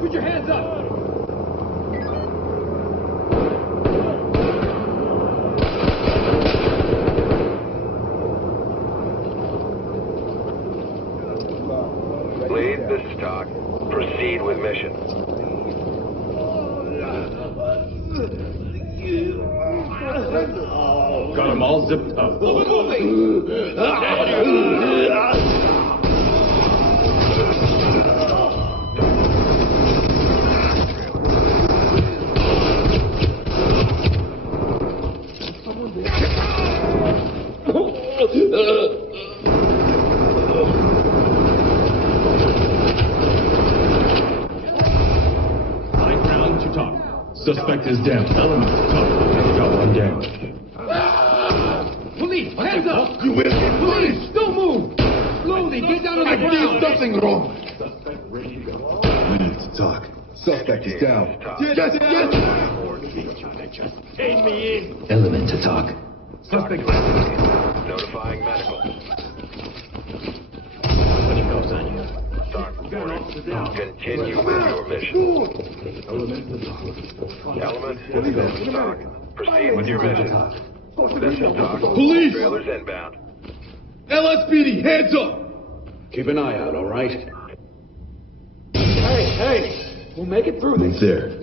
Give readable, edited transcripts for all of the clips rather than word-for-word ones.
Put your hands up! Lead, this is Talk. Proceed with mission. Got them all zipped up. Suspect is down. Element top. Got one down. Police, hands up! You will get police! Don't move! Slowly, get down on the ground! There's nothing wrong. Suspect ready to go. We need to talk. Suspect is down. Yes! Take me in! Element to talk. Suspect Notifying medical. What goes on you? Talk reporting. Continue with your mission. Element, this is Talk. Proceed with your mission. This is Talk. Police! Trailers inbound. LSPD, hands up! Keep an eye out, all right? Hey! We'll make it through this. There.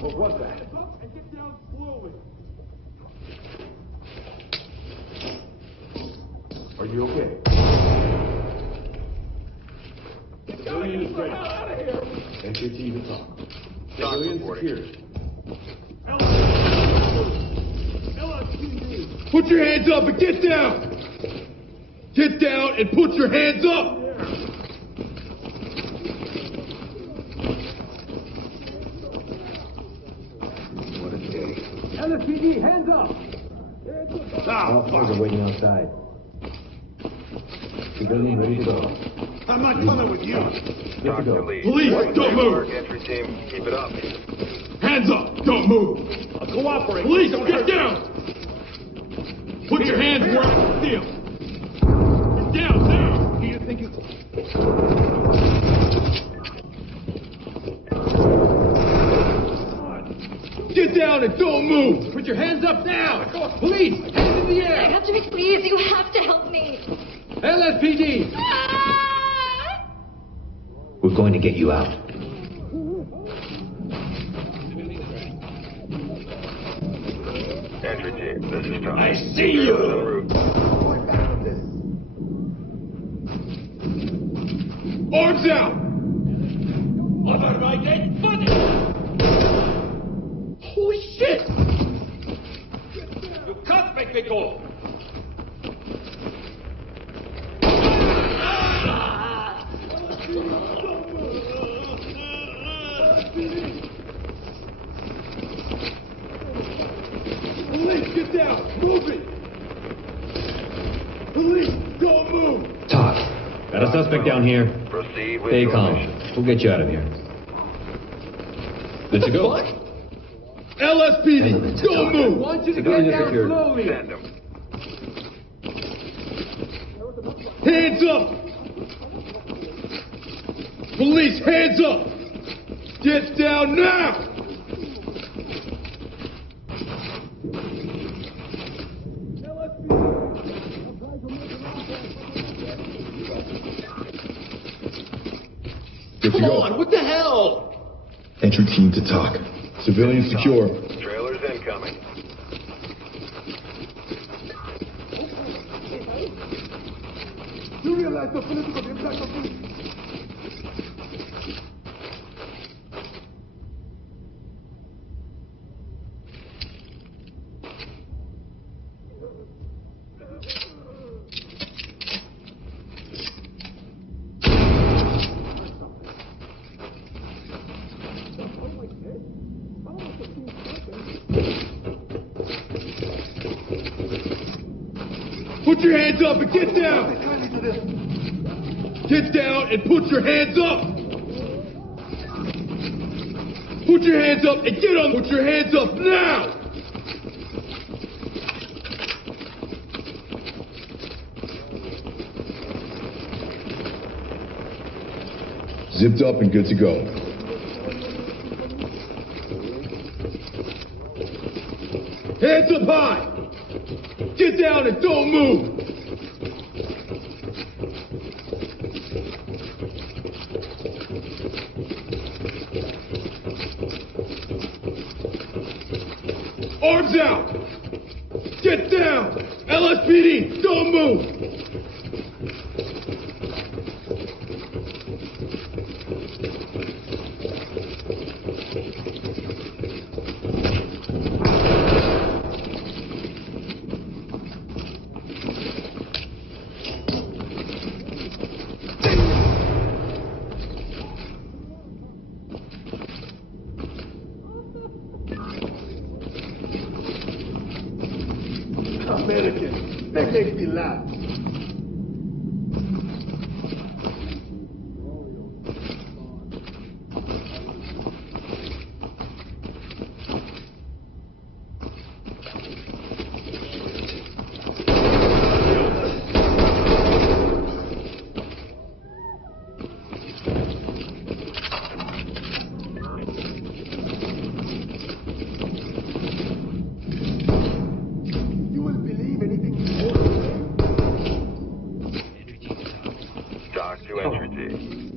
What was that? And get down slowly. Are you okay? Civilian is ready. Enter team to talk. Civilian secured. Put your hands up and get down! Get down and put your hands up! LSPD, hands up! Officers are waiting outside. Civilian ready to go. I'm not coming with you! Talk to lead. Police, don't move! Entry team, keep it up. Hands up! Don't move! I'll cooperate. Police, get down! Put your hands where I can see them! Get down now! Do you think you... Get down and don't move! Put your hands up now! Police, hands in the I air! have to be pleased. You have to help me. LSPD! Ah! We're going to get you out. Entry team, this is Talk. I see you! En route. Arms out! Holy shit! You can't make me go! Police, get down! Move it! Police, don't move! Talk. Got a suspect down here. Proceed with Stay your calm. mission. We'll get you out of here. Good to go. LSPD, Element to don't talk. I move! want you to Civilians get down secured. slowly! Send them. Hands up! Police, hands up! Get down now! Good to Come go. on, what the hell? Entry team to talk. Civilian secure. Trailers incoming. You realize the political impact of this? your hands up and get down! Get down and put your hands up! Put your hands up and get on! Put your hands up now! Zipped up and good to go. Hands up high! Get down and don't move! Arms out! Get down! LSPD, don't move! American, that makes me laugh.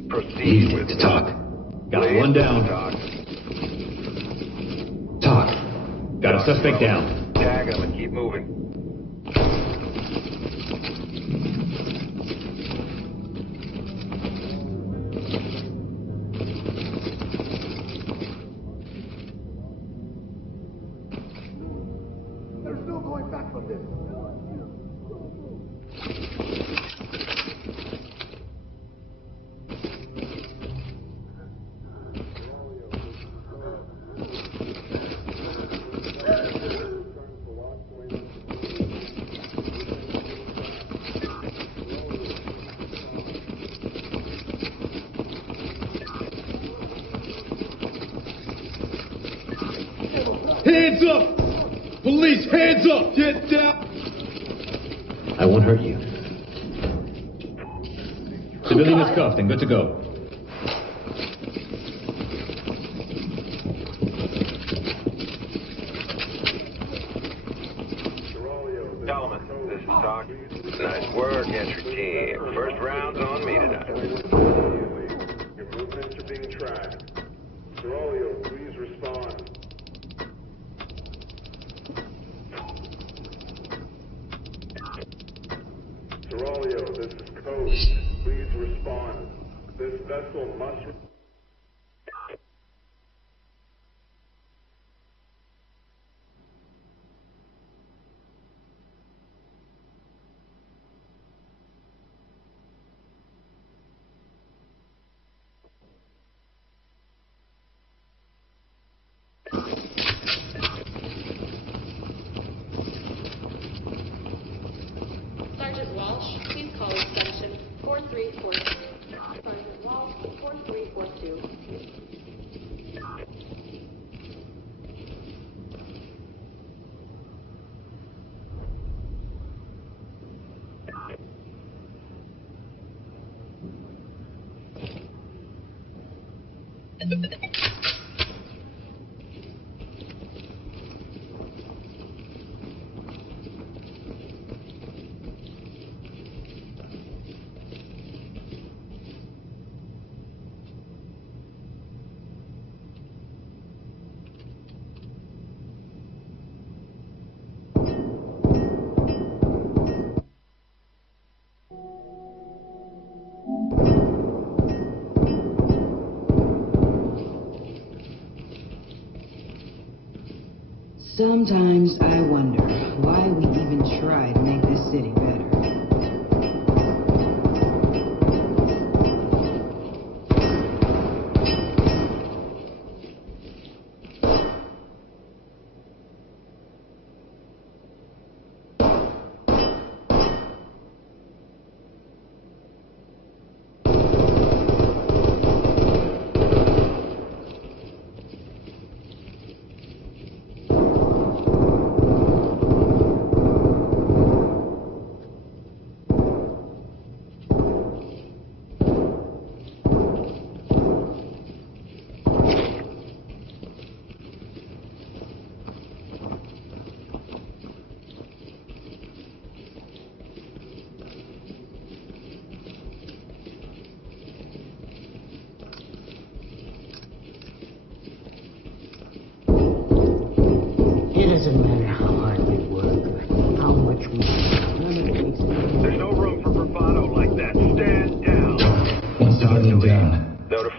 Proceed with to talk. Got one down. Talk. Got a suspect down. Tag him and keep moving. There's no going back from this. Hands up! Police, hands up! Get down! I won't hurt you. Civilian is cuffed and good to go. Gentlemen, this is Doc. Nice work, entry team. First round's on me tonight. Your movements are being tracked. Seraglio, please respond. Seraglio, this is Code. Please respond. This vessel must... Sergeant Walsh, please call extension 4342. Sergeant Walsh, 4342. Sometimes I wonder why we even try to make this city better.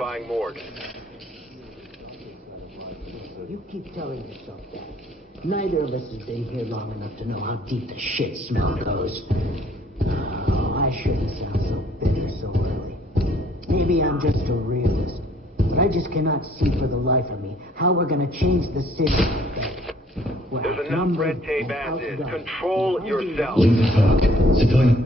Notifying morgue. You keep telling yourself that. Neither of us has been here long enough to know how deep the shit smell goes. Oh, I shouldn't sound so bitter so early. Maybe I'm just a realist, but I just cannot see for the life of me how we're gonna change the city. Well, There's enough red tape as is. Control yourself. Leave the talk. Civilian.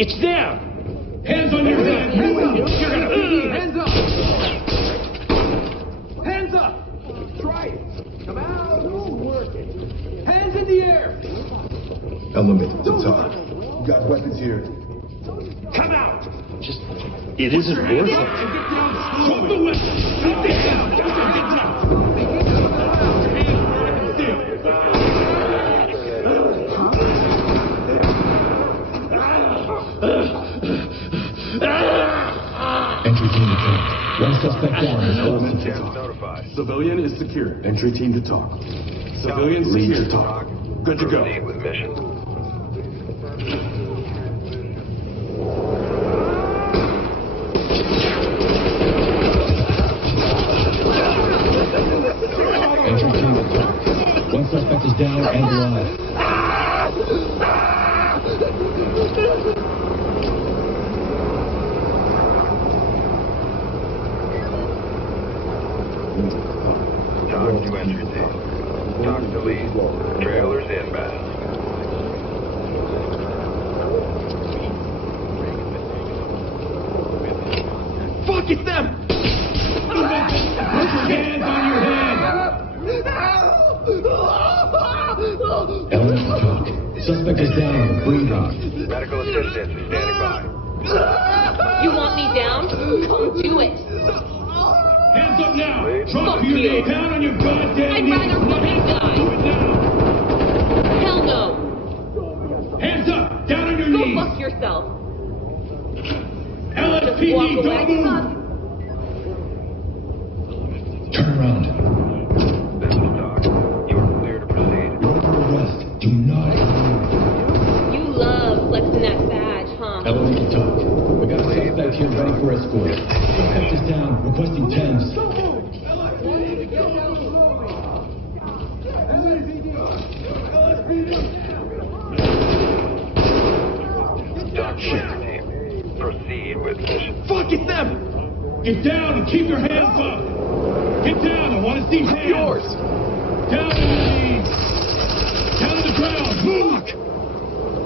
It's there! Hands on your head! Hands up! You're gonna... Hands up! Hands up! Try it! Come out! Don't work it! Hands in the air! Element to talk. Got weapons here. Come out! Just... It isn't worth it. Get down! Drop the weapon! Get down! Get down! Entry team to talk. One suspect down. Element to talk. Civilian is secure. Entry team to talk. Civilian lead to talk. Good to go. Proceed with mission. Entry team to talk. One suspect is down and alive. Talk to entry team. Talk to lead. Trailers inbound. Fuck, it's them! Put your hands on your head! Element to talk. Suspect is down. Breathing. Medical assistance is standing by. You want me down? Come do it. Hands up now! Fuck Drop your you. knee down on your goddamn I'd knees! rather fucking die. Do it now! Hell no. Hands up! Down on your Go knees! fuck yourself. LSPD, Walk away. don't move! Turn around. This is Doc. You are clear to proceed. You're under arrest. Do not move. You love flexing that badge, huh? Element to talk. We got a suspect here ready for escort. Suspect is down. Requesting TEMS. Doc, shit team. Proceed with mission. Fuck, it's them! Get down and keep your hands up! Get down, I want to see hands! Yours! Down on your knees! Down to the ground! Move!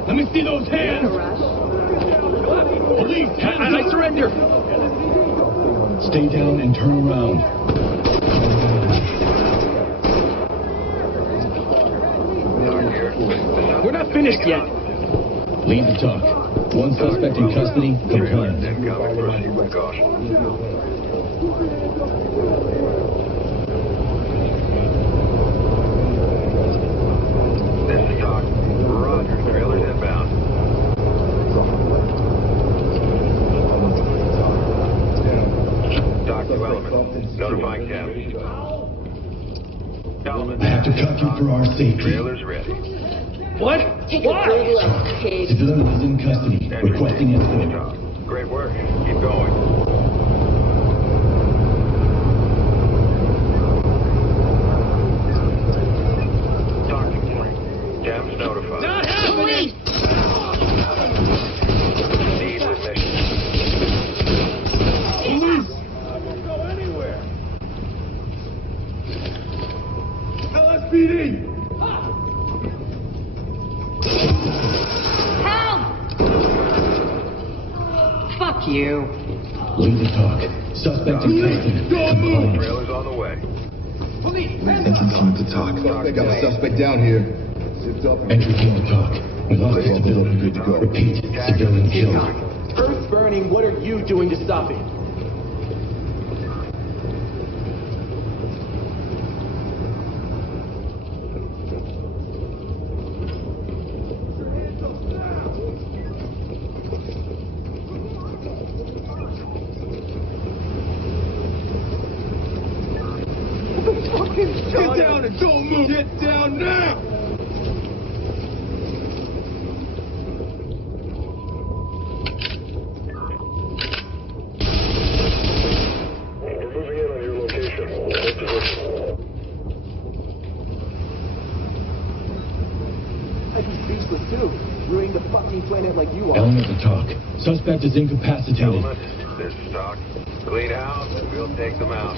Let me see those hands! Police, hands up! I surrender! Stay down and turn around. Doc here. We're not finished yet. Lead the talk. One suspect in custody. Trailers Compliant. incoming. Proceed with caution. This is Doc. Roger. Trailers inbound. Doc to Element. Notifying Temps. Element. I have to cut you for our safety. Trailers ready. What? Take a good look, pig. Civilian is in custody. Entry Requesting team. escort. Doc. Great work. Keep going. Talking point. Temps notified. Not happening! LSPD! Help! Fuck you. Lead the talk. Suspect in custody. Don't move! Trailer's on the way. Entry team to talk. They got a suspect down here. Entry team to talk. We lost the civilian. Good to go. Repeat. Civilian killed. Earth burning, what are you doing to stop it? Get down and don't move! Get down now! We're moving in on your location. Hold position. I'd be speechless too, ruining the fucking planet like you are. Element to talk. Suspect is incapacitated. Element, this is Doc. Clean house, and we'll take them out.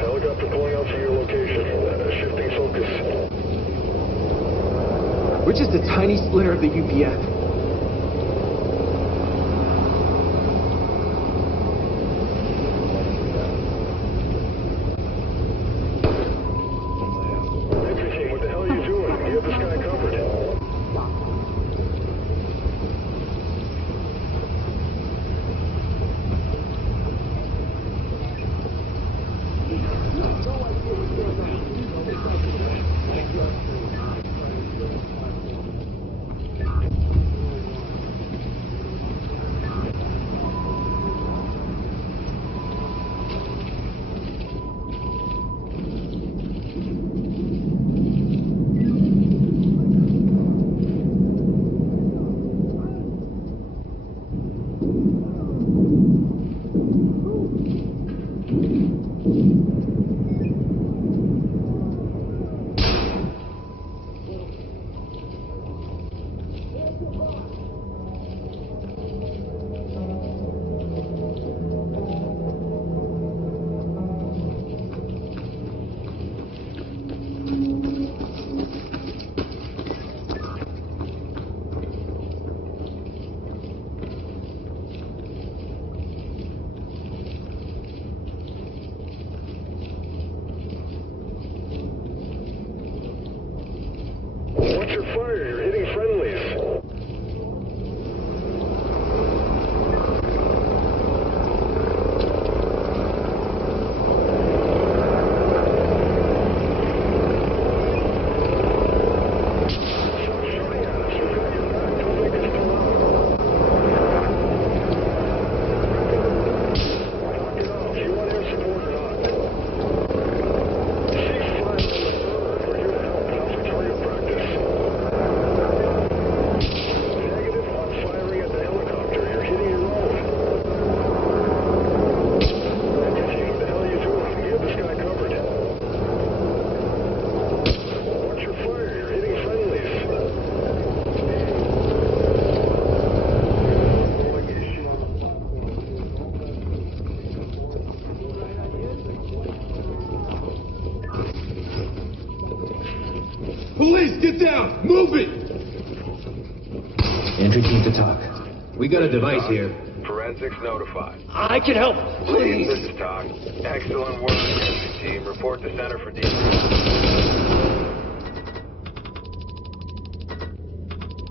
Helicopter pulling out from your location. Shifting focus. We're just a tiny splinter of the UPF. Entry team, what the hell are you doing? You have this guy covered. Watch your fire, you're hitting friendlies. Shooting at us, we've got your back. Don't make us pull out. Knock it off. You want air support or not? Cease fire on the bird. We're here to help. How's your target practice? Negative on firing at the helicopter. You're hitting your own. Entry team, what the hell are you doing? You have this guy covered. Watch your fire. You're hitting friendlies. Police, get down! Move it! Entry team to talk. We got a device here. Forensics notified. I can help, please. This is Doc. Excellent work, entry team. Report to center for debrief.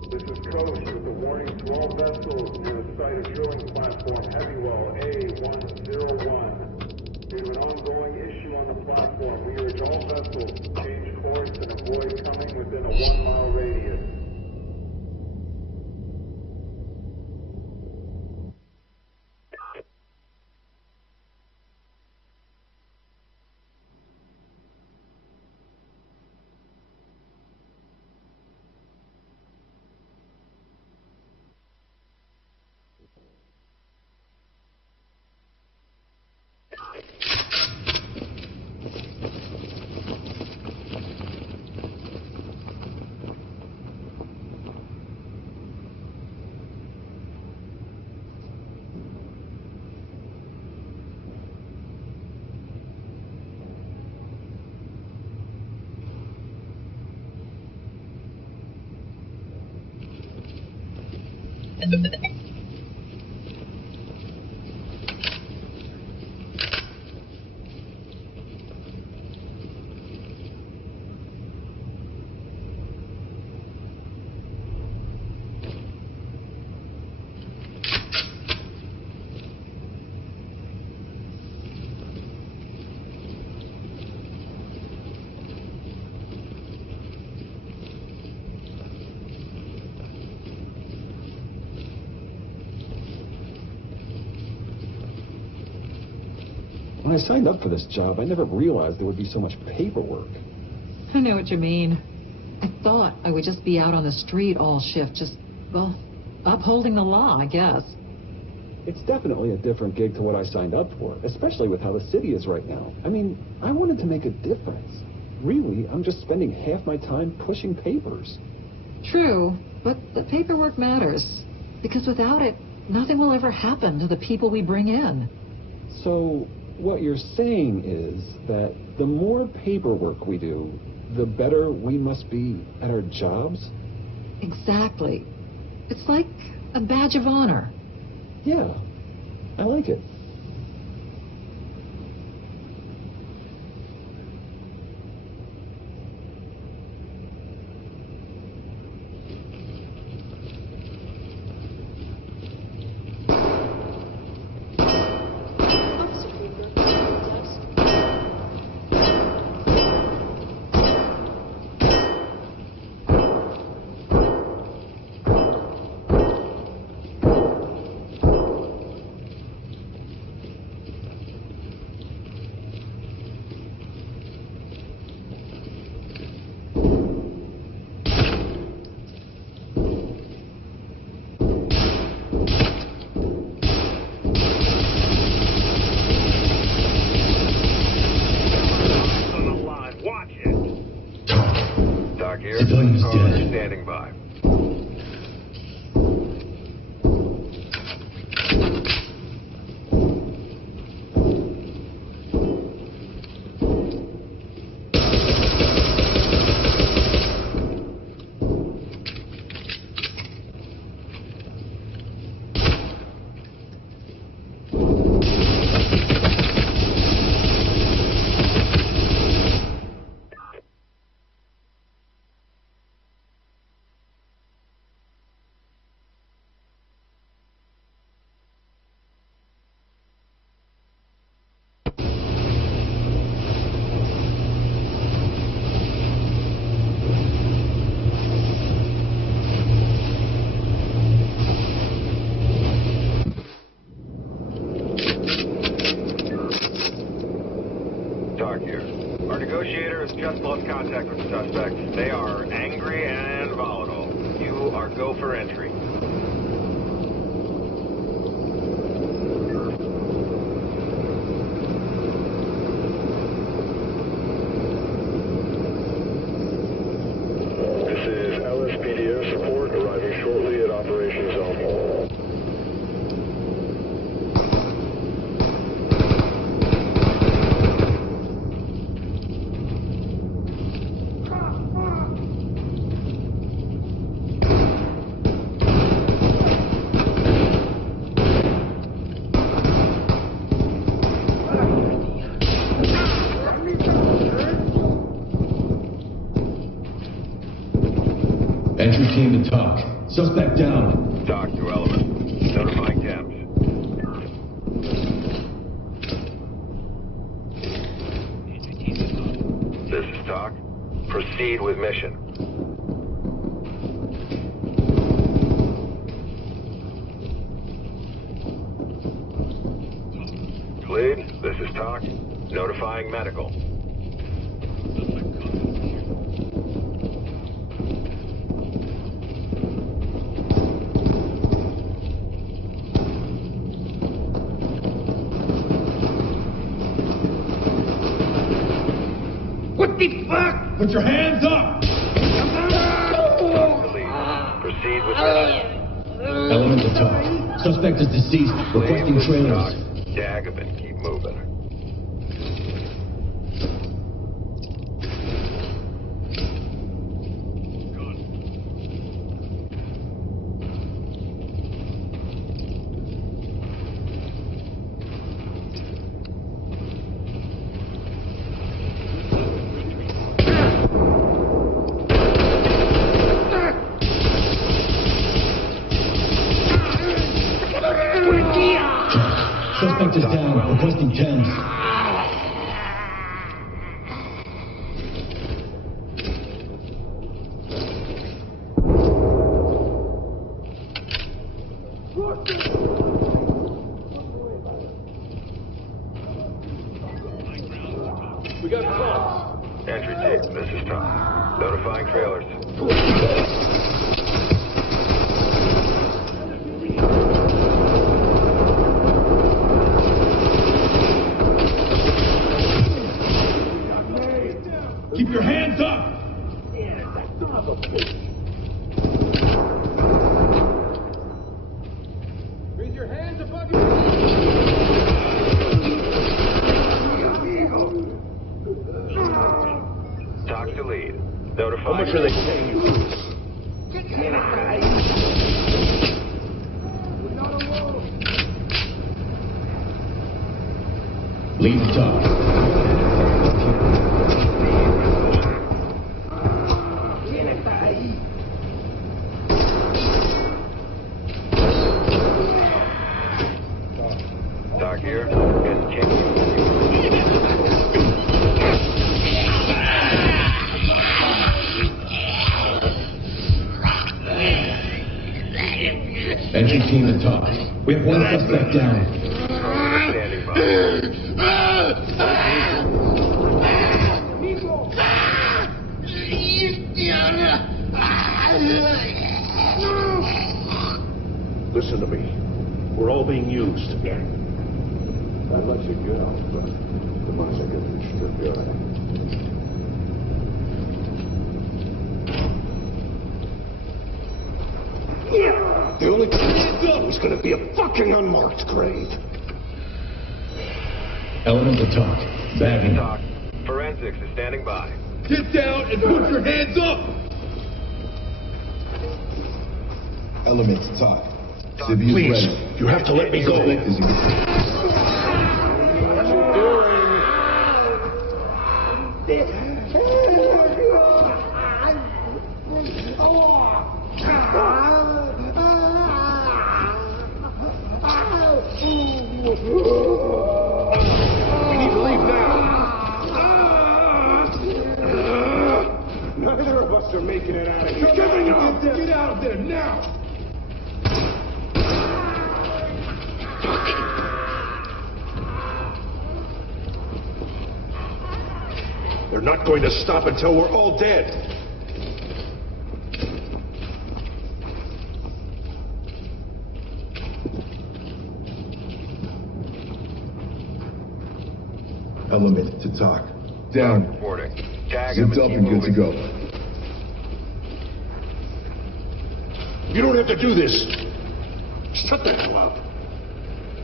This is Coach with a warning to all vessels near the site of drilling platform Heavywell A101. Due to an ongoing issue on the platform, we urge all vessels to change course and avoid coming within a 1-mile radius. When I signed up for this job, I never realized there would be so much paperwork. I know what you mean. I thought I would just be out on the street all shift, just, well, upholding the law, I guess. It's definitely a different gig to what I signed up for, especially with how the city is right now. I mean, I wanted to make a difference. Really, I'm just spending half my time pushing papers. True, but the paperwork matters. Because without it, nothing will ever happen to the people we bring in. So, what you're saying is that the more paperwork we do, the better we must be at our jobs? Exactly. It's like a badge of honor. Yeah, I like it. Standing by. Just lost contact with the suspect. They are angry and volatile. You are go for entry. This is LSPDF support arriving shortly at Operation Zone. Entry team to talk. Suspect down. Talk to element. Notifying temps. This is talk. Proceed with mission. Lead, this is talk. Notifying medical. What the fuck? Put your hands up! Proceed with mission. Element to talk. Suspect is deceased. Requesting trailers. Dagobin, keep moving. We got a call. Entry team, this is Tom. Notifying trailers. Keep your hands up! Raise your hands above your Talk to lead. Notifying. How much are they paying you for this? Lead the talk. Talk here. Continue. Entry team to talk. We have one suspect down. Standing by. Listen to me. We're all being used. I'd let you get out, but the much I get you should be all right. The only thing was going to be a fucking unmarked grave. Element to talk. Bagging. Talk. Forensics is standing by. Get down and put your hands up! Element to talk. Please, you have to let me go. We need to leave now. Neither of us are making it out of here. Giving up! Get out of there now! They're not going to stop until we're all dead. Element to talk. Down. Reporting. Tag Zipped up and good to go. You don't have to do this. Shut the hell up.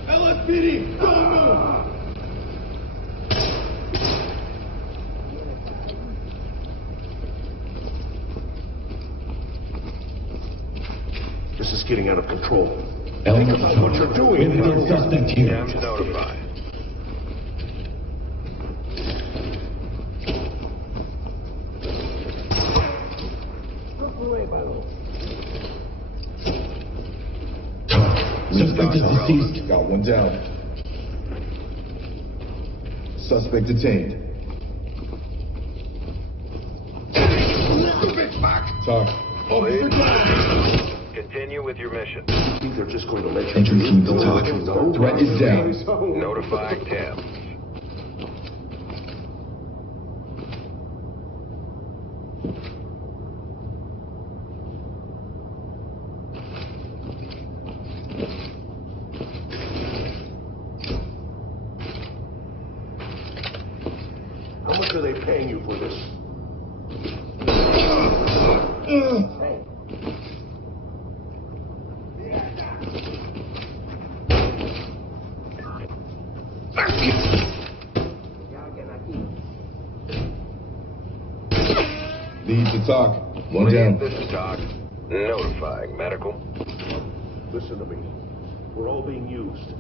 LSPD, don't move! This is getting out of control. Think about what you're doing. We have one suspect here. Dam's notified. Suspect is deceased. Got one down. Suspect detained. Talk. Continue with your mission. You think they're just going to let you Entry team to let talk. you know? Threat is down. Notifying Tam. How much are they paying you for this? Lead to talk. One down. This is Talk. Notifying medical. Listen to me. We're all being used.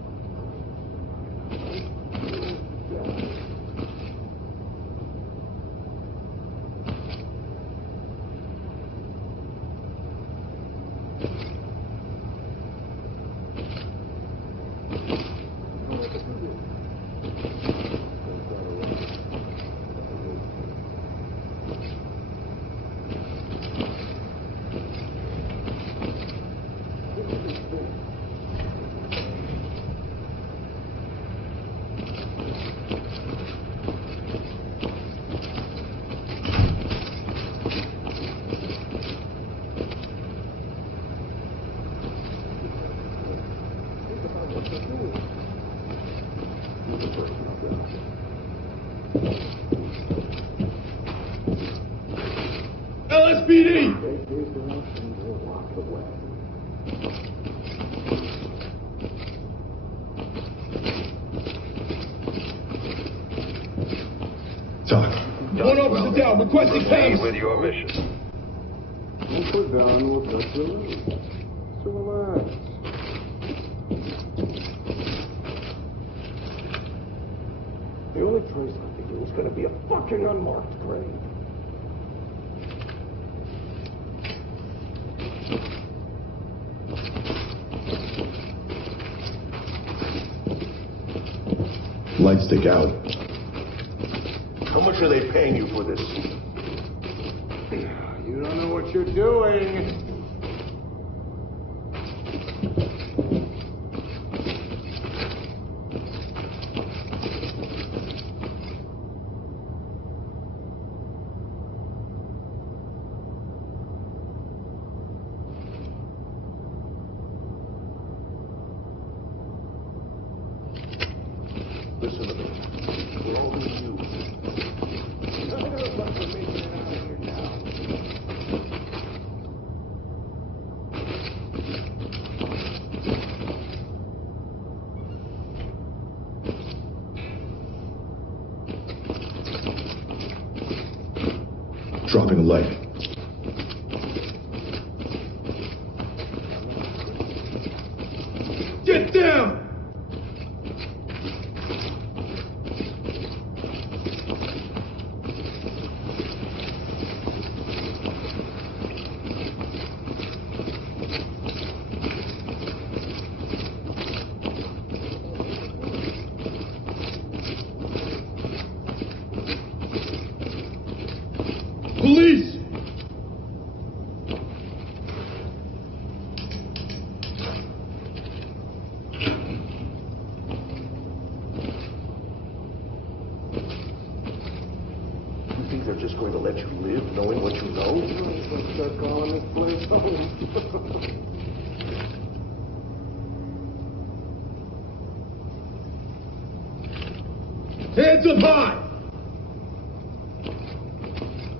LSPD! Talk. One officer down, requesting Proceed with your mission. Don't put down with us, so relax. The only place I think is going to be a fucking unmarked grave. Light stick out. How much are they paying you for this? You don't know what you're doing. Listen to me. We're all being used. None of us are making it out of here now. Dropping a light. Get down! Police! You think they're just going to let you live knowing what you know? Let's start calling this place home. Hands up high!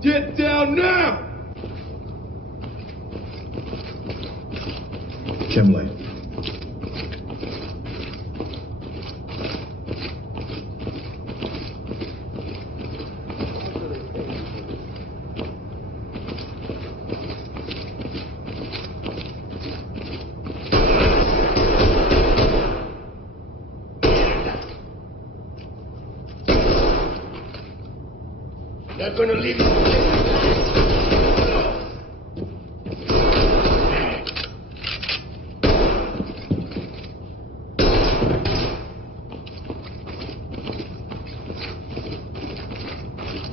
Get down now! Chem light. Not gonna leave you.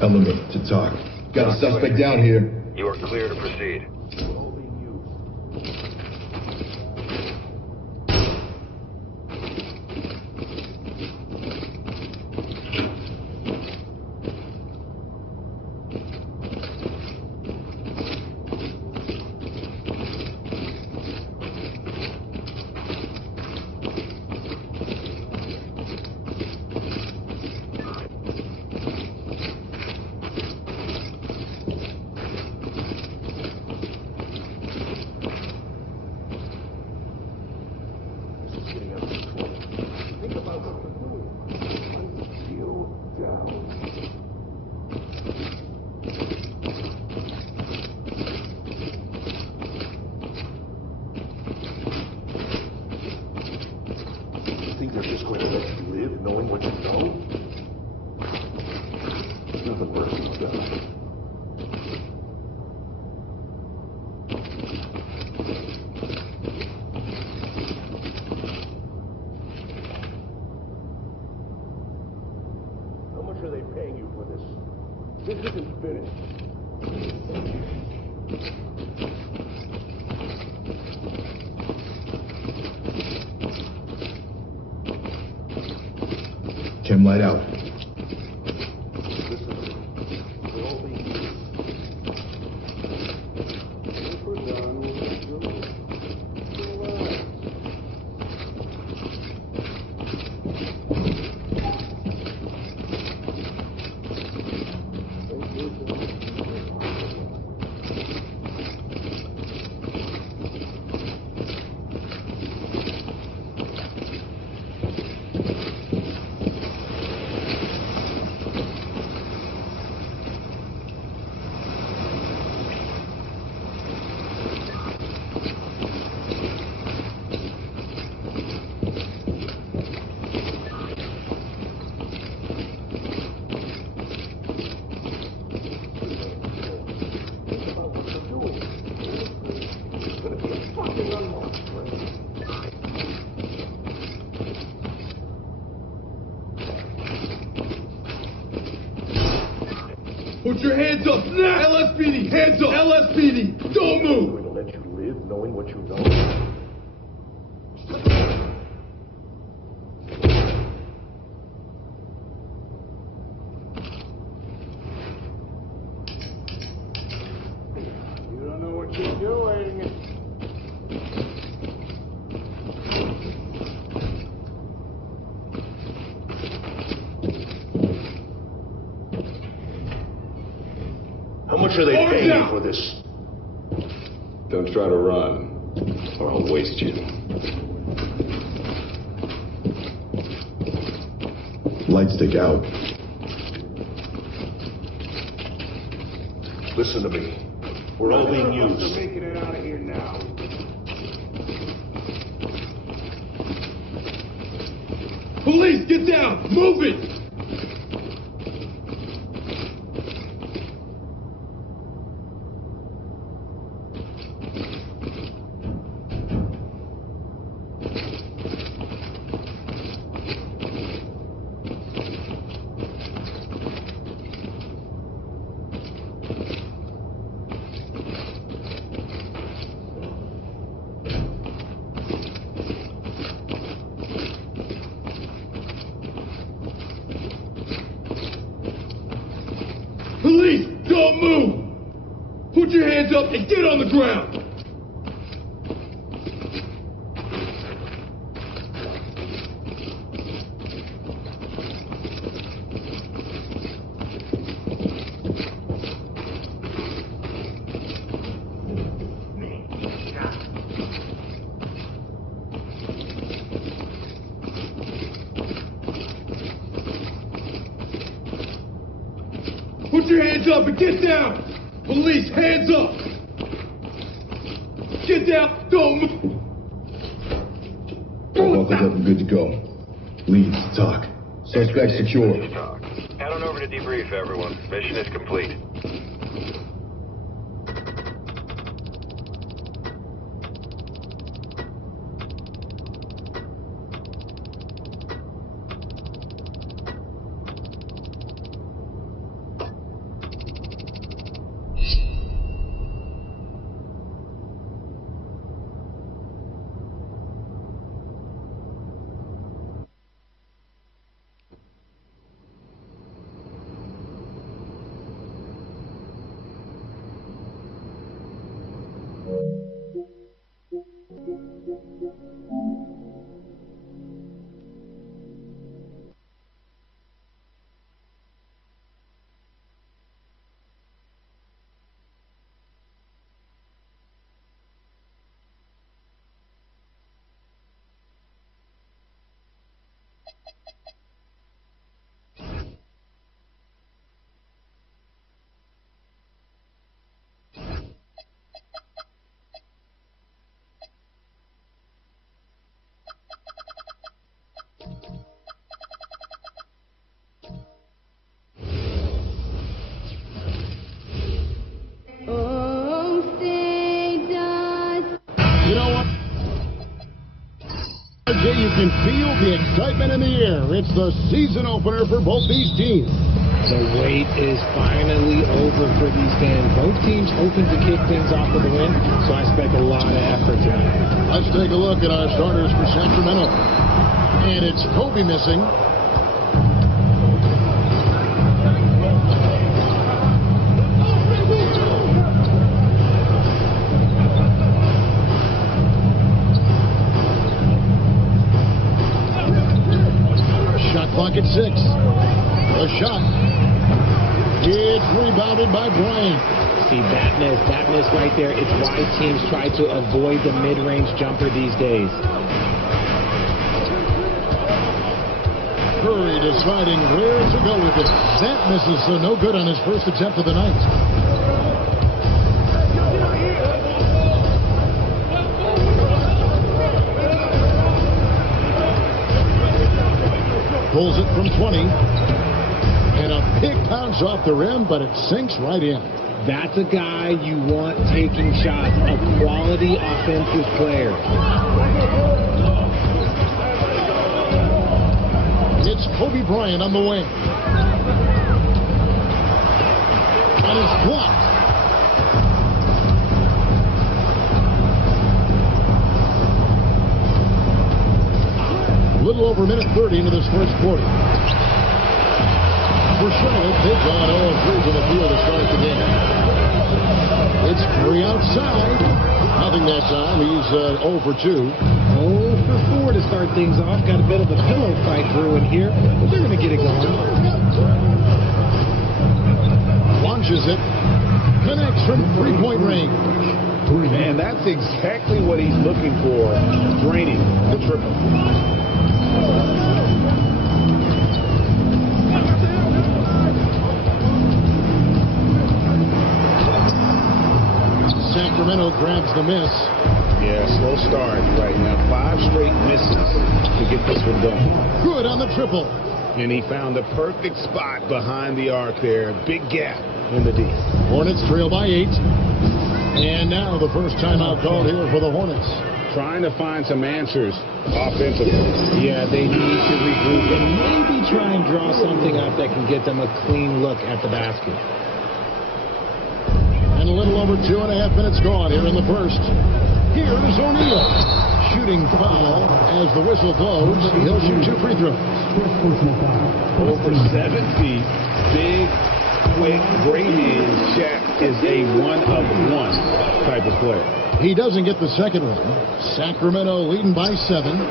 Element to talk. Got a suspect down here. You are clear to proceed. Think about what we're doing. Until down. You think they're just going to let you live knowing what you know? There's nothing worse than that. How much are they paying you for this? This isn't finished. Chem light out. Put your hands up now! LSPD, hands up! LSPD, don't move! I'm going to let you live knowing what you know. You don't know what you're doing. How much are they paying you for this? Don't try to run, or I'll waste you. Light stick out. Listen to me. We're all being used. They're making it out of here now. Police, get down! Move it! Police, don't move! Put your hands up and get on the ground! Put your hands up and get down! Police, hands up! Get down, don't move! Buckled up and good to go. Leads, talk. Suspect secure. Head on over to debrief, everyone. Mission is complete. You can feel the excitement in the air. It's the season opener for both these teams. The wait is finally over for these fans. Both teams hoping to kick things off with a win, so I expect a lot of effort tonight. Let's take a look at our starters for Sacramento. And it's Kobe missing. Clock at 6. A shot. It's rebounded by Bryant. See, that miss right there. It's why teams try to avoid the mid-range jumper these days. Curry deciding where to go with it. That misses, so no good on his first attempt of the night. Pulls it from 20. And a pick pounds off the rim, but it sinks right in. That's a guy you want taking shots, a quality offensive player. It's Kobe Bryant on the wing. Blocked. A little over a minute 30 into this first quarter. For Charlotte, they've gone all through to the field to start the game. It's Curry outside. Nothing that time. He's 0 for 2. 0 for 4 to start things off. Got a bit of a pillow fight brewing here, but they're going to get it going. Launches it. Connects from three-point range. And that's exactly what he's looking for, draining the triple. Sacramento grabs the miss. Yeah, slow start right now. 5 straight misses to get this one going. Good on the triple. And he found the perfect spot behind the arc there. Big gap in the D. Hornets trail by 8. And now the first timeout called here for the Hornets. Trying to find some answers offensively. Yeah, they need to regroup and maybe try and draw something up that can get them a clean look at the basket. And a little over 2.5 minutes gone here in the first. Here's O'Neal. Shooting foul as the whistle blows. He'll shoot 2 free throws. Over 7 feet. Big, quick, great hands. Shaq is a one-of-one type of player. He doesn't get the second one. Sacramento leading by 7.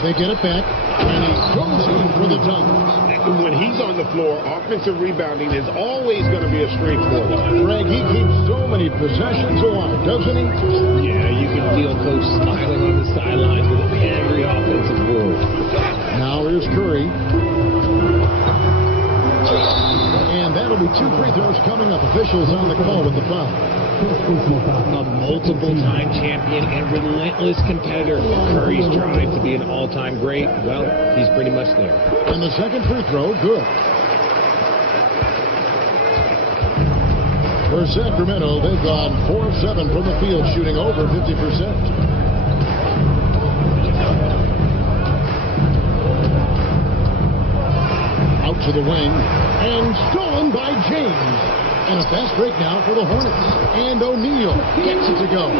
They get it back, and he goes in for the dunk. When he's on the floor, offensive rebounding is always going to be a strength for him. Greg, he keeps so many possessions alive, doesn't he? Yeah, you can feel Coach smiling on the sidelines with every offensive board. Now here's Curry. And that'll be 2 free throws coming up. Officials on the call with the foul. A multiple-time champion and relentless competitor. Curry's trying to be an all-time great. Well, he's pretty much there. And the second free throw, good. For Sacramento, they've gone 4 of 7 from the field, shooting over 50%. Out to the wing, and stolen by James. And a fast break now for the Hornets. And O'Neal gets it to go.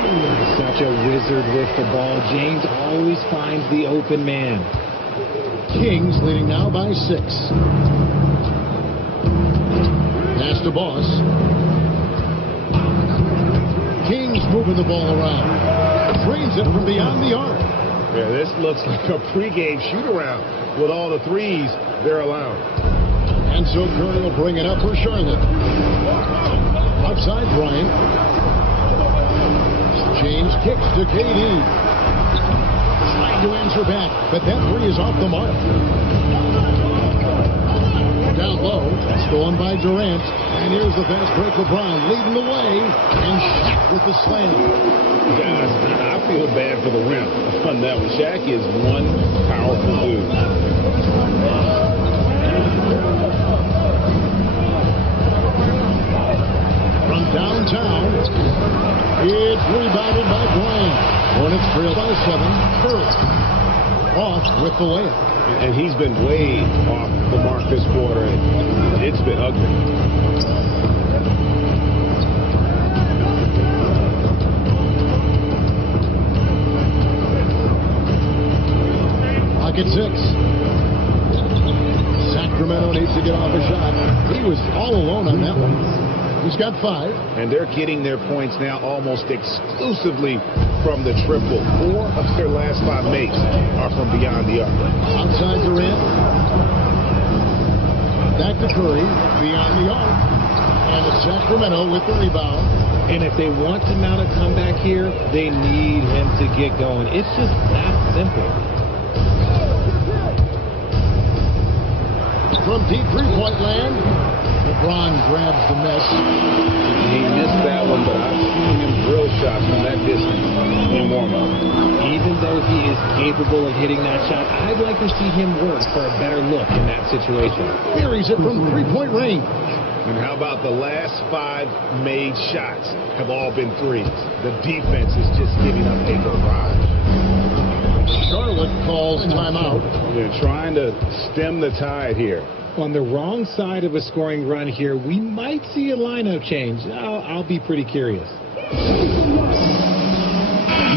Such a wizard with the ball. James always finds the open man. Kings leading now by 6. Pass to Boss. Kings moving the ball around. Drains it from beyond the arc. Yeah, this looks like a pregame shoot-around with all the threes they're allowing. And so Curry will bring it up for Charlotte. Outside Bryant. James kicks to KD. Trying to answer back, but that 3 is off the mark. Down low, stolen by Durant. And here's the fast break. LeBron leading the way. And Shaq with the slam. Guys, I feel bad for the rim on that one. Shaq is one powerful dude. From downtown, it's rebounded by Bryant. Hornets trail by 7. Curry off with the layup. And he's been way off the mark this quarter. It's been ugly. Pocket 6. Sacramento needs to get off a shot. He was all alone on that one. He's got 5. And they're getting their points now almost exclusively from the triple. 4 of their last 5 makes are from beyond the arc. Outside Durant. Back to Curry. Beyond the arc. And it's Sacramento with the rebound. And if they want to mount a comeback here, they need him to get going. It's just that simple. From deep three-point land, LeBron grabs the miss. He missed that one, but I've seen him drill shots from that distance in warm-up. Even though he is capable of hitting that shot, I'd like to see him work for a better look in that situation. Buries it from three-point range. And how about the last 5 made shots have all been threes? The defense is just giving up a barrage. Charlotte calls timeout. They're trying to stem the tide here. On the wrong side of a scoring run here, we might see a lineup change. I'll be pretty curious.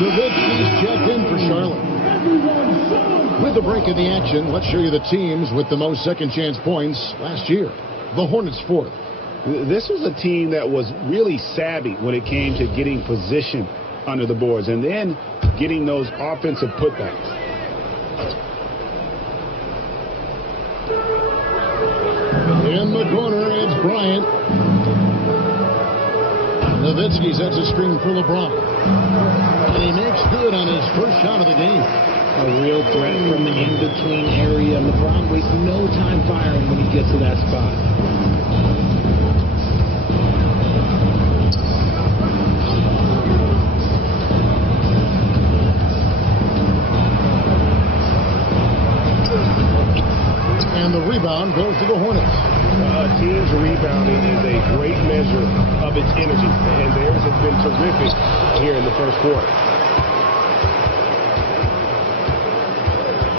Nowitzki's checked in for Charlotte. With the break in the action, let's show you the teams with the most second-chance points last year. The Hornets fourth. This was a team that was really savvy when it came to getting position under the boards and then getting those offensive putbacks. In the corner, it's Bryant. Nowitzki sets a screen for LeBron. And he makes good on his first shot of the game. A real threat from the in-between area. LeBron wastes no time firing when he gets to that spot. And the rebound goes to the Hornets. A team's rebounding is a great measure of its energy, and theirs has been terrific here in the first quarter.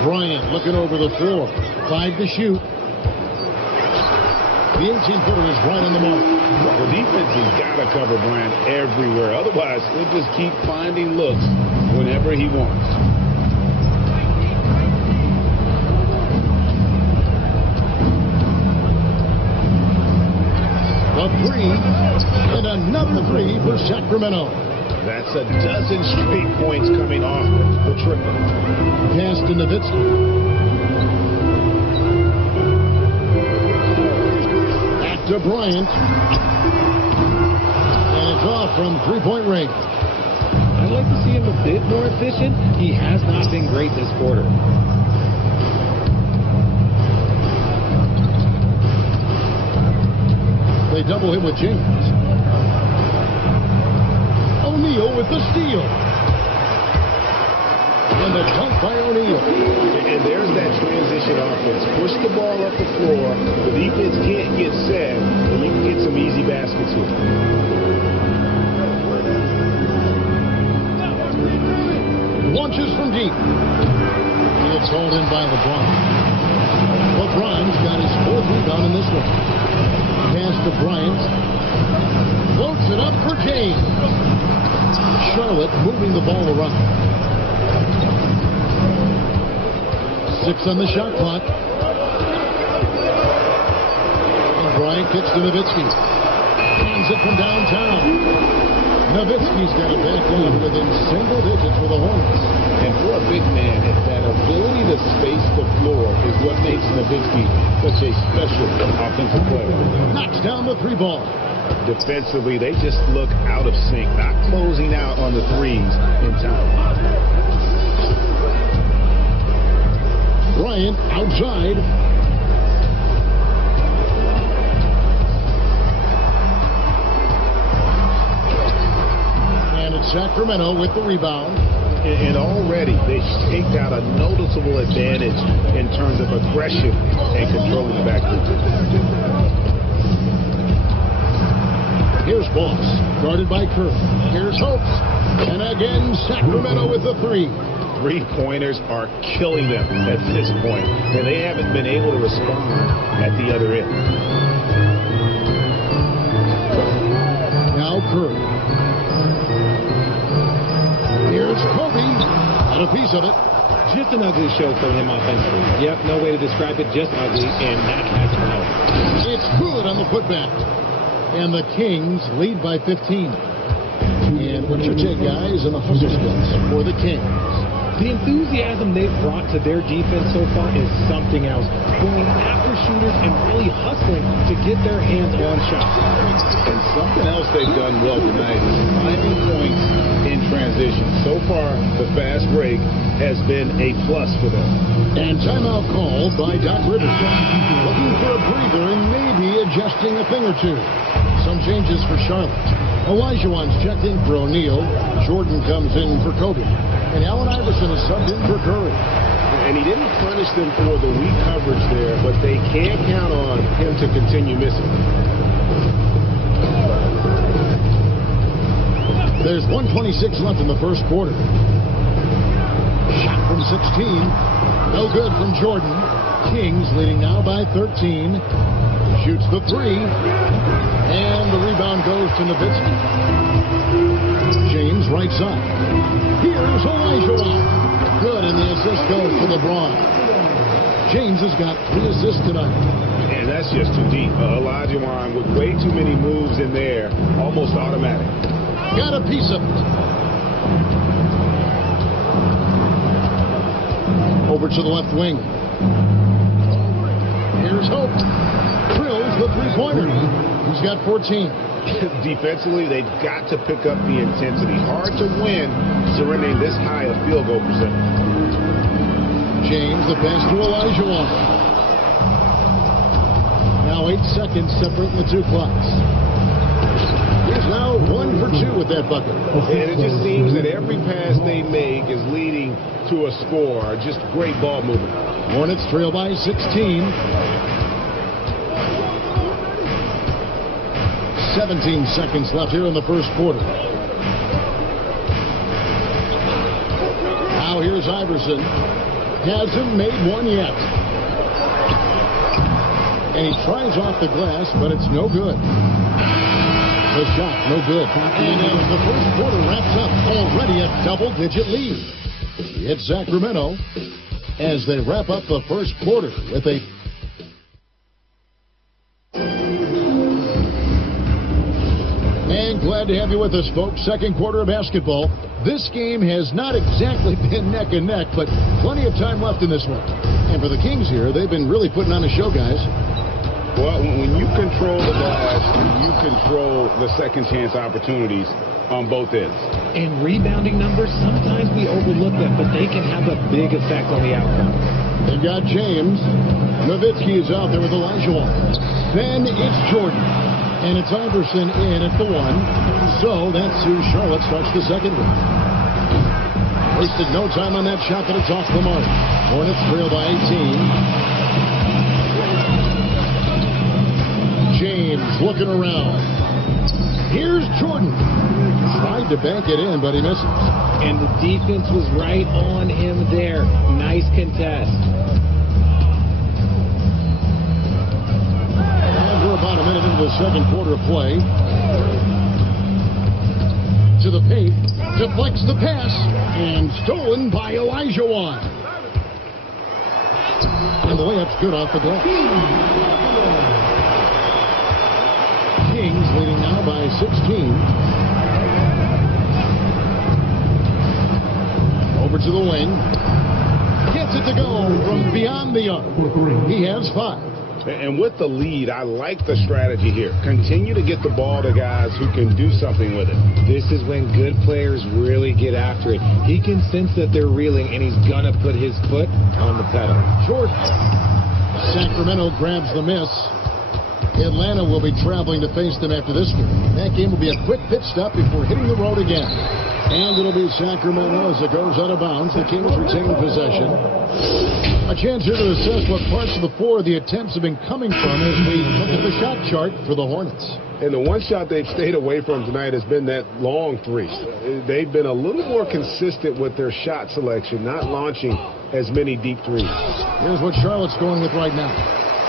Bryant looking over the floor. 5 to shoot. The 18-footer is right on the mark. The defense has got to cover Bryant everywhere. Otherwise, he'll just keep finding looks whenever he wants. A three, and another three for Sacramento. That's a dozen straight points coming off the triple. Pass to Nowitzki. Back to Bryant. And it's off from three-point range. I'd like to see him a bit more efficient. He has not been great this quarter. They double him with James. O'Neal with the steal. And the dunk by O'Neal. And there's that transition offense. Push the ball up the floor. The defense can't get set, and you can get some easy baskets here. Launches from deep. It's hauled in by LeBron. LeBron's got his fourth rebound in this one. Pass to Bryant. Floats it up for James. Charlotte moving the ball around. 6 on the shot clock. And Bryant kicks to Nowitzki. Hands it from downtown. Nowitzki's got it back down within single digits for the Hornets. And for a big man, that ability to space the floor is what makes Nowitzki such a special offensive player. Knocks down the three ball. Defensively, they just look out of sync, not closing out on the threes in time. Bryant outside. And it's Sacramento with the rebound. And already they take out a noticeable advantage in terms of aggression and controlling the backcourt. Here's Boss, guarded by Curry. Here's Hopes. And again, Sacramento with the three. Three-pointers are killing them at this point, and they haven't been able to respond at the other end. Now Curry. Here's Kobe. Got a piece of it. Just an ugly show for him offensively. Yep, no way to describe it, just ugly, and that has to know. It's good on the putback. And the Kings lead by 15. And what's your take, guys, in the hustle splits for the Kings? The enthusiasm they've brought to their defense so far is something else. Going after shooters and really hustling to get their hands on shots. And something else they've done well tonight is finding points in transition. So far, the fast break has been a plus for them. And timeout called by Doc Rivers. Looking for a breather and maybe adjusting a thing or two. Some changes for Charlotte. Olajuwon's checked in for O'Neal. Jordan comes in for Kobe. And Allen Iverson is subbed in for Curry. And he didn't punish them for the weak coverage there, but they can't count on him to continue missing. There's 1:26 left in the first quarter. Shot from 16. No good from Jordan. Kings leading now by 13. Shoots the three. And the rebound goes to Nowitzki. James right side. Here's Olajuwon. Good, and the assist goes to LeBron. James has got 3 assists tonight. And that's just too deep. Olajuwon with way too many moves in there, almost automatic. Got a piece of it. Over to the left wing. Here's Hope. Drills the three-pointer. He's got 14. Defensively, they've got to pick up the intensity. Hard to win surrendering this high a field goal percentage. James, the pass to Olajuwon. Now 8 seconds separating the two clocks. He's now 1 for 2 with that bucket. And it just seems that every pass they make is leading to a score. Just great ball movement. Hornets trail by 16. 17 seconds left here in the first quarter. Now here's Iverson. Hasn't made one yet. And he tries off the glass, but it's no good. The shot, no good. And as the first quarter wraps up, already a double-digit lead. It's Sacramento as they wrap up the first quarter with a... And glad to have you with us, folks. Second quarter of basketball. This game has not exactly been neck and neck, but plenty of time left in this one. And for the Kings here, they've been really putting on a show, guys. Well, when you control the glass, you control the second chance opportunities on both ends. And rebounding numbers, sometimes we overlook them, but they can have a big effect on the outcome. They've got James. Nowitzki is out there with Olajuwon. Then it's Jordan. And it's Iverson in at the 1. So that's who Charlotte starts the second with. Wasted no time on that shot, but it's off the mark. Hornets trail by 18. James looking around. Here's Jordan. Tried to bank it in, but he misses. And the defense was right on him there. Nice contest. About a minute into the second quarter of play. To the paint. Deflects the pass. And stolen by Olajuwon. And the layup's good off the glass. Kings leading now by 16. Over to the wing. Gets it to go from beyond the arc. He has 5. And with the lead, I like the strategy here. Continue to get the ball to guys who can do something with it. This is when good players really get after it. He can sense that they're reeling, and he's going to put his foot on the pedal. Jordan. Sacramento grabs the miss. Atlanta will be traveling to face them after this game. That game will be a quick pit stop before hitting the road again. And it'll be Sacramento as it goes out of bounds. The Kings retain possession. A chance here to assess what parts of the floor the attempts have been coming from as we look at the shot chart for the Hornets. And the one shot they've stayed away from tonight has been that long three. They've been a little more consistent with their shot selection, not launching as many deep threes. Here's what Charlotte's going with right now.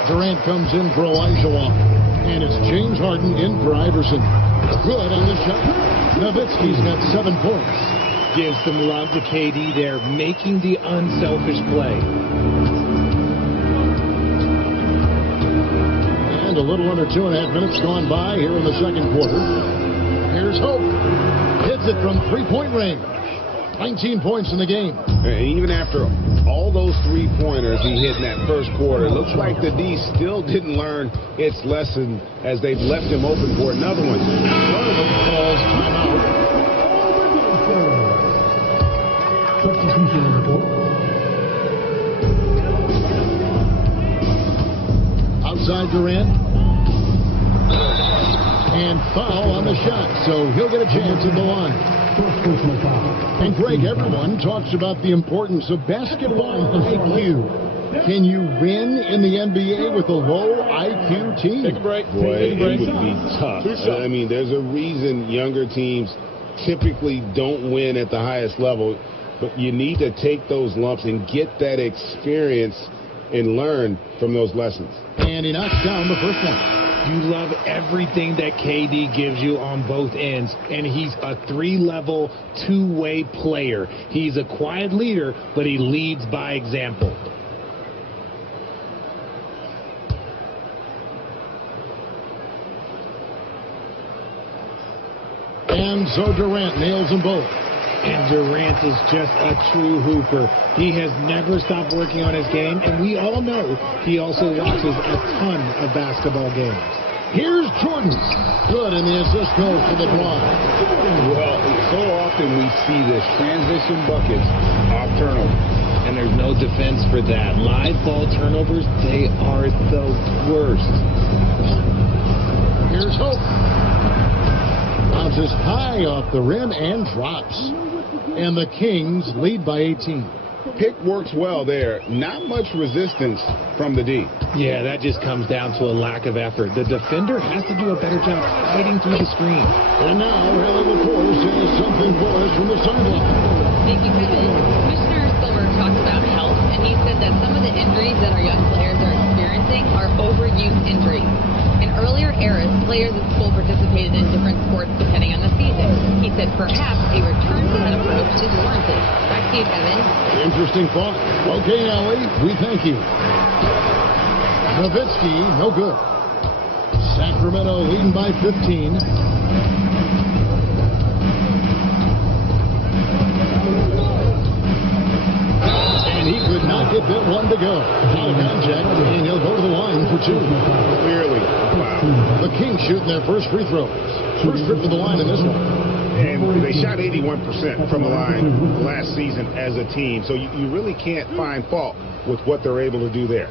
Durant comes in for Olajuwon. And it's James Harden in for Iverson. Good on the shot. Nowitzki's got 7 points. Give some love to KD there, making the unselfish play. And a little under 2.5 minutes gone by here in the second quarter. Here's Hope. Hits it from three-point range. 19 points in the game. And even after all those three-pointers he hit in that first quarter, it looks like the D still didn't learn its lesson as they've left him open for another one. One of them calls timeout. Outside Durant. And foul on the shot, so he'll get a chance at the line. And Greg, everyone talks about the importance of basketball IQ. Can you win in the NBA with a low IQ team? Take a break. Boy, it would be tough. I mean, there's a reason younger teams typically don't win at the highest level, but you need to take those lumps and get that experience and learn from those lessons. And he knocks down the first one. You love everything that KD gives you on both ends, and he's a 3-level, two-way player. He's a quiet leader, but he leads by example. And so Durant nails them both. And Durant is just a true hooper. He has never stopped working on his game, and we all know he also watches a ton of basketball games. Here's Jordan. Good, and the assist goes to LeBron. Well, so often we see this transition buckets off turnovers. And there's no defense for that. Live ball turnovers, they are the worst. Here's Hope. Bounces high off the rim and drops. And the Kings lead by 18. Pick works well there. Not much resistance from the D. Yeah, that just comes down to a lack of effort. The defender has to do a better job fighting through the screen. And now, Rally LaForce says something for us from the sideline. Thank you, Kevin. Commissioner Silver talked about health, and he said that some of the injuries that our young players are experiencing are overuse injuries. In earlier eras, players at school participated in different sports depending on the season. He said perhaps a return to that approach is warranted. Back to you, Kevin. Interesting thought. Okay, Allie, we thank you. Nowitzki, no good. Sacramento leading by 15. And he could not get that one to go. Out of contact, and he'll go to the line for two. Clearly. Wow. The Kings shooting their first free throws. First trip to the line in this one. And they shot 81% from the line last season as a team. So you really can't find fault with what they're able to do there.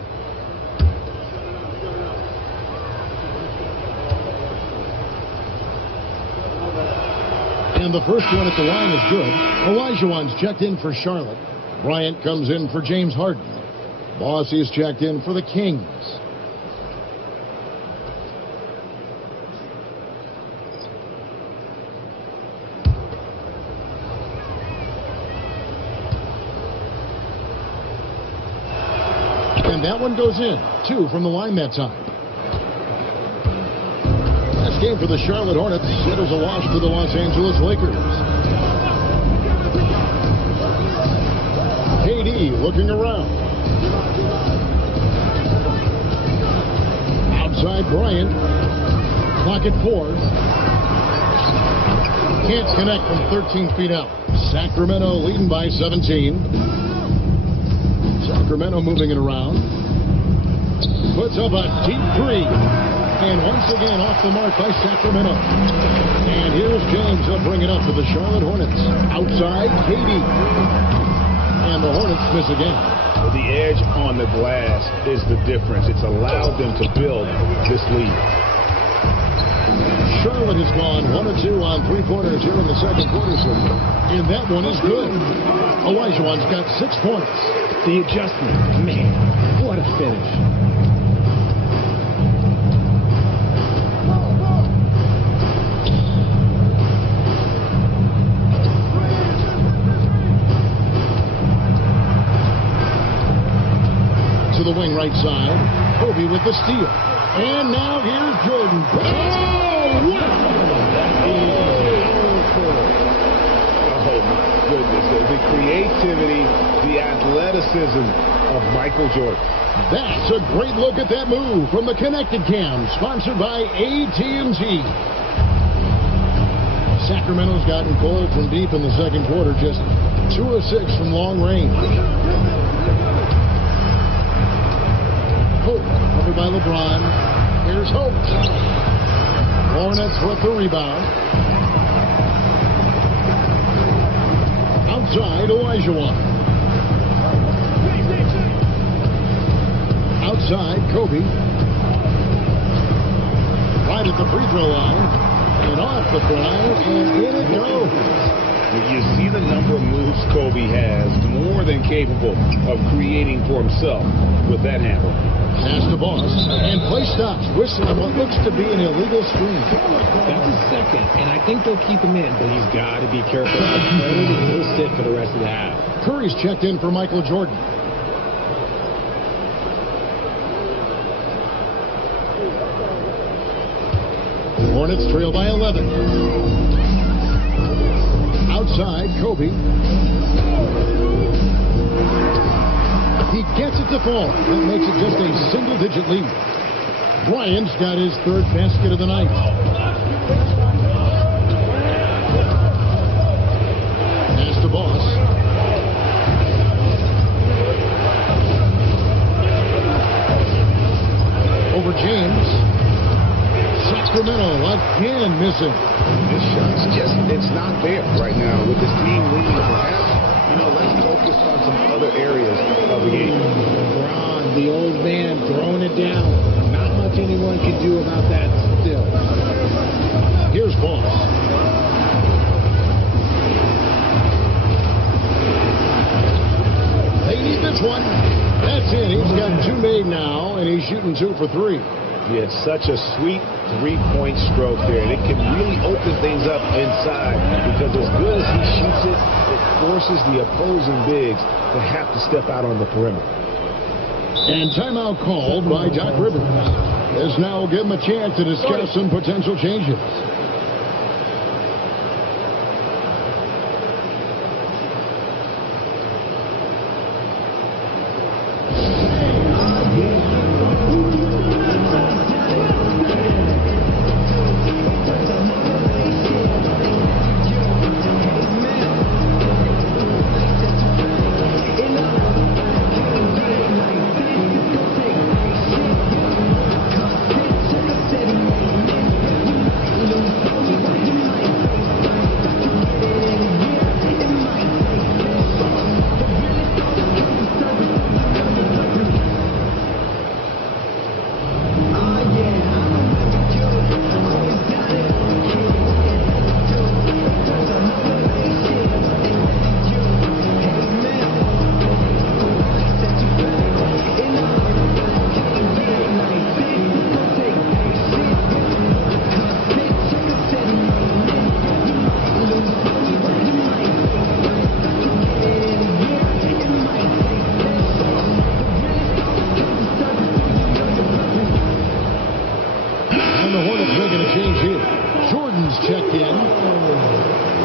And the first one at the line is good. Olajuwon's checked in for Charlotte. Bryant comes in for James Harden. Boss is checked in for the Kings. And that one goes in. 2 from the line that time. Last game for the Charlotte Hornets. It is a loss to the Los Angeles Lakers. KD looking around. Outside Bryant. Clock at 4. Can't connect from 13 feet out. Sacramento leading by 17. Sacramento moving it around. Puts up a deep three. And once again off the mark by Sacramento. And here's James. He'll bring it up for the Charlotte Hornets. Outside, KD. And the Hornets miss again. The edge on the glass is the difference. It's allowed them to build this lead. Charlotte has gone 1 of 2 on three-pointers here in the second quarter. And that one is good. Olajuwon's got 6 points. The adjustment, man, what a finish. To the wing right side. Kobe with the steal. And now here's Jordan. Oh, wow! Oh, my goodness. The creativity, the athleticism of Michael Jordan. That's a great look at that move from the Connected Cam, sponsored by AT&T. Sacramento's gotten cold from deep in the second quarter, just 2 of 6 from long range. Hope, covered by LeBron. Here's Hope. Hornets with the rebound. Outside, Olajuwon. Outside, Kobe. Right at the free throw line. And off the ground, and in it goes. You see the number of moves Kobe has, more than capable of creating for himself with that handle. Pass to Boss, and play stops, whistling what looks to be an illegal screen. That's his second, and I think they'll keep him in, but he's got to be careful. He'll sit for the rest of the half. Curry's checked in for Michael Jordan. Hornets trail by 11. Outside, Kobe. He gets it to fall. That makes it just a single-digit lead. Bryant's got his third basket of the night. Pass to Boss. Over James. Sacramento again missing. This shot's just, it's not there right now with this team leading. Perhaps, let's focus on some other areas of the game. LeBron, the old man, throwing it down. Not much anyone can do about that still. Here's Boss. They need this one. That's it. He's got two made now, and he's shooting 2 for 3. Yeah, it's such a sweet three-point stroke there, and it can really open things up inside because as good as he shoots it, it forces the opposing bigs to have to step out on the perimeter. And timeout called by Doc Rivers. This now will give him a chance to discuss some potential changes.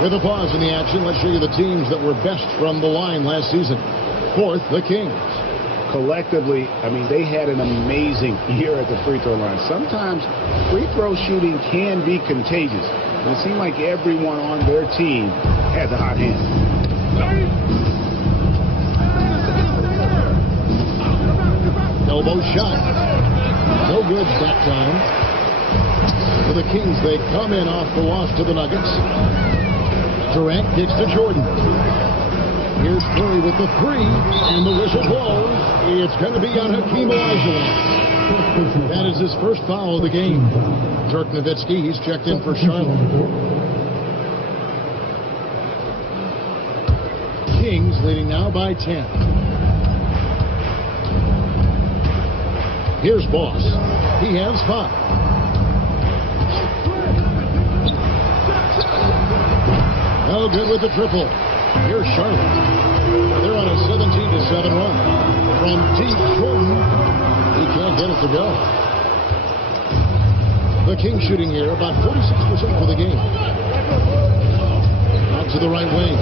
With a pause in the action, let's show you the teams that were best from the line last season. Fourth, the Kings. Collectively, they had an amazing year at the free throw line. Sometimes free throw shooting can be contagious. And it seemed like everyone on their team had the hot hand. Elbow shot. No good that time. For the Kings, they come in off the loss to the Nuggets. Durant kicks to Jordan. Here's Curry with the three, and the whistle blows. It's going to be on Hakeem Olajuwon. That is his first foul of the game. Dirk Nowitzki, he's checked in for Charlotte. Kings leading now by 10. Here's Boss. He has 5. No good with the triple. Here's Charlotte. They're on a 17-7 run. From deep, Jordan. He can't get it to go. The Kings shooting here about 46% for the game. Out to the right wing.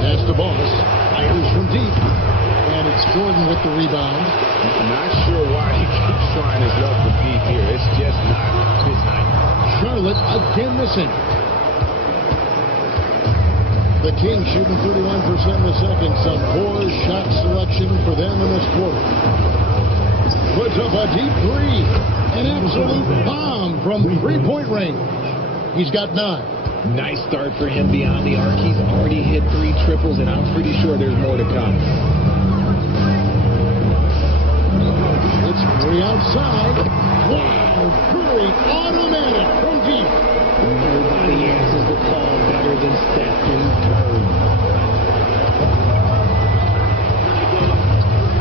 Pass to Boss. Fires from deep. And it's Jordan with the rebound. I'm not sure why he keeps trying his luck with deep here. It's just not his night. Charlotte again missing. The Kings shooting 31% in the second. Some poor shot selection for them in this quarter. Puts up a deep three. An absolute bomb from three-point range. He's got 9. Nice start for him beyond the arc. He's already hit 3 triples, and I'm pretty sure there's more to come. It's Curry outside. Wow, Curry automatic from deep. Nobody answers the call better than Stephen Curry.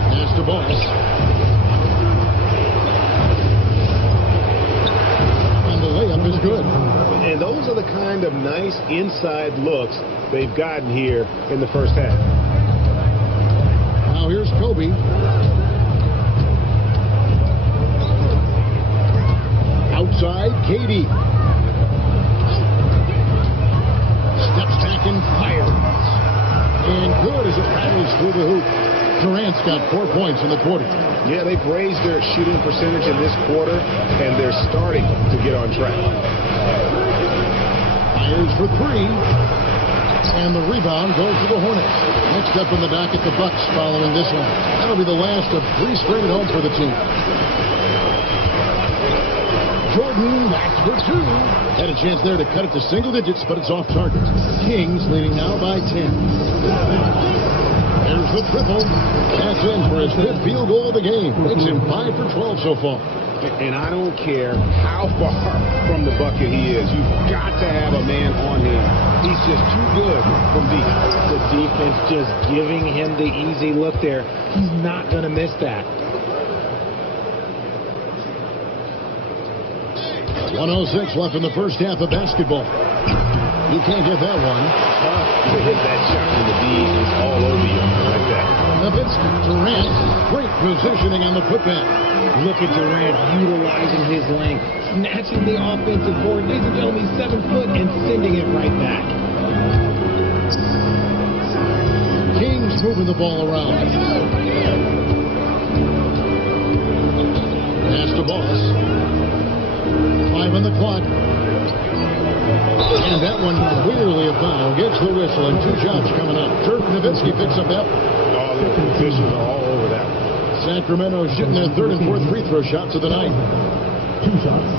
Pass to Boss. And the layup is good. And those are the kind of nice inside looks they've gotten here in the first half. Now here's Kobe. through the hoop. Durant's got 4 points in the quarter. Yeah, they've raised their shooting percentage in this quarter, and they're starting to get on track. Fires for 3. And the rebound goes to the Hornets. Next up in the docket, the Bucks following this one. That'll be the last of 3 straight at home for the team. Jordan, back for 2. Had a chance there to cut it to single digits, but it's off target. Kings leading now by 10. There's the triple. That's in for his 5th field goal of the game. Makes him 5 for 12 so far. And I don't care how far from the bucket he is. You've got to have a man on him. He's just too good from deep. The defense just giving him the easy look there. He's not going to miss that. 1:06 left in the first half of basketball. You can't get that one. To hit that shot when the D is all over you like that. Nowitzki, Durant, great positioning on the putback. Look at Durant utilizing his length, snatching the offensive board. Ladies and gentlemen, he's 7 foot and sending it right back. Kings moving the ball around. Pass to Boss. 5 on the clock. And that one clearly a foul. Gets the whistle and 2 shots coming up. Dirk Nowitzki picks up that. All the officials are all over that. Sacramento shooting their 3rd and 4th free throw shots of the night. 2 shots.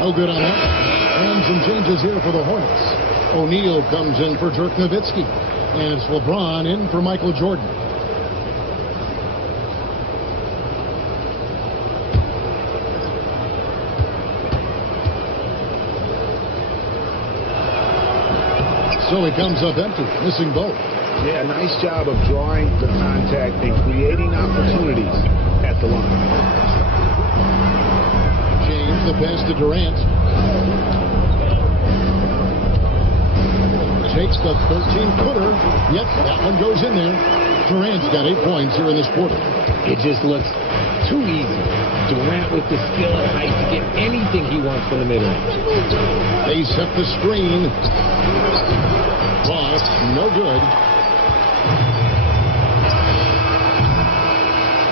No good on that. And some changes here for the Hornets. O'Neal comes in for Dirk Nowitzki. And it's LeBron in for Michael Jordan. So he comes up empty, missing both. Yeah, nice job of drawing the contact and creating opportunities at the line. James, the pass to Durant. Takes the 13-footer. Yep, that one goes in there. Durant's got 8 points here in this quarter. It just looks too easy. Durant with the skill and height to get anything he wants from the mid-range. They set the screen. Boss, no good.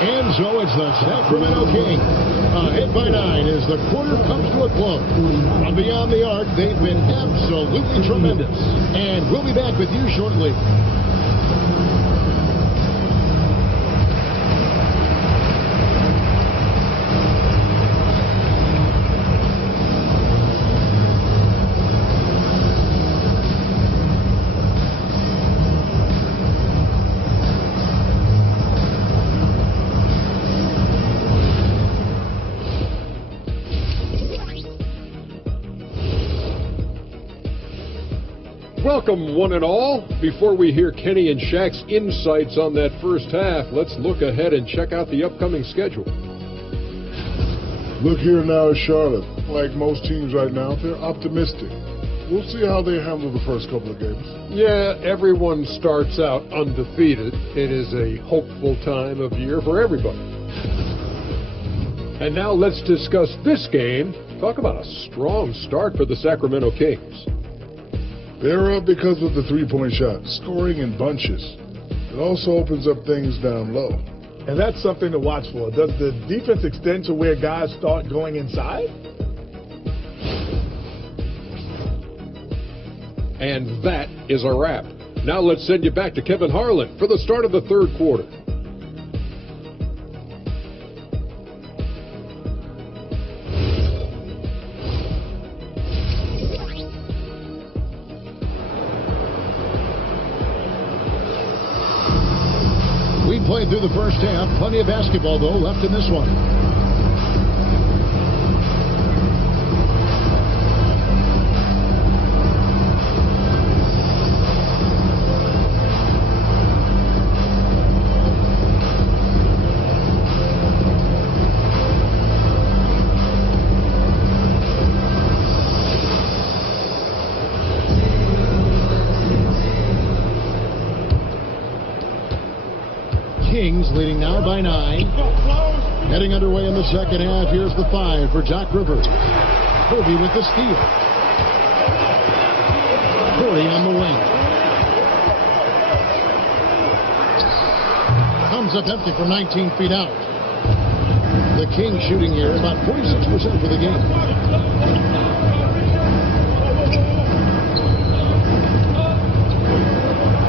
And so it's the Sacramento Kings. Ahead by 9 as the quarter comes to a close. From beyond the arc, they've been absolutely tremendous. And we'll be back with you shortly. Welcome, one and all. Before we hear Kenny and Shaq's insights on that first half, let's look ahead and check out the upcoming schedule. Look here now at Charlotte. Like most teams right now, they're optimistic. We'll see how they handle the first couple of games. Yeah, everyone starts out undefeated. It is a hopeful time of year for everybody. And now let's discuss this game. Talk about a strong start for the Sacramento Kings. They're up because of the three-point shot, scoring in bunches. It also opens up things down low. And that's something to watch for. Does the defense extend to where guys start going inside? And that is a wrap. Now let's send you back to Kevin Harlan for the start of the third quarter. Played through the first half. Plenty of basketball, though, left in this one. James leading now by 9. Heading underway in the second half. Here's the 5 for Doc Rivers. Kirby with the steal. Curry on the wing. Comes up empty from 19 feet out. The Kings shooting here about 46% for the game.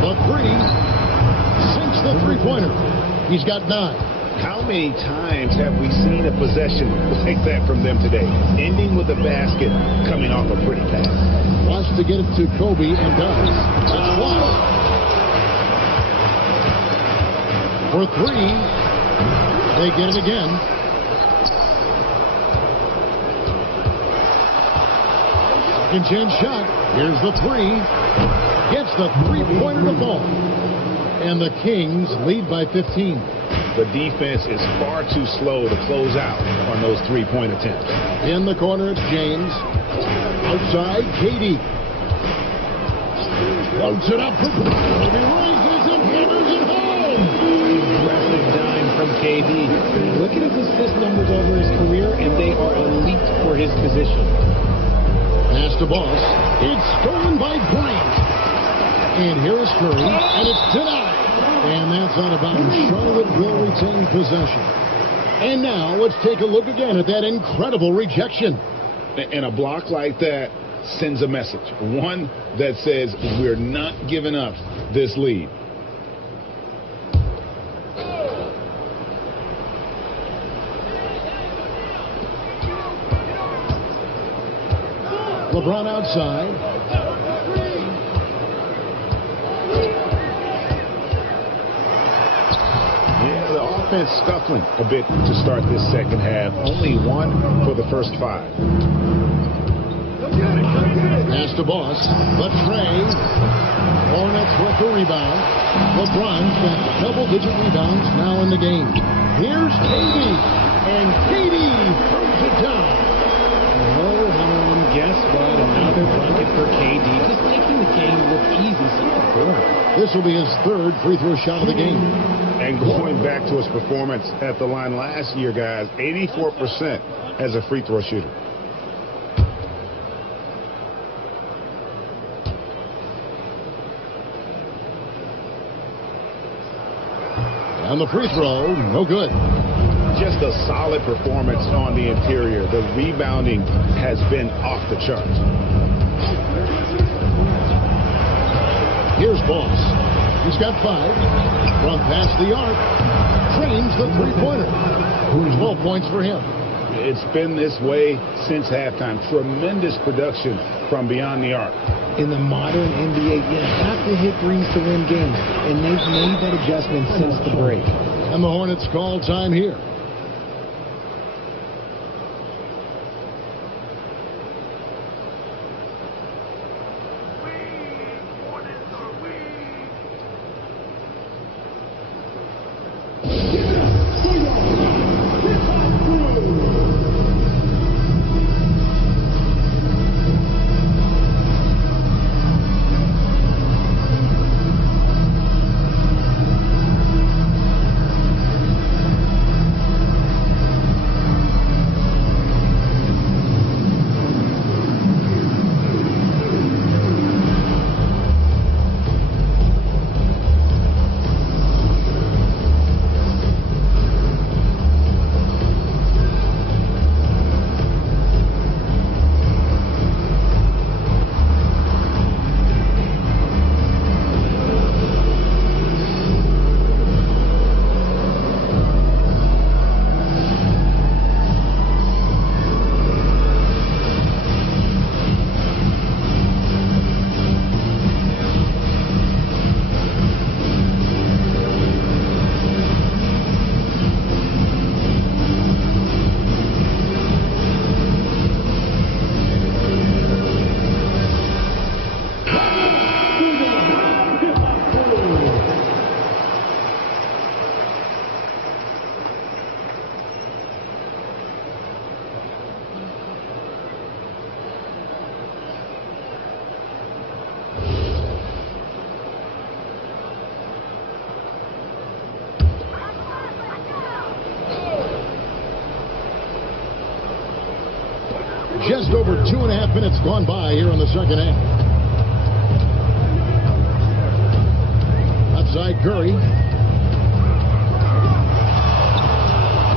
The 3 sinks the three-pointer. He's got 9. How many times have we seen a possession like that from them today? Ending with a basket, coming off a pretty pass. Wants to get it to Kobe and does. It's blocked. For 3, they get it again. Second chance shot. Here's the 3. Gets the three-pointer to fall. And the Kings lead by 15. The defense is far too slow to close out on those three-point attempts. In the corner, it's James. Outside, KD. Floats it up for Kobe. Rises and hammers it home. Aggressive dime from KD. Look at his assist numbers over his career, and they are elite for his position. Pass to Boss. It's stolen by Bryant. And here is Curry, and it's denied. And that's out of bounds. Charlotte will retain possession. And now let's take a look again at that incredible rejection. And a block like that sends a message. One that says we're not giving up this lead. LeBron outside. Offense scuffling a bit to start this second half. Only 1 for the first 5. Pass to Boss. But Trey. Hornets with the rebound. LeBron's got double-digit rebounds now in the game. Here's KD. And KD throws it down. Oh, guess what? Another bucket for KD. Just taking the game with easy. This will be his 3rd free throw shot of the game. And going back to his performance at the line last year, guys, 84% as a free throw shooter. And the free throw, no good. Just a solid performance on the interior. The rebounding has been off the charts. Here's Boss. He's got 5. From past the arc. Trains the three-pointer. 12 points for him. It's been this way since halftime. Tremendous production from beyond the arc. In the modern NBA, you have to hit threes to win games, and they've made that adjustment since the break. And the Hornets call time here. just over 2.5 minutes gone by here in the second half. Outside Curry.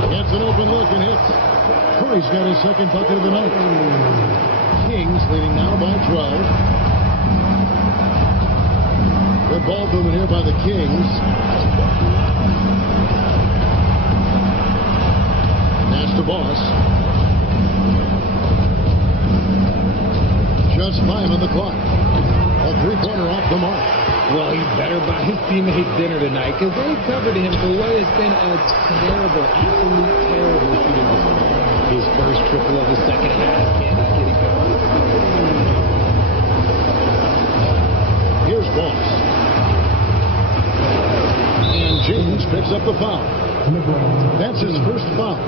Gets an open look and hits. Curry's got his second bucket of the night. Kings leading now by 12. Good ball movement here by the Kings. That's the boss. Just 5 on the clock. A three-pointer off the mark. Well, he better buy his teammates dinner tonight because they covered him for what has been a terrible, absolute terrible shooting performance. His first triple of the second half. Can't get it going. Here's Boss. And James picks up the foul. That's his first foul.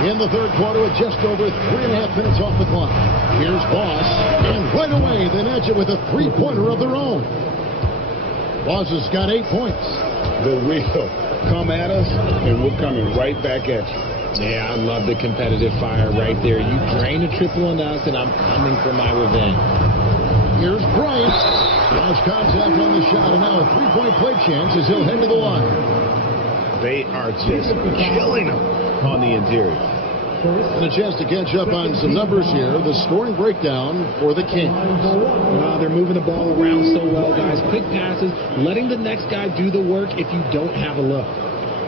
In the third quarter with just over 3.5 minutes off the clock. Here's Boss. And right away, they match it with a three-pointer of their own. Boss has got 8 points. The wheel. Come at us, and we're coming right back at you. Yeah, I love the competitive fire right there. You drain a triple on us, and I'm coming for my revenge. Here's Bryant. Lost contact on the shot, and now a three-point play chance as he'll head to the line. They are just killing them on the interior. And a chance to catch up on some numbers here. The scoring breakdown for the Kings. Wow, they're moving the ball around so well, guys. Quick passes, letting the next guy do the work if you don't have a look.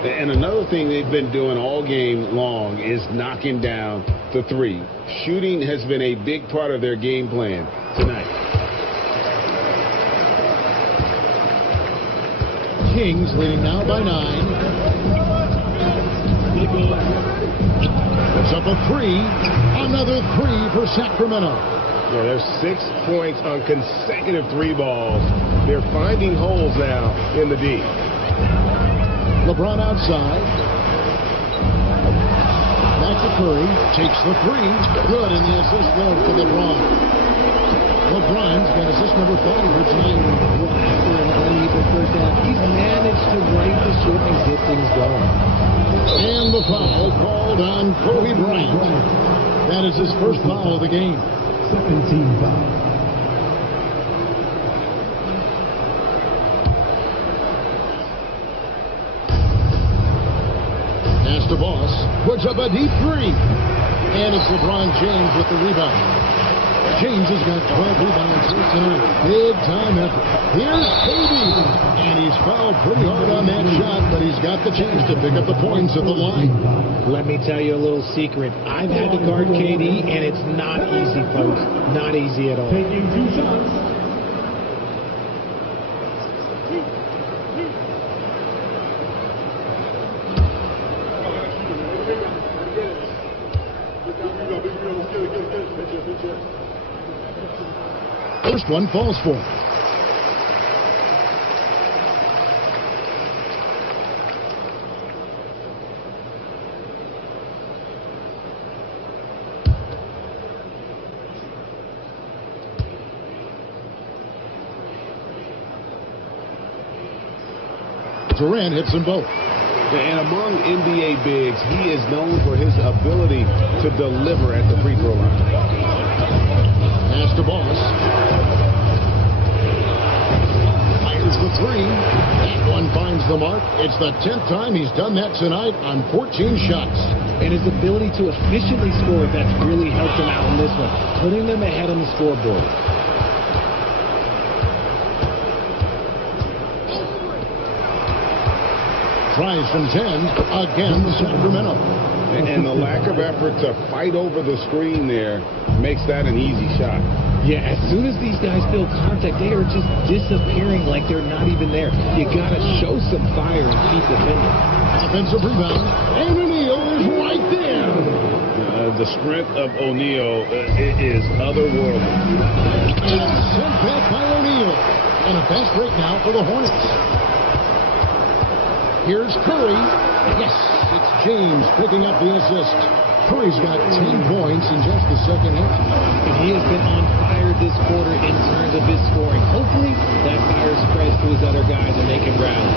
And another thing they've been doing all game long is knocking down the three. Shooting has been a big part of their game plan tonight. Kings leading now by 9. Puts up a three. Another three for Sacramento. Yeah, there's 6 points on consecutive three balls. They're finding holes now in the D. LeBron outside. Back to Curry. Takes the three. Good, and the assist there for LeBron. LeBron's got assist number 5 for tonight. After an uneven first half, he's managed to right the ship and get things going. And the foul called on Kobe Bryant. That is his first foul of the game. Second team foul. Pass to Boss. Puts up a deep three. And it's LeBron James with the rebound. James has got 12 rebounds here tonight. Big time effort. Here's KD. And he's fouled pretty hard on that shot, but he's got the chance to pick up the points at the line. Let me tell you a little secret. I've had to guard KD, and it's not easy, folks. Not easy at all. Taking 2 shots. First one falls for him. Durant hits them both. And among NBA bigs, he is known for his ability to deliver at the free throw line. Pass to Boss. Fires the three. That one finds the mark. It's the 10th time he's done that tonight on 14 shots. And his ability to efficiently score, that's really helped him out in this one, putting them ahead on the scoreboard. Tries from 10. Again, Sacramento. And the lack of effort to fight over the screen there makes that an easy shot. Yeah, as soon as these guys feel contact, they are just disappearing like they're not even there. You got to show some fire and keep defending. Offensive rebound. And O'Neal is right there. The strength of O'Neal is otherworldly. And sent back by O'Neal. And a fast break now for the Hornets. Here's Curry. Yes, it's James picking up the assist. Curry's got 10 points in just the second half. And he has been on fire this quarter in terms of his scoring. Hopefully, that fire spreads to his other guys and they can rally.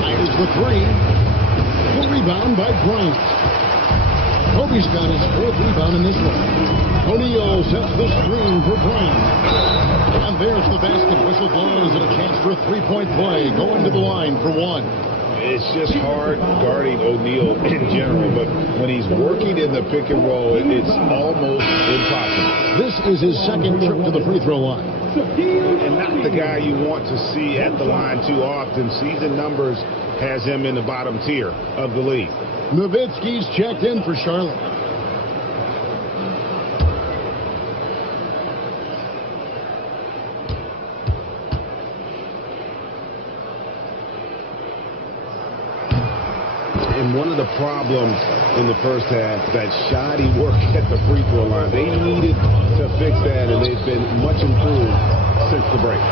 Fires the three. The rebound by Bryant. Kobe's got his 4th rebound in this one. O'Neal sets the screen for Bryant. And there's the basket. Whistle blows and a chance for a three-point play. Going to the line for one. It's just hard guarding O'Neal in general, but when he's working in the pick and roll, it's almost impossible. This is his 2nd trip to the free throw line. And not the guy you want to see at the line too often. Season numbers has him in the bottom tier of the league. Nowitzki's checked in for Charlotte. And one of the problems in the first half, that shoddy work at the free throw line. They needed to fix that, and they've been much improved since the break.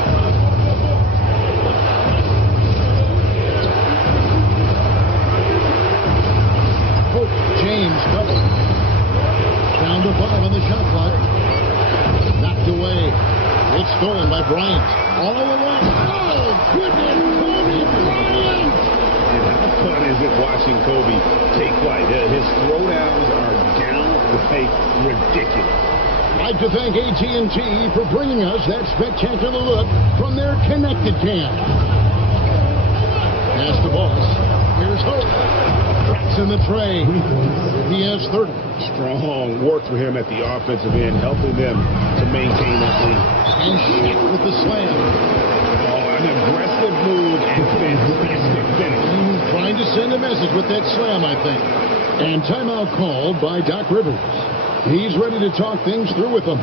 James double. Down to 5 on the shot clock. Knocked away. It's stolen by Bryant. All along. Oh, goodness. Kobe Bryant. And how fun is it watching Kobe take flight? His throwdowns are downright ridiculous. I'd like to thank AT&T for bringing us that spectacular look from their connected cam. Pass to Boss. Here's Hope. Cracks in the tray. He has 30. Strong work for him at the offensive end, helping them to maintain that lead. And Shaq with the slam. Oh, an aggressive move and fantastic finish. Trying to send a message with that slam, I think. And timeout called by Doc Rivers. He's ready to talk things through with them.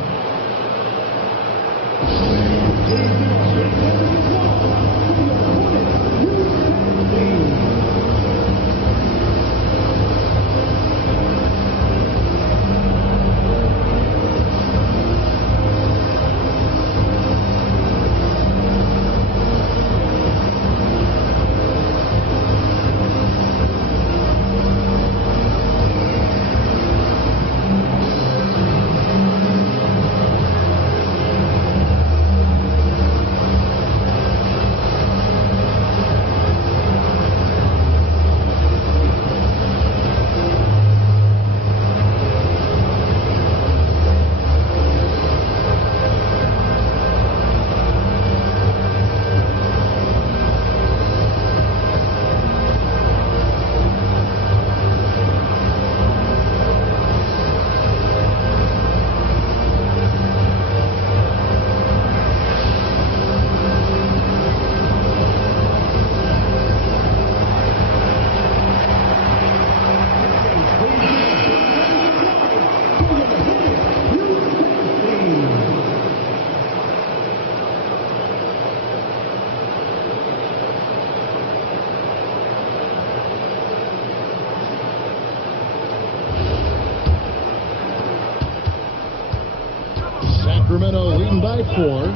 Sacramento leading by 4.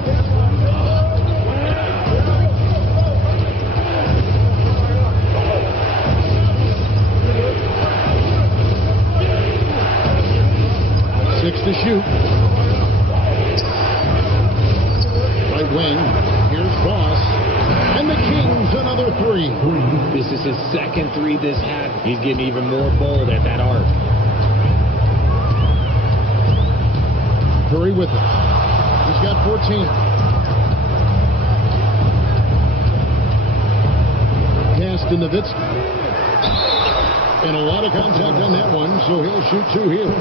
To shoot. Right wing. Here's Boss. And the Kings another 3. This is his 2nd 3 this half. He's getting even more bold at that arc. Curry with it. He's got 14. Pass to Nowitzki. And a lot of contact on that one, so he'll shoot 2 here.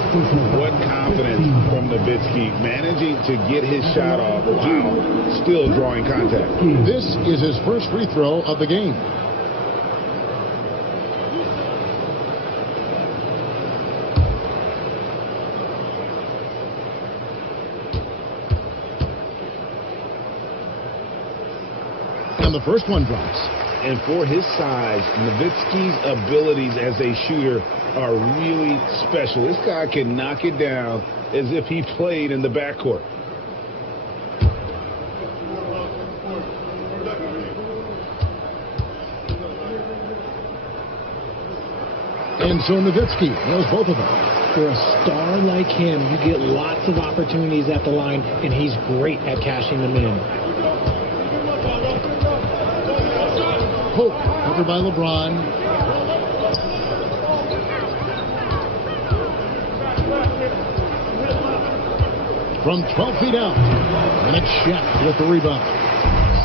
What confidence from Nowitzki, managing to get his shot off while still drawing contact. This is his first free throw of the game. And the first one drops. And for his size, Nowitzki's abilities as a shooter are really special. This guy can knock it down as if he played in the backcourt. And so Nowitzki knows both of them. For a star like him, you get lots of opportunities at the line, and he's great at cashing them in. Hope, covered by LeBron. from 12 feet out. And it's Shaq with the rebound.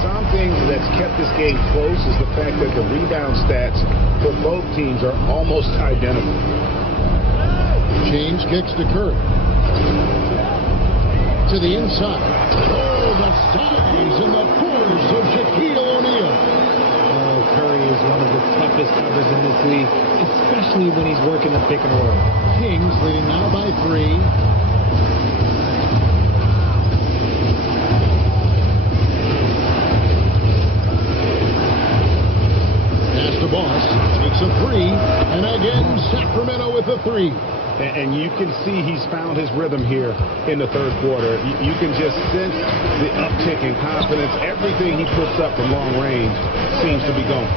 Something that's kept this game close is the fact that the rebound stats for both teams are almost identical. James kicks to Curry. To the inside. Oh, the size and the force of Shaquille O'Neal. Oh, Curry is one of the toughest covers in this league, especially when he's working the pick and roll. Kings leading now by 3. Pass to Boss. Takes a 3. And again, Sacramento with a 3. And you can see he's found his rhythm here in the third quarter. You can just sense the uptick in confidence. Everything he puts up from long range seems to be going.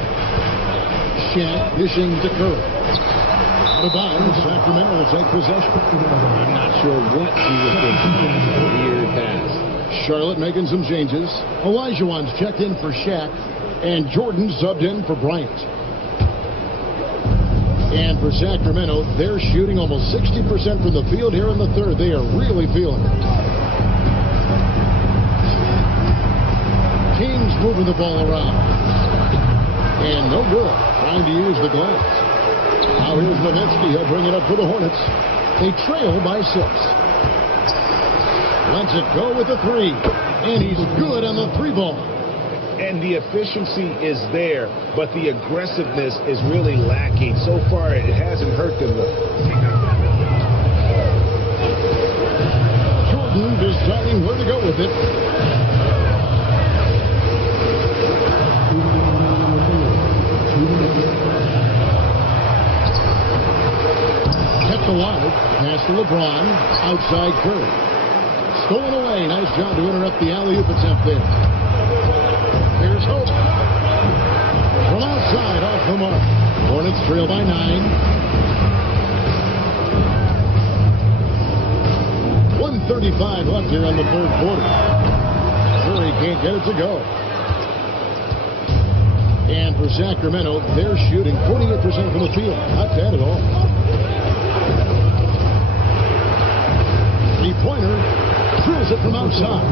Shaq dishing to Curry. Out of bounds, Sacramento will take possession. I'm not sure what he was thinking. Weird pass. Charlotte making some changes. Olajuwon's checked in for Shaq, and Jordan subbed in for Bryant. And for Sacramento, they're shooting almost 60% from the field here in the third. They are really feeling it. Kings moving the ball around. And no good. Trying to use the glass. Now here's Nowitzki. He'll bring it up for the Hornets. They trail by 6. Lets it go with a 3. And he's good on the 3 ball. And the efficiency is there, but the aggressiveness is really lacking. So far, it hasn't hurt them. Jordan deciding where to go with it. Kept alive. Pass to LeBron. Outside Curry. Stolen away. Nice job to interrupt the alley-oop attempt there. Here's Hope. From outside, off the mark. Hornets trail by 9. 1:35 left here on the third quarter. Curry can't get it to go. And for Sacramento, they're shooting 48% from the field. Not bad at all. 3-pointer. Drills it from outside.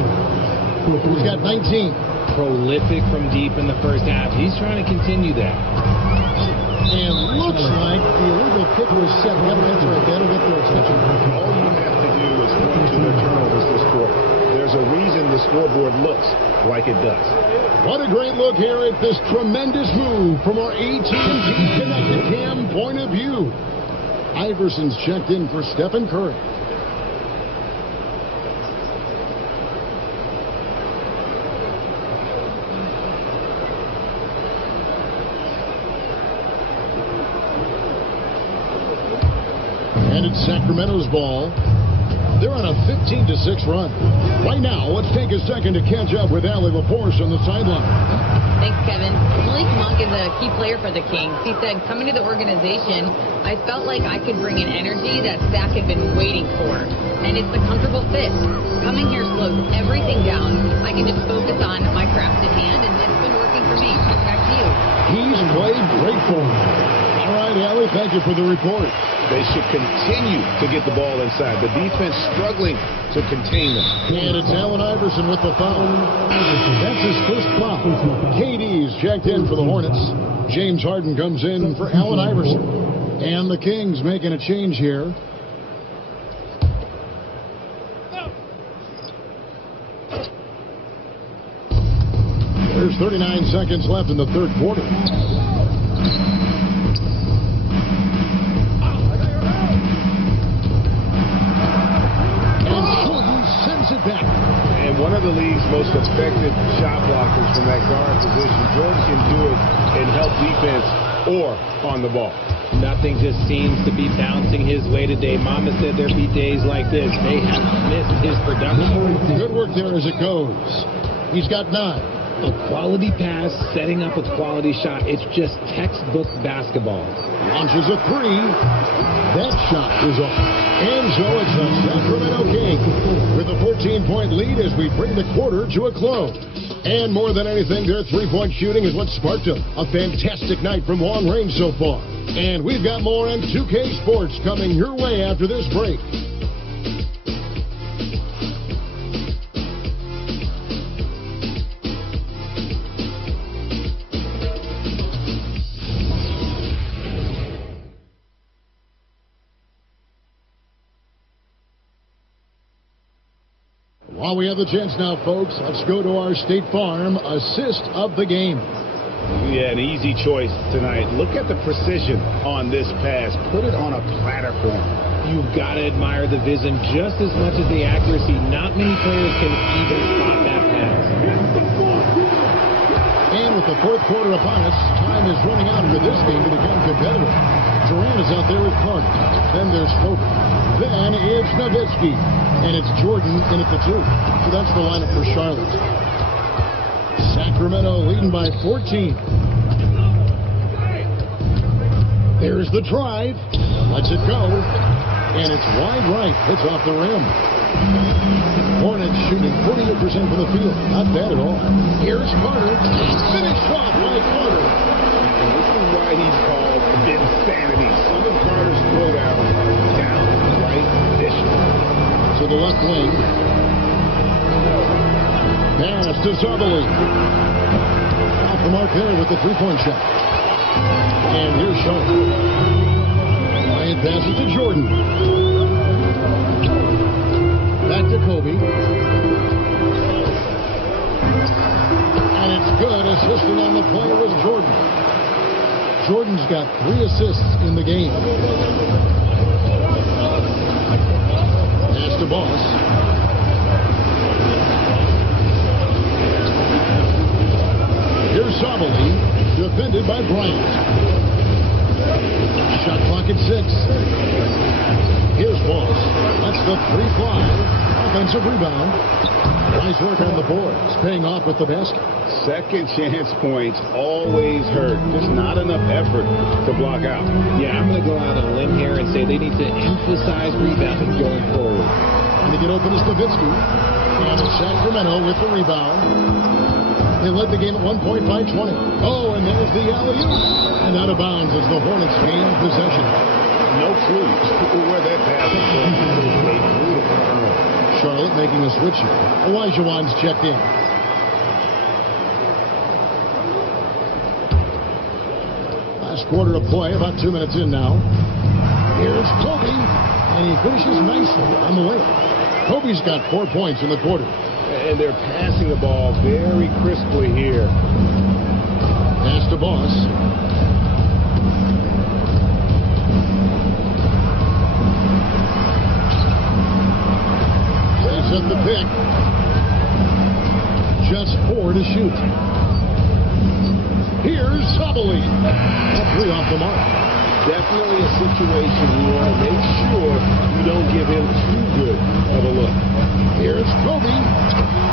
He's got 19. Prolific from deep in the first half. He's trying to continue that. And looks like the illegal kick was set. Yep, that's right. That'll get their attention. All you have to do is point to the turnovers this quarter. There's a reason the scoreboard looks like it does. What a great look here at this tremendous move from our AT&T Connected Cam point of view. Iverson's checked in for Stephen Curry. And it's Sacramento's ball. They're on a 15-6 run. Right now, let's take a second to catch up with Allie LaForce on the sideline. Thanks, Kevin. Malik Monk is a key player for the Kings. He said, coming to the organization, I felt like I could bring an energy that Sac had been waiting for. And it's a comfortable fit. Coming here slows everything down. I can just focus on my craft at hand, and it's been working for me. Back to you. He's played great for him. All right, Allie, thank you for the report. They should continue to get the ball inside. The defense struggling to contain them. And it's Allen Iverson with the foul. That's his first foul. KD's checked in for the Hornets. James Harden comes in for Allen Iverson. And the Kings making a change here. There's 39 seconds left in the third quarter. And one of the league's most effective shot blockers from that guard position. George can do it and help defense or on the ball. Nothing just seems to be bouncing his way today. Mama said there'd be days like this. They have missed his production. Good work there as it goes. He's got 9. A quality pass, setting up a quality shot. It's just textbook basketball. Launches a 3. That shot is off. And so it's the Sacramento Kings with a 14-point lead as we bring the quarter to a close. And more than anything, their three-point shooting is what sparked a fantastic night from long range so far. And we've got more on 2K Sports coming your way after this break. While we have the chance now, folks, let's go to our State Farm assist of the game. Yeah, an easy choice tonight. Look at the precision on this pass. Put it on a platter form. You've got to admire the vision just as much as the accuracy. Not many players can even spot that pass. And with the fourth quarter upon us, time is running out for this game to become competitive. Durant is out there with Clark. Then there's Kobe. Then it's Nowitzki. And it's Jordan in at the 2. So that's the lineup for Charlotte. Sacramento leading by 14. There's the drive. Lets it go. And it's wide right. It's off the rim. Hornets shooting 48% from the field. Not bad at all. Here's Carter. Finished off by Carter. And this is why he's called insanity. Some of Carter's throwdowns are downright vicious. To the left wing. Pass to Zabali. Off the mark there with the three-point shot. And here's Sharp. Bryant passes to Jordan. Back to Kobe. And it's good. Assisting on the play was Jordan. Jordan's got 3 assists in the game. Pass to Boss. Here's Zabali, defended by Bryant. Shot clock at 6. Here's Boss. That's the 3-fly. Offensive rebound. Nice work on the boards. Paying off with the basket. Second chance points always hurt. Just not enough effort to block out. Yeah, I'm going to go out on a limb here and say they need to emphasize rebounding going forward. And to get open is Nowitzki. And Sacramento with the rebound. They led the game at 1 point by 20. Oh, and there's the alley-oop. And out of bounds as the Hornets gain possession. No clue where that pass is going. Charlotte making a switch here. Elijah Wan's checked in. Last quarter of play, about 2 minutes in now. Here's Kobe, and he finishes nicely on the layup. Kobe's got 4 points in the quarter. And they're passing the ball very crisply here. Pass to Boss. They set the pick. Just 4 to shoot. Here's Zabali. That 3 off the mark. Definitely a situation you want to make sure you don't give him too good of a look. Here's Kobe.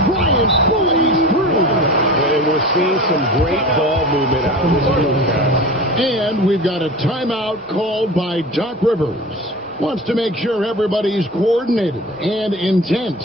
Bryant bullies through. And we're seeing some great ball movement out of this group, guys. And we've got a timeout called by Doc Rivers. Wants to make sure everybody's coordinated and intent.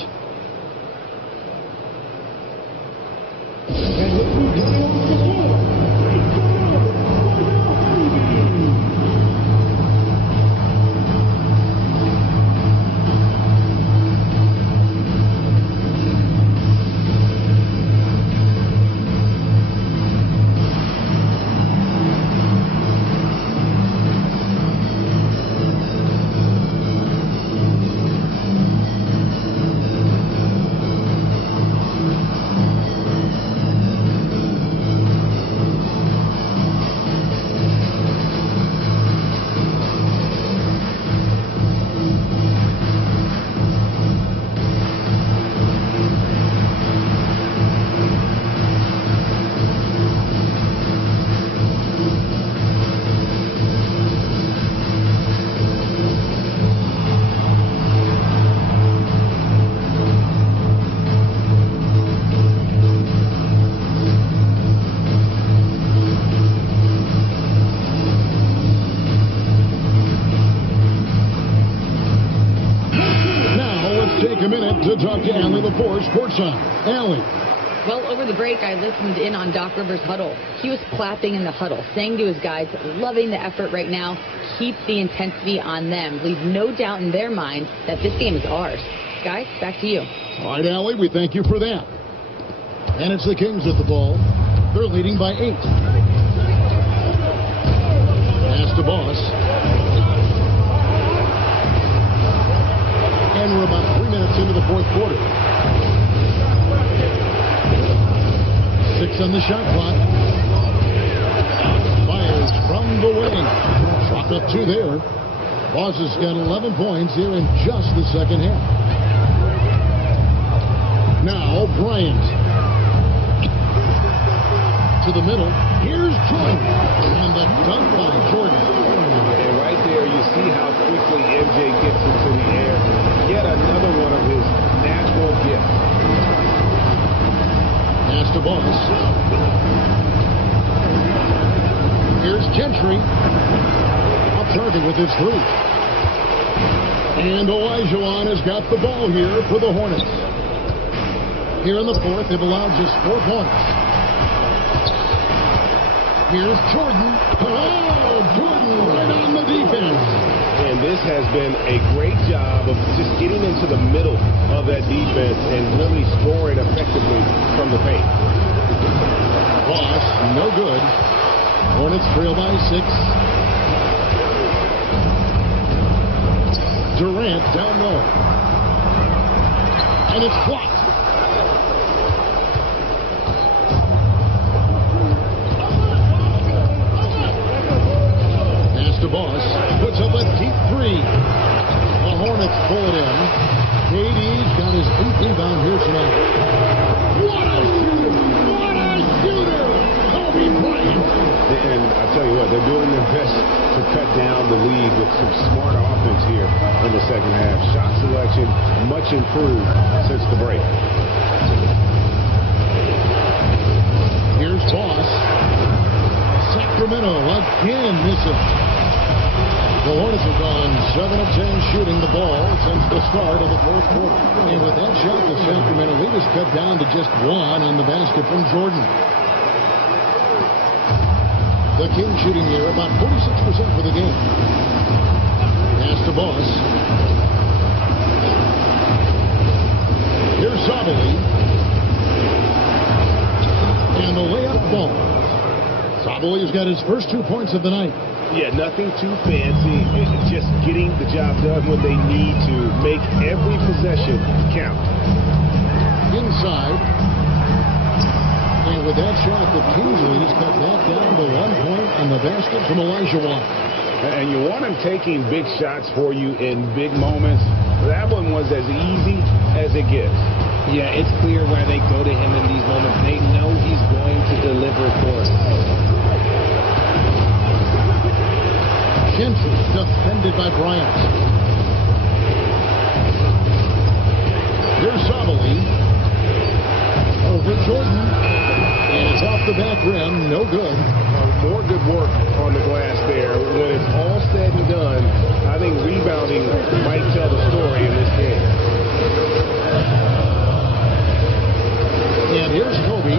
To talk to Allie LaForce, courtside. Allie. Well, over the break, I listened in on Doc Rivers' huddle. He was clapping in the huddle, saying to his guys, loving the effort right now, keep the intensity on them. Leave no doubt in their mind that this game is ours. Guys, back to you. All right, Allie, we thank you for that. And it's the Kings with the ball. They're leading by 8. Pass to Boss. And we're about 3 minutes into the fourth quarter. shot clock. Fires from the wing. Dropped up 2 there. Boss has got 11 points here in just the second half. Now Bryant. To the middle. Here's Jordan. And the dunk by Jordan. And right there you see how quickly MJ gets into the air. Yet another one of his natural gifts. Pass to Boss. Here's Gentry. Off target with his 3. And Olajuwon has got the ball here for the Hornets. Here in the fourth, they've allowed just 4 points. Here's Jordan. Oh, Jordan right on the defense. And this has been a great job of just getting into the middle of that defense and really scoring effectively from the paint. Boss, no good. Hornets trail by 6. Durant down low. And it's blocked. Pass to Boss. Puts up a deep 3. The Hornets pull it in. KD's got his 8th rebound here tonight. What a shooter! What a shooter! Kobe Bryant! And I tell you what, they're doing their best to cut down the lead with some smart offense here in the second half. Shot selection much improved since the break. Here's Boss. Sacramento again missing. The Hornets have gone 7 of 10 shooting the ball since the start of the fourth quarter. And with that shot, the Sacramento lead is cut down to just 1 on the basket from Jordan. The Kings shooting here about 46% for the game. Pass to Boss. Here's Sabali. And the layup ball. Sabali has got his first 2 points of the night. Yeah, nothing too fancy. It's just getting the job done when they need to. Make every possession count. Inside. And with that shot, the Kings lead is cut back down to 1 point on the basket from Olajuwon. And you want him taking big shots for you in big moments. That one was as easy as it gets. Yeah, it's clear why they go to him in these moments. They know he's going to deliver for us. Gentry defended by Bryant. Here's Sabali. Over Jordan. And it's off the back rim. No good. More good work on the glass there. When it's all said and done, I think rebounding might tell the story in this game. And here's Kobe.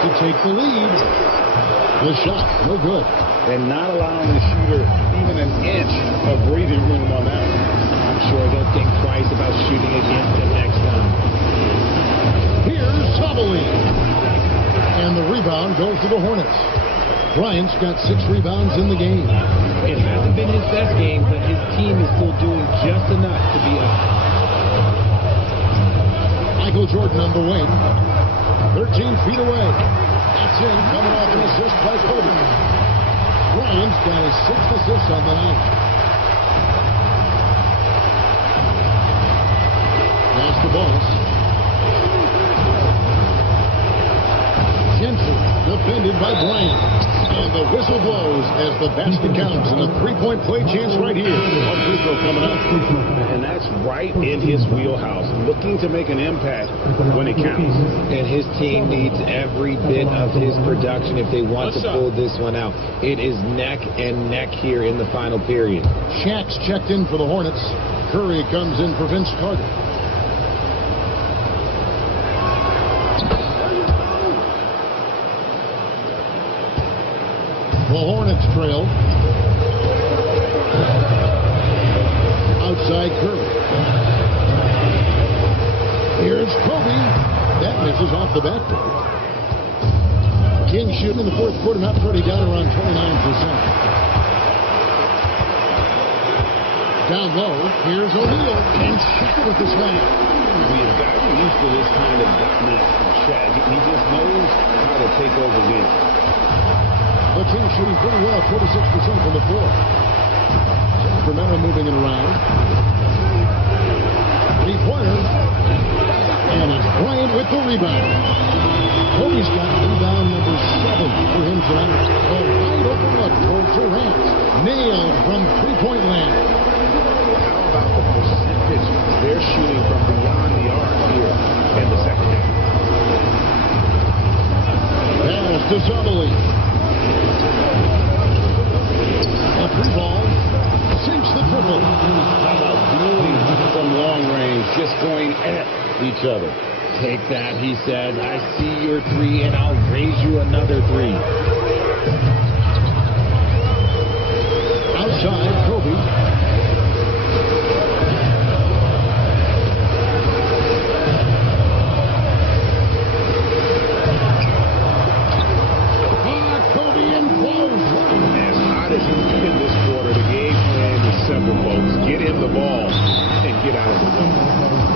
To take the lead. The shot, no good. And not allowing the shooter even an inch of breathing room on that one. I'm sure they'll think twice about shooting against him next time. Here's Sabali. And the rebound goes to the Hornets. Bryant's got 6 rebounds in the game. It hasn't been his best game, but his team is still doing just enough to be up. Michael Jordan on the wing. 13 feet away. That's in, coming off an assist by Kobe. Bryant's got his 6th assist on the night. Pass the Boss. Gentry defended by Bryant. And the whistle blows as the basket counts. And a 3-point play chance right here on free throw coming up. And that's right in his wheelhouse. Looking to make an impact when it counts. And his team needs every bit of his production if they want to pull this one out. It is neck and neck here in the final period. Shaq's checked in for the Hornets. Curry comes in for Vince Carter. The Hornets trail. Outside Curry. Here's Kobe. That misses off the backboard. King shooting in the fourth quarter, not pretty, down around 29%. Down low, here's O'Neal. And Shaq with the slam. We've gotten used to this kind of dominance from Shaq. He just knows how to take over games. The team shooting pretty well, 46% from the floor. Sacramento moving it around. Three-pointer. And it's Bryant with the rebound. Kobe's got rebound number 7 for him tonight. A wide open look for Durant. Nailed from three-point land. How about the percentage they're shooting from beyond the arc here in the second half? Pass to Summerlee. A three ball. Sinks the triple. How about doing from long range, just going at each other? Take that, he said. I see your 3, and I'll raise you another 3. Outside, Kobe. Kobe in close. As hot as he's been this quarter, the game plan is simple, folks. Get in the ball and get out of the way.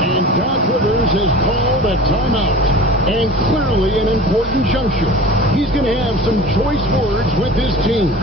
And Doc Rivers has called a timeout. And clearly an important juncture. He's going to have some choice words with his team.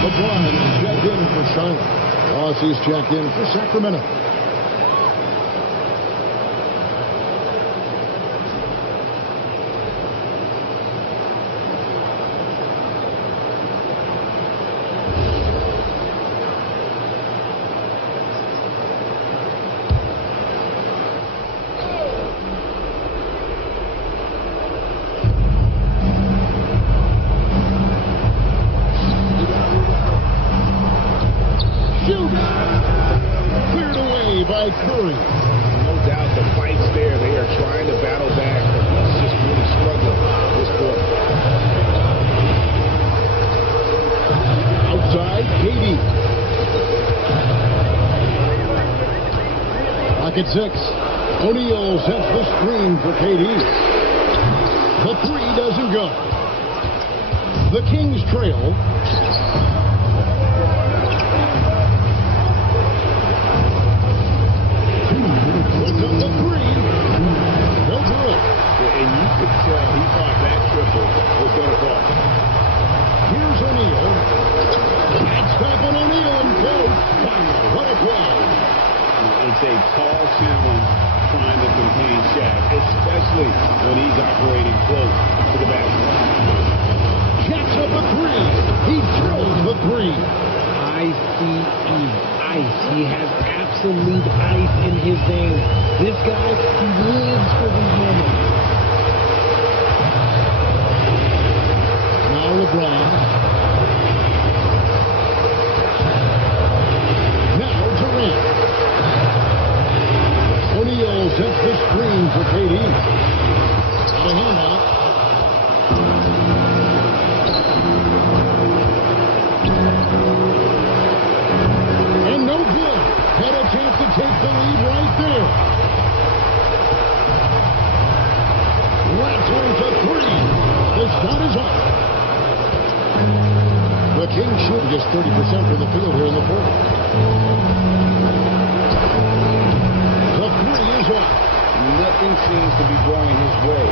LeBron checked in for Charlotte. Ross is checked in for Sacramento. Cleared away by Curry. No doubt the fight's there. They are trying to battle back, but he's just really struggling this quarter. Outside, KD. Pocket 6. O'Neal sets the screen for KD. The 3 doesn't go. The Kings trail. And you could tell he thought that triple was going to fall. Here's O'Neal. Backstep on O'Neal and close. What a play. It's a tall challenge trying to contain Shaq, especially when he's operating close to the basket. Jacks up a 3. He drills the 3. Ice. He has absolute ice in his veins. This guy, he lives for these moments. Now LeBron. Now Durant. O'Neal sets the screen for KD. Got a hand on it. And no good. Had a chance to take the lead right there. Rattles a 3. The shot is off. The Kings shoot just 30% from the field here in the fourth. The 3 is off. Nothing seems to be going his way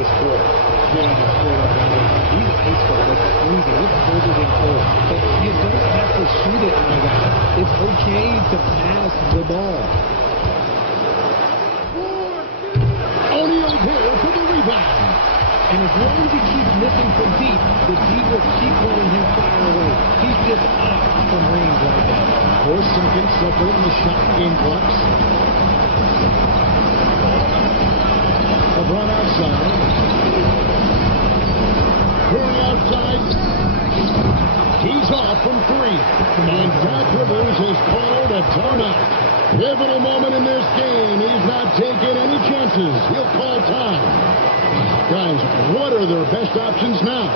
this quarter. going to pull it out. These ice balls are freezing. It's colder than cold. But you don't have to shoot it, my guy. It's okay to pass the ball. O'Neal here for the rebound. And as long as he keeps missing from deep, the deep will keep letting him fire away. He's just off from range right now. 4 seconds separating the shot game clocks. LeBron outside. Curry outside. He's off from 3. And Doc Rivers has called a timeout. Pivotal moment in this game. He's not taking any chances. He'll call time. Guys, what are their best options now?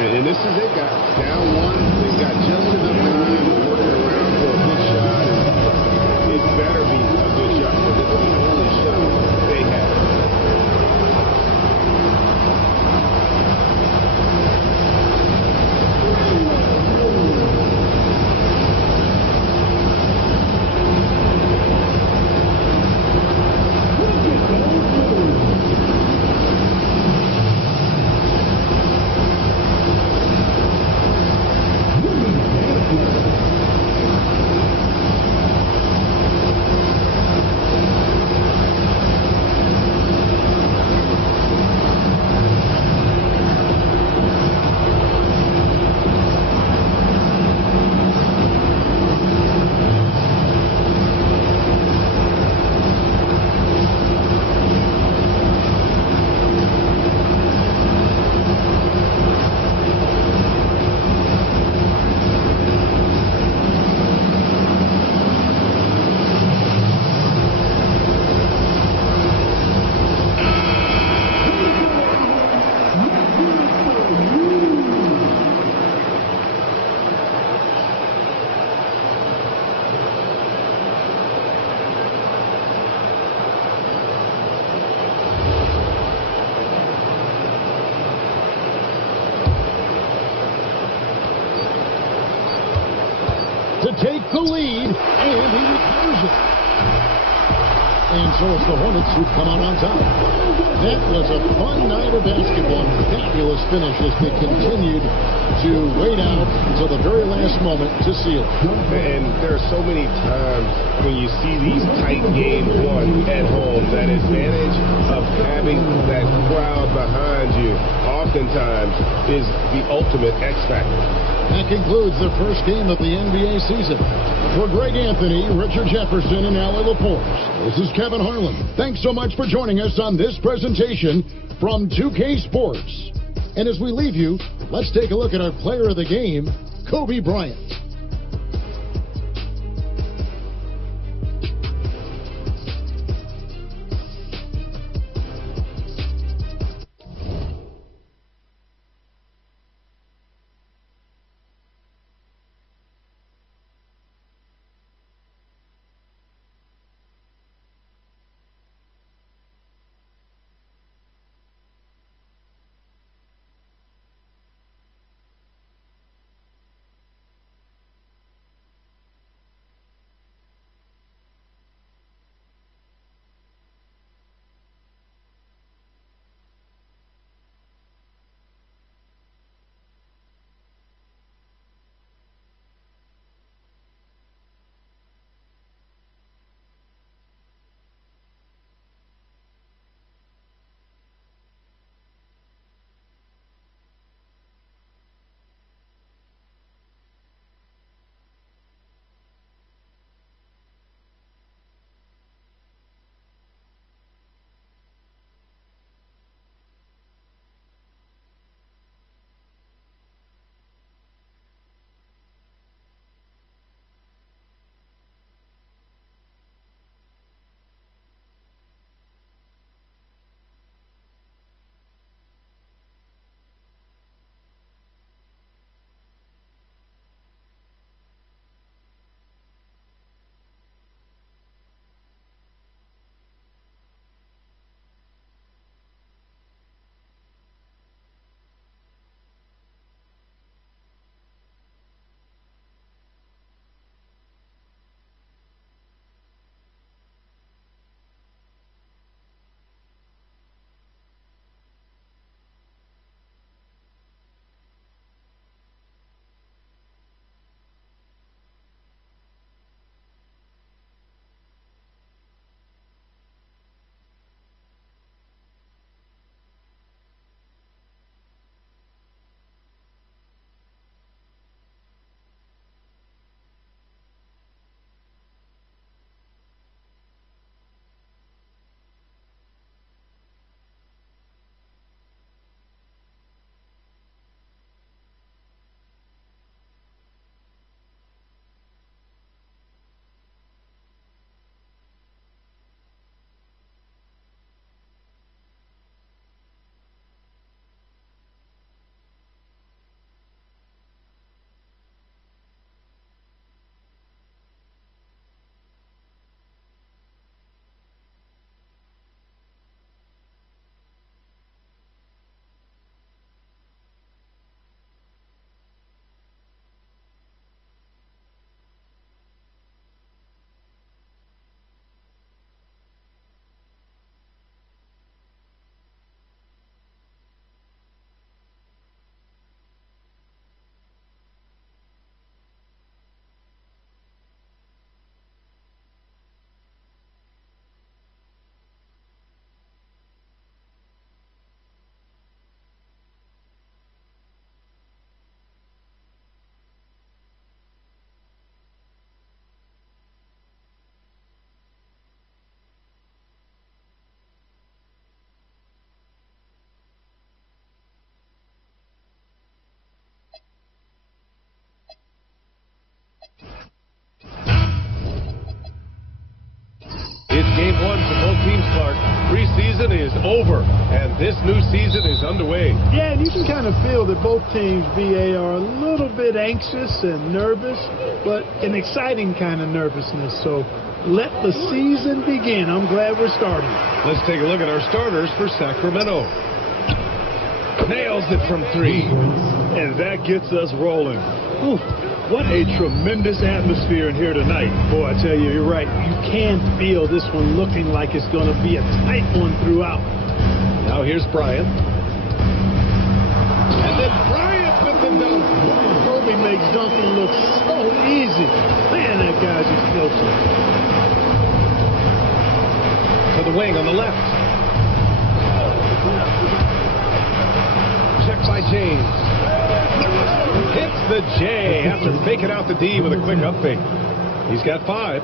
And this is it, guys. Down 1. They've got just enough time to work around for a good shot. It better be a good shot, because it's the only shot they have. To take the lead, and he recovers it. And so it's the Hornets who come out on top. That was a fun night of basketball. Fabulous finish as they continued to wait out until the very last moment to seal. And there are so many times when you see these tight games won at home, that advantage of having that crowd behind you oftentimes is the ultimate X factor. That concludes the first game of the NBA season. For Greg Anthony, Richard Jefferson, and Allie Laporte, this is Kevin Harlan. Thanks so much for joining us on this presentation from 2K Sports. And as we leave you, let's take a look at our player of the game, Kobe Bryant. one for both teams, Clark. Preseason is over, and this new season is underway. Yeah, and you can kind of feel that both teams, BA, are a little bit anxious and nervous, but an exciting kind of nervousness. So let the season begin. I'm glad we're starting. Let's take a look at our starters for Sacramento. Nails it from 3. And that gets us rolling. Ooh, what a tremendous atmosphere in here tonight. Boy, I tell you, you're right. You can feel this one looking like it's going to be a tight one throughout. Now here's Bryant. And then Bryant with the dunk. Kobe makes dunking look so easy. Man, that guy's explosive. To the wing on the left. Check by James. Hits the J after faking out the D with a quick up fake. He's got 5.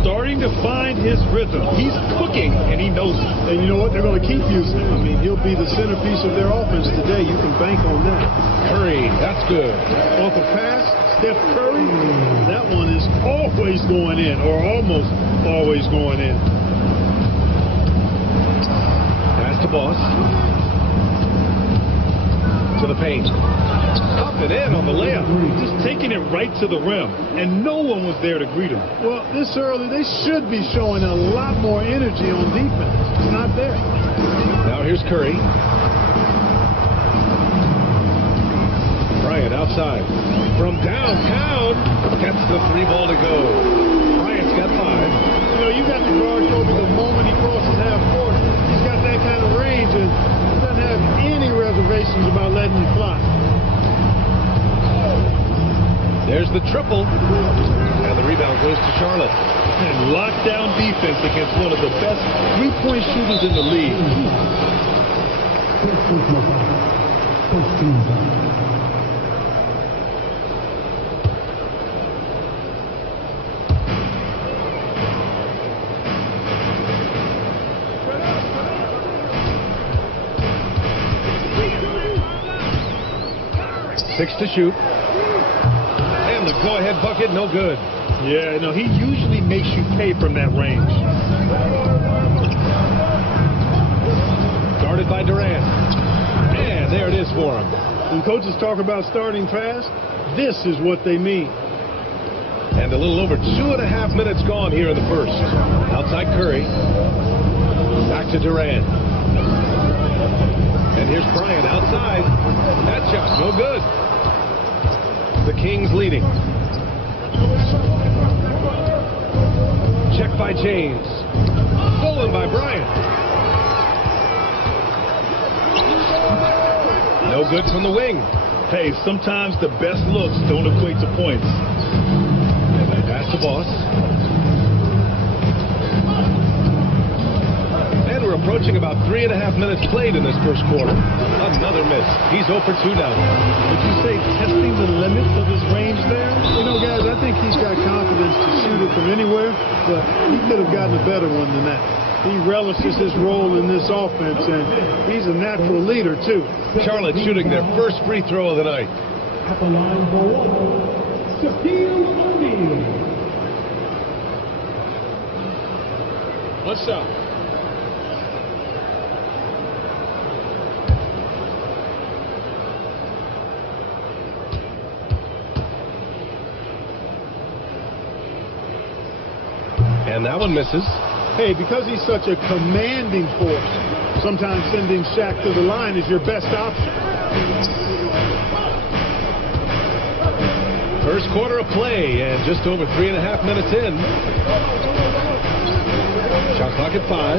Starting to find his rhythm. He's cooking, and he knows it. And you know what? They're going to keep using him. I mean, he'll be the centerpiece of their offense today. You can bank on that. Curry, that's good. Off a pass, Steph Curry, that one is always going in, or almost always going in. Pass to Boss. To the paint. Up and in on the layup. Just taking it right to the rim, and no one was there to greet him. Well, this early, they should be showing a lot more energy on defense. It's not there. Now here's Curry. Bryant outside. From downtown, gets the 3 ball to go. Bryant's got 5. You know, you got to guard Kobe the moment he crosses half court. He's got that kind of range, and he doesn't have any reservations about letting you fly. There's the triple, and the rebound goes to Charlotte. And lockdown defense against one of the best three-point shooters in the league. 6 to shoot. And the go-ahead bucket, no good. Yeah, no, he usually makes you pay from that range. Guarded by Durant. And there it is for him. When coaches talk about starting fast, this is what they mean. And a little over 2.5 minutes gone here in the first. Outside Curry. Back to Durant. And here's Bryant outside. That shot, no good. The Kings leading. Check by James. Stolen by Bryant. No good from the wing. Hey, sometimes the best looks don't equate to points. Pass to Boss. And we're approaching about 3.5 minutes played in this first quarter. Another miss. He's 0 for 2 now. Would you say testing the limits of his range there? You know, guys, I think he's got confidence to shoot it from anywhere, but he could have gotten a better one than that. He relishes his role in this offense, and he's a natural leader, too. Charlotte shooting their first free throw of the night. At the line for one, Shaquille O'Neal. What's up? And that one misses. Hey, because he's such a commanding force, sometimes sending Shaq to the line is your best option. First quarter of play, and just over 3.5 minutes in. Shot clock at 5.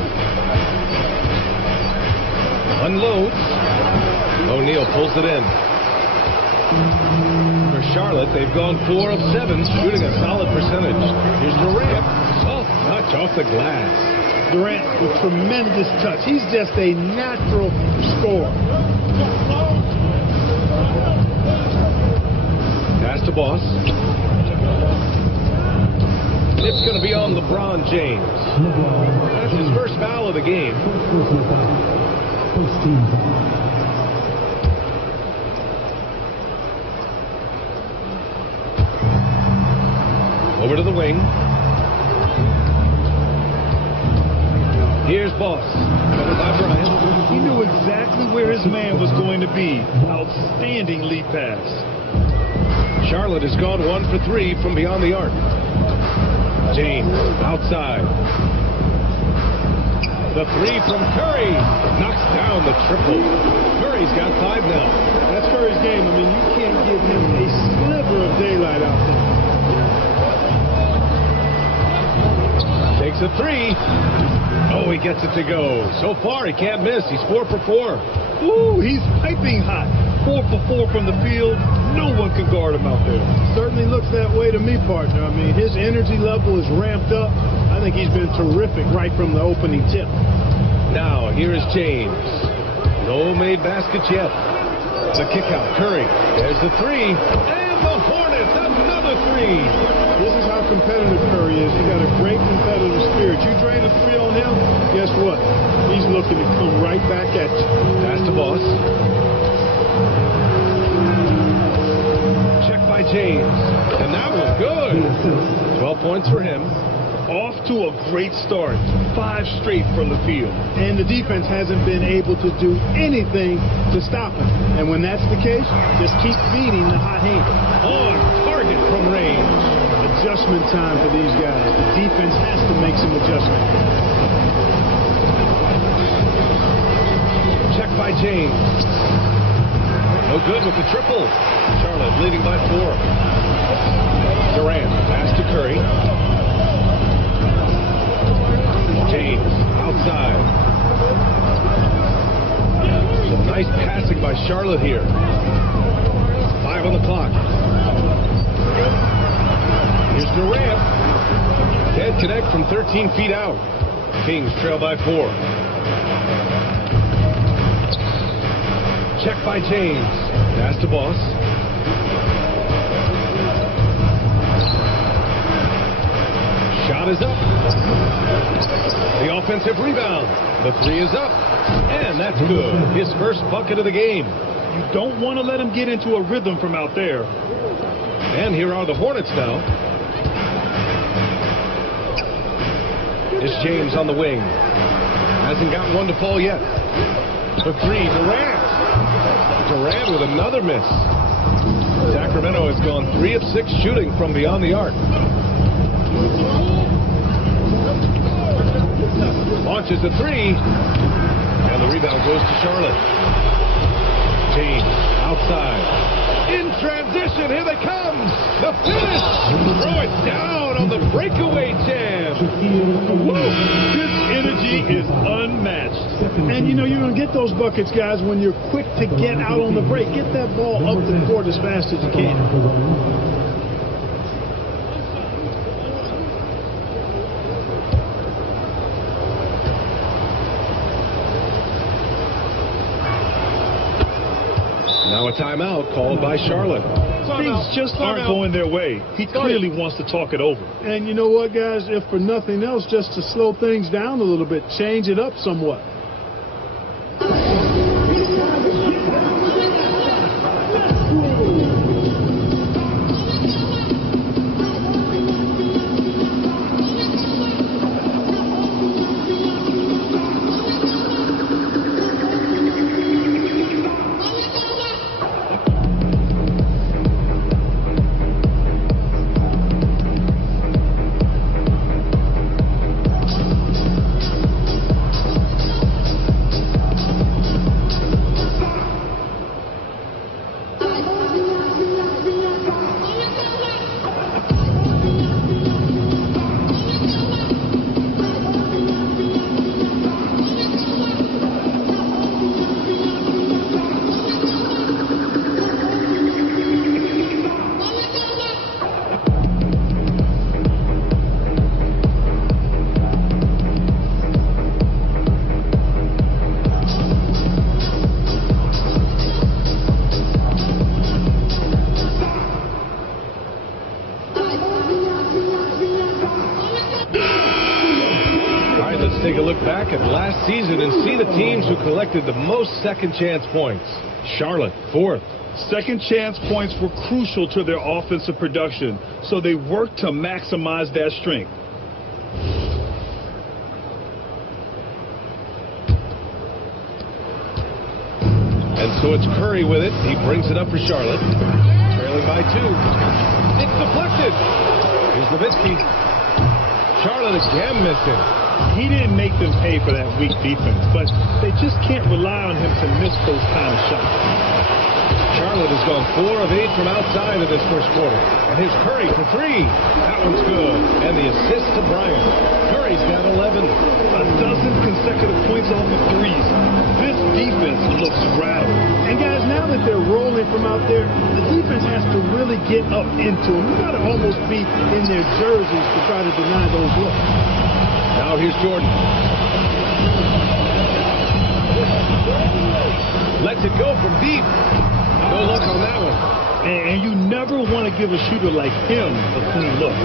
Unloads. O'Neal pulls it in. For Charlotte, they've gone 4 of 7, shooting a solid percentage. Here's Durant. Oh, touch off the glass. Durant with tremendous touch. He's just a natural scorer. Pass to Boss. It's going to be on LeBron James. That's his first foul of the game. Over to the wing. Here's Boss. Covered by Bryant. He knew exactly where his man was going to be. Outstanding lead pass. Charlotte has gone 1 for 3 from beyond the arc. James, outside. The 3 from Curry. Knocks down the triple. Curry's got 5 now. That's Curry's game. I mean, you can't give him a sliver of daylight out there. Takes a 3. Oh, he gets it to go. So far, he can't miss. He's 4 for 4. Ooh, he's piping hot. 4 for 4 from the field. No one can guard him out there. Certainly looks that way to me, partner. I mean, his energy level is ramped up. I think he's been terrific right from the opening tip. Now, here is James. No made baskets yet. The kick out. Curry. There's the 3. And the Hornets. Another 3. This is how competitive Curry is. He's got a great competitive spirit. You drain a 3 on him, guess what? He's looking to come right back at you. Pass to Boss. Check by James. And that was good. 12 points for him. Off to a great start. 5 straight from the field. And the defense hasn't been able to do anything to stop him. And when that's the case, just keep feeding the hot hand. On target from range. Adjustment time for these guys. The defense has to make some adjustment. Check by James. No good with the triple. Charlotte leading by 4. Durant, pass to Curry. James, outside. Some nice passing by Charlotte here. 5 on the clock. Here's Durant. Can't connect from 13 feet out. Kings trail by 4. Check by James. Pass to Boss. Shot is up. The offensive rebound. The 3 is up. And that's good. His first bucket of the game. You don't want to let him get into a rhythm from out there. And here are the Hornets now. It's James on the wing. Hasn't got one to fall yet. The 3, Durant. Durant with another miss. Sacramento has gone 3 of 6 shooting from beyond the arc. Launches a 3. And the rebound goes to Charlotte. James outside. In transition, here they come. The finish. Throw it down on the breakaway jam. Woo. This energy is unmatched. And you know, you're going to get those buckets, guys, when you're quick to get out on the break. Get that ball up the court as fast as you can. Now a timeout called by Charlotte. Things just aren't going their way. He clearly wants to talk it over. And you know what, guys? If for nothing else, just to slow things down a little bit, change it up somewhat. Take a look back at last season and see the teams who collected the most second chance points. Charlotte, 4th. Second chance points were crucial to their offensive production, so they worked to maximize that strength. And so it's Curry with it. He brings it up for Charlotte. Trailing by 2. It's deflected. Here's Nowitzki. Charlotte again missing. He didn't make them pay for that weak defense, but they just can't rely on him to miss those kind of shots. Charlotte has gone 4 of 8 from outside of this first quarter. And here's Curry for 3. That one's good. And the assist to Bryant. Curry's got 11. A dozen consecutive points off the threes. This defense looks rattled. And guys, now that they're rolling from out there, the defense has to really get up into them. You got to almost be in their jerseys to try to deny those looks. Now here's Jordan. Lets it go from deep. No luck on that one. And you never want to give a shooter like him a clean look.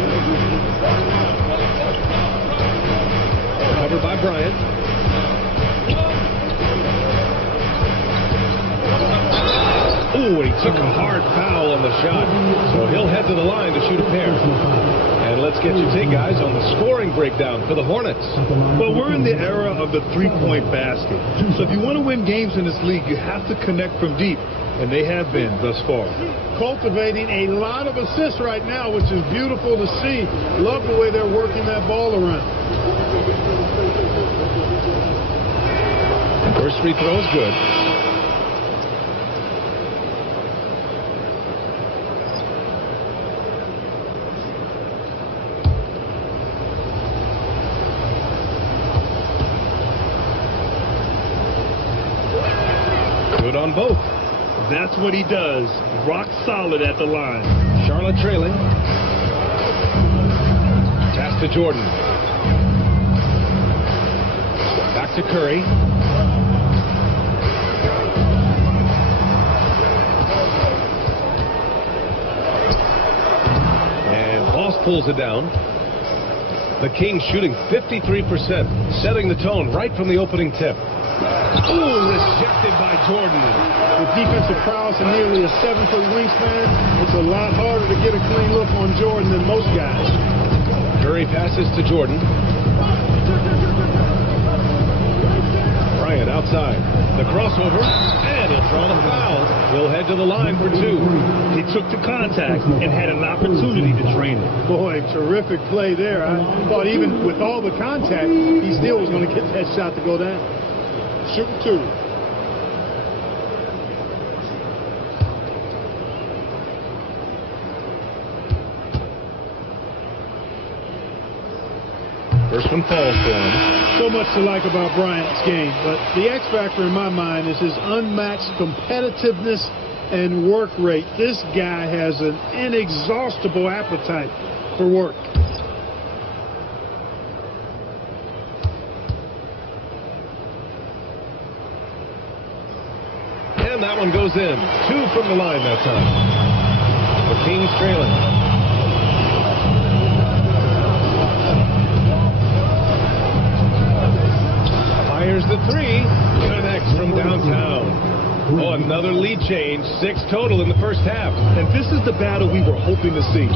Covered by Bryant. Ooh, he took a hard foul on the shot. So he'll head to the line to shoot a pair. And let's get your take, guys, on the scoring breakdown for the Hornets. Well, we're in the era of the three-point basket. So if you want to win games in this league, you have to connect from deep. And they have been thus far. Cultivating a lot of assists right now, which is beautiful to see. Love the way they're working that ball around. First free throw is good. Good on both. That's what he does. Rock solid at the line. Charlotte trailing. Pass to Jordan. Back to Curry. And Boss pulls it down. The Kings shooting 53%, setting the tone right from the opening tip. Ooh, rejected by Jordan. With defensive prowess and nearly a 7-foot wingspan, it's a lot harder to get a clean look on Jordan than most guys. Curry passes to Jordan. Bryant outside. The crossover, and he'll draw the foul. He'll head to the line for 2. He took the contact and had an opportunity to drain it. Boy, terrific play there. I thought even with all the contact, he still was going to get that shot to go down. Shoot 2. First one falls for him. So much to like about Bryant's game, but the X factor in my mind is his unmatched competitiveness and work rate. This guy has an inexhaustible appetite for work. And that one goes in. 2 from the line that time. The Kings trailing. Fires the 3. Connects from downtown. Oh, another lead change. 6 total in the first half. And this is the battle we were hoping to see.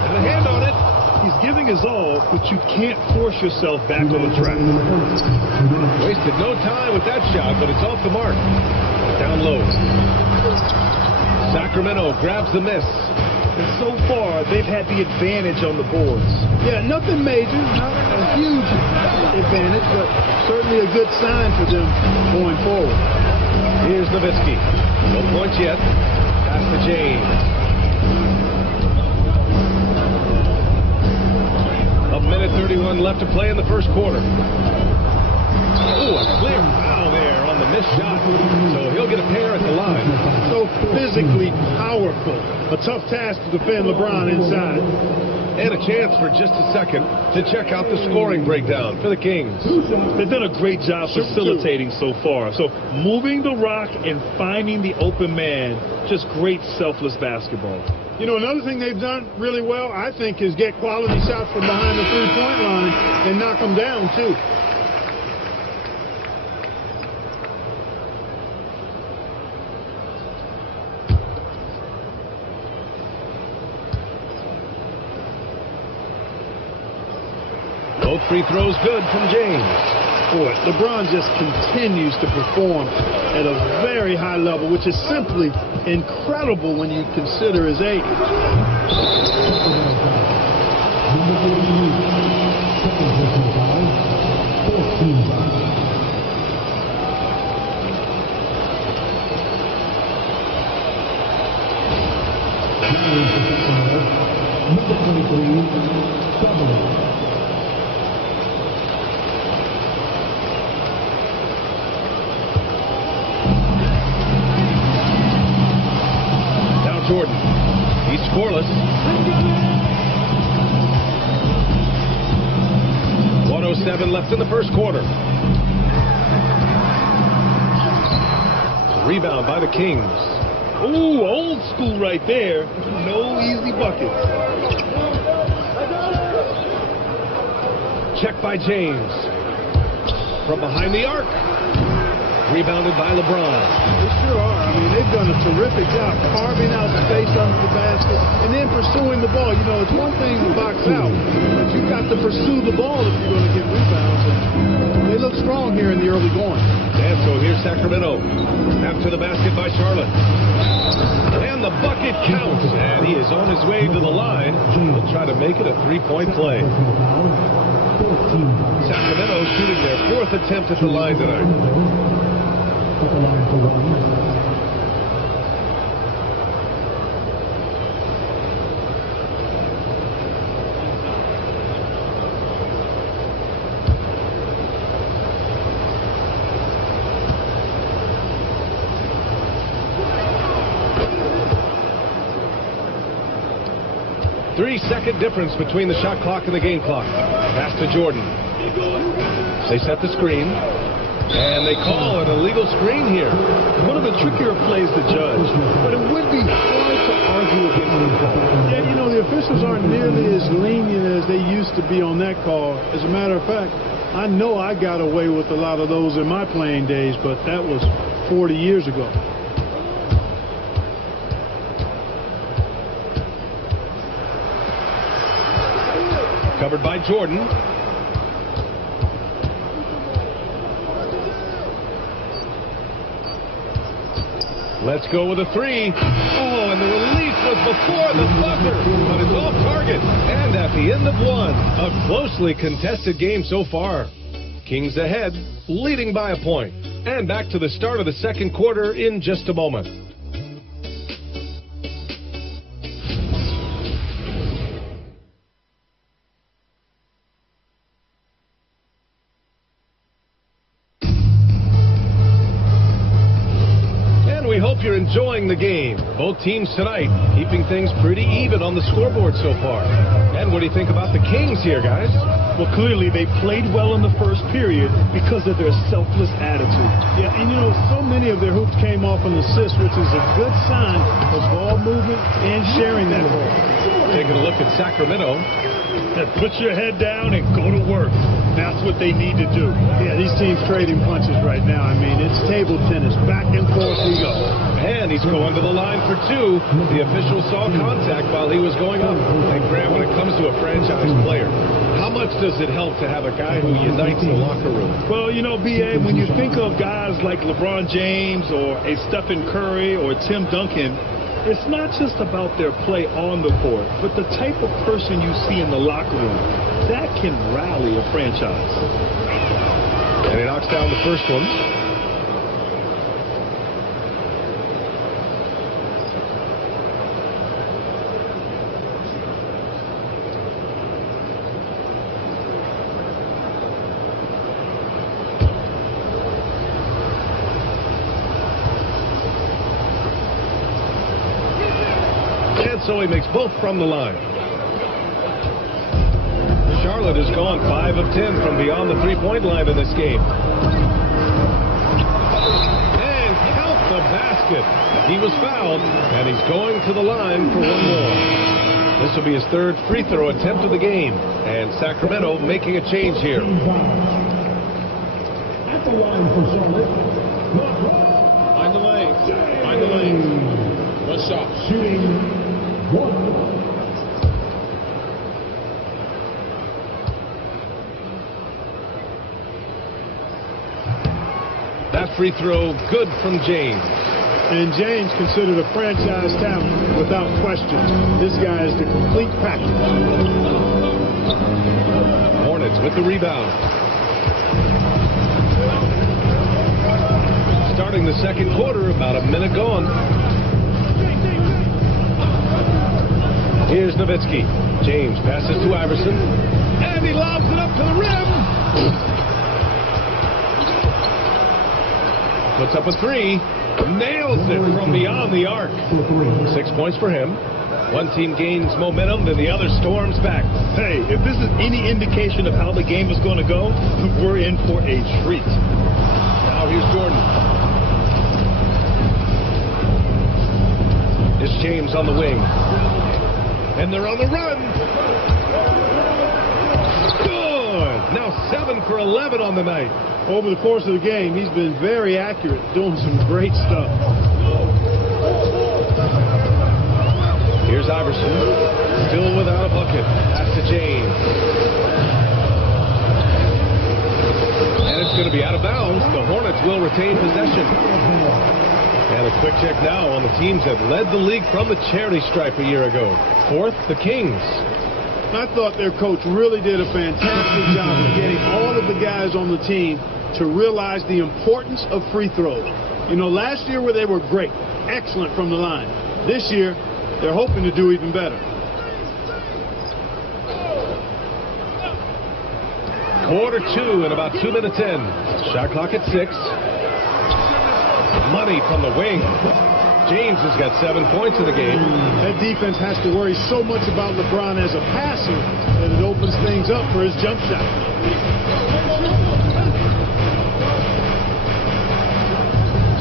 And a hand on it. He's giving his all, but you can't force yourself back on the track. Wasted no time with that shot, but it's off the mark. Down low. Sacramento grabs the miss. And so far, they've had the advantage on the boards. Yeah, nothing major, not a huge advantage, but certainly a good sign for them going forward. Here's Nowitzki. No points yet. Pass to James. A minute 31 left to play in the first quarter. Oh, a clear foul there on the missed shot. So he'll get a pair at the line. So physically powerful. A tough task to defend LeBron inside. And a chance for just a second to check out the scoring breakdown for the Kings. They've done a great job facilitating so far. So moving the rock and finding the open man, just great selfless basketball. You know, another thing they've done really well, I think, is get quality shots from behind the three-point line and knock them down, too. Both free throws good from James. Boy, LeBron just continues to perform at a very high level, which is simply incredible when you consider his age. Now Jordan. He's scoreless. 1:07 left in the first quarter. Rebound by the Kings. Ooh, old school right there. No easy buckets. Check by James. From behind the arc. Rebounded by LeBron. They sure are. I mean, they've done a terrific job carving out space under the basket and then pursuing the ball. You know, it's one thing to box out, but you've got to pursue the ball if you're going to get rebounds. And they look strong here in the early going. And so here's Sacramento. After the basket by Charlotte. And the bucket counts. And he is on his way to the line. He'll try to make it a three-point play. Sacramento shooting their fourth attempt at the line tonight. 3-second difference between the shot clock and the game clock. Pass to Jordan. They set the screen. And they call an illegal screen here. One of the trickier plays to judge, but it would be hard to argue against the call. Yeah, you know, the officials aren't nearly as lenient as they used to be on that call. As a matter of fact, I know I got away with a lot of those in my playing days, but that was 40 years ago. Covered by Jordan. Let's go with a three. Oh, and the release was before the buzzer, but it's off target. And at the end of one, a closely contested game so far. Kings ahead, leading by a point. And back to the start of the second quarter in just a moment. We hope you're enjoying the game. Both teams tonight keeping things pretty even on the scoreboard so far. And what do you think about the Kings here, guys? Well, clearly they played well in the first period because of their selfless attitude. Yeah, and you know, so many of their hoops came off an assist, which is a good sign of ball movement and sharing that ball. Taking a look at Sacramento. Put your head down and go to work. That's what they need to do. Yeah, these teams trading punches right now. I mean, it's table tennis. Back and forth we go. And he's going to the line for two. The official saw contact while he was going up. And Graham, when it comes to a franchise player, how much does it help to have a guy who unites the locker room? Well, you know, B.A., when you think of guys like LeBron James or a Stephen Curry or Tim Duncan, it's not just about their play on the court, but the type of person you see in the locker room. That can rally a franchise. And he knocks down the first one. So he makes both from the line. Charlotte has gone 5 of 10 from beyond the three-point line in this game. And count the basket. He was fouled, and he's going to the line for one more. This will be his third free throw attempt of the game. And Sacramento making a change here. At the line for Charlotte. Find the lane. Find the lane. One shot. Shooting. free throw, good from James. And James considered a franchise talent without question. This guy is the complete package. Hornets with the rebound. Starting the second quarter, about a minute gone. Here's Nowitzki. James passes to Iverson. And he lobs it up to the rim. Puts up a three. Nails it from beyond the arc. 6 points for him. One team gains momentum, then the other storms back. Hey, if this is any indication of how the game is going to go, we're in for a treat. Now here's Jordan. It's James on the wing. And they're on the run. Good. Now 7 for 11 on the night. Over the course of the game, he's been very accurate, doing some great stuff. Here's Iverson, still without a bucket. Pass to James. And it's going to be out of bounds. The Hornets will retain possession. And a quick check now on the teams that led the league from the charity stripe a year ago. Fourth, the Kings. I thought their coach really did a fantastic job of getting all of the guys on the team to realize the importance of free throws. You know, last year where they were great, excellent from the line. This year, they're hoping to do even better. Quarter two and about 2 minutes in. Shot clock at 6. Money from the wing. James has got 7 points in the game. That defense has to worry so much about LeBron as a passer that it opens things up for his jump shot.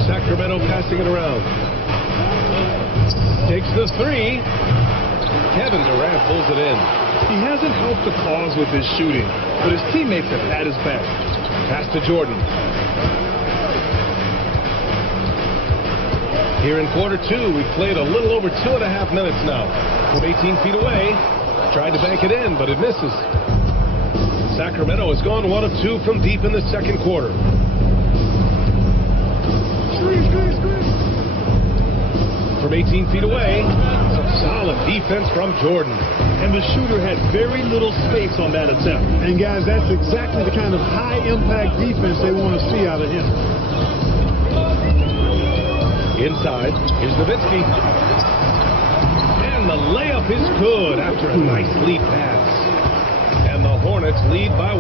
Sacramento passing it around. Takes the three. Kevin Durant pulls it in. He hasn't helped the cause with his shooting, but his teammates have had his back. Pass to Jordan. Here in quarter two, we've played a little over 2.5 minutes now. From 18 feet away, tried to bank it in, but it misses. Sacramento has gone 1 of 2 from deep in the second quarter. From 18 feet away, some solid defense from Jordan. And the shooter had very little space on that attempt. And guys, that's exactly the kind of high-impact defense they want to see out of him. Inside, here's Nowitzki. And the layup is good after a nice lead pass. And the Hornets lead by 1.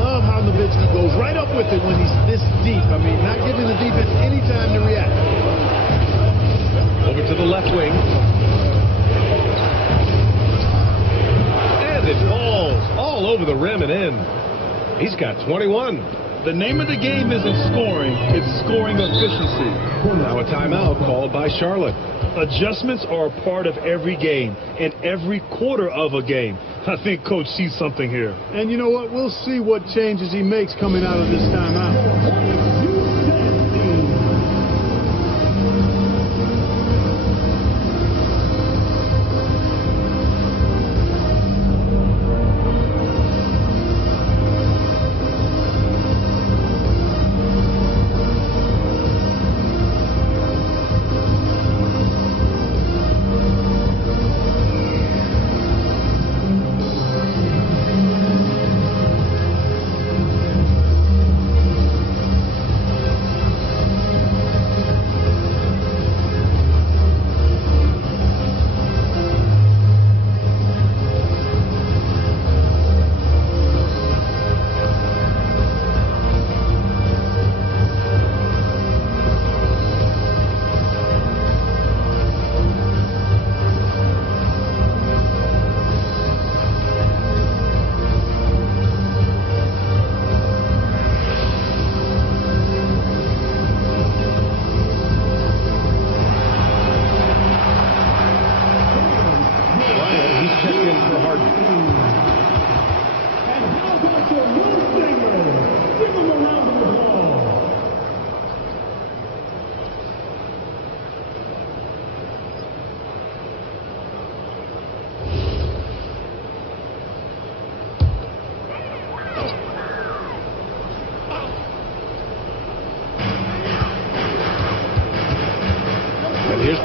Love how Nowitzki goes right up with it when he's this deep. I mean, not giving the defense any time to react. Over to the left wing. And it falls all over the rim and in. He's got 21. The name of the game isn't scoring, it's scoring efficiency. Now a timeout called by Charlotte. Adjustments are a part of every game and every quarter of a game. I think Coach sees something here. And you know what? We'll see what changes he makes coming out of this timeout.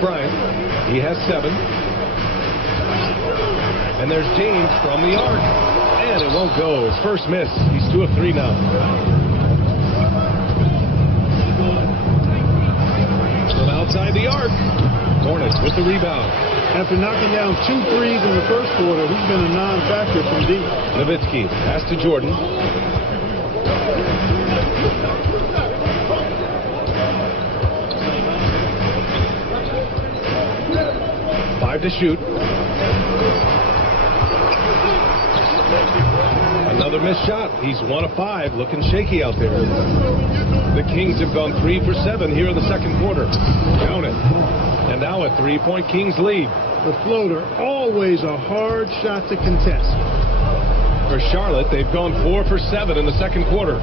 Bryant. He has 7. And there's James from the arc. And it won't go. His first miss. He's 2 of 3 now. From outside the arc, Hornets with the rebound. After knocking down 2 threes in the first quarter, he's been a non-factor from deep. Nowitzki pass to Jordan. Five to shoot. Another missed shot. He's 1 of 5, looking shaky out there. The Kings have gone 3 for 7 here in the second quarter. Count it. And now a 3-point Kings lead. The floater, always a hard shot to contest. For Charlotte, they've gone 4 for 7 in the second quarter.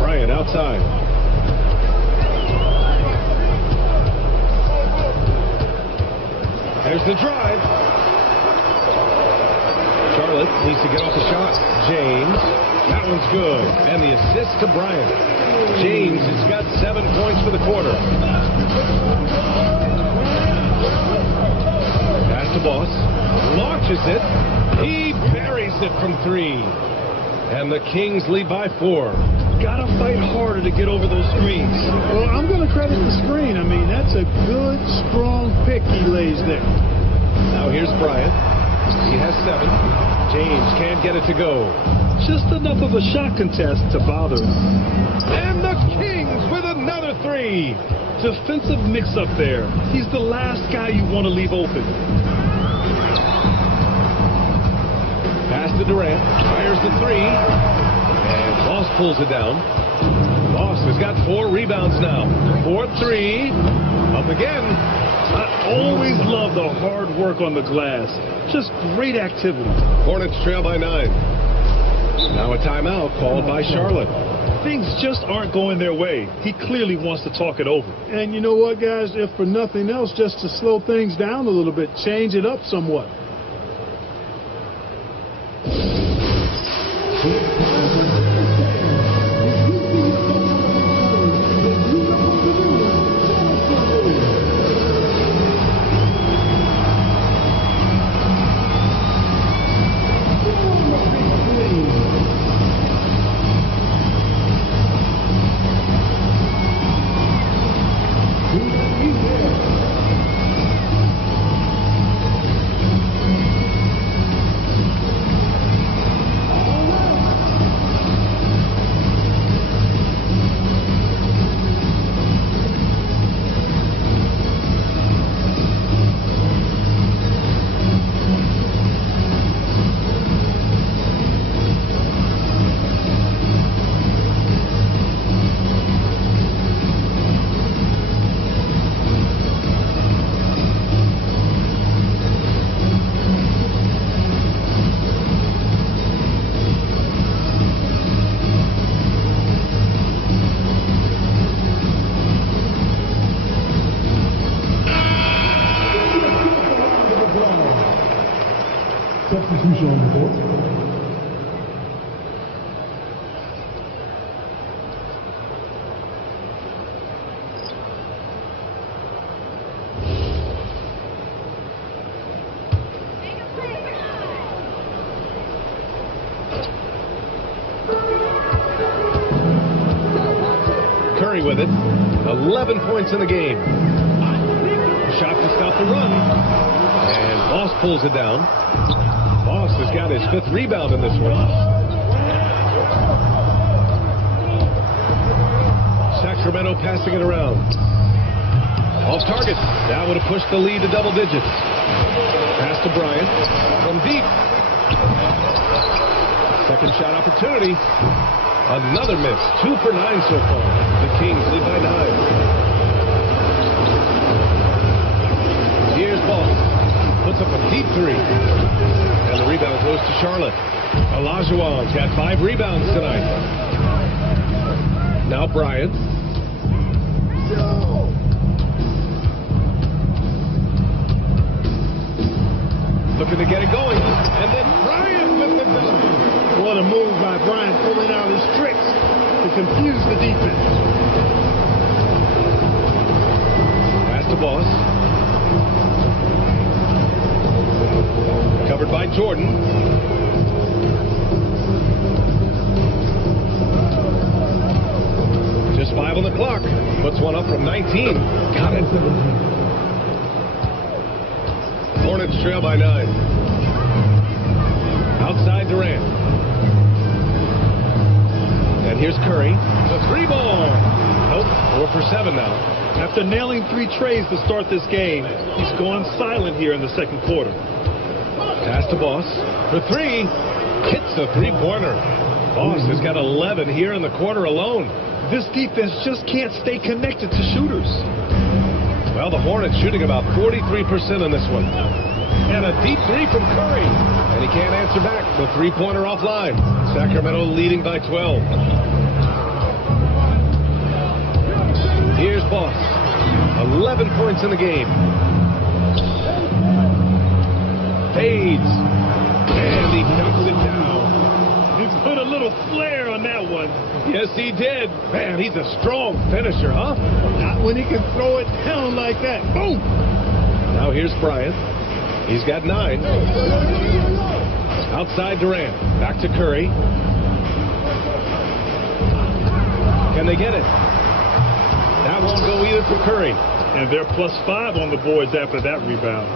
Bryant outside. There's the drive. Charlotte needs to get off the shot. James. That one's good. And the assist to Bryant. James has got 7 points for the quarter. Pass to Boss. Launches it. He buries it from 3. And the Kings lead by 4. Gotta fight harder to get over those screens. Well, I'm going to credit the screen. I mean, that's a good, strong pick he lays there. Now here's Bryant. He has 7. James can't get it to go. Just enough of a shot contest to bother him. And the Kings with another 3. Defensive mix-up there. He's the last guy you want to leave open. Pass to Durant. Fires the 3. And Boss pulls it down. Boss has got 4 rebounds now. 4-3. Up again. I always love the hard work on the glass. Just great activity. Hornets trail by 9. Now a timeout called by Charlotte. Things just aren't going their way. He clearly wants to talk it over. And you know what, guys? If for nothing else, just to slow things down a little bit, change it up somewhat. Substitution on the court. Curry with it. 11 points in the game. Shot to stop the run. And Boss pulls it down. Boss has got his 5th rebound in this one. Sacramento passing it around. Off target. That would have pushed the lead to double digits. Pass to Bryant from deep. Second shot opportunity. Another miss. 2 for 9 so far. The Kings lead by 9. Here's Boss. Puts up a deep 3. And the rebound goes to Charlotte. Olajuwon's got 5 rebounds tonight. Now Bryant. Looking to get it going. And then Bryant with the dunk. What a move by Bryant, pulling out his tricks to confuse the defense. to Boss. Covered by Jordan. Just 5 on the clock. Puts one up from 19. Got it. Hornets trail by 9. Outside Durant. And here's Curry. The 3-ball. Nope. 4 for 7 now. After nailing 3 trays to start this game, he's gone silent here in the second quarter. Pass to Boss. For 3. Hits a 3-pointer. Boss has got 11 here in the quarter alone. This defense just can't stay connected to shooters. Well, the Hornets shooting about 43% in this one. And a deep 3 from Curry. And he can't answer back. The 3-pointer offline. Sacramento leading by 12. Here's Boss. 11 points in the game. Fades. And he knocks it down. He's put a little flair on that one. Yes, he did. Man, he's a strong finisher, huh? Not when he can throw it down like that. Boom! Now here's Bryant. He's got 9. Outside Durant. Back to Curry. Can they get it? That won't go either for Curry. And they're +5 on the boards after that rebound.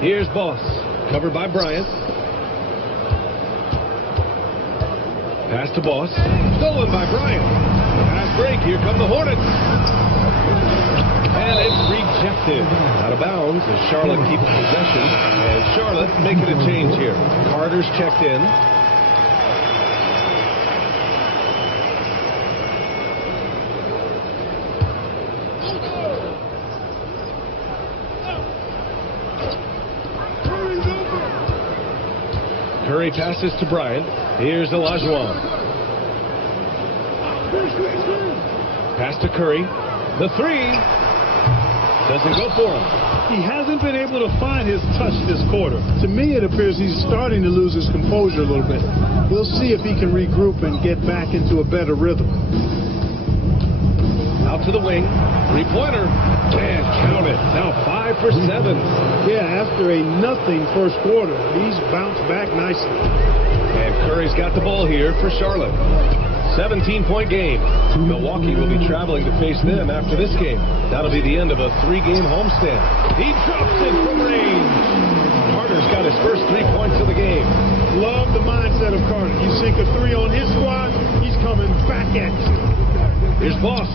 Here's Boss. Covered by Bryant. Pass to Boss. Stolen by Bryant. Pass break. Here come the Hornets. And it's rejected. Out of bounds as Charlotte keeps possession. And Charlotte making a change here. Carter's checked in. Curry passes to Bryant. Here's Olajuwon. Pass to Curry. The 3 doesn't go for him. He hasn't been able to find his touch this quarter. To me, it appears he's starting to lose his composure a little bit. We'll see if he can regroup and get back into a better rhythm. Out to the wing. 3-pointer. And count it. Now 5 for 7. Yeah, after a nothing first quarter, he's bounced back nicely. And Curry's got the ball here for Charlotte. 17-point game. Milwaukee will be traveling to face them after this game. That'll be the end of a 3-game homestand. He drops it from range. Carter's got his first 3 points of the game. Love the mindset of Carter. You sink a 3 on his squad, he's coming back at you. Here's Boss.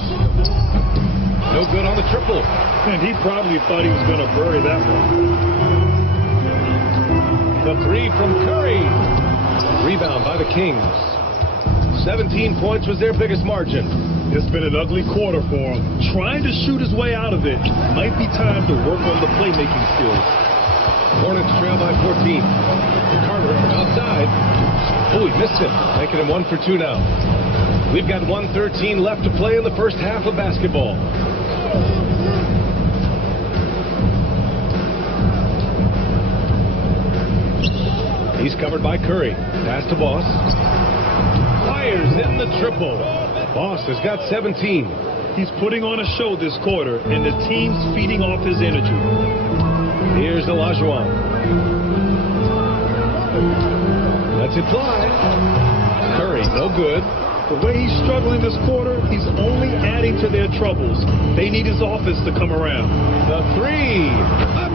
No good on the triple. And he probably thought he was going to bury that one. The 3 from Curry. Rebound by the Kings. 17 points was their biggest margin. It's been an ugly quarter for him. Trying to shoot his way out of it. Might be time to work on the playmaking skills. Hornets trail by 14. Carter outside. Oh, he missed it. Making him 1 for 2 now. We've got 1:13 left to play in the first half of basketball. He's covered by Curry. Pass to Boss. Fires in the triple. Boss has got 17. He's putting on a show this quarter, and the team's feeding off his energy. Here's Olajuwon. Lets it fly. Curry, no good. The way he's struggling this quarter, he's only adding to their troubles. They need his offense to come around. The 3.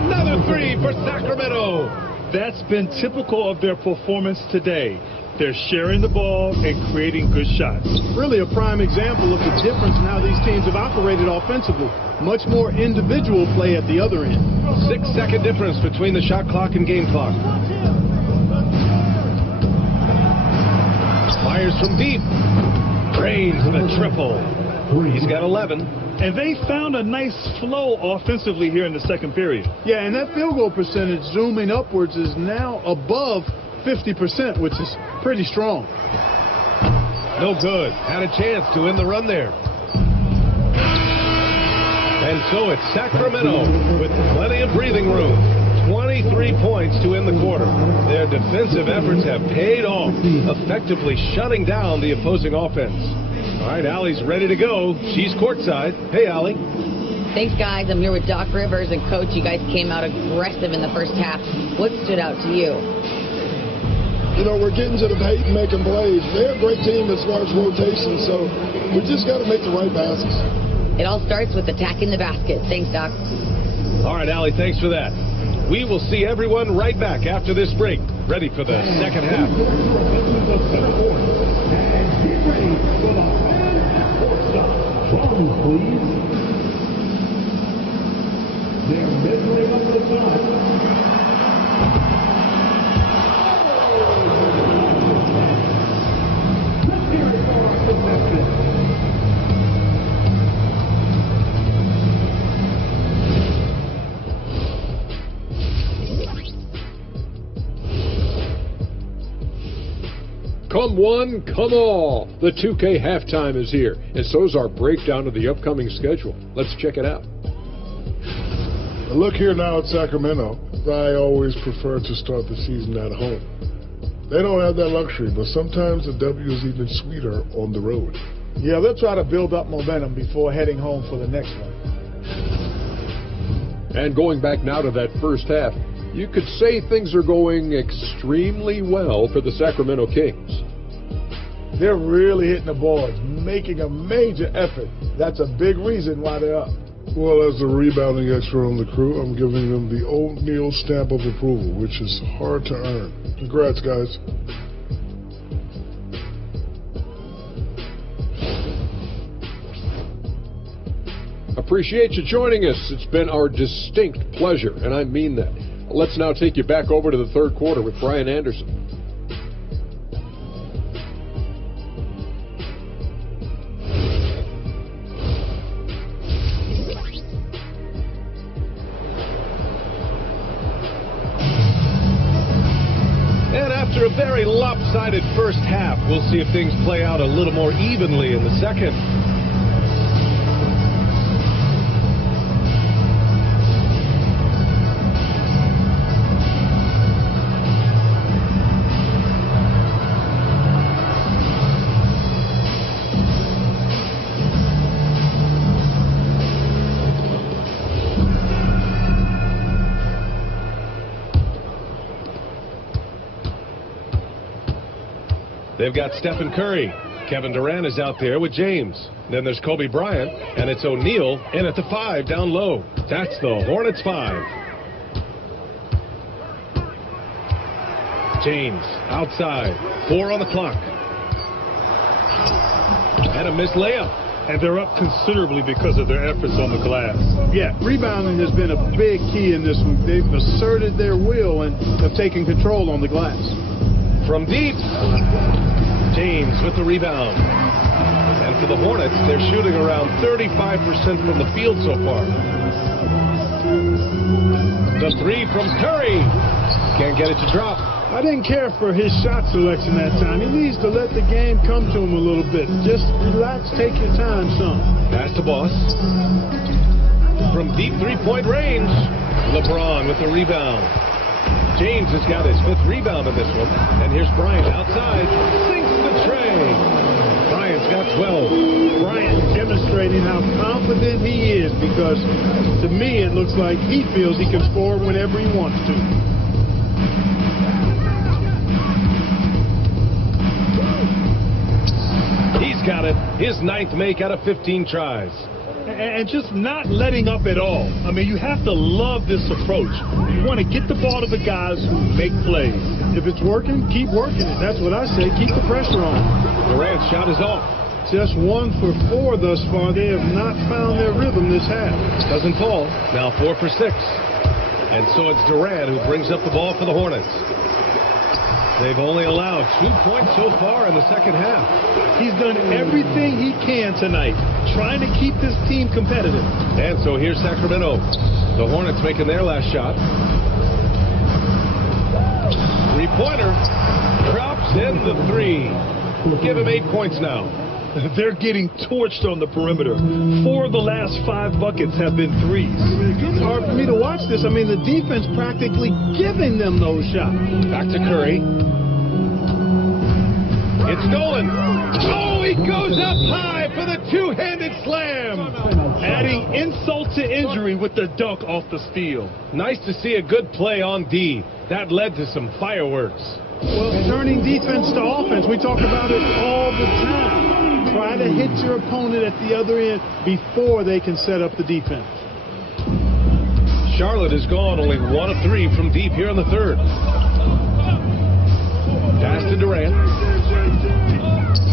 Another 3 for Sacramento. That's been typical of their performance today. They're sharing the ball and creating good shots. Really a prime example of the difference in how these teams have operated offensively. Much more individual play at the other end. 6-second difference between the shot clock and game clock. Fires from deep. Drains the triple. He's got 11. And they found a nice flow offensively here in the second period. Yeah, and that field goal percentage zooming upwards is now above 50%, which is pretty strong. No good. Had a chance to win the run there. And so it's Sacramento with plenty of breathing room. 23 points to end the quarter. Their defensive efforts have paid off, effectively shutting down the opposing offense. All right, Allie's ready to go. She's courtside. Hey, Allie. Thanks, guys. I'm here with Doc Rivers and Coach. You guys came out aggressive in the first half. What stood out to you? You know, we're getting to the paint and making plays. They're a great team as far as rotation, so we just got to make the right passes. It all starts with attacking the basket. Thanks, Doc. All right, Allie, thanks for that. We will see everyone right back after this break. Ready for the second half. Please. They're measuring up the time. Let's hear it for our contestants. Come one, come all. The 2K halftime is here, and so is our breakdown of the upcoming schedule. Let's check it out. Look here now at Sacramento. I always prefer to start the season at home. They don't have that luxury, but sometimes the W is even sweeter on the road. Yeah, they'll try to build up momentum before heading home for the next one. And going back now to that first half, you could say things are going extremely well for the Sacramento Kings. They're really hitting the boards, making a major effort. That's a big reason why they're up. Well, as the rebounding expert on the crew, I'm giving them the O'Neal stamp of approval, which is hard to earn. Congrats, guys. Appreciate you joining us. It's been our distinct pleasure, and I mean that. Let's now take you back over to the third quarter with Brian Anderson. And after a very lopsided first half, we'll see if things play out a little more evenly in the second. They've got Stephen Curry. Kevin Durant is out there with James. Then there's Kobe Bryant, and it's O'Neal in at the 5 down low. That's the Hornets 5. James outside. 4 on the clock. And a missed layup. And they're up considerably because of their efforts on the glass. Yeah, rebounding has been a big key in this one. They've asserted their will and have taken control on the glass. From deep, James with the rebound. And for the Hornets, they're shooting around 35% from the field so far. The 3 from Curry. Can't get it to drop. I didn't care for his shot selection that time. He needs to let the game come to him a little bit. Just relax, take your time, son. Pass to Boss. From deep three-point range, LeBron with the rebound. James has got his 5th rebound in this one. And here's Bryant outside. Sinks the tray. Bryant's got 12. Bryant demonstrating how confident he is because, to me, it looks like he feels he can score whenever he wants to. He's got it. His 9th make out of 15 tries. And just not letting up at all. I mean, you have to love this approach. You want to get the ball to the guys who make plays. If it's working, keep working it. That's what I say. Keep the pressure on. Durant's shot is off. Just 1 for 4 thus far. They have not found their rhythm this half. Doesn't fall. Now 4 for 6. And so it's Durant who brings up the ball for the Hornets. They've only allowed 2 points so far in the second half. He's done everything he can tonight, trying to keep this team competitive. And so here's Sacramento. The Hornets making their last shot. 3-pointer. Drops in the 3. Give him 8 points now. They're getting torched on the perimeter. 4 of the last 5 buckets have been threes. It's hard for me to watch this. I mean, the defense practically giving them those shots. Back to Curry. It's stolen. Oh, he goes up high for the two-handed slam. Adding insult to injury with the dunk off the steal. Nice to see a good play on D. That led to some fireworks. Well, turning defense to offense, we talk about it all the time. Try to hit your opponent at the other end before they can set up the defense. Charlotte has gone only 1 of 3 from deep here in the third. Pass to Durant.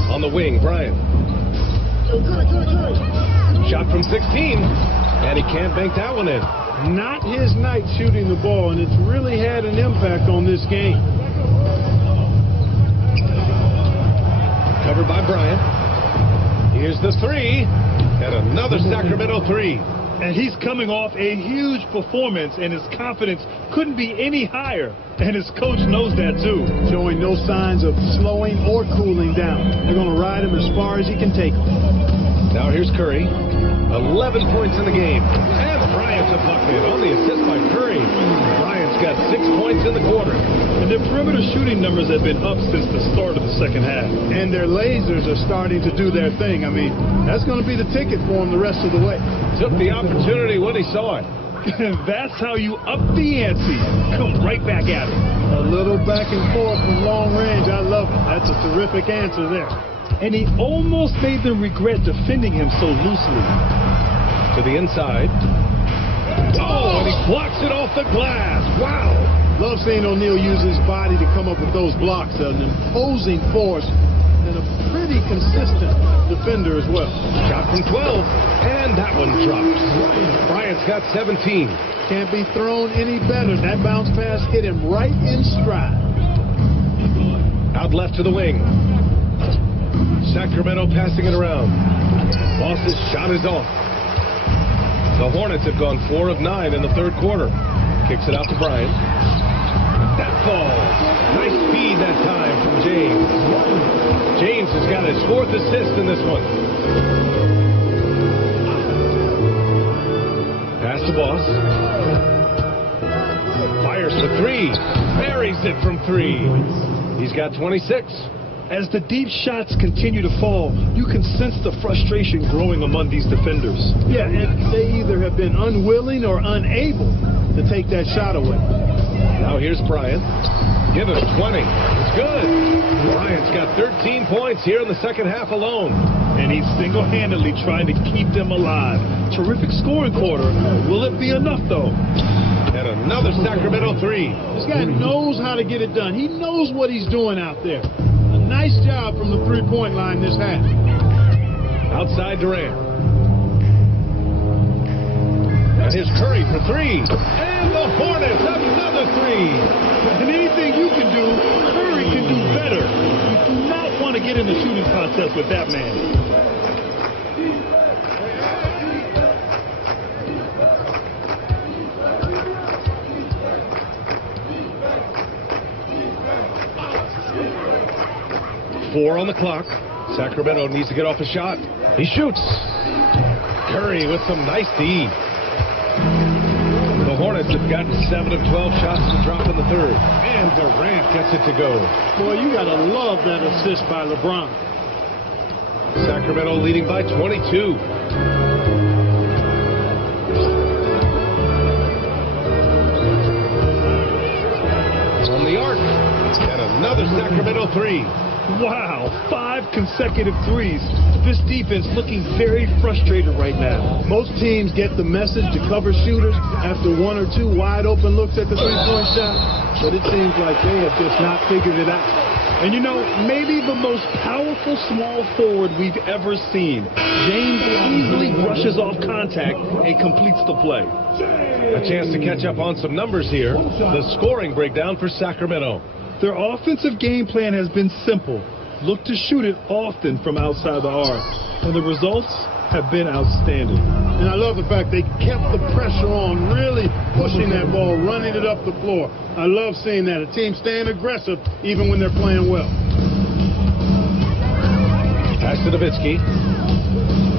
On the wing, Bryant. Shot from 16, and he can't bank that one in. Not his night shooting the ball, and it's really had an impact on this game. Covered by Bryant. Here's the three, and another Sacramento three. And he's coming off a huge performance, and his confidence couldn't be any higher. And his coach knows that, too. Showing no signs of slowing or cooling down. They're going to ride him as far as he can take him. Now here's Curry. 11 points in the game. And Bryant's a bucket on the assist by Curry. Bryant's got 6 points in the quarter. And their perimeter shooting numbers have been up since the start of the second half. And their lasers are starting to do their thing. I mean, that's going to be the ticket for them the rest of the way. Took the opportunity when he saw it. And that's how you up the ante. Come right back at it. A little back and forth from long range. I love it. That's a terrific answer there. And he almost made them regret defending him so loosely. To the inside. Oh, and he blocks it off the glass. Wow. Love seeing O'Neal use his body to come up with those blocks. An imposing force and a pretty consistent defender as well. Shot from 12, and that one drops. Bryant's got 17. Can't be thrown any better. That bounce pass hit him right in stride. Out left to the wing. Sacramento passing it around. Boss's shot is off. The Hornets have gone 4 of 9 in the third quarter. Kicks it out to Bryant. That falls. Nice speed that time from James. James has got his 4th assist in this one. Pass to Boss. Fires for 3. Buries it from 3. He's got 26. As the deep shots continue to fall, you can sense the frustration growing among these defenders. Yeah, and they either have been unwilling or unable to take that shot away. Now here's Bryant. Give him 20. It's good. Bryant's got 13 points here in the second half alone. And he's single-handedly trying to keep them alive. Terrific scoring quarter. Will it be enough, though? And another Sacramento three. This guy knows how to get it done. He knows what he's doing out there. Nice job from the three-point line this half. Outside Durant. And here's Curry for 3. And the Hornets another 3. And anything you can do, Curry can do better. You do not want to get in a shooting contest with that man. Four on the clock. Sacramento needs to get off a shot. He shoots. Curry with some nice D. The Hornets have gotten 7 of 12 shots to drop in the third. And Durant gets it to go. Boy, you got to love that assist by LeBron. Sacramento leading by 22. On the arc. And another Sacramento three. Wow, 5 consecutive threes. This defense looking very frustrated right now. Most teams get the message to cover shooters after 1 or 2 wide open looks at the three-point shot, but it seems like they have just not figured it out. And you know, maybe the most powerful small forward we've ever seen. James easily brushes off contact and completes the play. A chance to catch up on some numbers here. The scoring breakdown for Sacramento. Their offensive game plan has been simple. Look to shoot it often from outside the arc. And the results have been outstanding. And I love the fact they kept the pressure on, really pushing that ball, running it up the floor. I love seeing that. A team staying aggressive even when they're playing well. Pass to Nowitzki.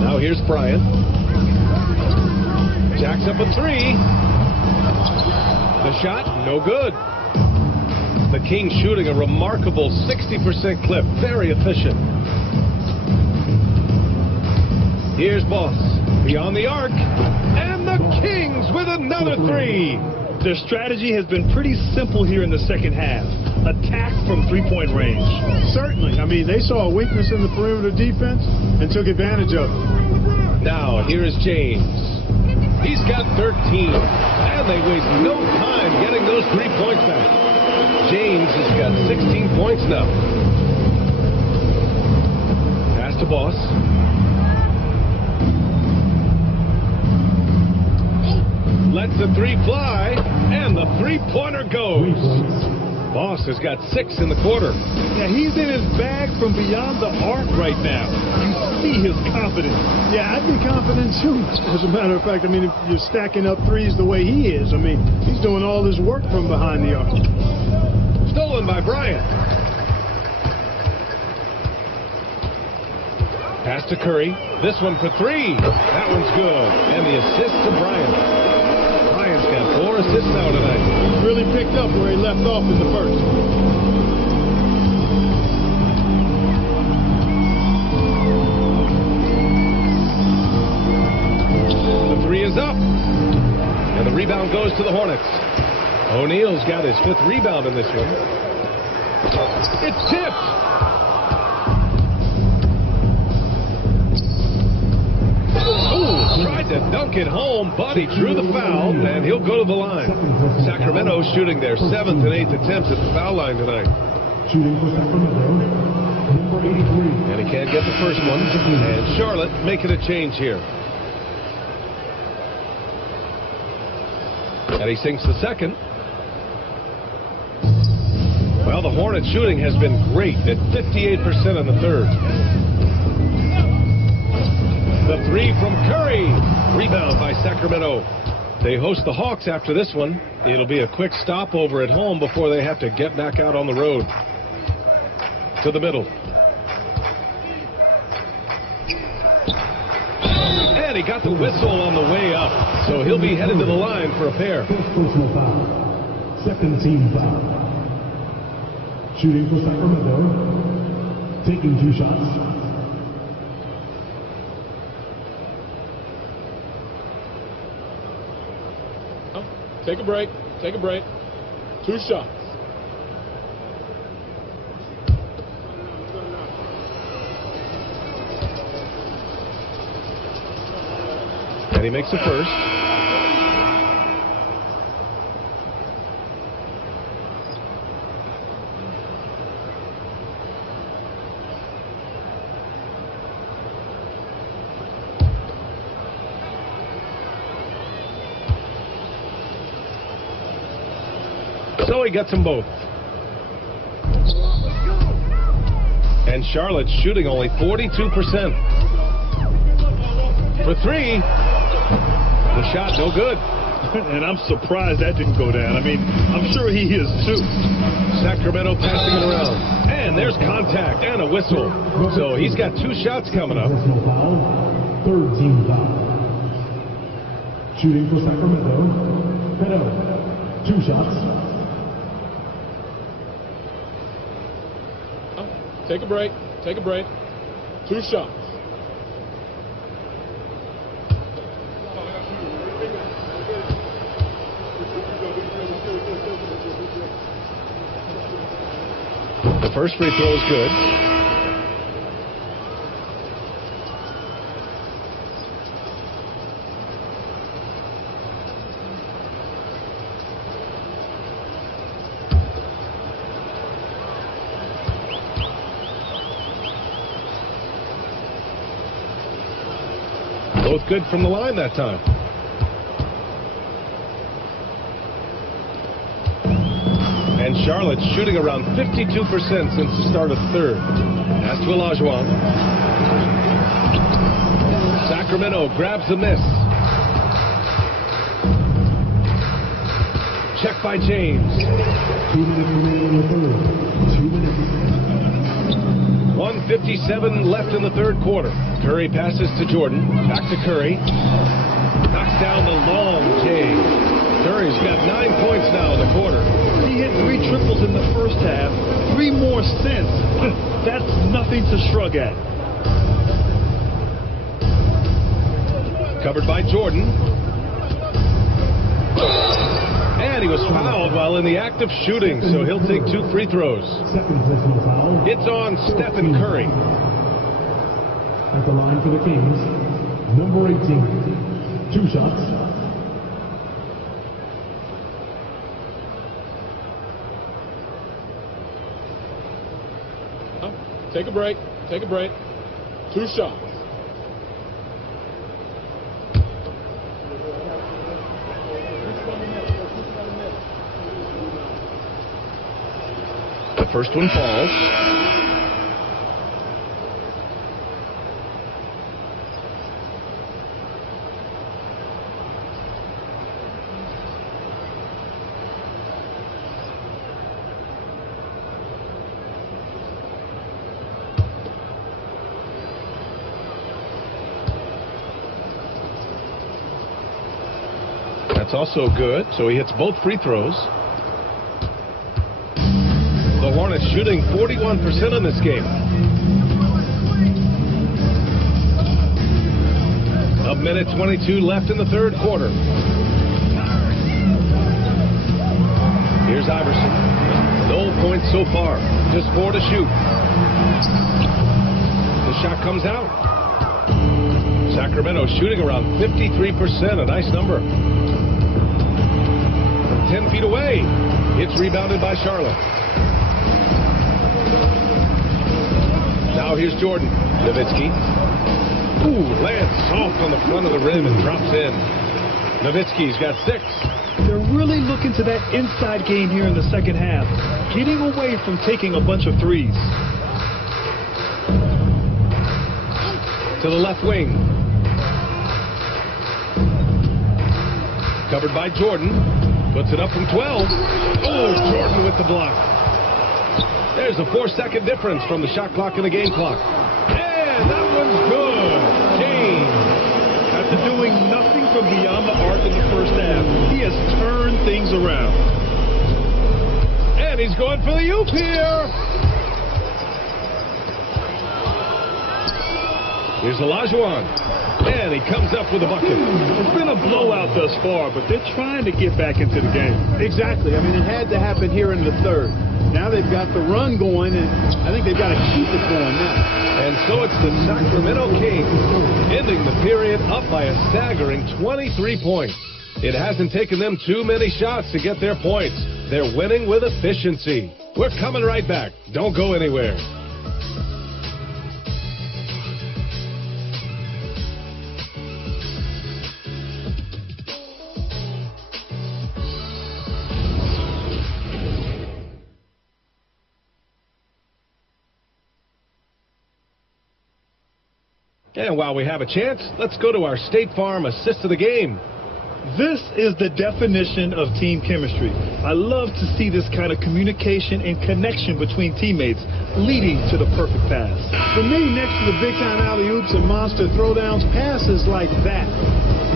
Now here's Bryant. Jacks up a 3. The shot, no good. The King shooting a remarkable 60% clip. Very efficient. Here's Boss. Beyond the arc. And the Kings with another 3. Their strategy has been pretty simple here in the second half. Attack from three-point range. Certainly. I mean, they saw a weakness in the perimeter defense and took advantage of it. Now, here is James. He's got 13. And they waste no time getting those 3 points back. James has got 16 points now. Pass to Boss. Lets the 3 fly, and the 3-pointer goes. Boss has got 6 in the quarter. Yeah, he's in his bag from beyond the arc right now. You see his confidence. Yeah, I'd be confident too. As a matter of fact, I mean, if you're stacking up threes the way he is, I mean, he's doing all his work from behind the arc. Stolen by Bryant. Pass to Curry. This one for 3. That one's good. And the assist to Bryant. Bryant's got 4 assists now tonight. He's really picked up where he left off in the first. The 3 is up. And the rebound goes to the Hornets. O'Neal's got his 5th rebound in this one. It's tipped. Tried to dunk it home, but he drew the foul, and he'll go to the line. Sacramento shooting their 7th and 8th attempts at the foul line tonight. Shooting for Sacramento, number 83. And he can't get the first one. And Charlotte making a change here. And he sinks the second. Well, the Hornets shooting has been great at 58% in the third. The 3 from Curry. Rebound by Sacramento. They host the Hawks after this one. It'll be a quick stopover at home before they have to get back out on the road. To the middle. And he got the whistle on the way up. So he'll be headed to the line for a pair. First personal foul. Second team foul. Shooting for Sacramento. Taking 2 shots. Take a break. Take a break. 2 shots. And he makes the first. So he gets them both. And Charlotte's shooting only 42%. For 3. The shot no good. And I'm surprised that didn't go down. I mean, I'm sure he is too. Sacramento passing it around. And there's contact and a whistle. So he's got 2 shots coming up. Personal foul. Third team foul. Shooting for Sacramento. Pedro. 2 shots. Take a break. Take a break. 2 shots. The first free throw is good. Both good from the line that time. And Charlotte's shooting around 52% since the start of the third. Pass to Olajuwon. Sacramento grabs the miss. Check by James. 2 minutes remaining in the third. 2 minutes. 1:57 left in the third quarter. Curry passes to Jordan. Back to Curry. Knocks down the long J. Curry's got 9 points now in the quarter. He hit 3 triples in the first half, 3 more since. That's nothing to shrug at. Covered by Jordan. And he was fouled while in the act of shooting, so he'll take 2 free throws. It's on Stephen Curry. At the line for the Kings, number 18. 2 shots. Take a break. Take a break. 2 shots. The first one falls. That's also good, so he hits both free throws. The Hornets shooting 41% in this game. A minute 22 left in the third quarter. Here's Iverson. No points so far. Just 4 to shoot. The shot comes out. Sacramento shooting around 53%, a nice number. From 10 feet away, it's rebounded by Charlotte. Now here's Jordan. Nowitzki. Ooh, lands soft on the front of the rim and drops in. Nowitzki's got 6. They're really looking to that inside game here in the second half, getting away from taking a bunch of threes. To the left wing. Covered by Jordan. Puts it up from 12. Oh, Jordan with the block. There's a 4-second difference from the shot clock and the game clock. And that one's good. James. After doing nothing from beyond the arc in the first half, he has turned things around. And he's going for the oop here. Here's Olajuwon. And he comes up with a bucket. It's been a blowout thus far, but they're trying to get back into the game. Exactly. I mean, it had to happen here in the third. Now they've got the run going, and I think they've got to keep it going now. And so it's the Sacramento Kings ending the period up by a staggering 23 points. It hasn't taken them too many shots to get their points. They're winning with efficiency. We're coming right back. Don't go anywhere. And while we have a chance, let's go to our State Farm assist of the game. This is the definition of team chemistry. I love to see this kind of communication and connection between teammates leading to the perfect pass. For me, next to the big-time alley-oops and monster throwdowns, passes like that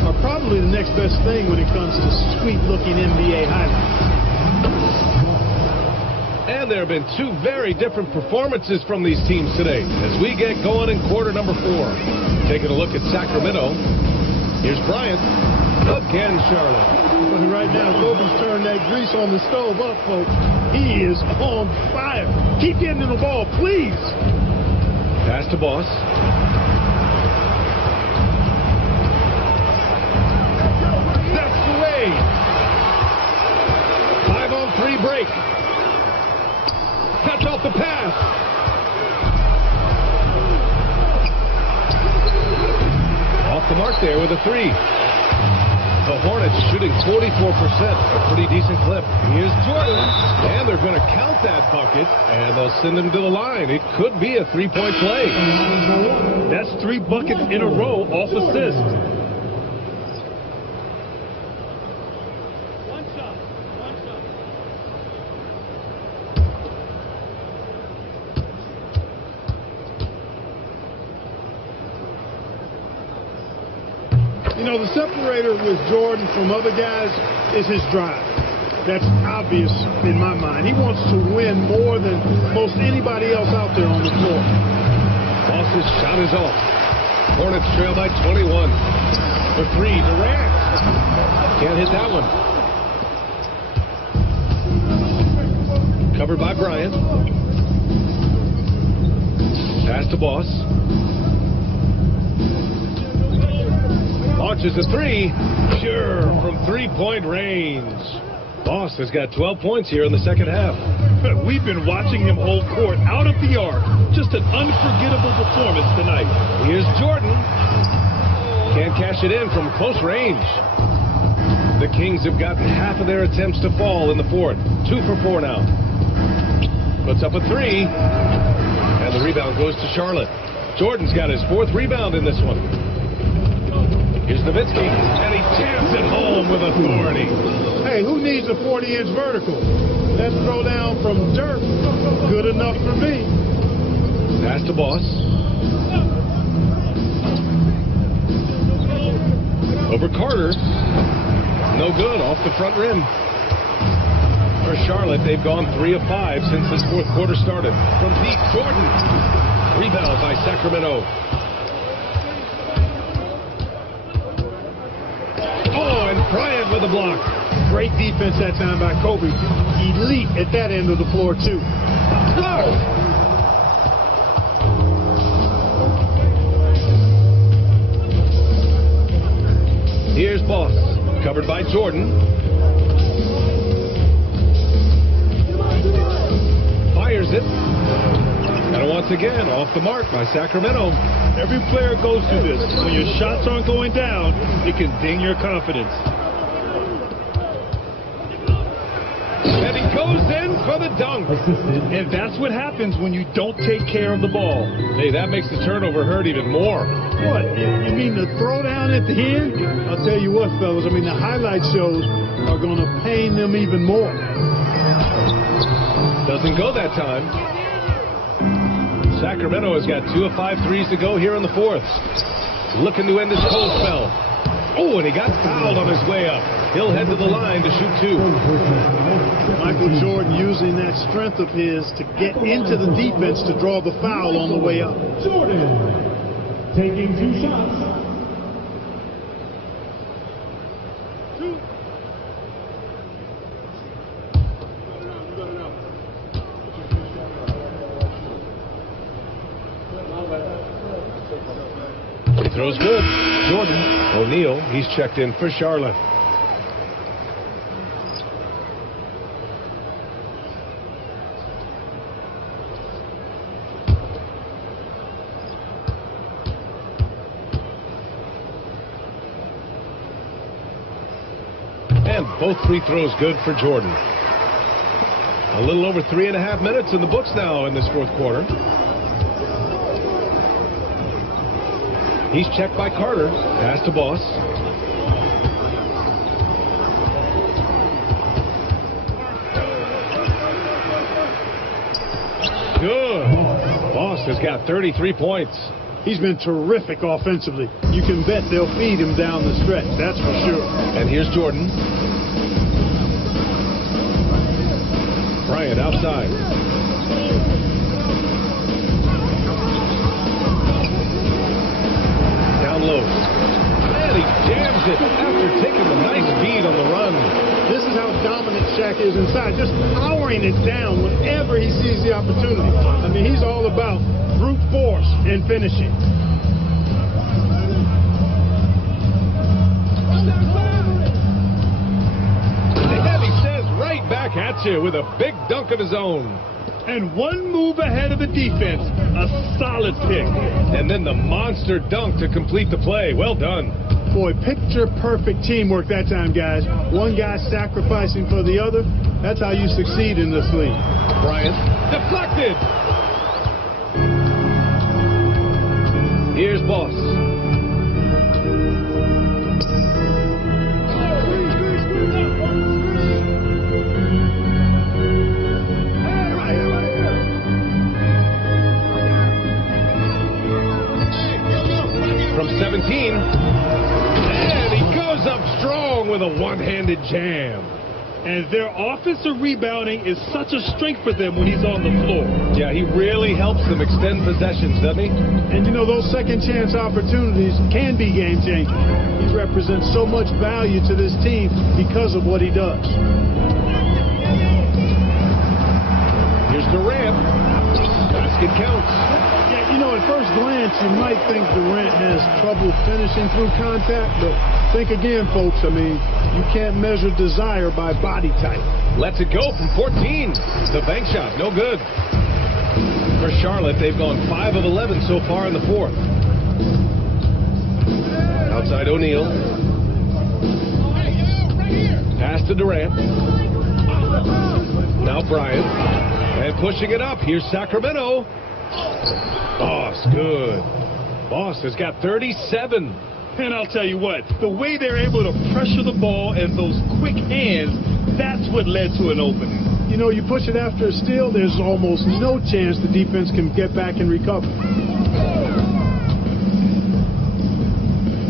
are probably the next best thing when it comes to sweet-looking NBA highlights. And there have been 2 very different performances from these teams today as we get going in quarter number 4. Taking a look at Sacramento. Here's Bryant. Again, Charlotte. Well, right now, Kobe's turned that grease on the stove up, folks. He is on fire. Keep getting him the ball, please. Pass to Boss. That's the way. 5-on-3 break. Cuts off the pass. Off the mark there with a 3. The Hornets shooting 44%, a pretty decent clip. Here's Jordan, and they're going to count that bucket, and they'll send him to the line. It could be a 3-point play. That's 3 buckets in a row off assist. You know, the separator with Jordan from other guys is his drive. That's obvious in my mind. He wants to win more than most anybody else out there on the floor. Boss's shot is off. Hornets trail by 21. For three, Durant. Can't hit that one. Covered by Bryant. Pass to Boss. Launches a three. Sure, from three-point range. Boss has got 12 points here in the second half. We've been watching him hold court out of the arc. Just an unforgettable performance tonight. Here's Jordan. Can't cash it in from close range. The Kings have gotten half of their attempts to fall in the fourth. 2 for 4 now. Puts up a three. And the rebound goes to Charlotte. Jordan's got his 4th rebound in this one. Here's Nowitzki, and he jams it home with authority. Hey, who needs a 40-inch vertical? Let's throw down from dirt. Good enough for me. Pass to Boss. Over Carter. No good, off the front rim. For Charlotte, they've gone 3 of 5 since this fourth quarter started. From deep, Jordan. Rebound by Sacramento. Oh, and Bryant with a block. Great defense that time by Kobe. Elite at that end of the floor, too. Block! Here's Boss. Covered by Jordan. Fires it. And once again, off the mark by Sacramento. Every player goes through this. When your shots aren't going down, it can ding your confidence. And he goes in for the dunk. And that's what happens when you don't take care of the ball. Hey, that makes the turnover hurt even more. What? You mean the throwdown at the end? I'll tell you what, fellas. I mean, the highlight shows are going to pain them even more. Doesn't go that time. Sacramento has got 2 of 5 threes to go here in the fourth. Looking to end his cold spell. Oh, and he got fouled on his way up. He'll head to the line to shoot 2. Michael Jordan using that strength of his to get into the defense to draw the foul on the way up. Jordan taking 2 shots. Throws good. Jordan. O'Neal, he's checked in for Charlotte. And both free throws good for Jordan. A little over 3.5 minutes in the books now in this fourth quarter. He's checked by Carter. Pass to Boss. Good. Boss has got 33 points. He's been terrific offensively. You can bet they'll feed him down the stretch. That's for sure. And here's Jordan. Bryant outside. Low. And he jams it after taking a nice beat on the run. This is how dominant Shaq is inside, just powering it down whenever he sees the opportunity. I mean, he's all about brute force and finishing. And he says right back at you with a big dunk of his own. And one move ahead of the defense. A solid pick. And then the monster dunk to complete the play. Well done. Boy, picture-perfect teamwork that time, guys. One guy sacrificing for the other. That's how you succeed in this league. Bryant deflected. Here's Boss. from 17. And he goes up strong with a one-handed jam. And their offensive rebounding is such a strength for them when he's on the floor. Yeah, he really helps them extend possessions, doesn't he? And you know, those second chance opportunities can be game changing. He represents so much value to this team because of what he does. Here's Durant. Basket counts. Yeah, you know, at first glance, you might think Durant has trouble finishing through contact, but think again, folks. I mean, you can't measure desire by body type. Lets it go from 14. The bank shot, no good. For Charlotte, they've gone 5 of 11 so far in the fourth. Outside O'Neal. Pass to Durant. Now Bryant. And pushing it up. Here's Sacramento. Boss, good. Boss has got 37. And I'll tell you what, the way they're able to pressure the ball and those quick hands, that's what led to an opening. You know, you push it after a steal, there's almost no chance the defense can get back and recover.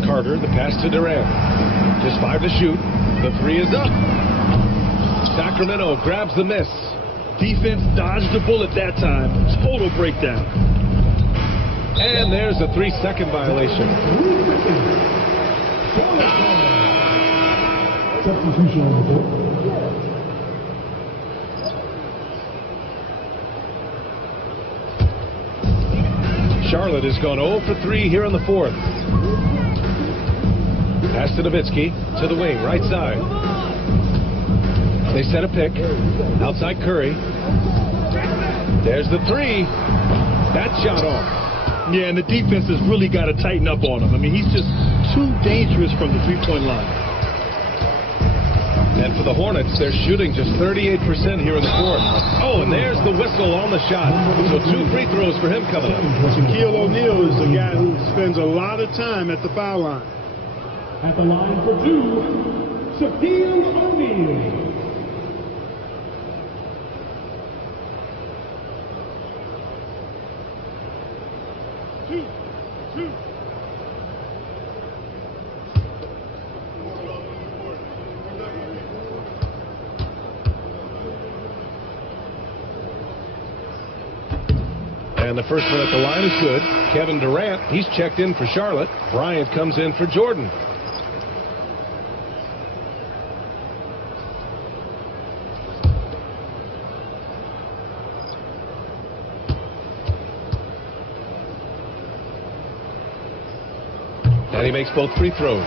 Carter, the pass to Durant. Just 5 to shoot. The 3 is up. Sacramento grabs the miss. Defense dodged the bullet that time. Total breakdown. And there's a 3-second violation. Substitution on the board. Charlotte has gone 0 for 3 here in the fourth. Pass to Nowitzki, to the wing, right side. They set a pick. Outside Curry. There's the 3. That shot off. Yeah, and the defense has really got to tighten up on him. I mean, he's just too dangerous from the three-point line. And for the Hornets, they're shooting just 38% here in the fourth. Oh, and there's the whistle on the shot. So 2 free throws for him coming up. Shaquille O'Neal is the guy who spends a lot of time at the foul line. At the line for 2, Shaquille O'Neal. And the first one at the line is good. Kevin Durant, he's checked in for Charlotte. Bryant comes in for Jordan. And he makes both free throws.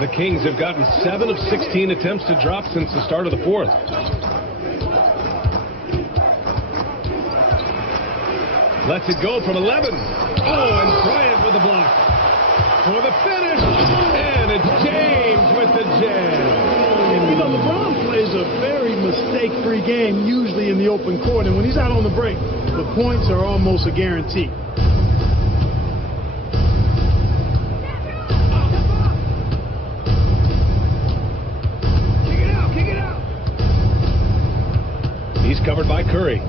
The Kings have gotten 7 of 16 attempts to drop since the start of the fourth. Lets it go from 11. Oh, and Bryant with the block. For the finish. And it's James with the jam. You know, LeBron plays a very mistake-free game, usually in the open court. And when he's out on the break, the points are almost a guarantee. He's covered by Curry.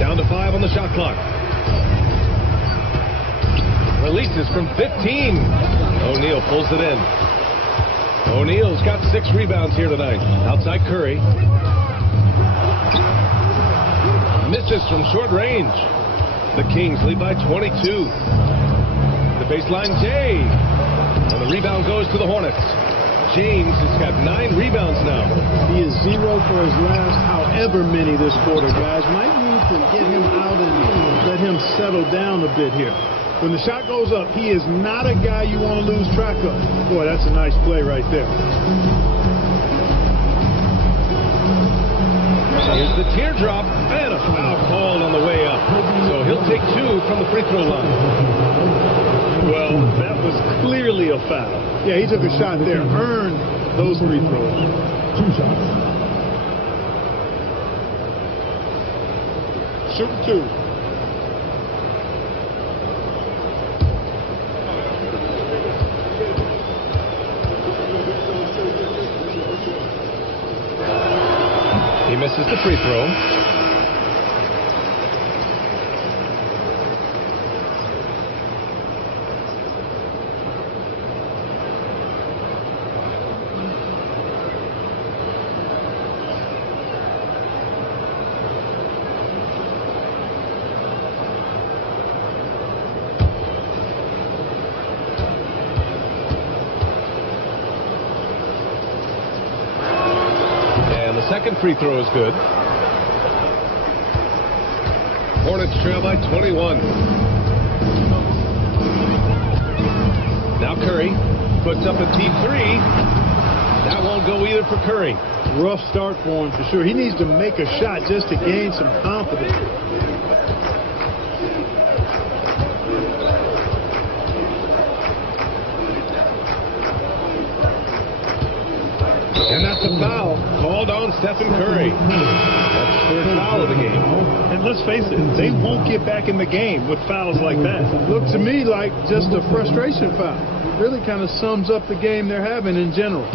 Down to 5 on the shot clock. Releases from 15. O'Neal pulls it in. O'Neal's got 6 rebounds here tonight. Outside Curry. Misses from short range. The Kings lead by 22. The baseline, Jay. And the rebound goes to the Hornets. James has got 9 rebounds now. He is 0 for his last however many this quarter, guys. Might need to get him out and let him settle down a bit here. When the shot goes up, he is not a guy you want to lose track of. Boy, that's a nice play right there. Here's the teardrop and a foul called on the way up. So he'll take 2 from the free throw line. Well, that was clearly a foul. Yeah, he took a shot there, earned those free throws. 2 shots. Shoot 2. He misses the free throw. second free throw is good. Hornets trail by 21. Now Curry puts up a deep three. That won't go either for Curry. Rough start for him for sure. He needs to make a shot just to gain some confidence. And that's a foul called on Stephen Curry. That's the third foul of the game. And let's face it, they won't get back in the game with fouls like that. Looked to me like just a frustration foul. Really kind of sums up the game they're having in general.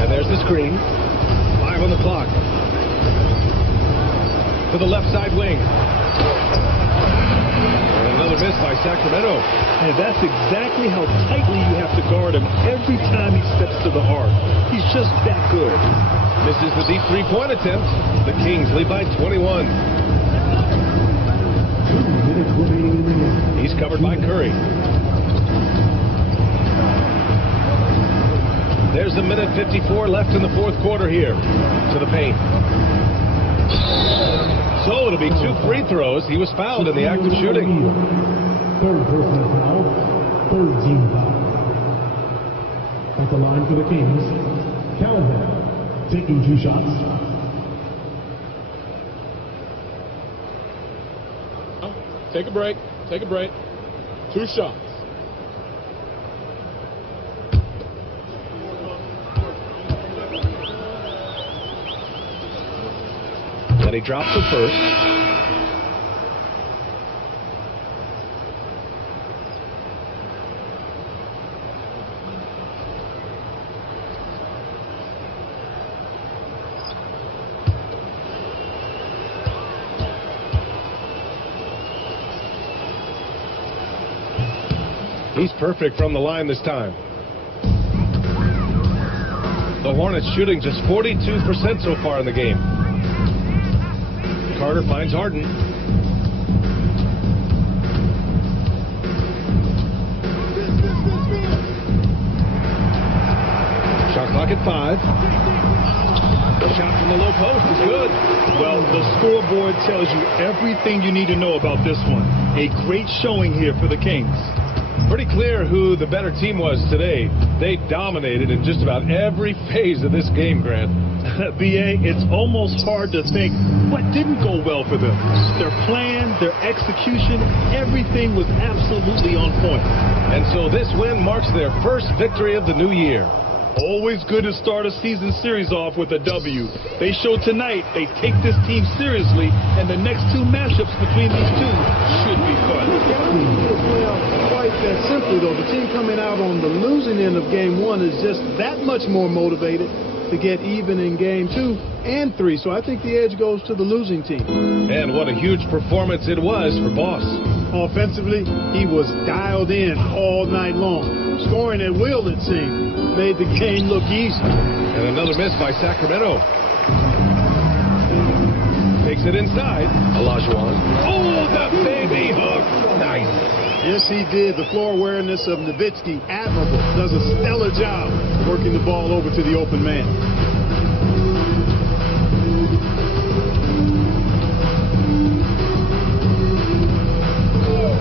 And there's the screen. 5 on the clock. To the left side wing. Another miss by Sacramento. And that's exactly how tightly you have to guard him every time he steps to the arc. He's just that good. Misses the deep three-point attempt. The Kings lead by 21. He's covered by Curry. There's a minute 54 left in the fourth quarter here. To the paint. So it'll be 2 free throws. He was fouled in the act of shooting. Third personal foul, third team foul. At the line for the Kings, Calvin taking 2 shots. Take a break. Take a break. 2 shots. And he drops the first. He's perfect from the line this time. The Hornets shooting just 42% so far in the game. Carter finds Harden. Shot clock at 5. The shot from the low post is good. Well, the scoreboard tells you everything you need to know about this one. A great showing here for the Kings. Pretty clear who the better team was today. They dominated in just about every phase of this game, Grant. B.A., it's almost hard to think what didn't go well for them. Their plan, their execution, everything was absolutely on point. And so this win marks their first victory of the new year. Always good to start a season series off with a W. They showed tonight they take this team seriously, and the next 2 matchups between these two should be fun. Well, quite that simply, though. The team coming out on the losing end of Game 1 is just that much more motivated to get even in Game 2 and 3. So I think the edge goes to the losing team. And what a huge performance it was for Boss. Offensively, he was dialed in all night long. Scoring at will, it seemed. Made the game look easy. And another miss by Sacramento. Takes it inside. Olajuwon. Oh, the baby hook. Nice. Yes, he did. The floor awareness of Nowitzki, admirable. Does a stellar job working the ball over to the open man.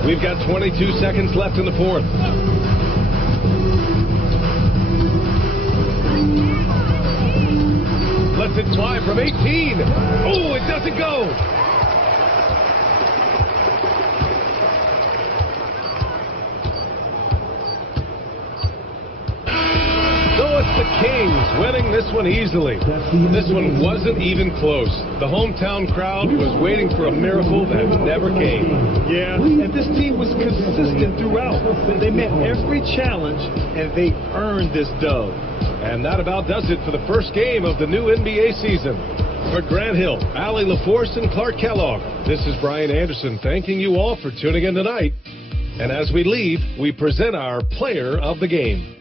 We've got 22 seconds left in the fourth. Lets it fly from 18. Oh, it doesn't go. The Kings winning this one easily. This one wasn't even close. The hometown crowd was waiting for a miracle that never came. Yeah, and this team was consistent throughout. They met every challenge, and they earned this dub. And that about does it for the first game of the new NBA season. For Grant Hill, Allie LaForce, and Clark Kellogg, this is Brian Anderson thanking you all for tuning in tonight. And as we leave, we present our player of the game.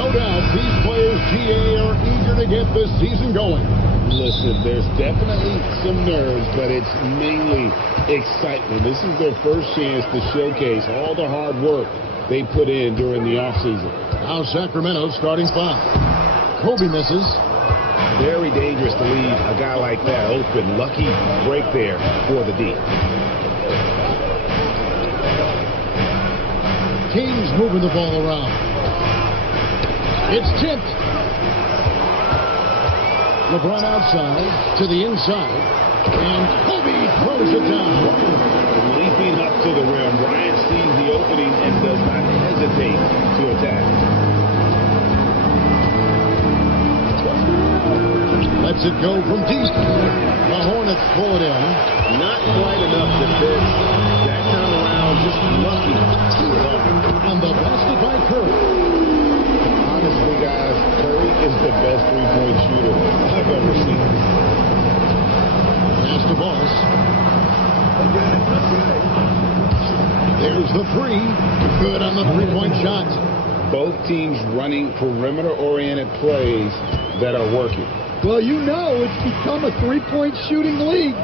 no doubt these players, GA, are eager to get this season going. Listen, there's definitely some nerves, but it's mainly excitement. This is their first chance to showcase all the hard work they put in during the offseason. Now Sacramento starting five. Kobe misses. Very dangerous to leave a guy like that open. Lucky break there for the D. Teams moving the ball around. It's tipped. LeBron outside to the inside, and Kobe throws it down. Leaping up to the rim, Bryant sees the opening and does not hesitate to attack. Lets it go from deep. The Hornets pull it in. Not quite enough defense. That time around, just lucky to pull it off. And the basket by Curry. Honestly, guys, Curry is the best three-point shooter I've ever seen. Pass to Boss. There's the three. Good on the three-point shot. Both teams running perimeter-oriented plays that are working. Well, you know it's become a three-point shooting league.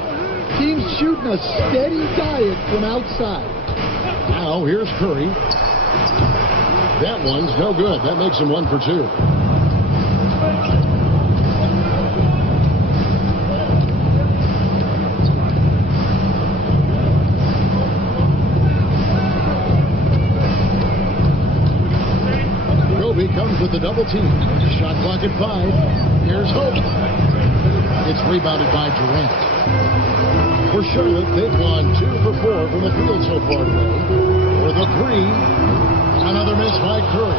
Teams shooting a steady diet from outside. Now here's Curry. That one's no good. That makes him 1 for 2. Kobe comes with the double team. Shot clock at 5. Here's Hope. It's rebounded by Durant. For Charlotte, they've gone 2 for 4 from the field so far today. For the three, another miss by Curry.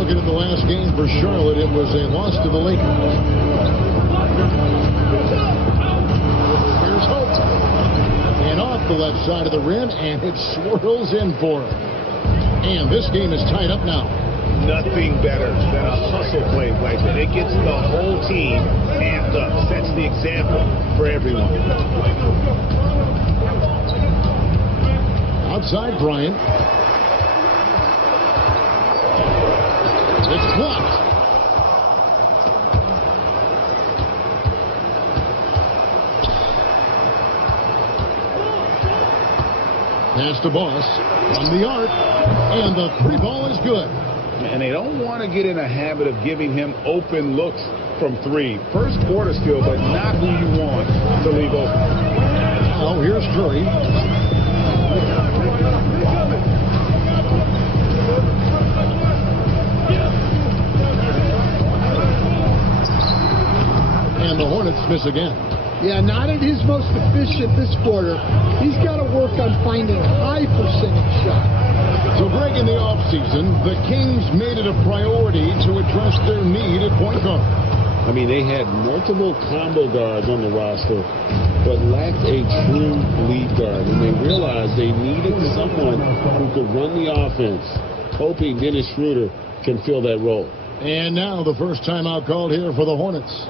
Looking at the last game for Charlotte, it was a loss to the Lakers. Here's Hope. And off the left side of the rim, and it swirls in for him. And this game is tied up now. Nothing better than a hustle play like that. It gets the whole team amped up, sets the example for everyone. Outside Bryant. It's blocked. Pass to Boss from the arc, and the three ball is good. And they don't want to get in a habit of giving him open looks from three. First quarter still, but not who you want to leave open. Now here's Curry. And the Hornets miss again. Yeah, not at his most efficient this quarter. He's got to work on finding high percentage shots. So, Greg, in the offseason, the Kings made it a priority to address their need at point guard. I mean, they had multiple combo guards on the roster, but lacked a true lead guard. And they realized they needed someone who could run the offense, hoping Dennis Schroeder can fill that role. And now the first timeout called here for the Hornets.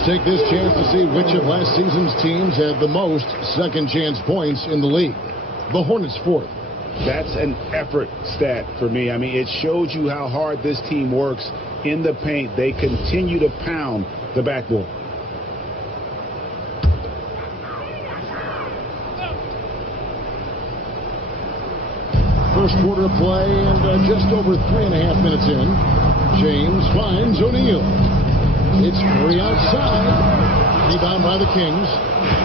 Let's take this chance to see which of last season's teams had the most second chance points in the league. The Hornets fourth. That's an effort stat for me. I mean, it shows you how hard this team works in the paint. They continue to pound the backboard. First quarter of play, and just over 3.5 minutes in, James finds O'Neal. It's free outside. Rebound by the Kings.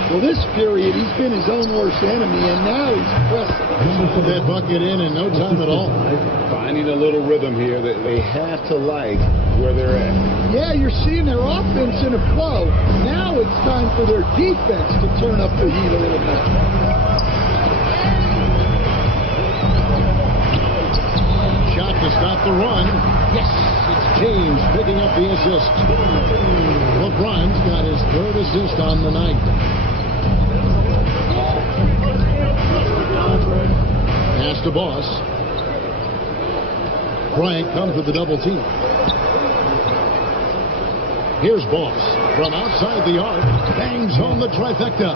Well, this period, he's been his own worst enemy, and now he's pressing. Put that bucket in no time at all. Finding a little rhythm here that they have to like where they're at. Yeah, you're seeing their offense in a flow. Now it's time for their defense to turn up the heat a little bit. Shot to stop the run. Yes, it's James picking up the assist. LeBron's got his third assist on the night. Pass to Boss. Bryant comes with the double team. Here's Boss from outside the arc. Bangs home the trifecta.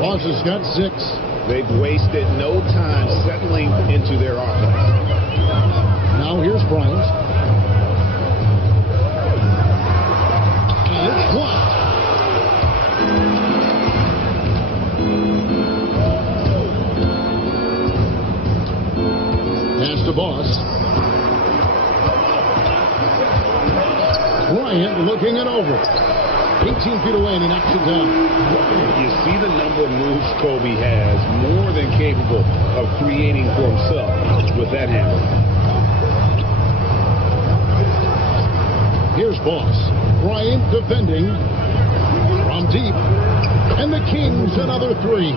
Boss has got 6. They've wasted no time settling into their offense. Now here's Bryant. And it's blocked. Pass to Boss. Bryant looking it over. 18 feet away, and he knocks it down. You see the number of moves Kobe has, more than capable of creating for himself with that handle. Here's Boss. Bryant defending from deep. And the Kings another 3.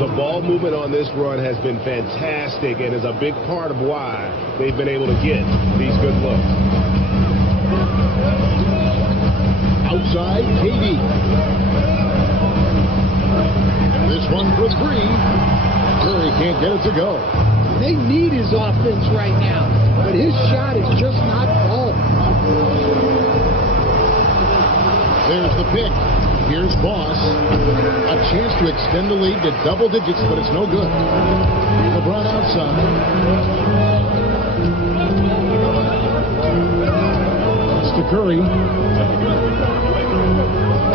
The ball movement on this run has been fantastic and is a big part of why they've been able to get these good looks. Outside, KD. This one for 3. Curry can't get it to go. They need his offense right now, but his shot is just not falling. There's the pick. Here's Boss. A chance to extend the lead to double digits, but it's no good. LeBron outside. It's to Curry.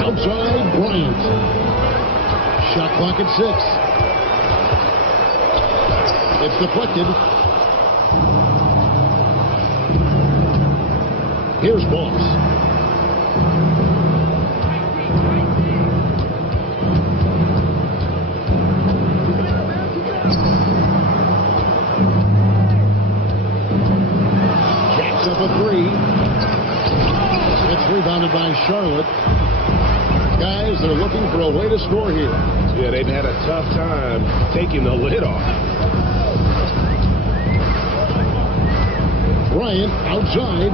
Outside, Bryant. Shot clock at 6. It's deflected. Here's Boss. Jacks up a 3. It's rebounded by Charlotte. Guys, they're looking for a way to score here. Yeah, they've had a tough time taking the lid off. Bryant outside,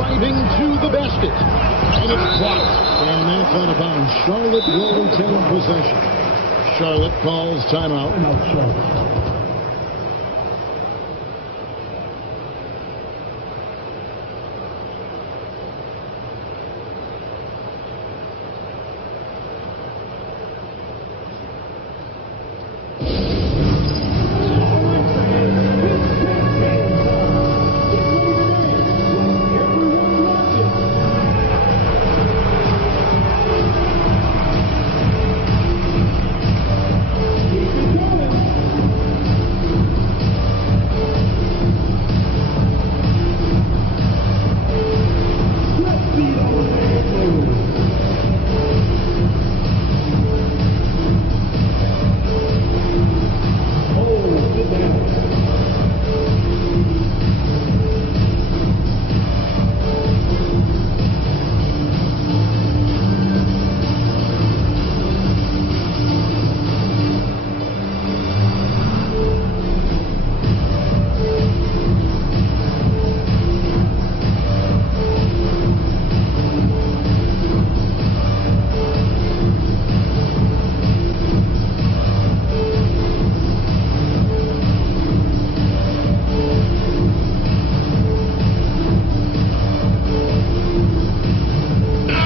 driving to the basket. And it's blocked. And that's out of bounds. Charlotte will retain possession. Charlotte calls timeout.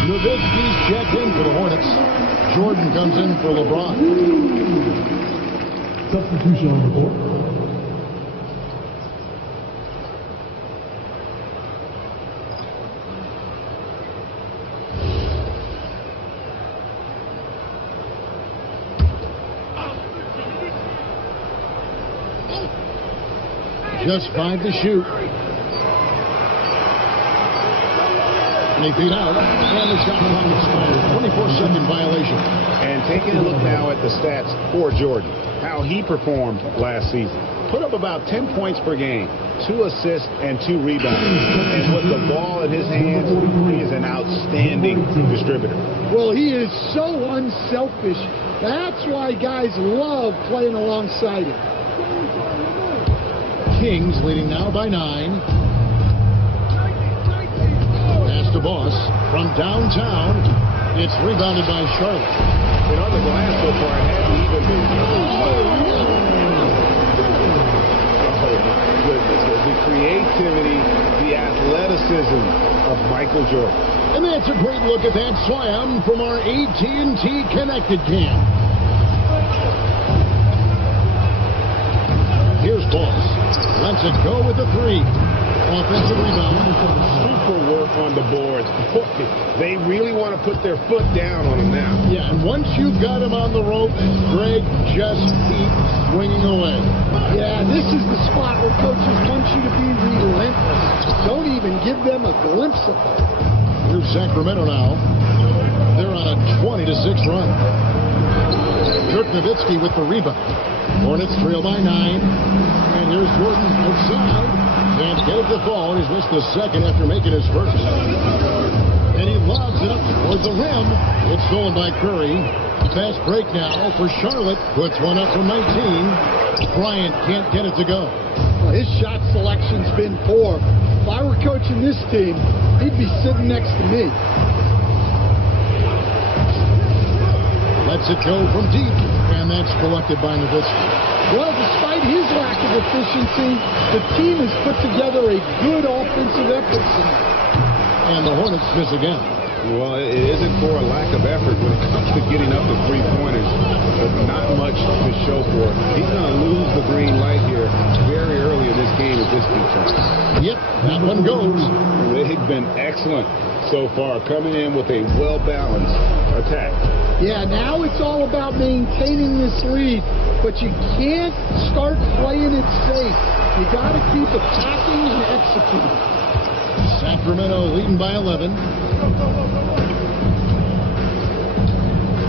Nowitzki's checked in for the Hornets. Jordan comes in for LeBron. Substitution on the court. Just 5 to shoot. They beat out, and the shot clock expires. 24-second violation. And taking a look now at the stats for Jordan, how he performed last season. Put up about 10 points per game, 2 assists and 2 rebounds. And with the ball in his hands, he is an outstanding distributor. Well, he is so unselfish. That's why guys love playing alongside him. Kings leading now by 9. Pass to Boss from downtown. It's rebounded by Charlotte. And on the glass so far, it hasn't even been. Oh, my goodness. The creativity, the athleticism of Michael Jordan. And that's a great look at that slam from our AT&T Connected Cam. Here's Boss. Lets it go with the 3. Offensive rebound. Super work on the boards. They really want to put their foot down on him now. Yeah, and once you've got him on the rope, Greg just keeps swinging away. Yeah, this is the spot where coaches want you to be relentless. Don't even give them a glimpse of it. Here's Sacramento now. They're on a 20-6 run. Dirk Nowitzki with the rebound. Hornets trail by 9. And here's Jordan outside. Can't get it to fall. He's missed the second after making his first. And he lobs it up toward the rim. It's stolen by Curry. Fast break now for Charlotte. Puts one up from 19. Bryant can't get it to go. Well, his shot selection's been poor. If I were coaching this team, he'd be sitting next to me. Lets it go from deep. And that's collected by Nowitzki. Well, despite his lack of efficiency, the team has put together a good offensive effort tonight. And the Hornets miss again. Well, it isn't for a lack of effort when it comes to getting up the three-pointers. There's not much to show for it. He's going to lose the green light here very early in this game at this defense. Yep, that one goes. They've been excellent so far, coming in with a well-balanced attack. Yeah, now it's all about maintaining this lead, but you can't start playing it safe. You got to keep attacking and executing. Sacramento leading by 11.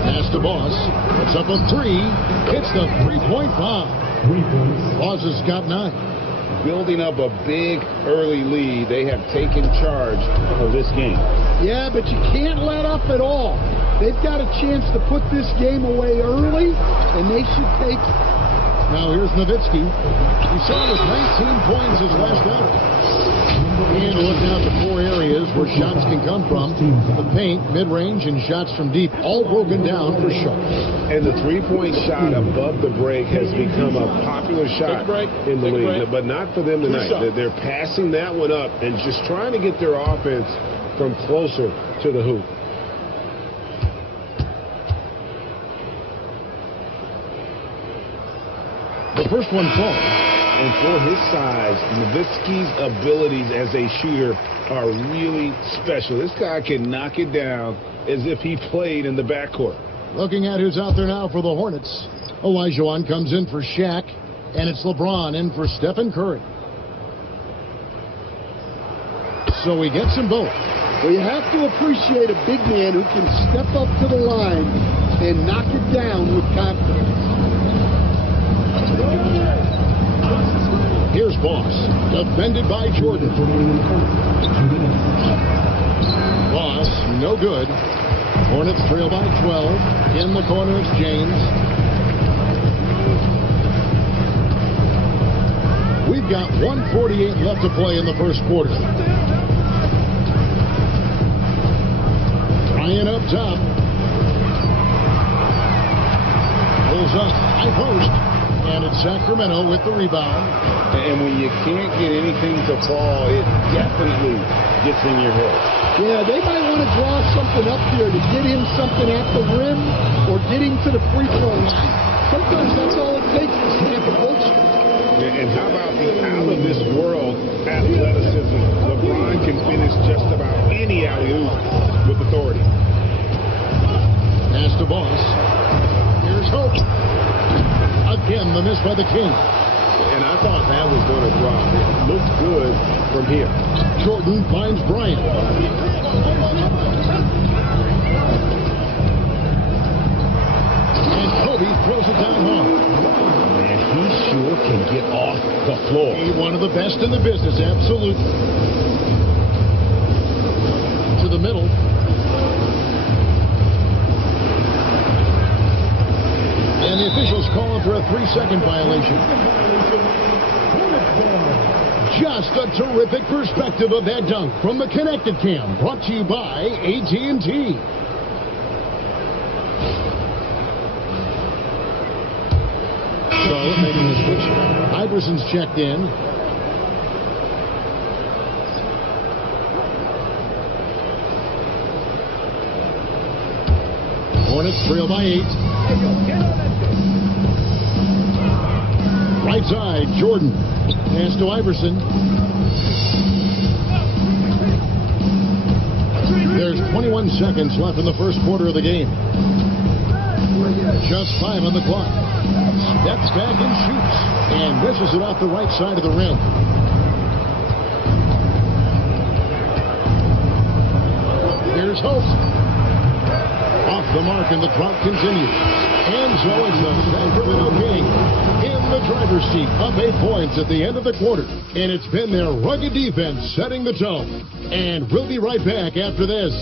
Pass to Boss. It's up a 3. Hits the three-point bomb. Boss has got 9. Building up a big early lead. They have taken charge of this game. Yeah, but you can't let up at all. They've got a chance to put this game away early, and they should take it. Now here's Nowitzki. We saw with 19 points his last outing. And look now at the 4 areas where shots can come from. The paint, mid-range, and shots from deep, all broken down for Sharp. And the three-point shot above the break has become a popular shot in the league, but not for them tonight. They're passing that one up and just trying to get their offense from closer to the hoop. The first one falls. And for his size, Nowitzki's abilities as a shooter are really special. This guy can knock it down as if he played in the backcourt. Looking at who's out there now for the Hornets. Olajuwon comes in for Shaq, and it's LeBron in for Stephen Curry. So he gets them both. Well, you have to appreciate a big man who can step up to the line and knock it down with confidence. Here's Boss, defended by Jordan. Boss, no good. Hornets trail by 12. In the corner, it's James. We've got 1:48 left to play in the first quarter. Ryan up top. Pulls up, high post. And it's Sacramento with the rebound. And when you can't get anything to fall, it definitely gets in your head. Yeah, they might want to draw something up here to get him something at the rim or get him to the free throw line. Sometimes that's all it takes to snap a bullshit. And how about the out-of-this-world athleticism? LeBron can finish just about any alley-oop with authority. Pass to Boss. Here's Hope. Again, the miss by the King. And I thought that was going to drop. It looked good from here. Jordan finds Bryant. And Kobe throws it down hard. And he sure can get off the floor. He's one of the best in the business, absolutely. To the middle. And the officials calling for a 3-second violation. Just a terrific perspective of that dunk from the Connected Cam, brought to you by AT&T. Charlotte making the switch. Iverson's checked in. Hornets trail by 8. Right side, Jordan. Pass to Iverson. There's 21 seconds left in the first quarter of the game. Just 5 on the clock. Steps back and shoots. And misses it off the right side of the rim. Here's Hope. Off the mark, and the drought continues. And so it's the Sacramento Kings in the driver's seat, up 8 points at the end of the quarter. And it's been their rugged defense setting the tone. And we'll be right back after this.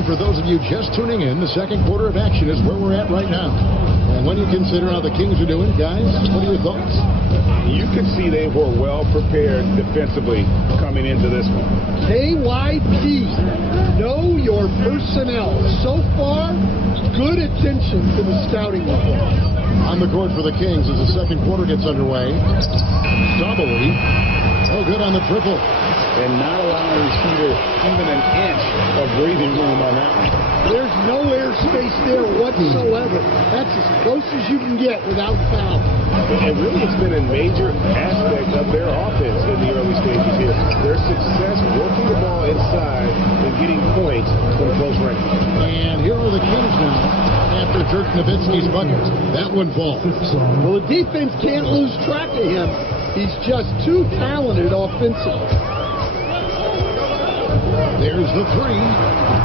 For those of you just tuning in, the second quarter of action is where we're at right now. And when you consider how the Kings are doing, guys, what are your thoughts? You could see they were well prepared defensively coming into this one. KYP, know your personnel. So far, good attention to the scouting report. On the court for the Kings as the second quarter gets underway. Doubly, no good on the triple. And not allowing Cedar even an inch of breathing room on that one. There's no airspace there whatsoever. That's as close as you can get without foul. And really, it's been a major aspect of their offense in the early stages here. Their success working the ball inside and getting points from close range. And here are the Kings now after Dirk Nowitzki's bucket. That one falls. Well, the defense can't lose track of him. He's just too talented offensively. There's the three.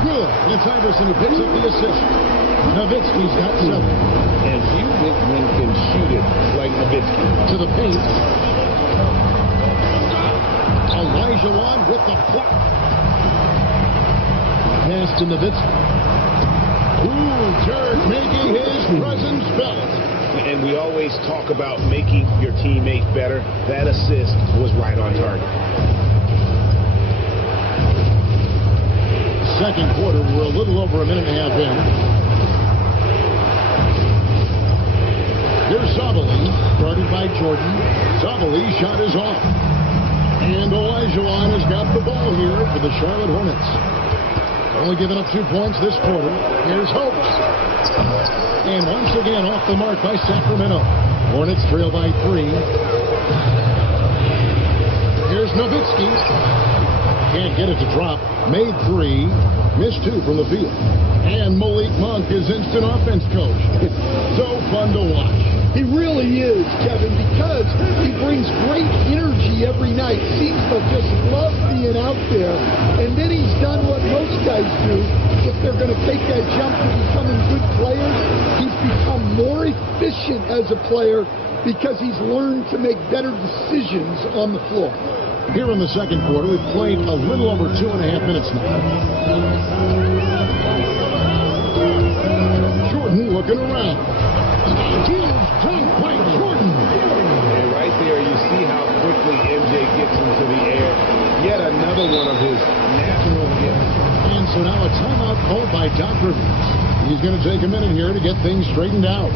Good. It's Iverson who picks up the assist. Nowitzki's got 7. And few big men can shoot it like Nowitzki. To the paint. Elijah Wan with the block. Pass to Nowitzki. Ooh, Dirk making his presence felt. And we always talk about making your teammate better. That assist was right on target. Second quarter, we're a little over a minute and a half in. Here's Zabali, guarded by Jordan. Zabali's shot is off. And Olajuwon has got the ball here for the Charlotte Hornets. Only giving up 2 points this quarter. Here's Hope. And once again off the mark by Sacramento. Hornets trail by 3. Here's Nowitzki. can't get it to drop. Made 3, missed 2 from the field. And Malik Monk is instant offense coach. It's so fun to watch. He really is, Kevin, because he brings great energy every night. Seems to just love being out there. And then he's done what most guys do. If they're going to take that jump to becoming good players, he's become more efficient as a player because he's learned to make better decisions on the floor. Here in the second quarter, we've played a little over 2.5 minutes now. Jordan looking around. Huge dunk by Jordan. And right there, you see how quickly MJ gets into the air. Yet another one of his natural gifts. And so now a timeout called by Doc Rivers. He's going to take a minute here to get things straightened out.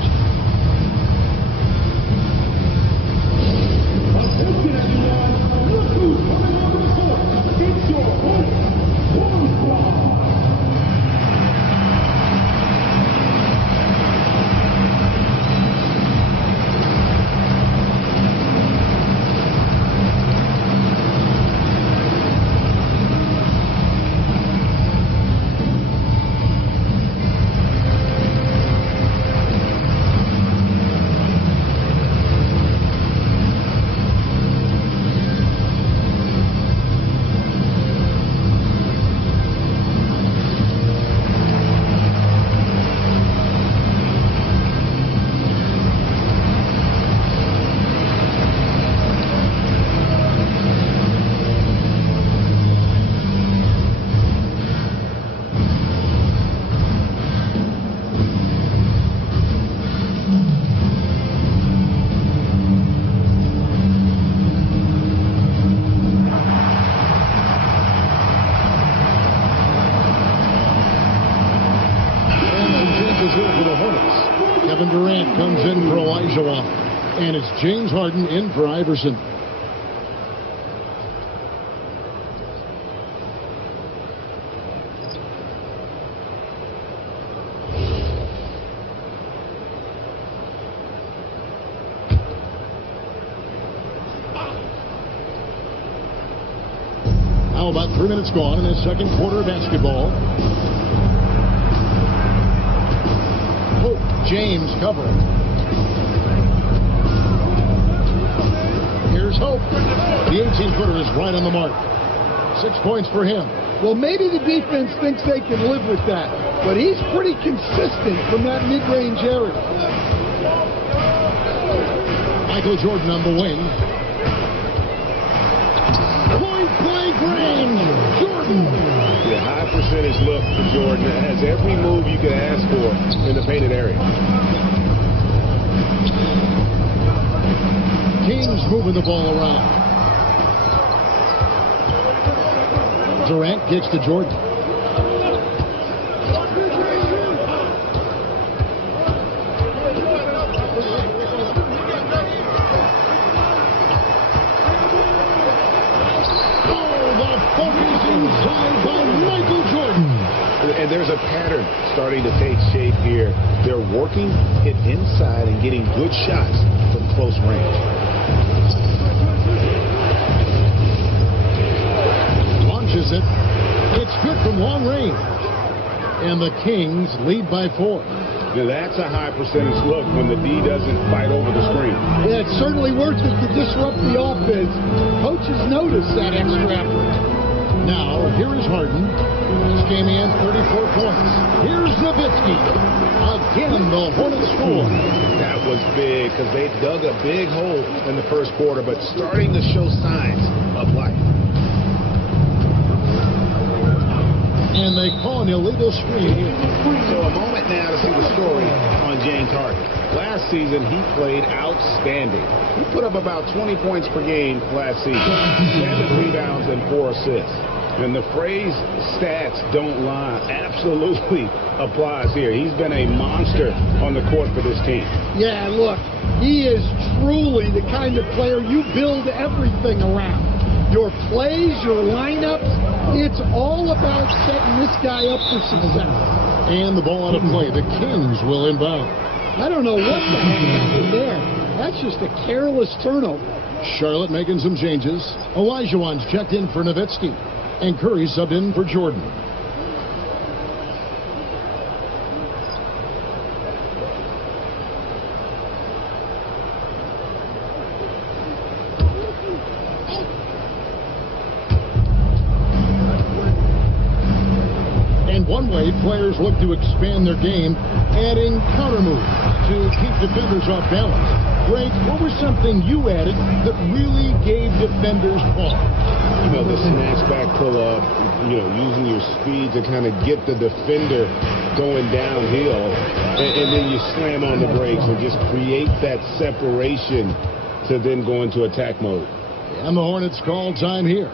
Comes in for Elijah, and it's James Harden in for Iverson. Now about 3 minutes gone in the second quarter of basketball. James covering. Here's Hope. The 18-footer is right on the mark. 6 points for him. Well, maybe the defense thinks they can live with that, but he's pretty consistent from that mid-range area. Michael Jordan on the wing. Point blank range. Jordan. The high percentage look for Jordan has every move you could ask for in the painted area. Kings moving the ball around. Durant kicks to Jordan. And there's a pattern starting to take shape here. They're working it inside and getting good shots from close range. Launches it. It's good from long range. And the Kings lead by 4. Now that's a high percentage look when the D doesn't fight over the screen. Yeah, it's certainly worth it to disrupt the offense. Coaches notice that extra effort. Now, here is Harden. This game he had 34 points. Here's Nowitzki. Again, the Hornets score. That was big because they dug a big hole in the first quarter, but starting to show signs of life. And they call an illegal screen. So a moment now to see the story on James Harden. Last season, he played outstanding. He put up about 20 points per game last season. 7 rebounds and 4 assists. And the phrase stats don't lie absolutely applies here. He's been a monster on the court for this team. Yeah, look, he is truly the kind of player you build everything around. Your plays, your lineups, it's all about setting this guy up for success. And the ball out of play. The Kings will inbound. I don't know what the heck happened there. That's just a careless turnover. Charlotte making some changes. Olajuwon's checked in for Nowitzki. And Curry subbed in for Jordan. One way players look to expand their game, adding counter moves to keep defenders off balance. Greg, what was something you added that really gave defenders pause? You know, the snatch back pull-up, you know, using your speed to kind of get the defender going downhill, and then you slam on the brakes and just create that separation to then go into attack mode. And the Hornets call time here.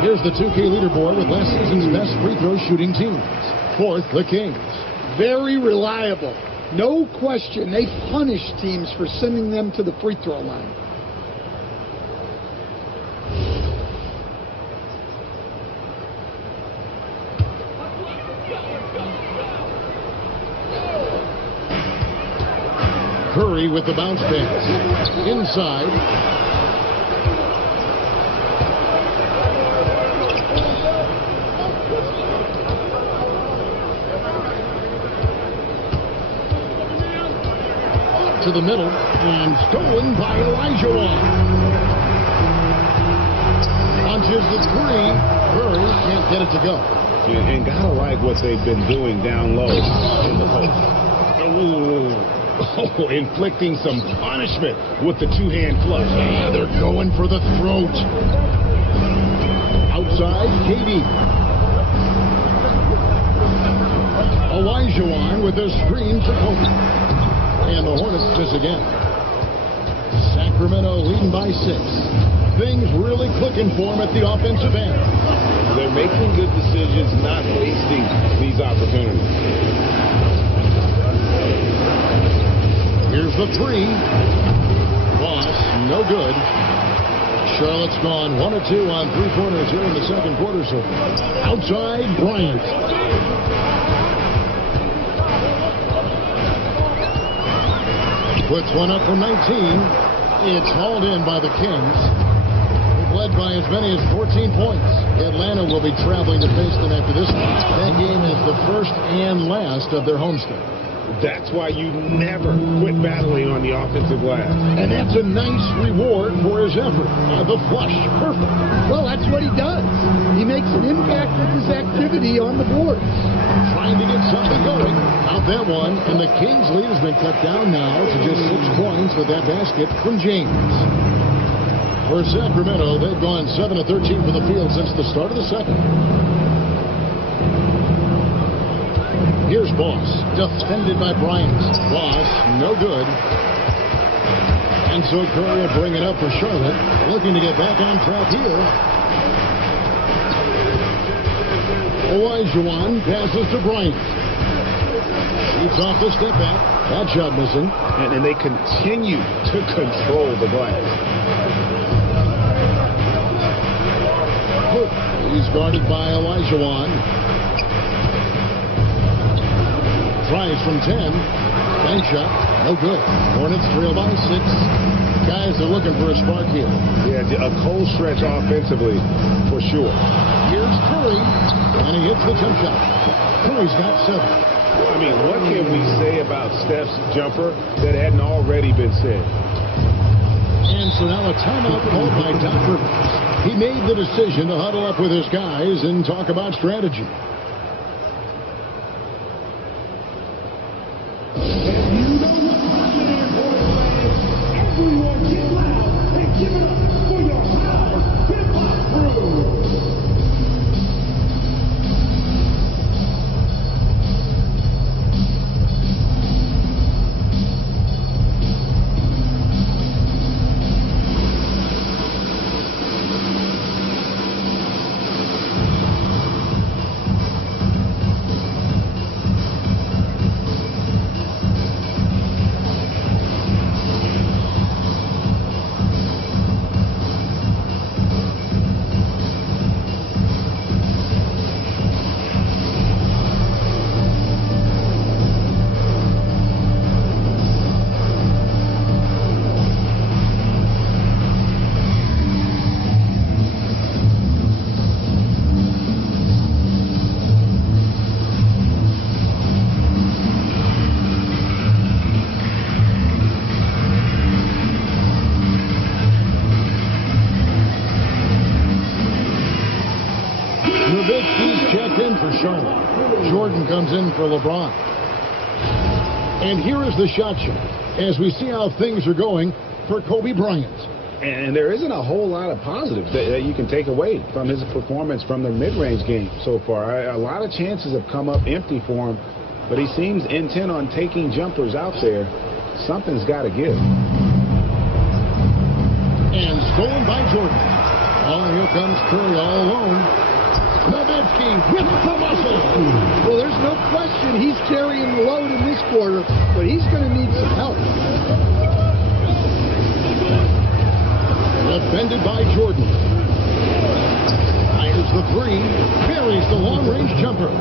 Here's the 2K leaderboard with last season's best free throw shooting teams. Fourth, the Kings. Very reliable. No question. They punish teams for sending them to the free throw line. Curry with the bounce pass. Inside. To the middle, and stolen by Olajuwon. Launches the three. Curry can't get it to go. And gotta like what they've been doing down low in the post. Oh, inflicting some punishment with the two-hand flush. Yeah, they're going for the throat. Outside, KD. Olajuwon with a screen to Kobe. And the Hornets miss again. Sacramento leading by 6. Things really clicking for them at the offensive end. They're making good decisions, not wasting these opportunities. Here's the three. Boss, no good. Charlotte's gone 1 of 2 on three-pointers here in the second quarter. So outside, Bryant. Puts one up from 19. It's hauled in by the Kings. Led by as many as 14 points. Atlanta will be traveling to face them after this one. That game is the first and last of their homestand. That's why you never quit battling on the offensive glass. And that's a nice reward for his effort. The flush, perfect. Well, that's what he does. He makes an impact with his activity on the boards. Trying to get something going. Out that one, and the Kings' lead has been cut down now to just 6 points with that basket from James. For Sacramento, they've gone 7 of 13 from the field since the start of the second. Here's Boss, defended by Bryant. Boss, no good. And so Curry will bring it up for Charlotte, looking to get back on track here. Olajuwon passes to Bryant. Shoots off the step back. That shot missing. And they continue to control the glass. He's guarded by Olajuwon. Tries from 10. Bank shot. No good. Hornets trail by 6. Guys are looking for a spark here. Yeah, a cold stretch offensively, for sure. Here's Curry, and he hits the jump shot. Curry's got 7. I mean, what can we say about Steph's jumper that hadn't already been said? And so now a timeout called by Doc Rivers. He made the decision to huddle up with his guys and talk about strategy. Everyone get loud and give it up for your house hip-hop crew. Nowitzki's checked in for Charlotte. Jordan comes in for LeBron. And here is the shot as we see how things are going for Kobe Bryant. And there isn't a whole lot of positives that you can take away from his performance from the mid-range game so far. A lot of chances have come up empty for him, but he seems intent on taking jumpers out there. Something's got to give. And stolen by Jordan. Oh, here comes Curry all alone. Nowitzki with the muscle. Well, there's no question he's carrying the load in this quarter, but he's going to need some help. Defended by Jordan. Fires the 3. Buries the long-range jumper.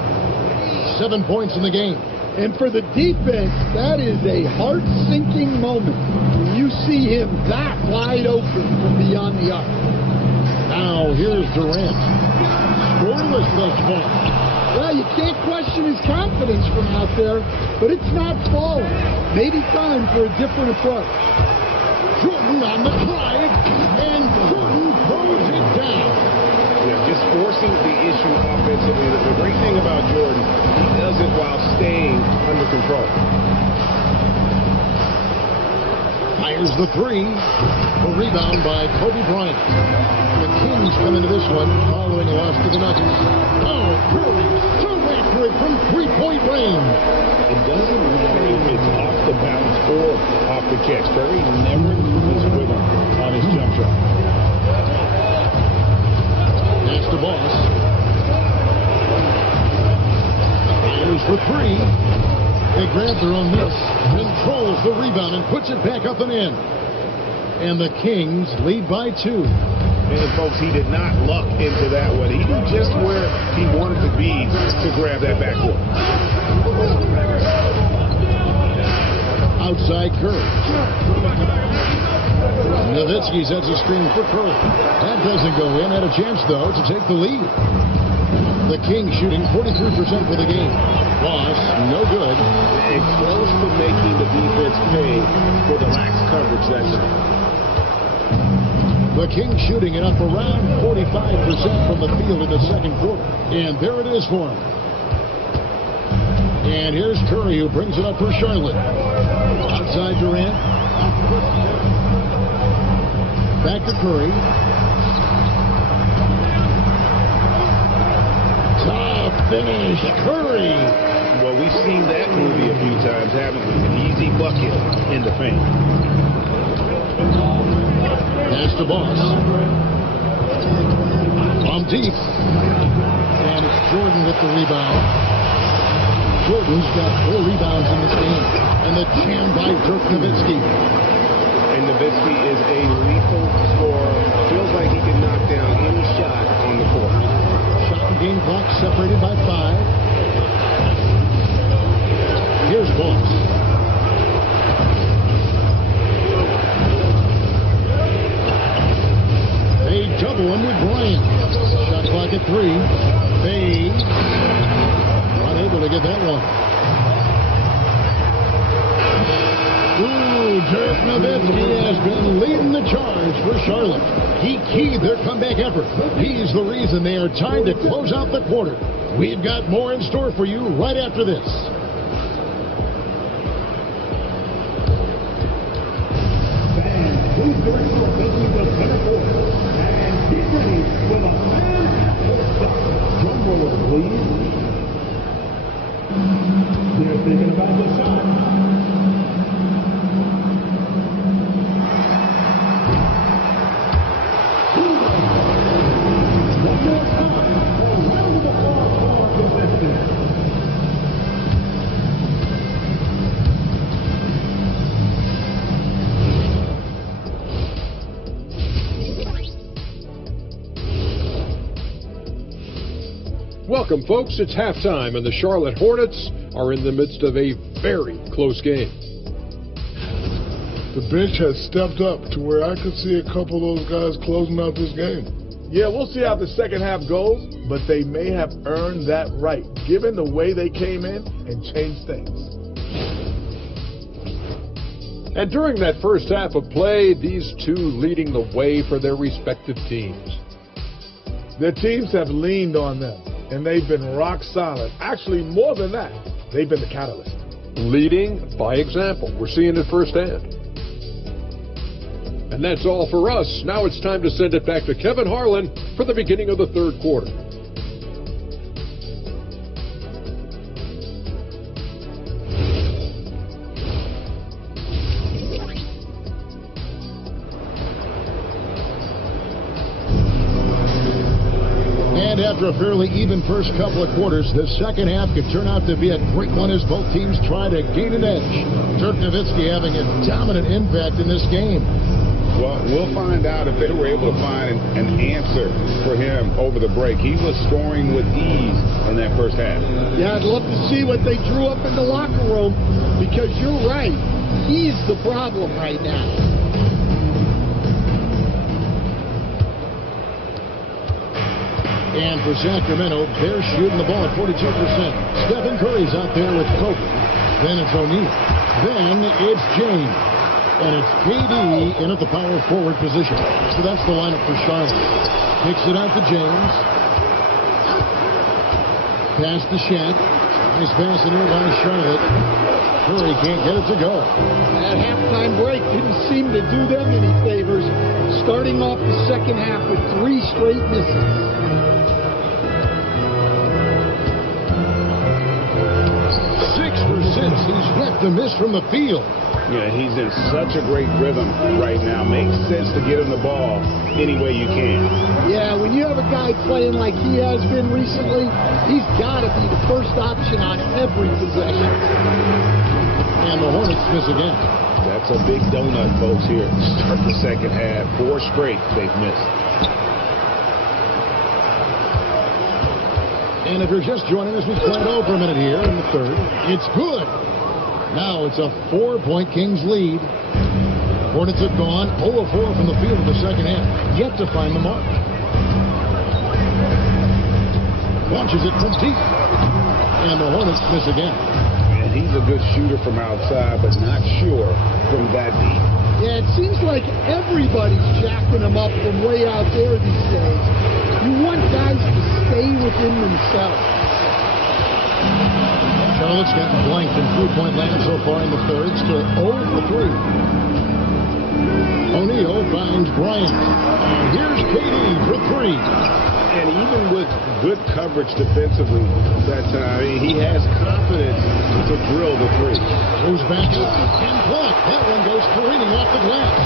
7 points in the game. And for the defense, that is a heart-sinking moment when you see him that wide open from beyond the arc. Now here's Durant. Scoreless thus far. Well, you can't question his confidence from out there, but it's not falling. Maybe time for a different approach. Jordan on the drive, and Jordan throws it down. Yeah, just forcing the issue offensively. The great thing about Jordan, he does it while staying under control. Fires the 3. A rebound by Kobe Bryant. The Kings come into this one following a loss to the Nuggets. Oh, Curry, so after it from three-point range. It doesn't matter if it's off the bounce or off the catch. Curry never loses rhythm on his jump shot. Pass to Boss. Fires for 3. They grab their own miss, controls the rebound, and puts it back up and in. And the Kings lead by 2. And folks, he did not luck into that one. He knew just where he wanted to be to grab that backcourt. Outside Curry. Nowitzki sets a screen for Curry. That doesn't go in. Had a chance, though, to take the lead. The Kings shooting 43% for the game. Boss, no good. And close to making the defense pay for the lax coverage that time. The Kings shooting it up around 45% from the field in the second quarter. And there it is for him. And here's Curry, who brings it up for Charlotte. Outside Durant. Back to Curry. Top finish, Curry. Well, we've seen that movie a few times, haven't we? An easy bucket in the paint. Pass the Boss. On deep. And it's Jordan with the rebound. Jordan's got 4 rebounds in this game. And the jam by Dirk Nowitzki. And Nowitzki is a lethal scorer. Feels like he can knock down any shot on the court. Shot and game clock separated by 5. Here's Boss. strike three. Fades. Unable to get that one. Ooh, Dirk Nowitzki has been leading the charge for Charlotte. He keyed their comeback effort. He's the reason they are tied to close out the quarter. We've got more in store for you right after this. Who's the rest of the center court? And get ready for the fantastic stop. Drum roller, please. They're thinking about the shot. One more time for a round of applause for contestants. Welcome, folks. It's halftime, and the Charlotte Hornets are in the midst of a very close game. The bench has stepped up to where I could see a couple of those guys closing out this game. Yeah, we'll see how the second half goes, but they may have earned that right, given the way they came in and changed things. And during that first half of play, these two leading the way for their respective teams. Their teams have leaned on them, and they've been rock solid. Actually, more than that, they've been the catalyst. Leading by example. We're seeing it firsthand. And that's all for us. Now it's time to send it back to Kevin Harlan for the beginning of the third quarter. And after a fairly even first couple of quarters, the second half could turn out to be a great one as both teams try to gain an edge. Dirk Nowitzki having a dominant impact in this game. Well, we'll find out if they were able to find an answer for him over the break. He was scoring with ease in that first half. Yeah, I'd love to see what they drew up in the locker room, because you're right. He's the problem right now. And for Sacramento, they're shooting the ball at 42%. Stephen Curry's out there with Kobe. Then it's O'Neal. Then it's James. And it's KD in at the power forward position. So that's the lineup for Charlotte. Kicks it out to James. Pass to Shaq. Nice pass in here by Charlotte. Curry can't get it to go. That halftime break didn't seem to do them any favors, starting off the second half with 3 straight misses. 6 for 6. He's yet to miss from the field. Yeah, he's in such a great rhythm right now. Makes sense to get him the ball any way you can. Yeah, when you have a guy playing like he has been recently, he's got to be the first option on every possession. And the Hornets miss again. That's a big donut, folks, here to start the second half. 4 straight they've missed. And if you're just joining us, we've played over a minute here in the third. It's good. Now it's a 4-point Kings lead. Hornets have gone 0 of 4 from the field in the second half. Yet to find the mark. Launches it from deep. And the Hornets miss again. And he's a good shooter from outside, but not sure from that deep. Yeah, it seems like everybody's jacking him up from way out there these days. You want guys to stay within themselves. Charlotte's gotten blanked in 3-point land so far in the third. Still 0 for 3. O'Neal finds Bryant. And here's KD for 3. And even with good coverage defensively that time, he has confidence to drill the 3. Goes back up and blocked. That one goes careening off the glass.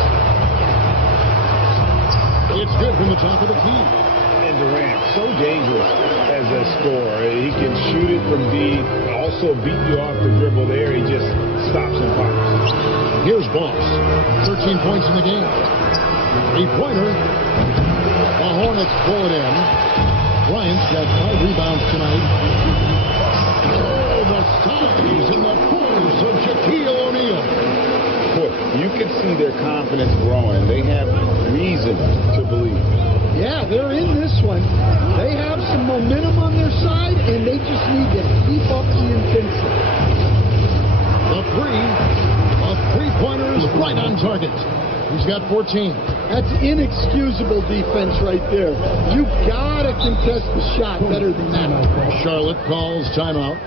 It's good from the top of the key. And Durant, so dangerous as a scorer. He can shoot it from deep, also beat you off the dribble there. He just stops and pops. Here's Boss. 13 points in the game. 3-pointer. The Hornets pull it in. Bryant's got 5 rebounds tonight. Oh, the size and the force of Shaquille O'Neal. Boy, you can see their confidence growing. They have reason to believe. Yeah, they're in this one. They have some momentum on their side, and they just need to keep up the intensity. The three-pointer is right on target. He's got 14. That's inexcusable defense right there. You've got to contest the shot better than that. Charlotte calls timeout.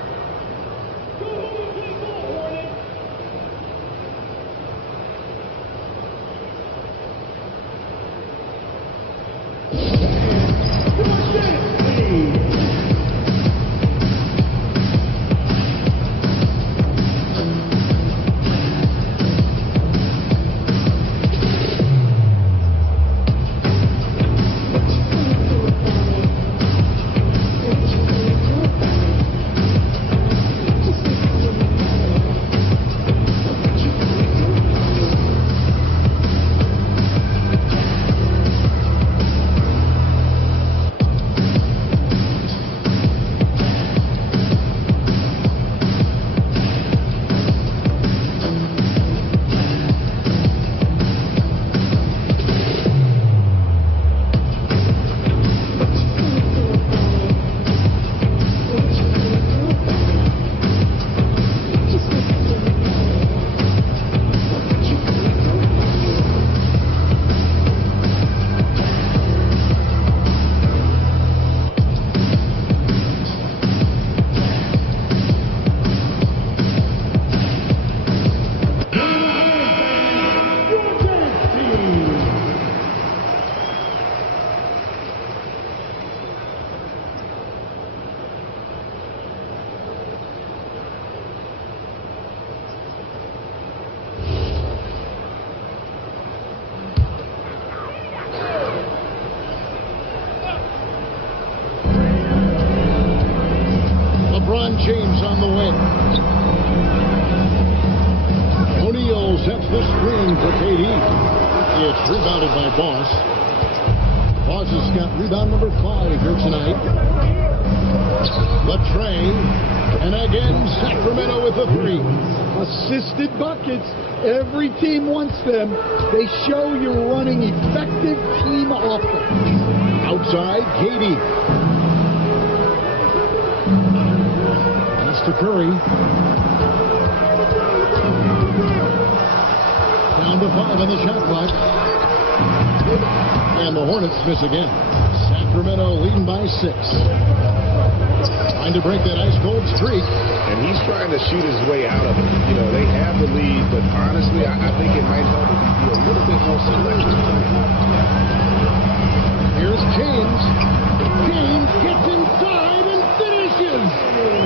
James on the wing. O'Neal sets the screen for KD. It's rebounded by Boss. Boss has got rebound number 5 here tonight. Latrey, and again Sacramento with the 3. Assisted buckets. Every team wants them. They show you're running effective team offense. Outside, KD. To Curry. Down to 5 on the shot clock. And the Hornets miss again. Sacramento leading by 6. Trying to break that ice-cold streak. And he's trying to shoot his way out of it. You know, they have the lead, but honestly, I think it might help if he be a little bit more selective. Here's James. James gets inside and finishes.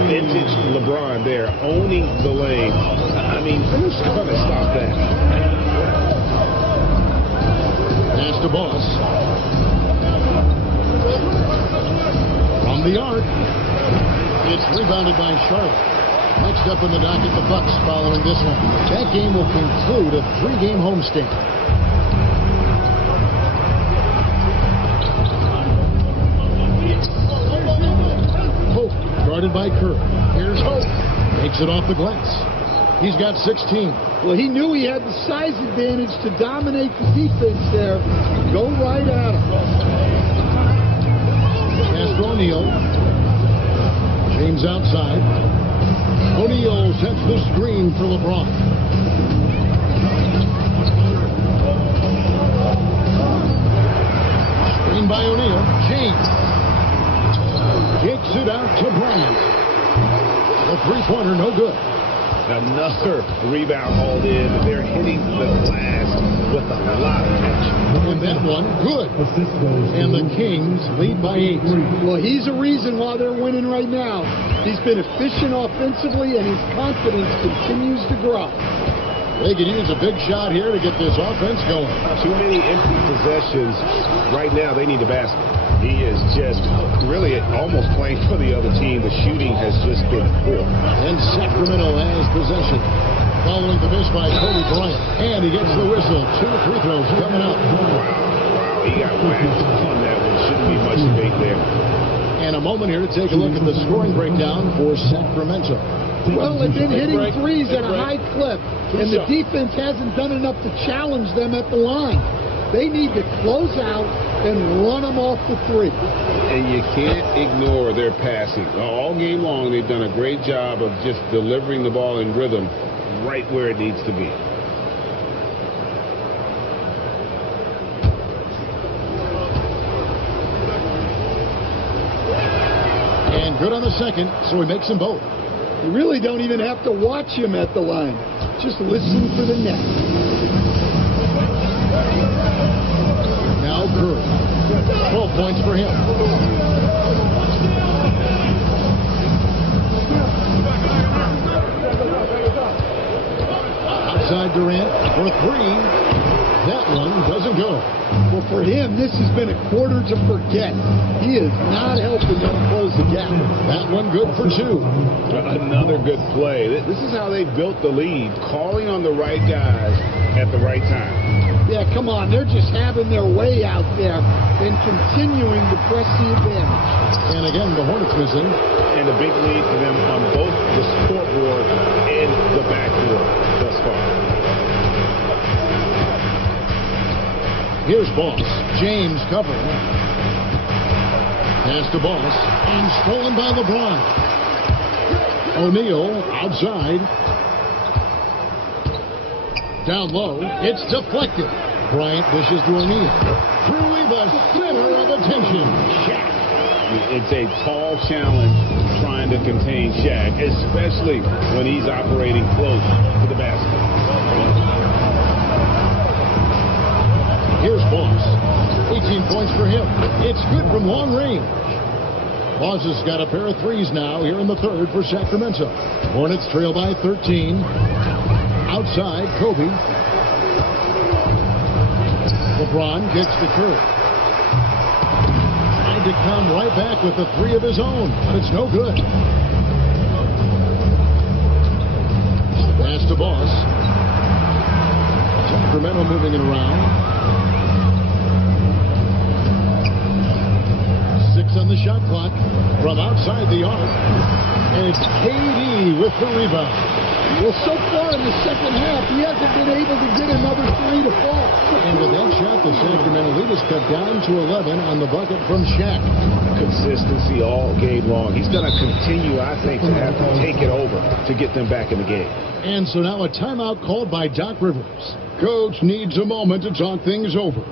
Vintage LeBron there, owning the lane. I mean, who's going to stop that? Pass to Boss. From the arc. It's rebounded by Charlotte. Next up in the docket, the Bucks following this one. That game will conclude a 3-game homestand. Guarded by Curry. Here's Hope. Takes it off the glass. He's got 16. Well, he knew he had the size advantage to dominate the defense there. Go right at him. Pass to O'Neal. James outside. O'Neal sets the screen for LeBron. Screen by O'Neal. James. Kicks it out to Bryant. The three-pointer, no good. Another rebound hauled in. They're hitting the glass with a lot of action. And that one, good. And the Kings lead by 8. Well, he's a reason why they're winning right now. He's been efficient offensively, and his confidence continues to grow. They could use a big shot here to get this offense going. Too many empty possessions. Right now, they need a basket. He is just really almost playing for the other team. The shooting has just been poor. And Sacramento has possession. Following the miss by Kobe Bryant. And he gets the whistle. 2 free throws coming up. Wow, he got whacked on that one. Shouldn't be much debate there. And a moment here to take a look at the scoring breakdown for Sacramento. Well, they've been hitting threes at a high clip, and the defense hasn't done enough to challenge them at the line. They need to close out and run them off the three. And you can't ignore their passing. All game long, they've done a great job of just delivering the ball in rhythm right where it needs to be. And good on the second, so he makes them both. You really don't even have to watch him at the line. Just listen for the net. Now Curry. 12 points for him. Outside Durant for three. That one doesn't go. Well, for him, this has been a quarter to forget. He is not helping them close the gap. That one good for two. Another good play. This is how they built the lead, calling on the right guys at the right time. Yeah, come on. They're just having their way out there and continuing to press the advantage. And again, the Hornets missing. And a big lead for them on both the scoreboard and the backboard thus far. Here's Boss. James covering. Pass to Boss. And stolen by LeBron. O'Neal outside. Down low. It's deflected. Bryant dishes to O'Neal. Truly the center of attention. Shaq. It's a tall challenge trying to contain Shaq, especially when he's operating close to the basket. Here's Boss. 18 points for him. It's good from long range. Boss has got a pair of threes now here in the third for Sacramento. Hornets trail by 13. Outside, Kobe. LeBron gets to Curry. Tried to come right back with a three of his own, but it's no good. Pass to Boss. Sacramento moving it around. 6 on the shot clock from outside the arc. And it's KD with the rebound. Well, so far in the second half, he hasn't been able to get another three to fall. And with that shot, the Sacramento lead is cut down to 11 on the bucket from Shaq. Consistency all game long. He's going to continue, I think, to have to take it over to get them back in the game. And so now a timeout called by Doc Rivers. Coach needs a moment to talk things over.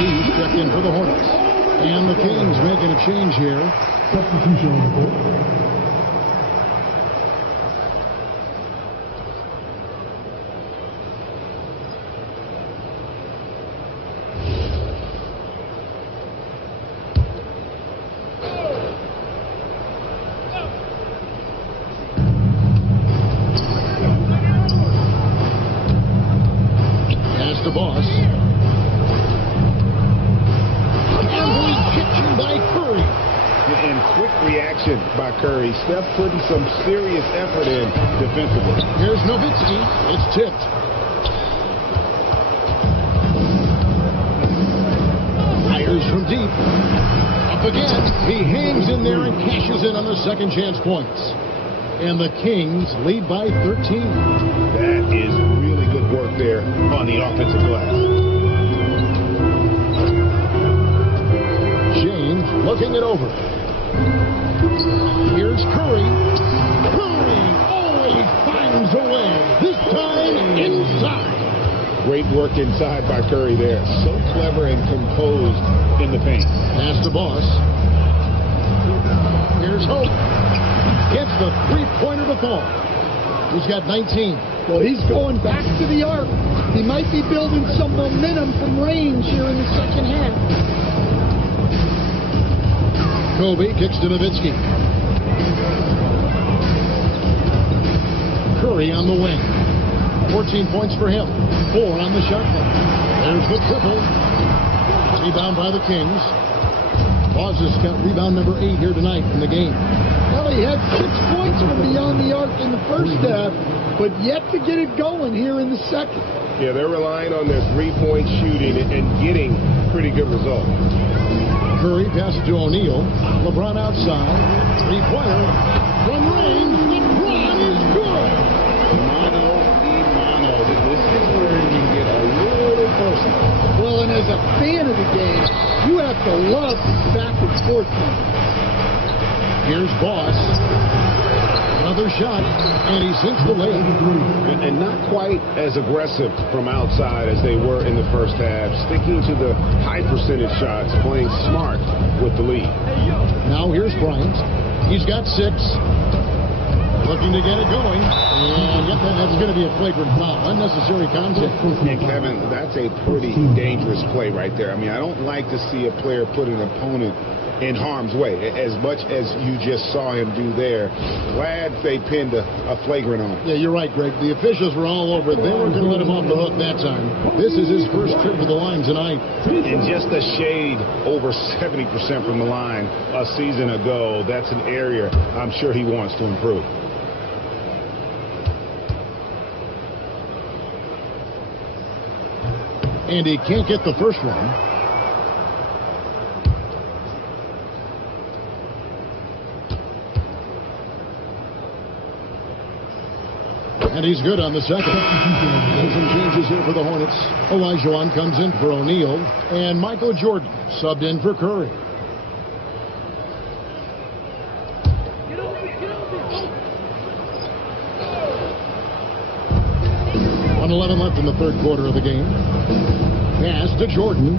Check in for the Hornets. And the Kings making a change here. Substitution on the court. Pass to Boss. And quick reaction by Curry. Steph putting some serious effort in defensively. Here's Nowitzki. It's tipped. Fires from deep. Up again. He hangs in there and cashes in on the second chance points. And the Kings lead by 13. That is really good work there on the offensive glass. looking it over. Here's Curry. Curry always finds a way. This time inside. Great work inside by Curry there. So clever and composed in the paint. Pass to Boss. Here's Hope. Gets the three-pointer to fall. He's got 19. Well, he's going back to the arc. He might be building some momentum from range here in the second half. Kobe kicks to Nowitzki. Curry on the wing. 14 points for him. 4 on the shot clock. There's the triple. Rebound by the Kings. Boss has got rebound number 8 here tonight in the game. Well, he had 6 points from beyond the arc in the first half, but yet to get it going here in the second. Yeah, they're relying on their three-point shooting and getting pretty good results. Curry passes to O'Neal. LeBron outside. Three-pointer. From range. LeBron is good. Mano y mano. This is where you get a little personal. Well, and as a fan of the game, you have to love these back and forth games. Here's Boss. Another shot, and he sinks the layup. And not quite as aggressive from outside as they were in the first half. Sticking to the high percentage shots, playing smart with the lead. Now here's Bryant. He's got 6. Looking to get it going. And yep, that's going to be a flagrant foul. Unnecessary contact. And Kevin, that's a pretty dangerous play right there. I mean, I don't like to see a player put an opponent in harm's way, as much as you just saw him do there. Glad they pinned a flagrant on him. Yeah, you're right, Greg. The officials were all over it. They weren't going to let him off the hook that time. This is his first trip to the line tonight. And just a shade over 70% from the line a season ago. That's an area I'm sure he wants to improve. And he can't get the first one. And he's good on the second. And some changes here for the Hornets. Olajuwon comes in for O'Neal. And Michael Jordan subbed in for Curry. .11 left in the third quarter of the game. Pass to Jordan.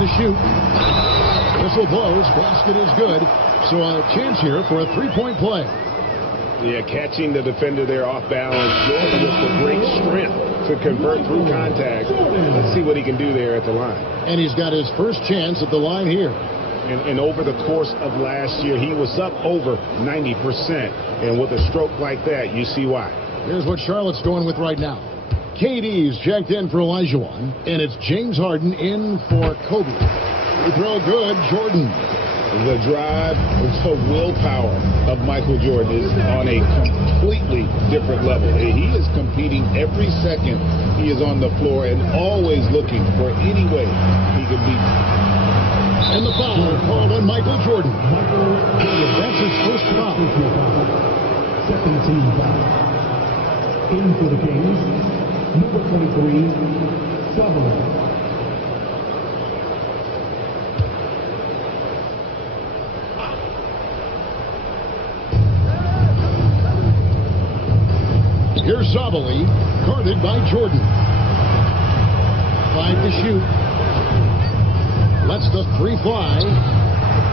To shoot. Whistle blows. Basket is good. So a chance here for a three-point play. Yeah, catching the defender there off balance. Jordan with the great strength to convert through contact. Let's see what he can do there at the line. And he's got his first chance at the line here. And over the course of last year, he was up over 90%. And with a stroke like that, you see why. Here's what Charlotte's going with right now. KD's checked in for Olajuwon, and it's James Harden in for Kobe. They throw good, Jordan. The drive, the willpower of Michael Jordan is on a completely different level. He is competing every second he is on the floor and always looking for any way he can beat. And the foul called on Michael Jordan. That's his first foul. Second team foul. In for the Kings. Number 23, Sutherland. Here's Zabali, guarded by Jordan. 5 to shoot. Lets the 3 fly.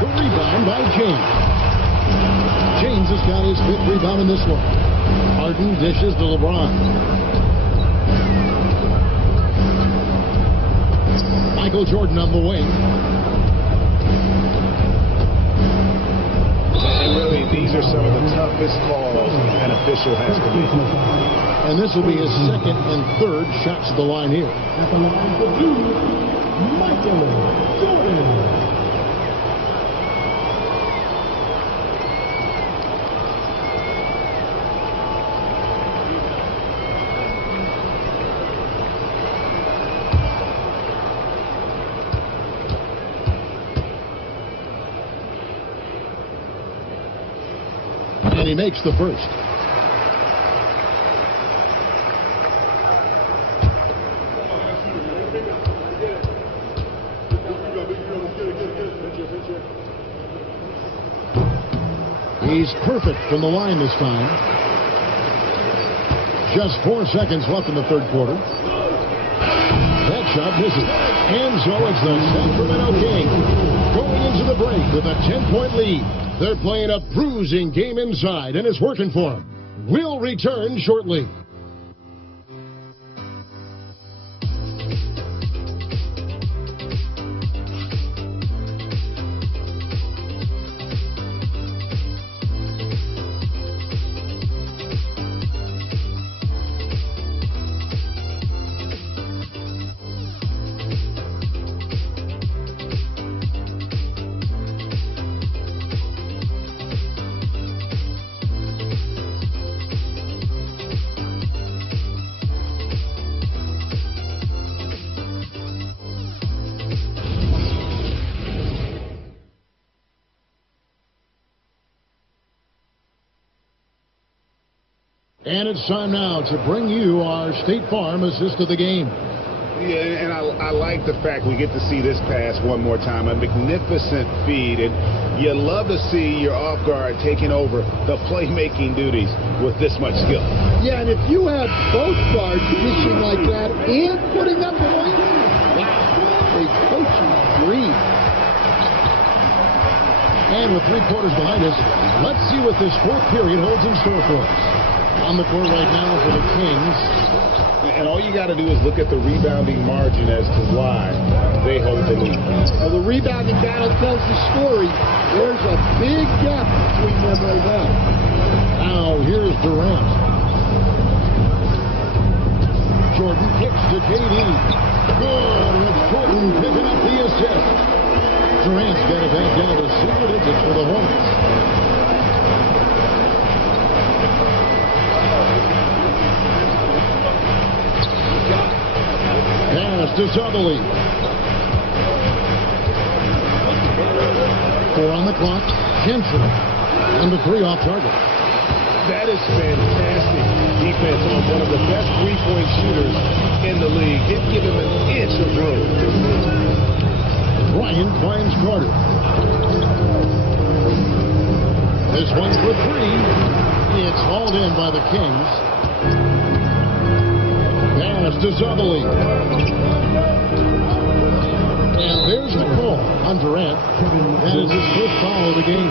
The rebound by James. James has got his 5th rebound in this one. Harden dishes to LeBron. Michael Jordan on the wing. And really, these are some of the toughest calls an official has to make. And this will be his second and third shots at the line here. At the line for 2, Michael Jordan. And he makes the first. He's perfect from the line this time. Just 4 seconds left in the third quarter. That shot misses. And so it's the Sacramento Kings going into the break with a 10-point lead. They're playing a bruising game inside, and it's working for them. We'll return shortly. And it's time now to bring you our State Farm assist of the game. Yeah, and I like the fact we get to see this pass one more time. A magnificent feed, and you love to see your off guard taking over the playmaking duties with this much skill. Yeah, and if you have both guards fishing like that and putting up points, wow, a coaching dream. And with 3 quarters behind us, let's see what this fourth period holds in store for us. On the court right now for the Kings. And all you got to do is look at the rebounding margin as to why they hold the lead. Well, the rebounding battle tells the story. There's a big gap between them right now. Now, here's Durant. Jordan kicks to KD. Good, with Jordan picking up the assist. Durant's got it back down to single digits for the Hornets. Pass to Sutherland. 4 on the clock. Jensen on the 3 off target. That is fantastic defense on one of the best three-point shooters in the league. Didn't give him an inch of room. Bryant finds Carter. This one for 3. It's hauled in by the Kings. Pass to Sutherland. And there's the call on Durant. That is his first foul of the game.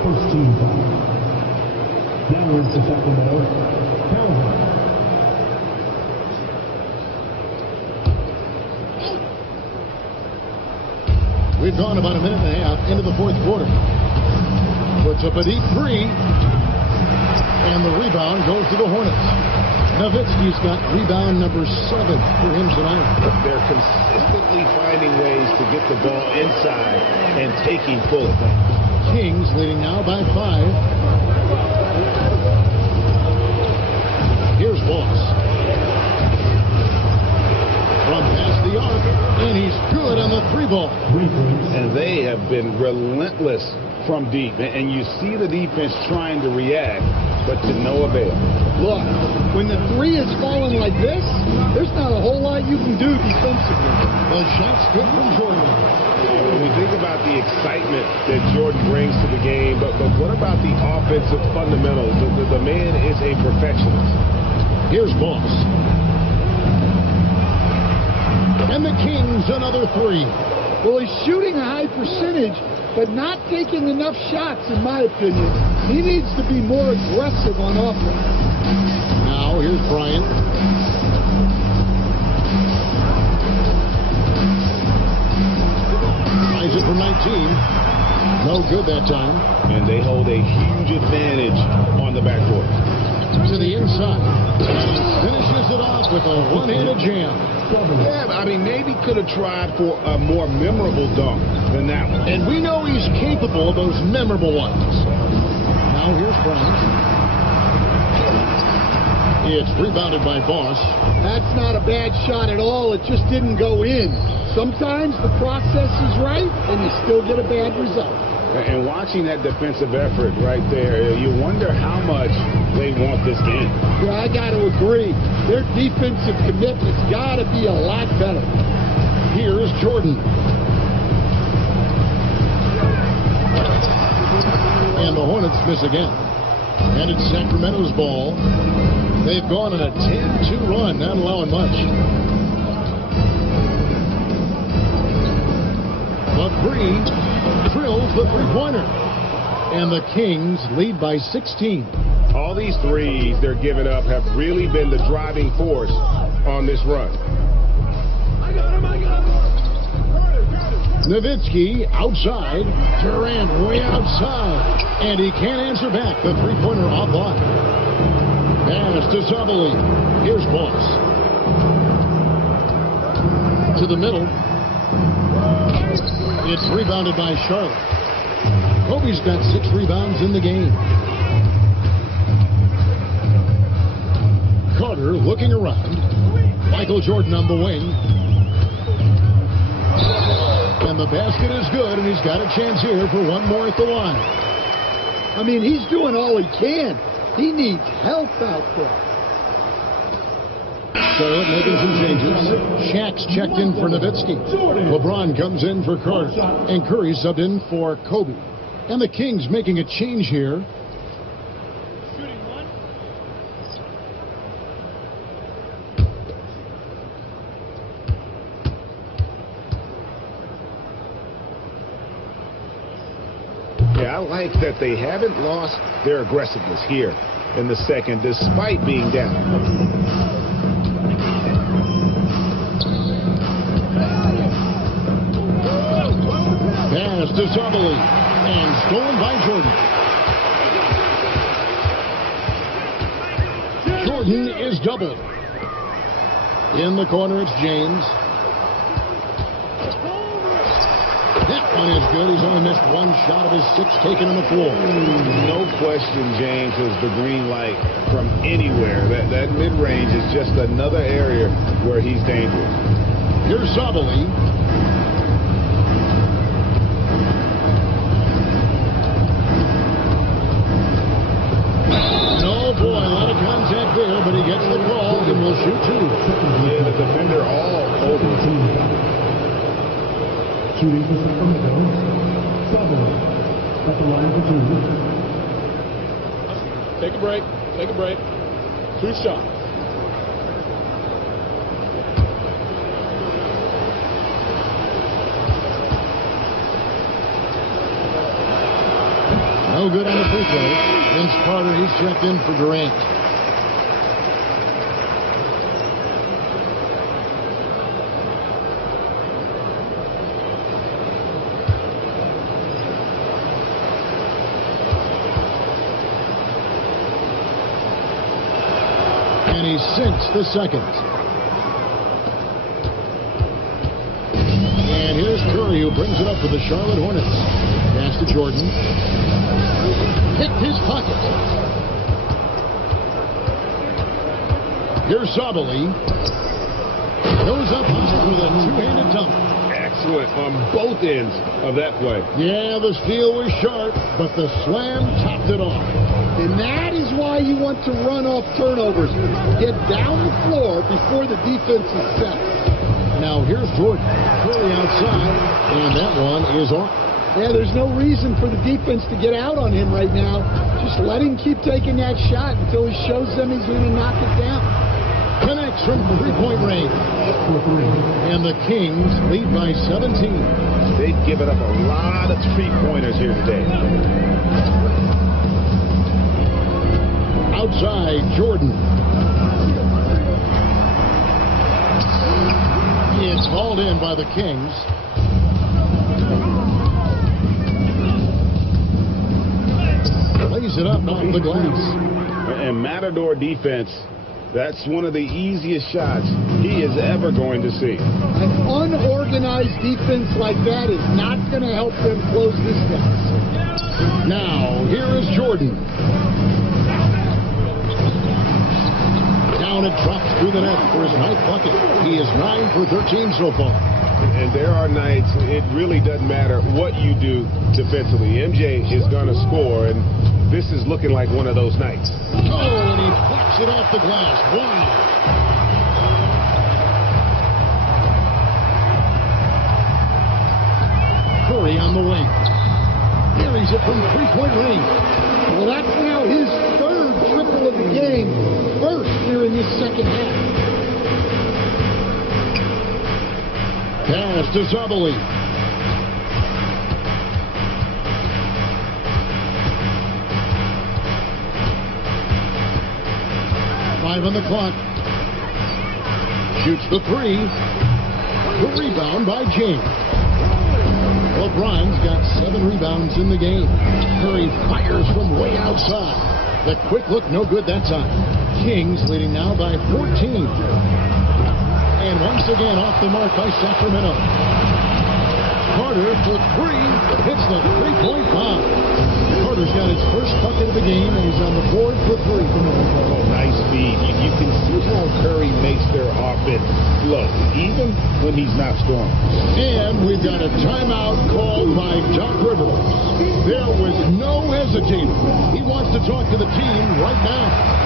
First team foul. Now it's the Sacramento. Calvin. We've gone about a minute and a half into the fourth quarter. Puts up a deep 3. And the rebound goes to the Hornets. Nowitzki's got rebound number 7 for him tonight. They're consistently finding ways to get the ball inside and taking full advantage. Kings leading now by 5. Here's Boss. From past the arc, and he's good on the 3 ball. And they have been relentless from deep. And you see the defense trying to react, but to no avail. Look, when the 3 is falling like this, there's not a whole lot you can do defensively. The shot's good from Jordan. When we think about the excitement that Jordan brings to the game, but what about the offensive fundamentals? The man is a perfectionist. Here's Boss. And the Kings another 3. Well, he's shooting a high percentage, but not taking enough shots, in my opinion. He needs to be more aggressive on offense. Now, here's Bryant. Isaac from 19. No good that time. And they hold a huge advantage on the backcourt. To the inside. Finishes it off with a one-handed jam. Yeah, I mean, maybe could have tried for a more memorable dunk than that one. And we know he's capable of those memorable ones. Now here's Bryant. It's rebounded by Boss. That's not a bad shot at all. It just didn't go in. Sometimes the process is right, and you still get a bad result. And watching that defensive effort right there, you wonder how much they want this to end. Yeah, I got to agree. Their defensive commitment's got to be a lot better. Here's Jordan. And the Hornets miss again. And it's Sacramento's ball. They've gone on a 10-2 run, not allowing much. But Bree drills the three-pointer. And the Kings lead by 16. All these threes they're giving up have really been the driving force on this run. Nowitzki outside. Durant way outside. And he can't answer back. The three-pointer offline. Pass to Zabali. Here's Boss. To the middle. It's rebounded by Charlotte. Kobe's got 6 rebounds in the game. Carter looking around. Michael Jordan on the wing. And the basket is good, and he's got a chance here for one more at the line. I mean, he's doing all he can. He needs help out there. Charlotte making some changes. Shaq's checked in for Nowitzki. LeBron comes in for Carter. And Curry subbed in for Kobe. And the Kings making a change here. Yeah, I like that they haven't lost their aggressiveness here in the second, despite being down. Pass to Zabali. And stolen by Jordan. Jordan is doubled. In the corner, it's James. That one is good. He's only missed one shot of his 6 taken on the floor. No question, James has the green light from anywhere. That mid-range is just another area where he's dangerous. Here's Zabali. Oh boy, a lot of contact there, but he gets the call and will shoot 2. Yeah, the defender all over him. Shooting for Sacramento, Zabali at the line for 2. Take a break. Take a break. 2 shots. No good on the free throw. Vince Carter, he's checked in for Durant. And he sinks the second. And here's Curry, who brings it up for the Charlotte Hornets. Pass to Jordan. Picked his pocket. Here's Zabali. Goes up high with a 2-handed dunk. Excellent on both ends of that play. Yeah, the steal was sharp, but the slam topped it off. And that is why you want to run off turnovers. Get down the floor before the defense is set. Now here's Jordan. Curry outside, and that one is off. Yeah, there's no reason for the defense to get out on him right now. Just let him keep taking that shot until he shows them he's going to knock it down. Connects from 3-point range. And the Kings lead by 17. They've given up a lot of 3-pointers here today. Outside, Jordan. It's hauled in by the Kings. Lays it up off the glass. And Matador defense, that's one of the easiest shots he is ever going to see. An unorganized defense like that is not going to help them close this deficit. Now, here is Jordan. Down it drops through the net for his 9th bucket. He is 9 for 13 so far. And there are nights it really doesn't matter what you do defensively. MJ is going to score, and this is looking like one of those nights. Oh, and he pops it off the glass. Wow. Curry on the wing. Carries it from three-point range. Well, that's now his third triple of the game. First here in this second half. Pass to Zabali. Five on the clock. Shoots the three. The rebound by James. LeBron's got 7 rebounds in the game. Curry fires from way outside. The quick look, no good that time. Kings leading now by 14. And once again off the mark by Sacramento. Carter for three. Hits the three-point bomb. Carter's got his first bucket of the game, and he's on the board for three. Oh, nice feed. You can see how Curry makes their offense flow, even when he's not scoring. And we've got a timeout called by Doc Rivers. There was no hesitating. He wants to talk to the team right now.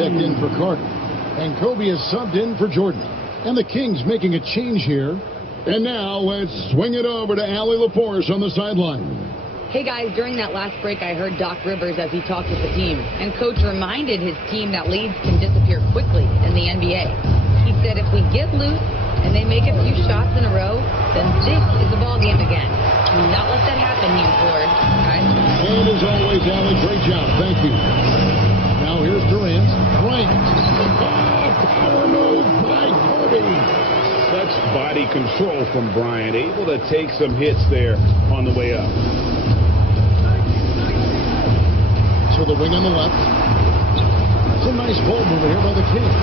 Checked in for Carter. And Kobe is subbed in for Jordan. And the Kings making a change here. And now let's swing it over to Allie LaForce on the sideline. Hey guys, during that last break I heard Doc Rivers as he talked with the team. And Coach reminded his team that leads can disappear quickly in the NBA. He said if we get loose and they make a few shots in a row, then this is the ball game again. Do not let that happen, he implored. Guys. And as always, Allie, great job. Thank you. Now here's Durant. Bryant. Oh, power move by Kobe. Such body control from Bryant. Able to take some hits there on the way up. To the wing on the left. It's a nice ball move here by the Kings.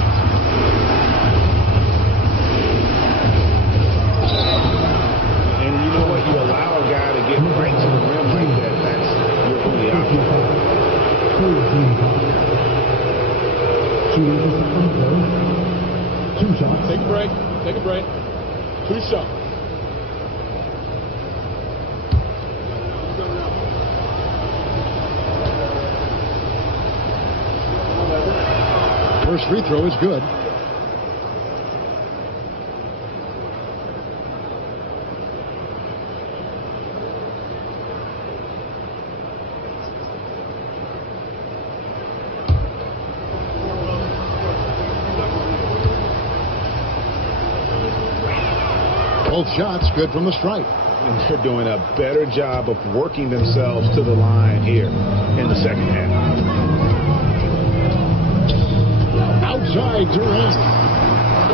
And you know what? You allow a guy to get right to the rim like that. That's your only option. Two shots. Take a break. Take a break. 2 shots. First free throw is good. Both shots good from the stripe. And they're doing a better job of working themselves to the line here in the second half. Outside Durant.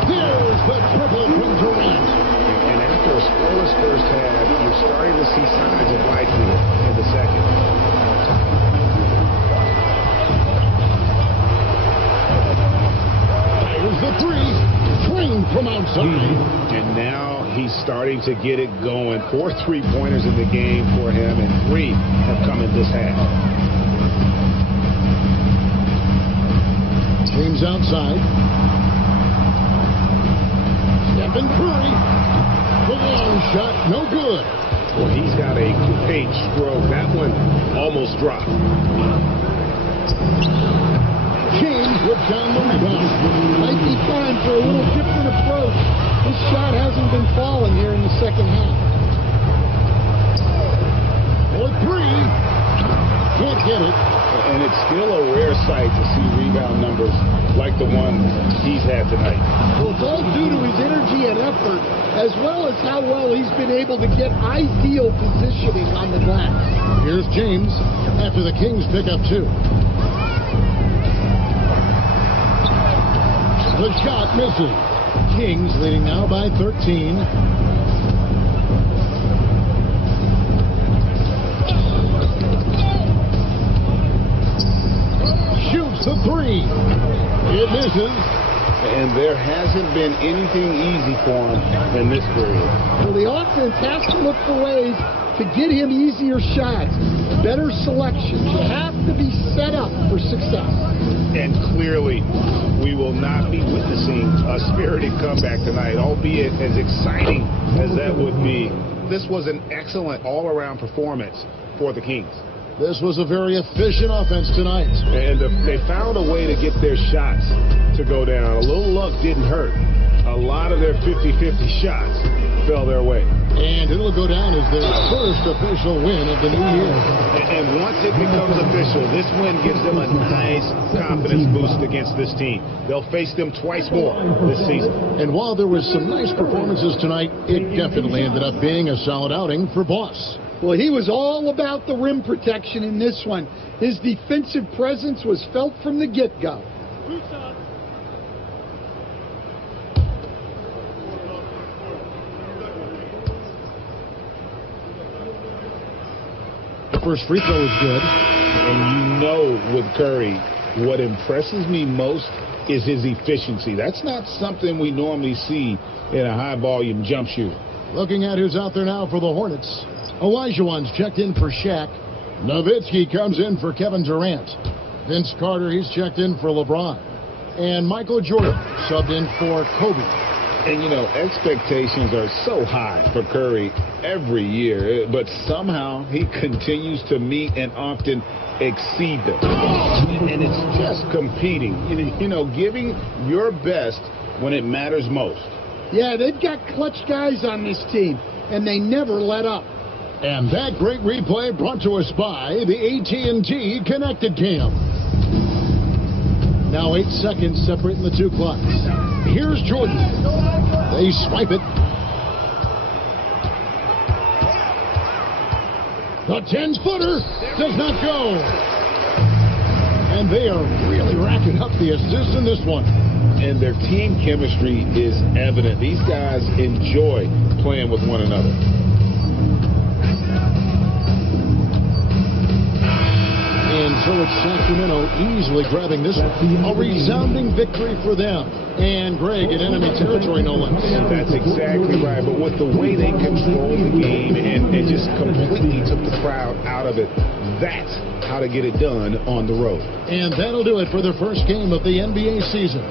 There's the triple from Durant. And after a scoreless first half, you're starting to see signs of life here in the second. There's the three. Trained from outside. And now he's starting to get it going. 4 3-pointers in the game for him, and 3 have come in this half. James outside. Stephen Curry. The long shot, no good. Well, he's got a great stroke. That one almost dropped. James whips down the rebound. Might be time for a little different approach. His shot hasn't been falling here in the second half. For three. Can't get it. And it's still a rare sight to see rebound numbers like the one he's had tonight. Well, it's all due to his energy and effort, as well as how well he's been able to get ideal positioning on the glass. Here's James after the Kings pick up 2. The shot misses. Kings leading now by 13. Shoots the 3. It misses. And there hasn't been anything easy for him in this period. Well, the offense has to look for ways to get him easier shots, better selections. You have to be set up for success. And clearly, we will not be witnessing a spirited comeback tonight, albeit as exciting as that would be. This was an excellent all-around performance for the Kings. This was a very efficient offense tonight. And they found a way to get their shots to go down. A little luck didn't hurt. A lot of their 50-50 shots fell their way. And it'll go down as their first official win of the new year. And once it becomes official, this win gives them a nice confidence boost against this team. They'll face them twice more this season. And while there was some nice performances tonight, it definitely ended up being a solid outing for Boss. Well, he was all about the rim protection in this one. His defensive presence was felt from the get-go. The first free throw is good. And you know with Curry, what impresses me most is his efficiency. That's not something we normally see in a high-volume jump shooter. Looking at who's out there now for the Hornets. Olajuwon's checked in for Shaq. Nowitzki comes in for Kevin Durant. Vince Carter, he's checked in for LeBron. And Michael Jordan subbed in for Kobe. And, you know, expectations are so high for Curry every year, but somehow he continues to meet and often exceed them. And it's just competing, you know, giving your best when it matters most. Yeah, they've got clutch guys on this team, and they never let up. And that great replay brought to us by the AT&T Connected Cam. Now 8 seconds separating the two clocks. Here's Jordan. They swipe it. The 10-footer does not go. And they are really racking up the assists in this one. And their team chemistry is evident. These guys enjoy playing with one another. And so it's Sacramento easily grabbing this one. A resounding victory for them. And Greg in enemy territory, no less. That's exactly right. But with the way they controlled the game and just completely took the crowd out of it, that's how to get it done on the road. And that'll do it for the first game of the NBA season.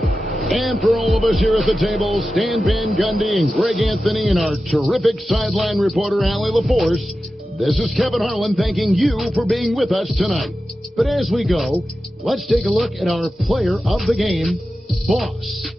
And for all of us here at the table, Stan Van Gundy and Greg Anthony and our terrific sideline reporter, Allie LaForce, this is Kevin Harlan thanking you for being with us tonight. But as we go, let's take a look at our player of the game, Boss.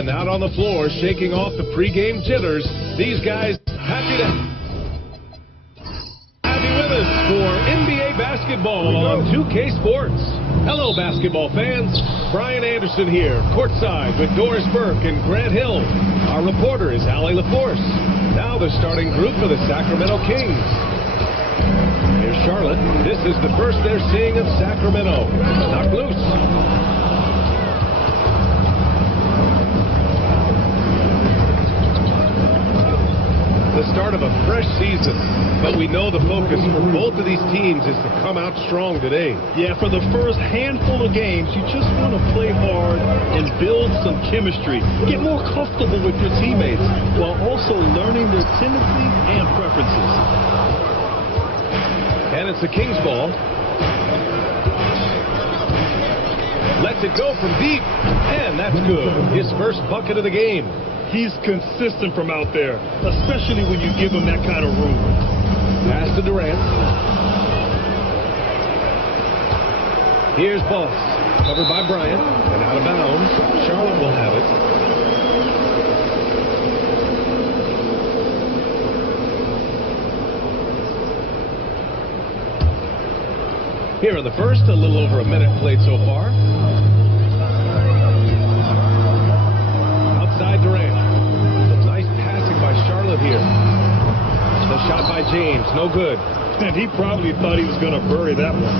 And out on the floor, shaking off the pregame jitters, these guys happy to have you with us for NBA basketball on 2K Sports. Hello, basketball fans. Brian Anderson here, courtside with Doris Burke and Grant Hill. Our reporter is Allie LaForce. Now the starting group for the Sacramento Kings. Here's Charlotte. This is the first they're seeing of Sacramento. Knocked loose. The start of a fresh season, but we know the focus for both of these teams is to come out strong today. Yeah, for the first handful of games, you just want to play hard and build some chemistry. Get more comfortable with your teammates while also learning their tendencies and preferences. And it's the Kings ball. Lets it go from deep, and that's good. His first bucket of the game. He's consistent from out there, especially when you give him that kind of room. Pass to Durant. Here's Boss, covered by Bryant, and out of bounds. Charlotte will have it. Here in the first, a little over a minute played so far. Outside Durant. Some nice passing by Charlotte here. The shot by James, no good. And he probably thought he was going to bury that one.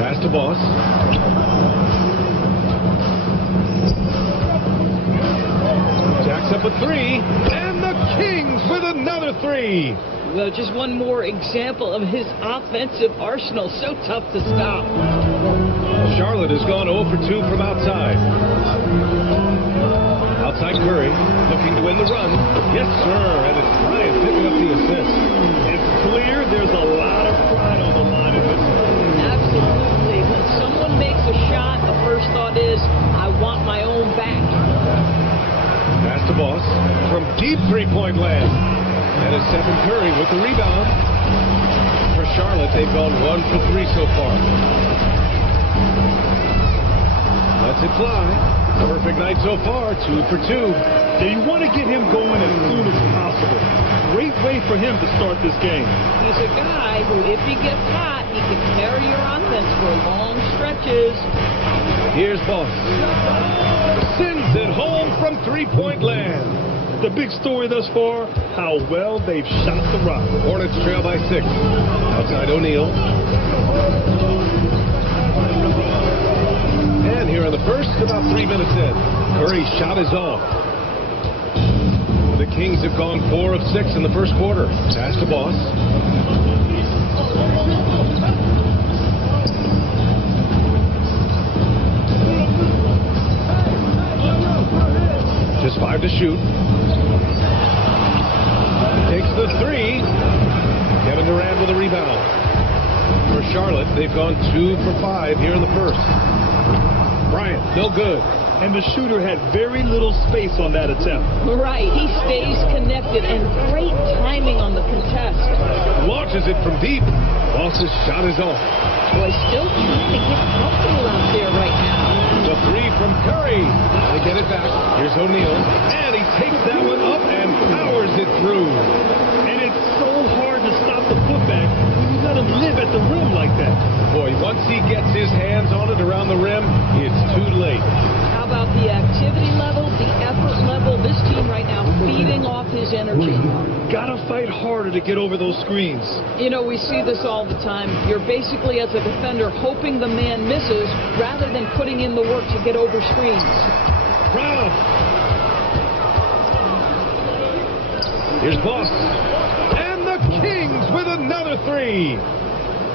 Pass to Boss. Jacks up a three, and the Kings with another three. Well, just one more example of his offensive arsenal. So tough to stop. Charlotte has gone 0 for 2 from outside. Outside Curry, looking to win the run. Yes, sir, and it's Bryant picking up the assist. It's clear there's a lot of pride on the line in this one. Absolutely. When someone makes a shot, the first thought is, I want my own back. Pass to Boss from deep three-point land. And it's Stephen Curry with the rebound. For Charlotte, they've gone 1 for 3 so far. Lets it fly. Perfect night so far, 2 for 2. And you want to get him going as soon as possible. Great way for him to start this game. He's a guy who, if he gets hot, he can carry your offense for long stretches. Here's Boss. Sends it home from three-point land. The big story thus far, how well they've shot the rock. Hornets trail by 6. Outside O'Neal. And here in the first, about 3 minutes in. Curry's shot is off. The Kings have gone 4 of 6 in the first quarter. Pass to Boss. Just 5 to shoot. Takes the three. Kevin Durant with a rebound. For Charlotte, they've gone 2 for 5 here in the first. Bryant, no good. And the shooter had very little space on that attempt. Right, he stays connected, and great timing on the contest. Launches it from deep. Boss's shot is off. Boy, still trying to get comfortable out there right now. The three from Curry. They get it back. Here's O'Neal. And he takes that one up and powers it through. And it's so hard to stop the putback when you let him live at the rim like that. Boy, once he gets his hands on it around the rim, it's too late. How about the activity level, the effort level? This team right now feeding off his energy. Gotta fight harder to get over those screens. You know, we see this all the time. You're basically, as a defender, hoping the man misses rather than putting in the work to get over screens. Brown. Here's Boss. And the Kings with another three.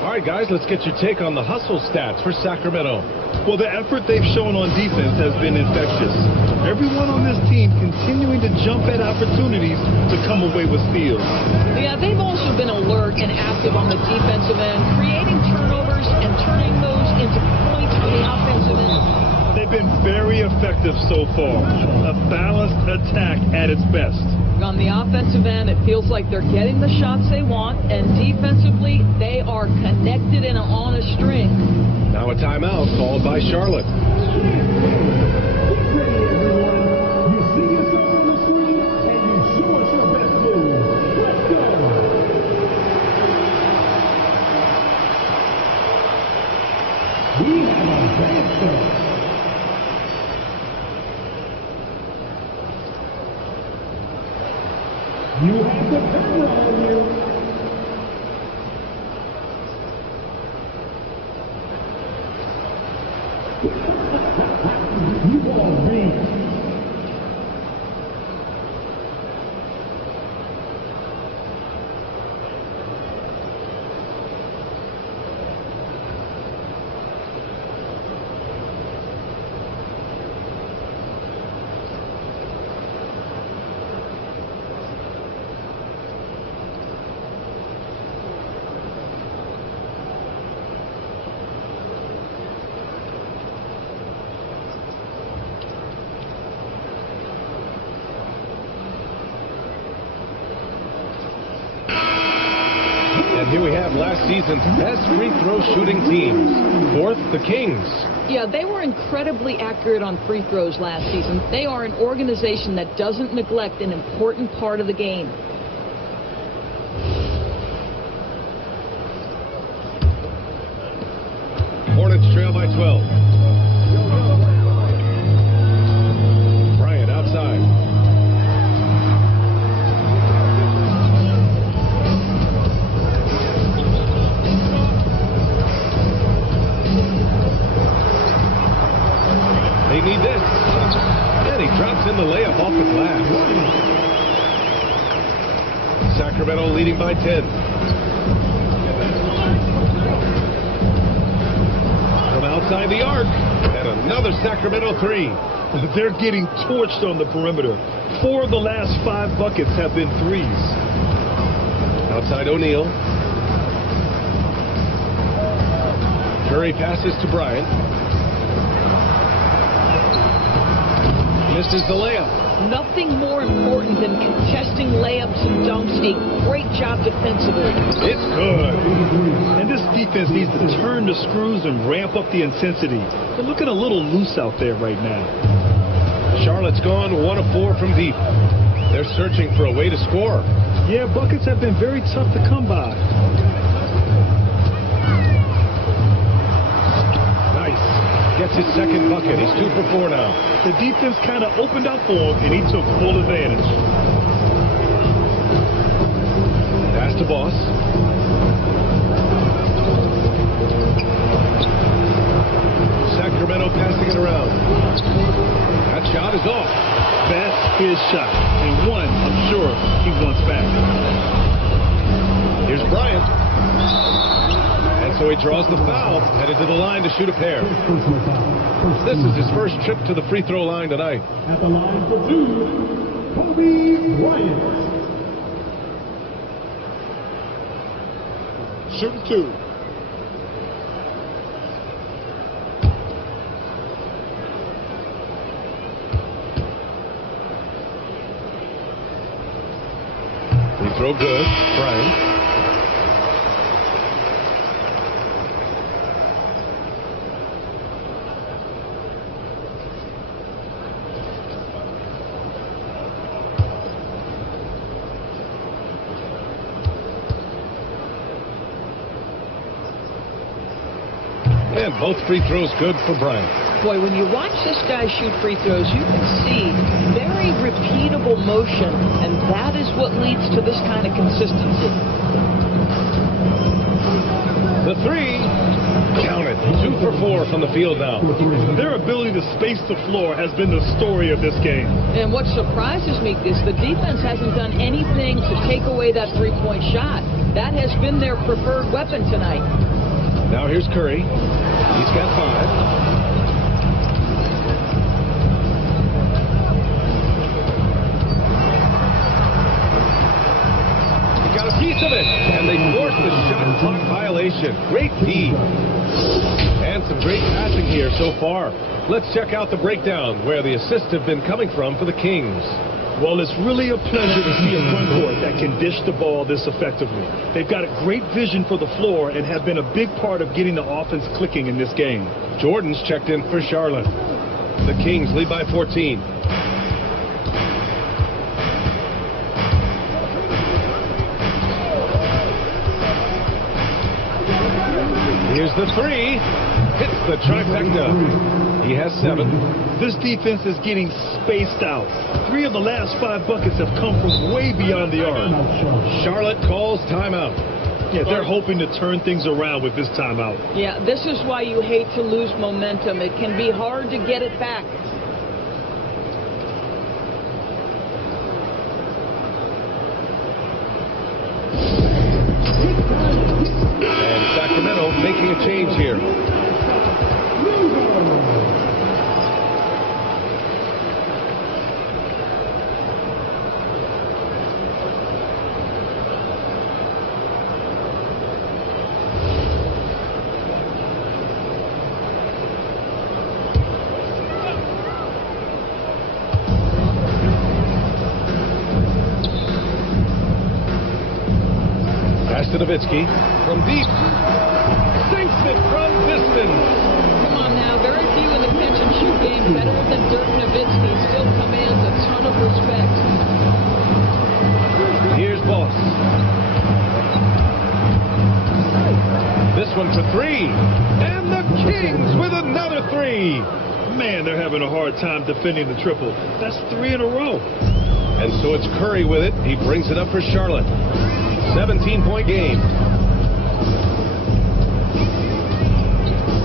All right, guys, let's get your take on the hustle stats for Sacramento. Well, the effort they've shown on defense has been infectious. Everyone on this team continuing to jump at opportunities to come away with steals. Yeah, they've also been alert and active on the defensive end, creating turnovers and turning those into points on the offensive end. They've been very effective so far. A balanced attack at its best. On the offensive end, it feels like they're getting the shots they want, and defensively, they are connected and on a string. Now a timeout called followed by Charlotte. You have the camera on you. You all read. And here we have last season's best free throw shooting teams. Fourth, the Kings. Yeah, they were incredibly accurate on free throws last season. They are an organization that doesn't neglect an important part of the game. Hornets trail by 12. Bryant outside. They need this. And he drops in the layup off the glass. Sacramento leading by 10. From outside the arc. And another Sacramento three. They're getting torched on the perimeter. 4 of the last 5 buckets have been threes. Outside O'Neal. Curry passes to Bryant. Misses the layup. Nothing more important than contesting layups and dunks. A great job defensively. It's good. And this defense needs to turn the screws and ramp up the intensity. They're looking a little loose out there right now. Charlotte's gone 1 of 4 from deep. They're searching for a way to score. Yeah, buckets have been very tough to come by. Nice. Gets his second bucket. He's 2 for 4 now. The defense kind of opened up for him, and he took full advantage. Pass to Boss. Sacramento passing it around. That shot is off. That's his shot, and one I'm sure he wants back. Here's Bryant. And so he draws the foul, headed to the line to shoot a pair. This is his first trip to the free throw line tonight. At the line for 2, Kobe Bryant. Shooting 2. Free throw good. Bryant. And both free throws good for Bryant. Boy, when you watch this guy shoot free throws, you can see very repeatable motion, and that is what leads to this kind of consistency. The three, count it, 2 for 4 from the field now. Their ability to space the floor has been the story of this game. And what surprises me is the defense hasn't done anything to take away that three-point shot. That has been their preferred weapon tonight. Now here's Curry. He's got 5. Piece of it, and they force the shot clock violation. Great D. And some great passing here so far. Let's check out the breakdown where the assists have been coming from for the Kings. Well, it's really a pleasure to see a front court that can dish the ball this effectively. They've got a great vision for the floor and have been a big part of getting the offense clicking in this game. Jordan's checked in for Charlotte. The Kings lead by 14. Here's the three. Hits the trifecta. He has 7. This defense is getting spaced out. 3 of the last 5 buckets have come from way beyond the arc. Charlotte calls timeout. Yeah, they're hoping to turn things around with this timeout. Yeah, this is why you hate to lose momentum. It can be hard to get it back. And Sacramento making a change here. Nowitzki from deep. Sinks it from distance. Come on now, very few in the catch and shoot game better than Dirk Nowitzki. Still commands a ton of respect. Here's Boss. This one for 3. And the Kings with another 3. Man, they're having a hard time defending the triple. That's 3 in a row. And so it's Curry with it. He brings it up for Charlotte. 17-point game.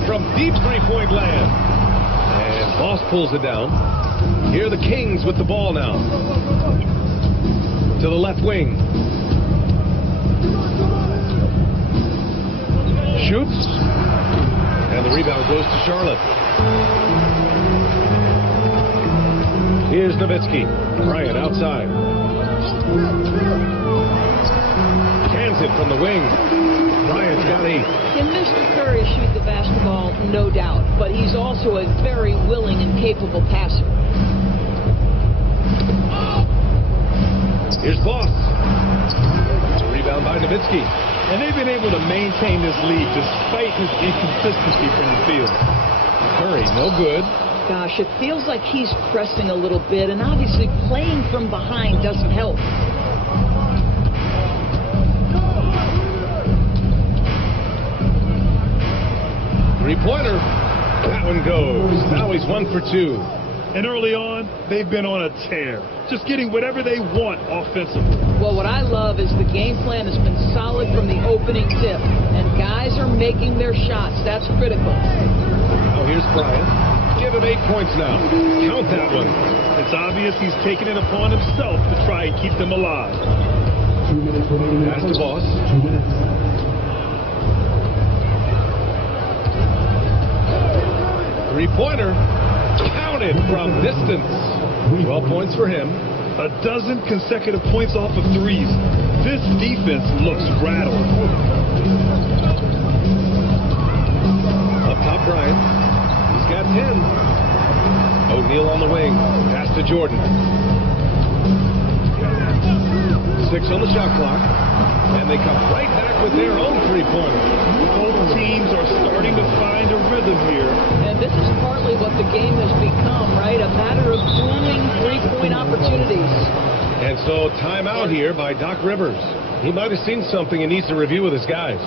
From deep three-point land. And Boss pulls it down. Here are the Kings with the ball now. To the left wing. Shoots. And the rebound goes to Charlotte. Here's Nowitzki. Bryant outside. It from the wing. Bryant's got 8. Can Mr. Curry shoot the basketball? No doubt. But he's also a very willing and capable passer. Here's Boss. Rebound by Nowitzki. And they've been able to maintain this lead despite his inconsistency from the field. Curry, no good. Gosh, it feels like he's pressing a little bit, and obviously playing from behind doesn't help. Three-pointer. That one goes. Now he's 1 for 2. And early on, they've been on a tear. Just getting whatever they want offensively. Well, what I love is the game plan has been solid from the opening tip. And guys are making their shots. That's critical. Now here's Bryant. Give him 8 points now. Count that one. It's obvious he's taking it upon himself to try and keep them alive. 2 minutes remaining. Pass to Boss. 2 minutes. Three-pointer, counted from distance. 12 points for him. 12 consecutive points off of threes. This defense looks rattled. Up top, Bryant. He's got 10. O'Neal on the wing. Pass to Jordan. 6 on the shot clock. And they come right back with their own three-pointer. Both teams are starting to find a rhythm here. And this is partly what the game has become, right? A matter of pooling three-point opportunities. And so timeout here by Doc Rivers. He might have seen something and needs to review with his guys.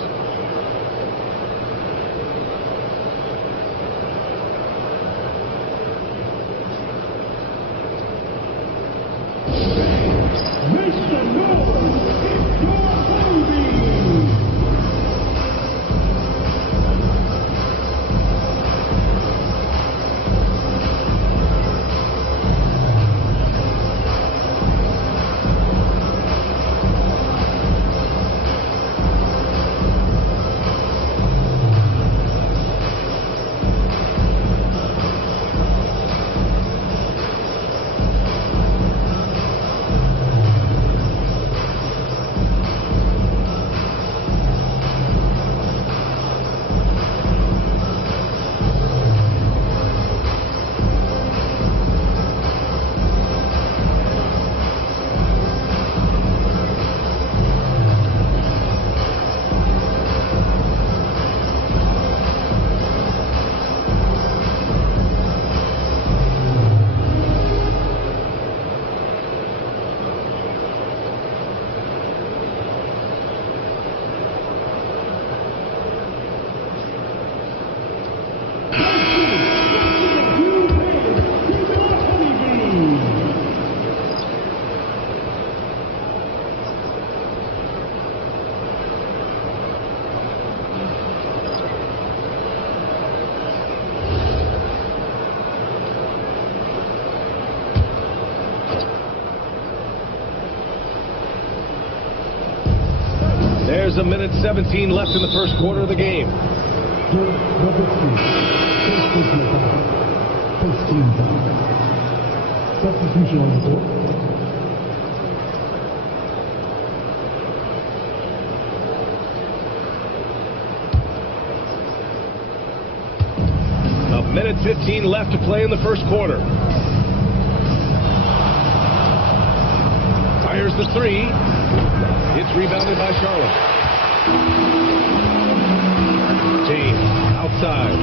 There's a minute 17 left in the first quarter of the game. Substitution on the court. A minute 15 left to play in the first quarter. Fires the three. It's rebounded by Charlotte. James outside.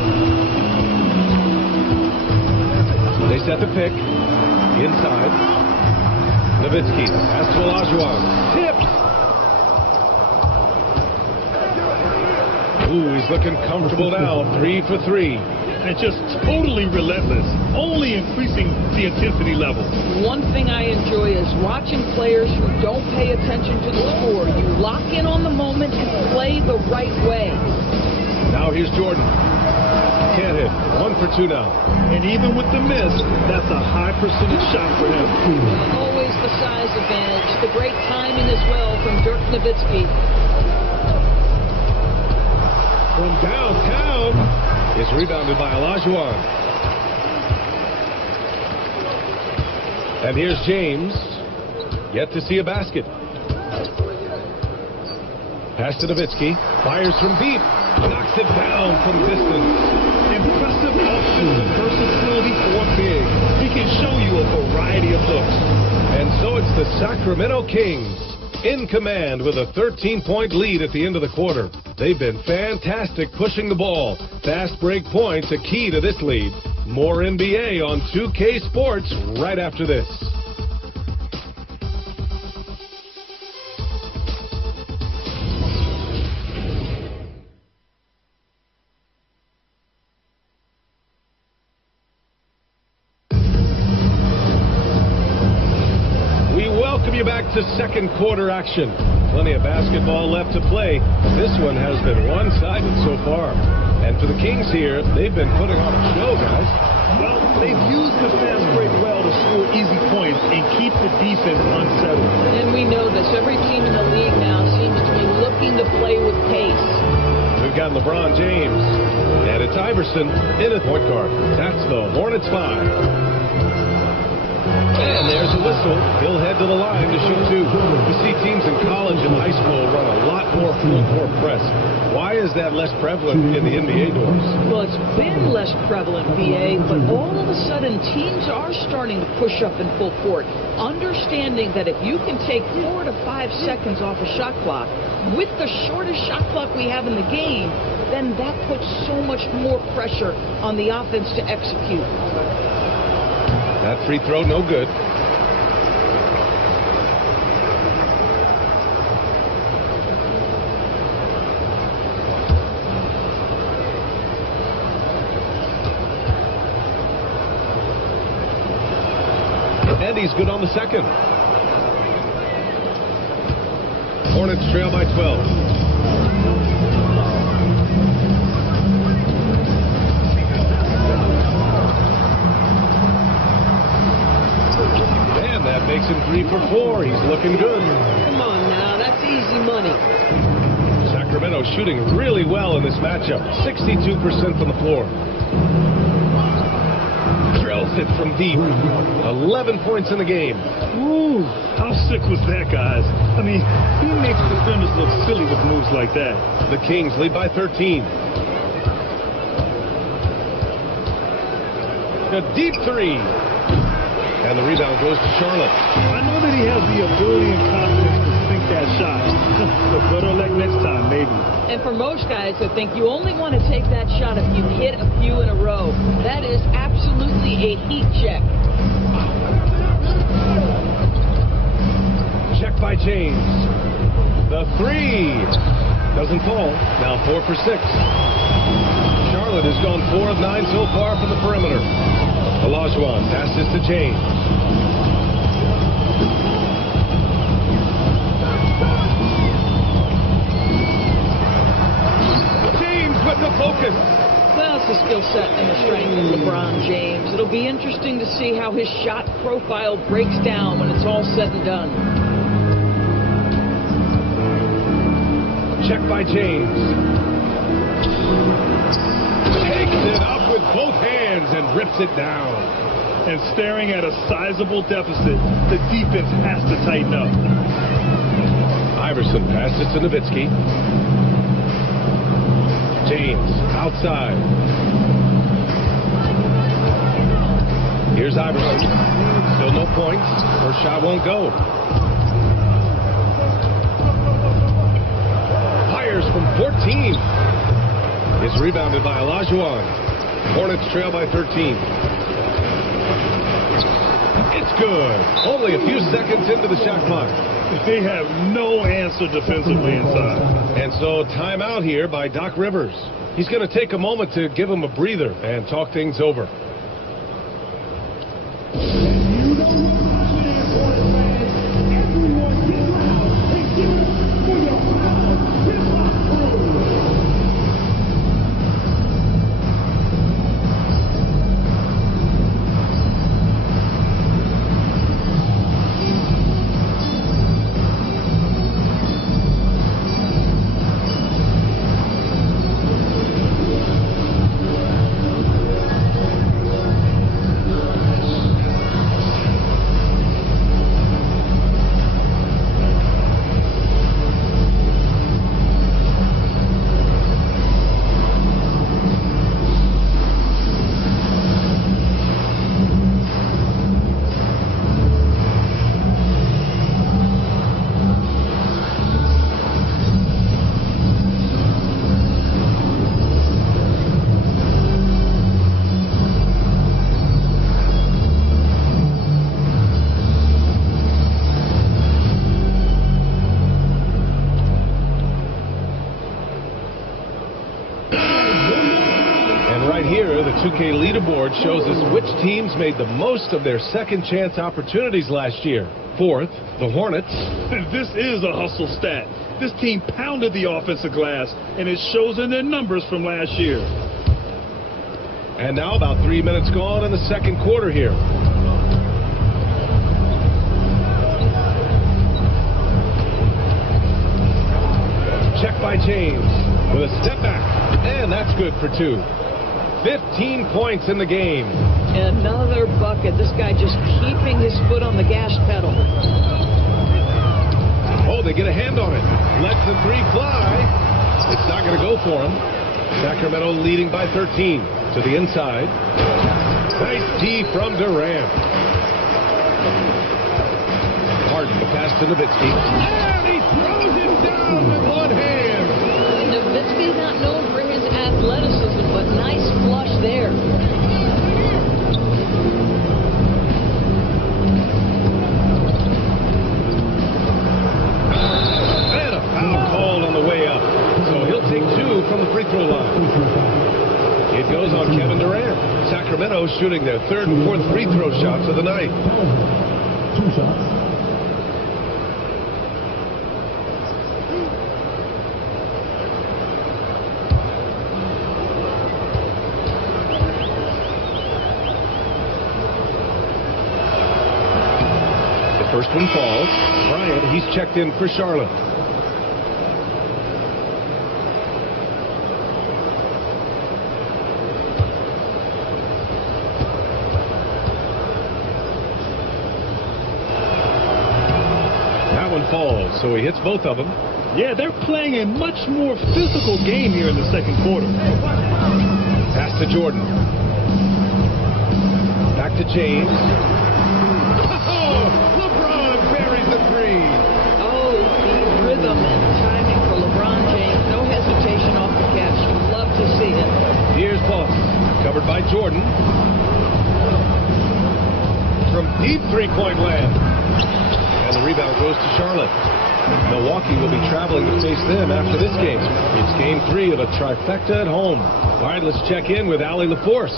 They set the pick. Inside. Nowitzki. Pass to Olajuwon. Tipped. Ooh, he's looking comfortable now. 3 for 3. And just totally relentless, only increasing the intensity level. One thing I enjoy is watching players who don't pay attention to the score. You lock in on the moment and play the right way. Now here's Jordan. Can't hit. 1 for 2 now. And even with the miss, that's a high percentage shot for him. And always the size advantage. The great timing as well from Dirk Nowitzki. From downtown. It's rebounded by Olajuwon. And here's James. Yet to see a basket. Pass to Nowitzki. Fires from deep. Knocks it down from distance. Impressive offensive versatility for big. He can show you a variety of looks. And so it's the Sacramento Kings in command with a 13-point lead at the end of the quarter. They've been fantastic pushing the ball. Fast break points a key to this lead. More NBA on 2K Sports right after this. You back to second quarter action. Plenty of basketball left to play. This one has been one-sided so far. And for the Kings here, they've been putting on a show, guys. Well, they've used the fast break well to score easy points and keep the defense unsettled. And we know this. Every team in the league now seems to be looking to play with pace. We've got LeBron James. And it's Iverson in at point guard. That's the Hornets 5. And there's a whistle. He'll head to the line to shoot 2. We see teams in college and high school run a lot more full court press. Why is that less prevalent in the NBA doors? Well, it's been less prevalent, BA, but all of a sudden teams are starting to push up in full court, understanding that if you can take 4 to 5 seconds off a shot clock, with the shortest shot clock we have in the game, then that puts so much more pressure on the offense to execute. That free throw, no good. And he's good on the second. Hornets trail by 12. That makes him 3 for 4. He's looking good. Come on now, that's easy money. Sacramento shooting really well in this matchup. 62% from the floor. Drills it from deep. 11 points in the game. Ooh, how sick was that, guys? I mean, he makes defenders look silly with moves like that. The Kings lead by 13. A deep 3. And the rebound goes to Charlotte. I know that he has the ability and confidence to sink that shot. But better luck next time, maybe. And for most guys, I think you only want to take that shot if you hit a few in a row. That is absolutely a heat check. Check by James. The 3 doesn't fall. Now 4 for 6. Charlotte has gone 4 of 9 so far from the perimeter. Olajuwon passes to James. James with the focus. Well, it's the skill set and the strength of LeBron James. It'll be interesting to see how his shot profile breaks down when it's all said and done. Check by James. Takes it up with both hands and rips it down. And staring at a sizable deficit, the defense has to tighten up. Iverson passes to Nowitzki. James outside. Here's Iverson. Still no points. First shot won't go. Fires from 14. It's rebounded by Olajuwon. Hornets trail by 13. It's good. Only a few seconds into the shot clock. They have no answer defensively inside. And so timeout here by Doc Rivers. He's going to take a moment to give him a breather and talk things over. Here, the 2K leaderboard shows us which teams made the most of their second chance opportunities last year. Fourth, the Hornets. This is a hustle stat. This team pounded the offensive glass, and it shows in their numbers from last year. And now about 3 minutes gone in the second quarter here. Check by James with a step back, and that's good for two. 15 points in the game. Another bucket. This guy just keeping his foot on the gas pedal. Oh, they get a hand on it. Lets the three fly. It's not going to go for him. Sacramento leading by 13 to the inside. Nice D from Durant. Harden the pass to Nowitzki. And he throws it down with one hand. Nowitzki's not known for his athleticism, but nice flush there. And a foul called on the way up. So he'll take two from the free throw line. It goes on Kevin Durant. Sacramento shooting their third and fourth free throw shots of the night. 2 shots. First one falls. Bryant, he's checked in for Charlotte. That one falls, so he hits both of them. Yeah, they're playing a much more physical game here in the second quarter. Pass to Jordan. Back to James. Oh, the rhythm and timing for LeBron James. No hesitation off the catch. Love to see it. Here's Boss. Covered by Jordan. From deep three-point land. And the rebound goes to Charlotte. Milwaukee will be traveling to face them after this game. It's game 3 of a trifecta at home. All right, let's check in with Allie LaForce.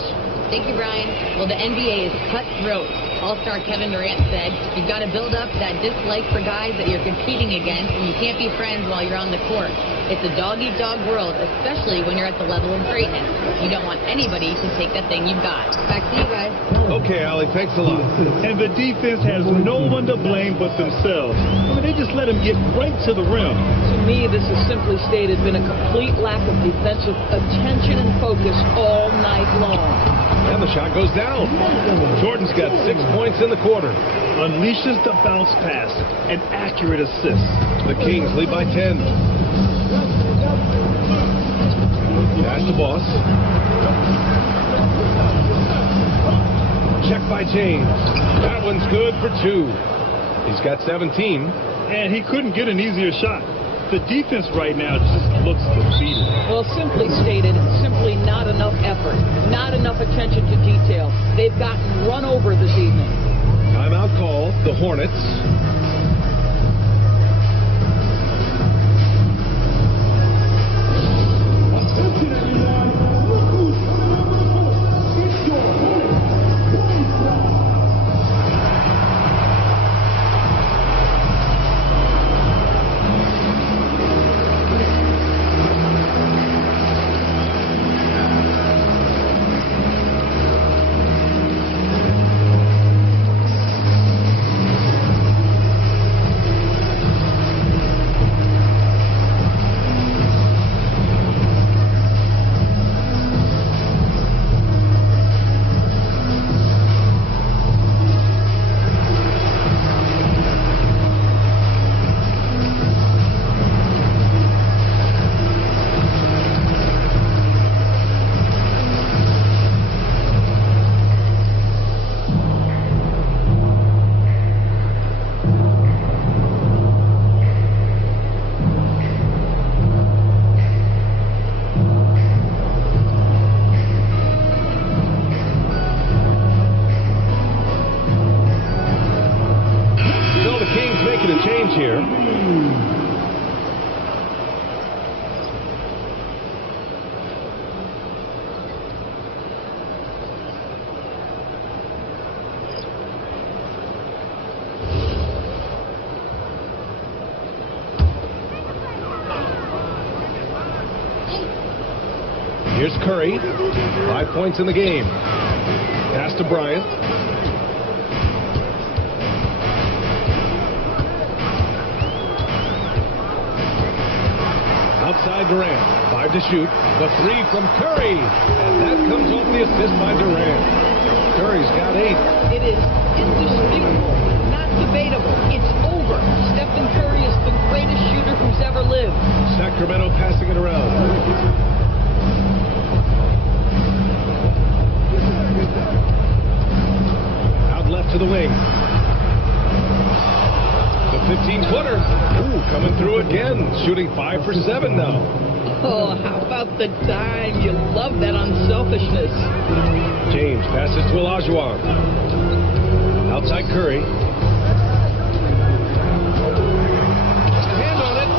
Thank you, Brian. Well, the NBA is cutthroat. All-star Kevin Durant said, you've got to build up that dislike for guys that you're competing against, and you can't be friends while you're on the court. It's a dog-eat-dog world, especially when you're at the level of greatness. You don't want anybody to take that thing you've got. Back to you guys. Okay, Allie, thanks a lot. And the defense has no one to blame but themselves. I mean, they just let him get right to the rim. To me, this is simply stated been a complete lack of defensive attention and focus all night long. And the shot goes down. Jordan's got 6 points in the quarter. Unleashes the bounce pass. An accurate assist. The Kings lead by 10. Pass the boss. Check by James. That one's good for 2. He's got 17. And he couldn't get an easier shot. The defense right now just looks defeated. Well, simply stated, simply not enough effort, not enough attention to detail. They've gotten run over this evening. Timeout call, the Hornets. Here. Here's Curry. 5 points in the game. Pass to Bryant. Outside Durant. 5 to shoot. The 3 from Curry. And that comes off the assist by Durant. Curry's got 8. It is indisputable, not debatable. It's over. Stephen Curry is the greatest shooter who's ever lived. Sacramento passing it around. Out left to the wing. The 15-footer. Ooh, coming through again. Shooting 5 for 7 now. Oh, how about the dime? You love that unselfishness. James passes to Olajuwon. Outside Curry. Just a hand on it.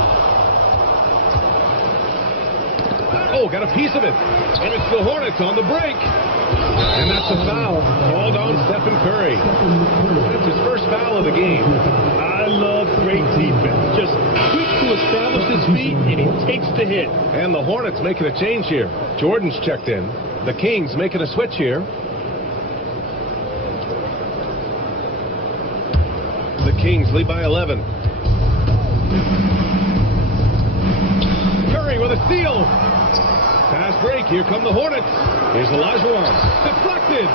Oh, got a piece of it. And it's the Hornets on the break. And that's a foul called on Stephen Curry. That's his first foul of the game. I love great defense. Just quick to establish his feet, and he takes the hit. And the Hornets making a change here. Jordan's checked in. The Kings making a switch here. The Kings lead by 11. Curry with a steal. Fast break. Here come the Hornets. Here's Olajuwon. Deflected.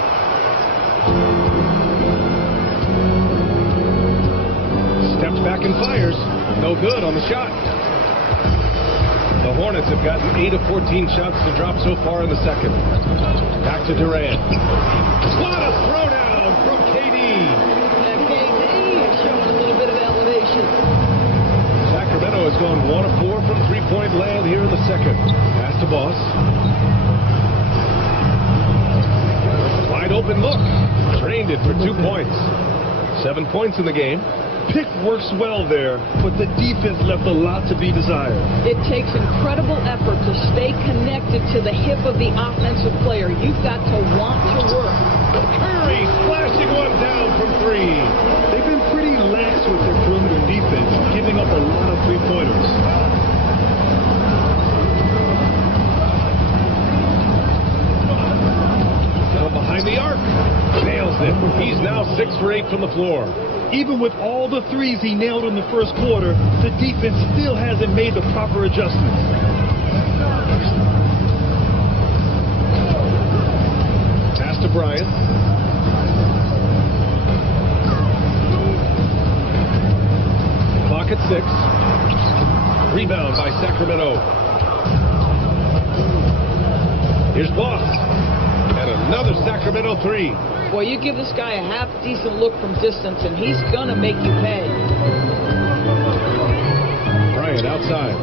Steps back and fires. No good on the shot. The Hornets have gotten 8 of 14 shots to drop so far in the second. Back to Durant. What a throwdown from KD. And KD showing a little bit of elevation. Sacramento has gone 1 of 4 from three-point land here in the second. Pass to Boss. Wide open look. Drained it for 2 points. 7 points in the game. Pick works well there, but the defense left a lot to be desired. It takes incredible effort to stay connected to the hip of the offensive player. You've got to want to work. Curry splashing one down from three. They've been pretty lax with their perimeter defense, giving up a lot of three-pointers. Now behind the arc. Nails it. He's now 6 for 8 from the floor. Even with all the threes he nailed in the first quarter, the defense still hasn't made the proper adjustments. Pass to Bryant. Clock at 6. Rebound by Sacramento. Here's Boss. And another Sacramento three. Well, you give this guy a half-decent look from distance, and he's going to make you pay. Bryant outside.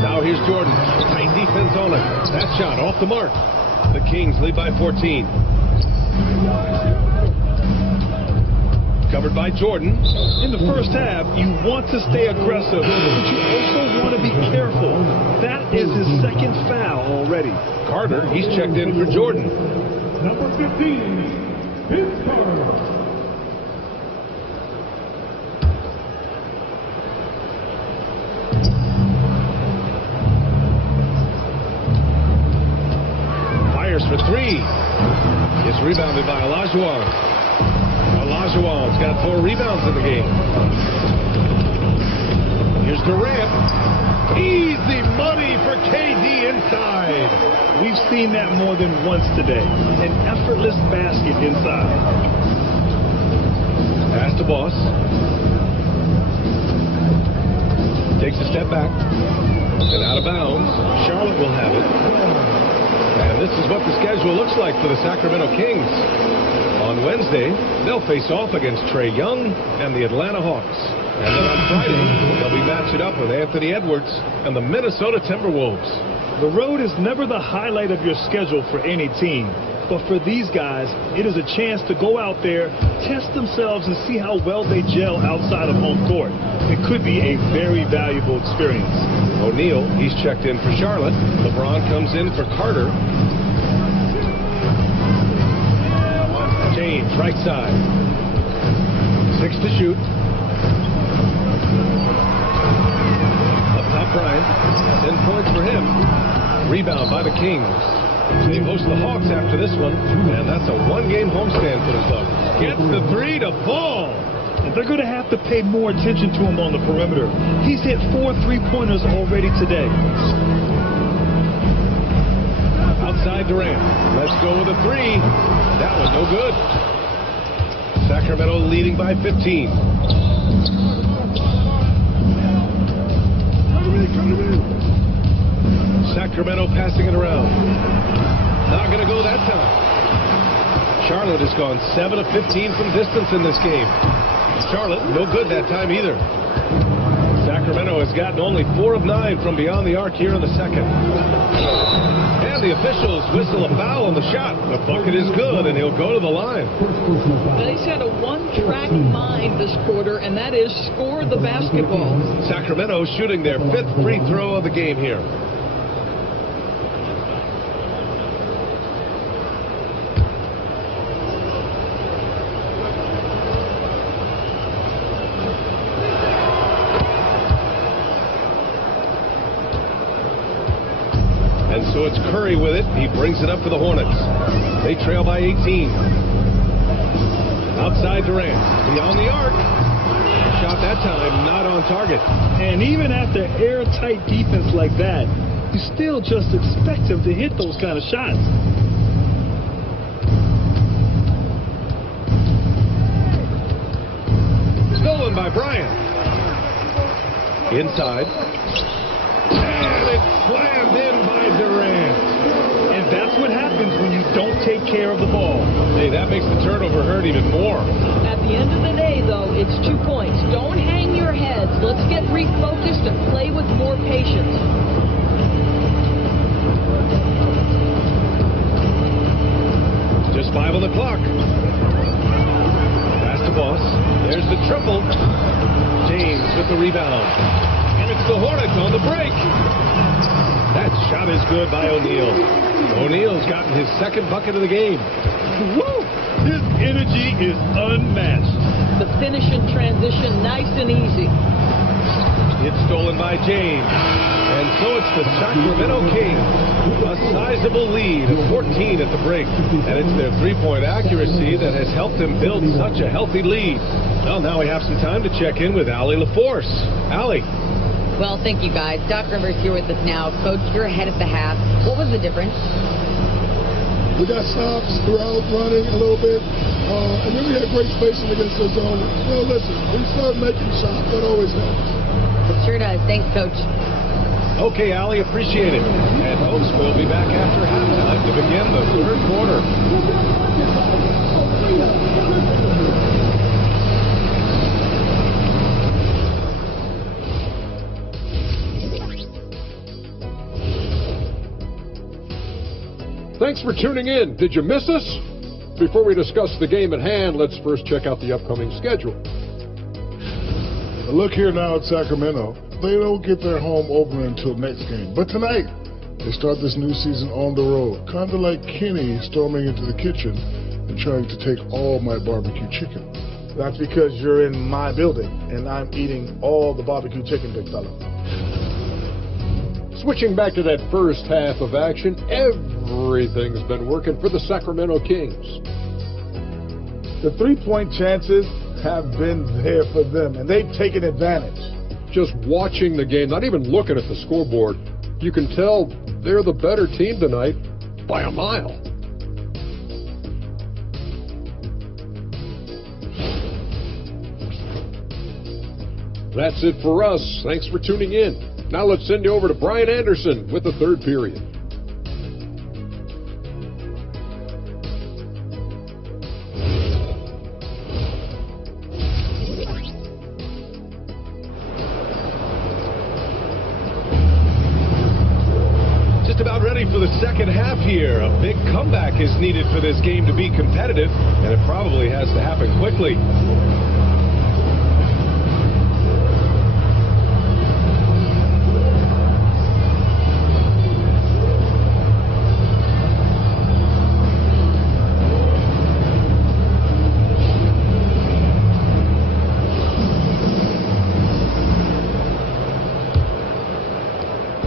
Now here's Jordan. Tight defense on it. That shot off the mark. The Kings lead by 14. Covered by Jordan. In the first half, you want to stay aggressive, but you also want to be careful. That is his second foul already. Carter, he's checked in for Jordan. Number 15, Vince Carter. Fires for three. It's rebounded by Olajuwon. Olajuwon's got 4 rebounds in the game. Here's Durant. Easy money for KD inside. We've seen that more than once today. An effortless basket inside. Pass to Boss. Takes a step back. And out of bounds. Charlotte will have it. And this is what the schedule looks like for the Sacramento Kings. On Wednesday, they'll face off against Trae Young and the Atlanta Hawks. And then on Friday, they'll be matching up with Anthony Edwards and the Minnesota Timberwolves. The road is never the highlight of your schedule for any team. But for these guys, it is a chance to go out there, test themselves, and see how well they gel outside of home court. It could be a very valuable experience. O'Neal, he's checked in for Charlotte. LeBron comes in for Carter. James, right side. 6 to shoot. Up top, Bryant. 10 points for him. Rebound by the Kings. They host the Hawks after this one, and that's a one-game homestand for the club. Gets the three to fall. And they're going to have to pay more attention to him on the perimeter. He's hit 4 three-pointers already today. Outside Durant. Let's go with a three. That one no good. Sacramento leading by 15. Sacramento passing it around. Not going to go that time. Charlotte has gone 7 of 15 from distance in this game. Charlotte, no good that time either. Sacramento has gotten only 4 of 9 from beyond the arc here in the second. And the officials whistle a foul on the shot. The bucket is good, and he'll go to the line. But he's had a one-track mind this quarter, and that is score the basketball. Sacramento shooting their 5th free throw of the game here. And so it's Curry with it. He brings it up for the Hornets. They trail by 18. Outside Durant. Beyond the arc. Shot that time, not on target. And even after airtight defense like that, you still just expect him to hit those kind of shots. Stolen by Bryant. Inside. And it's slammed in by Durant. And that's what happens when you don't take care of the ball. Hey, that makes the turnover hurt even more. At the end of the day, though, it's 2 points. Don't hang your heads. Let's get refocused and play with more patience. Just 5 on the clock. Pass to Boss. There's the triple. James with the rebound. And it's the Hornets on the break. That shot is good by O'Neal. O'Neal's gotten his second bucket of the game. Woo! His energy is unmatched. The finish and transition, nice and easy. It's stolen by James. And so it's the Sacramento Kings. A sizable lead of 14 at the break. And it's their three-point accuracy that has helped them build such a healthy lead. Well, now we have some time to check in with Allie LaForce. Allie. Well, thank you, guys. Doc Rivers here with us now. Coach, you're ahead at the half. What was the difference? We got stops throughout running a little bit, and then we had great spacing against the zone. Well, listen, we started making shots. That always helps. It sure does. Thanks, Coach. Okay, Allie, appreciate it. And folks, we'll be back after halftime to begin the third quarter. Thanks for tuning in. Did you miss us? Before we discuss the game at hand, let's first check out the upcoming schedule. Look here now at Sacramento. They don't get their home opener until next game. But tonight, they start this new season on the road. Kind of like Kenny storming into the kitchen and trying to take all my barbecue chicken. That's because you're in my building, and I'm eating all the barbecue chicken, big fella. Switching back to that first half of action, everything's been working for the Sacramento Kings. The three-point chances have been there for them, and they've taken advantage. Just watching the game, not even looking at the scoreboard, you can tell they're the better team tonight by a mile. That's it for us. Thanks for tuning in. Now let's send you over to Brian Anderson with the third period. Just about ready for the second half here. A big comeback is needed for this game to be competitive, and it probably has to happen quickly.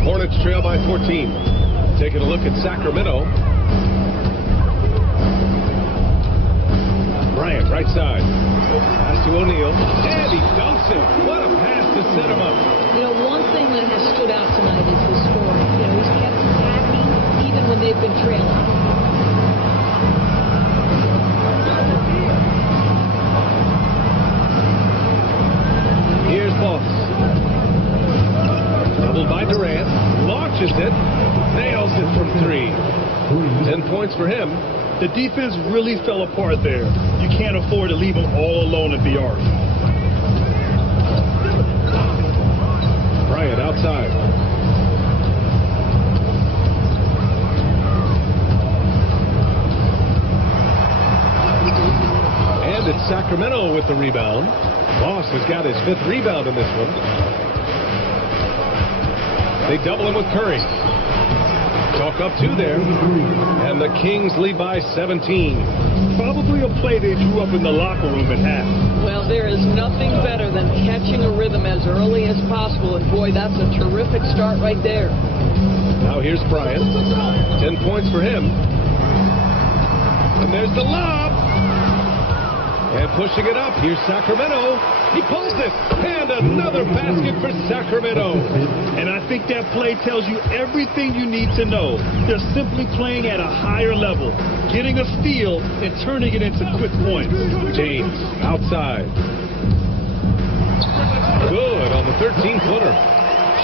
Hornets trail by 14. Taking a look at Sacramento. Bryant, right side. Pass to O'Neal. And he dumps it. What a pass to set him up. You know, one thing that has stood out tonight is his scoring. You know, he's kept attacking even when they've been trailing. Here's Boss. Doubled by Durant. Launches it. Nails it from three. 10 points for him. The defense really fell apart there. You can't afford to leave them all alone at the arc. Bryant outside. And it's Sacramento with the rebound. Boss has got his 5th rebound in this one. They double him with Curry. Talk up 2 there. And the Kings lead by 17. Probably a play they drew up in the locker room at half. Well, there is nothing better than catching a rhythm as early as possible. And boy, that's a terrific start right there. Now here's Bryant. 10 points for him. And there's the lob. And pushing it up, here's Sacramento. He pulls it. And another basket for Sacramento. And I think that play tells you everything you need to know. They're simply playing at a higher level, getting a steal and turning it into quick points. James outside. Good on the 13-footer.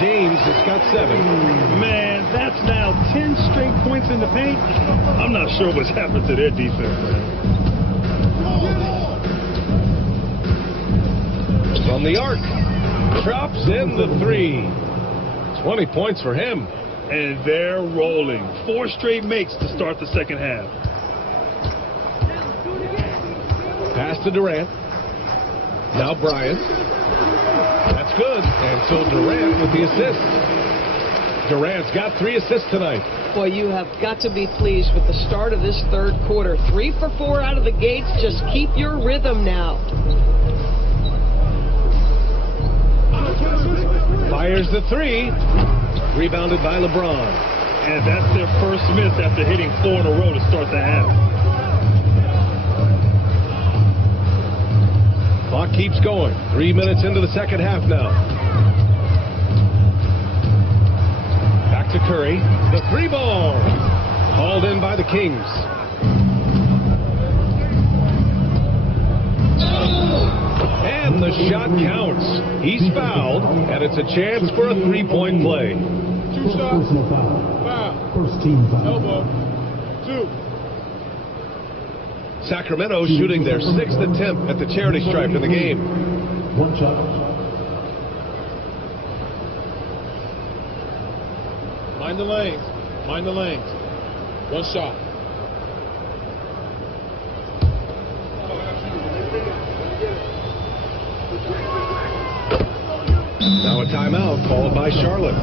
James has got 7. Man, that's now 10 straight points in the paint. I'm not sure what's happened to their defense, man. From the arc, drops in the 3. 20 points for him. And they're rolling. 4 straight makes to start the second half. Pass to Durant. Now Bryant. That's good. And so Durant with the assist. Durant's got 3 assists tonight. Boy, you have got to be pleased with the start of this third quarter. 3 for 4 out of the gates. Just keep your rhythm now. Fires the 3. Rebounded by LeBron. And that's their first miss after hitting 4 in a row to start the half. Clock keeps going. 3 minutes into the second half now. Back to Curry. The 3 ball. Called in by the Kings. And the shot counts. He's fouled, and it's a chance for a 3-point play. 2 shots. Foul. First team foul. Elbow. 2. Sacramento shooting their 6th attempt at the charity stripe in the game. 1 shot. Mind the lanes. Mind the lanes. 1 shot. Now a timeout called by Charlotte.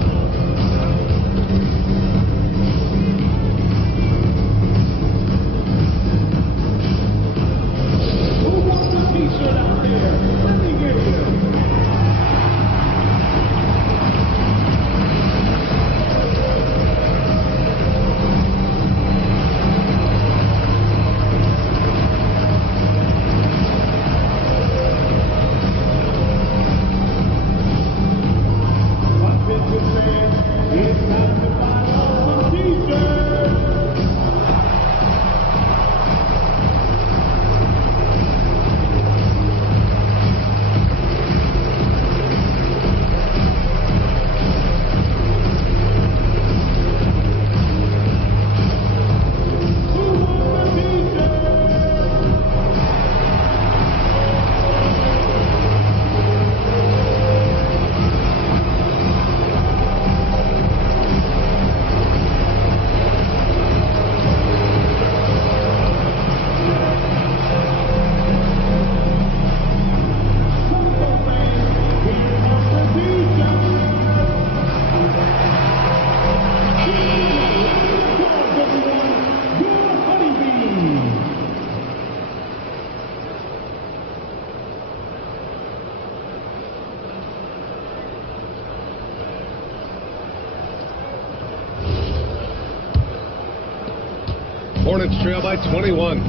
Hornets trail by 21.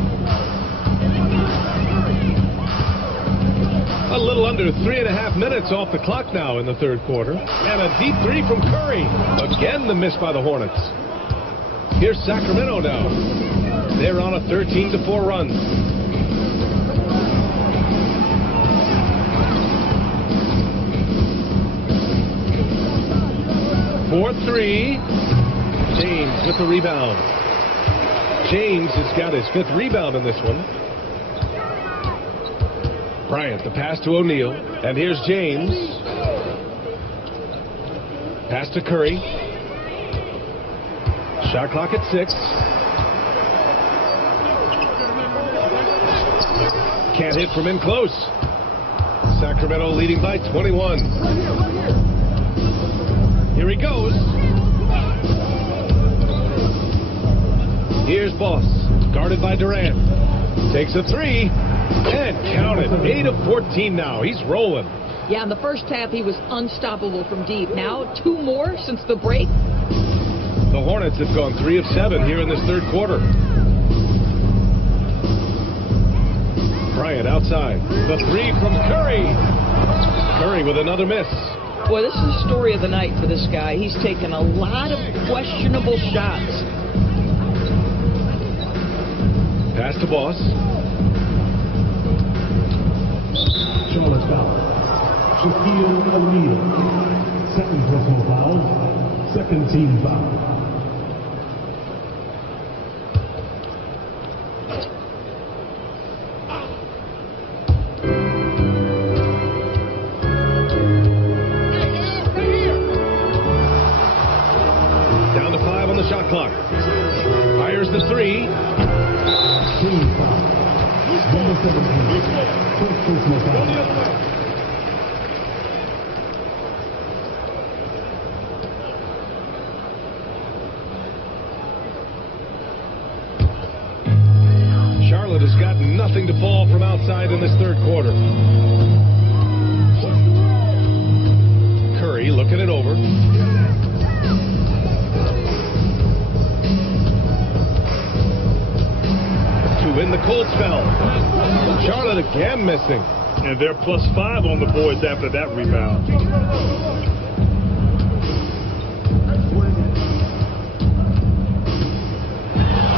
A little under 3.5 minutes off the clock now in the third quarter. And a deep 3 from Curry. Again, the miss by the Hornets. Here's Sacramento now. They're on a 13-4 run. For 3. James with the rebound. James has got his 5th rebound in this one. Bryant, the pass to O'Neal. And here's James. Pass to Curry. Shot clock at 6. Can't hit from in close. Sacramento leading by 21. Here he goes. Here's Boss, guarded by Durant. Takes a 3, and count it. 8 of 14 now. He's rolling. Yeah, in the first half, he was unstoppable from deep. Now, 2 more since the break. The Hornets have gone 3 of 7 here in this third quarter. Bryant outside. The 3 from Curry. Curry with another miss. Boy, this is the story of the night for this guy. He's taken a lot of questionable shots. Pass to Boss. Charlotte foul. Shaquille O'Neal. 2nd personal foul. 2nd team foul. Down to 5 on the shot clock. Fires the 3. Team foul. Number 17. 1st personal foul. nothing to fall from outside in this third quarter. Curry looking it over. To win the cold spell. Charlotte again missing. And they're +5 on the boards after that rebound.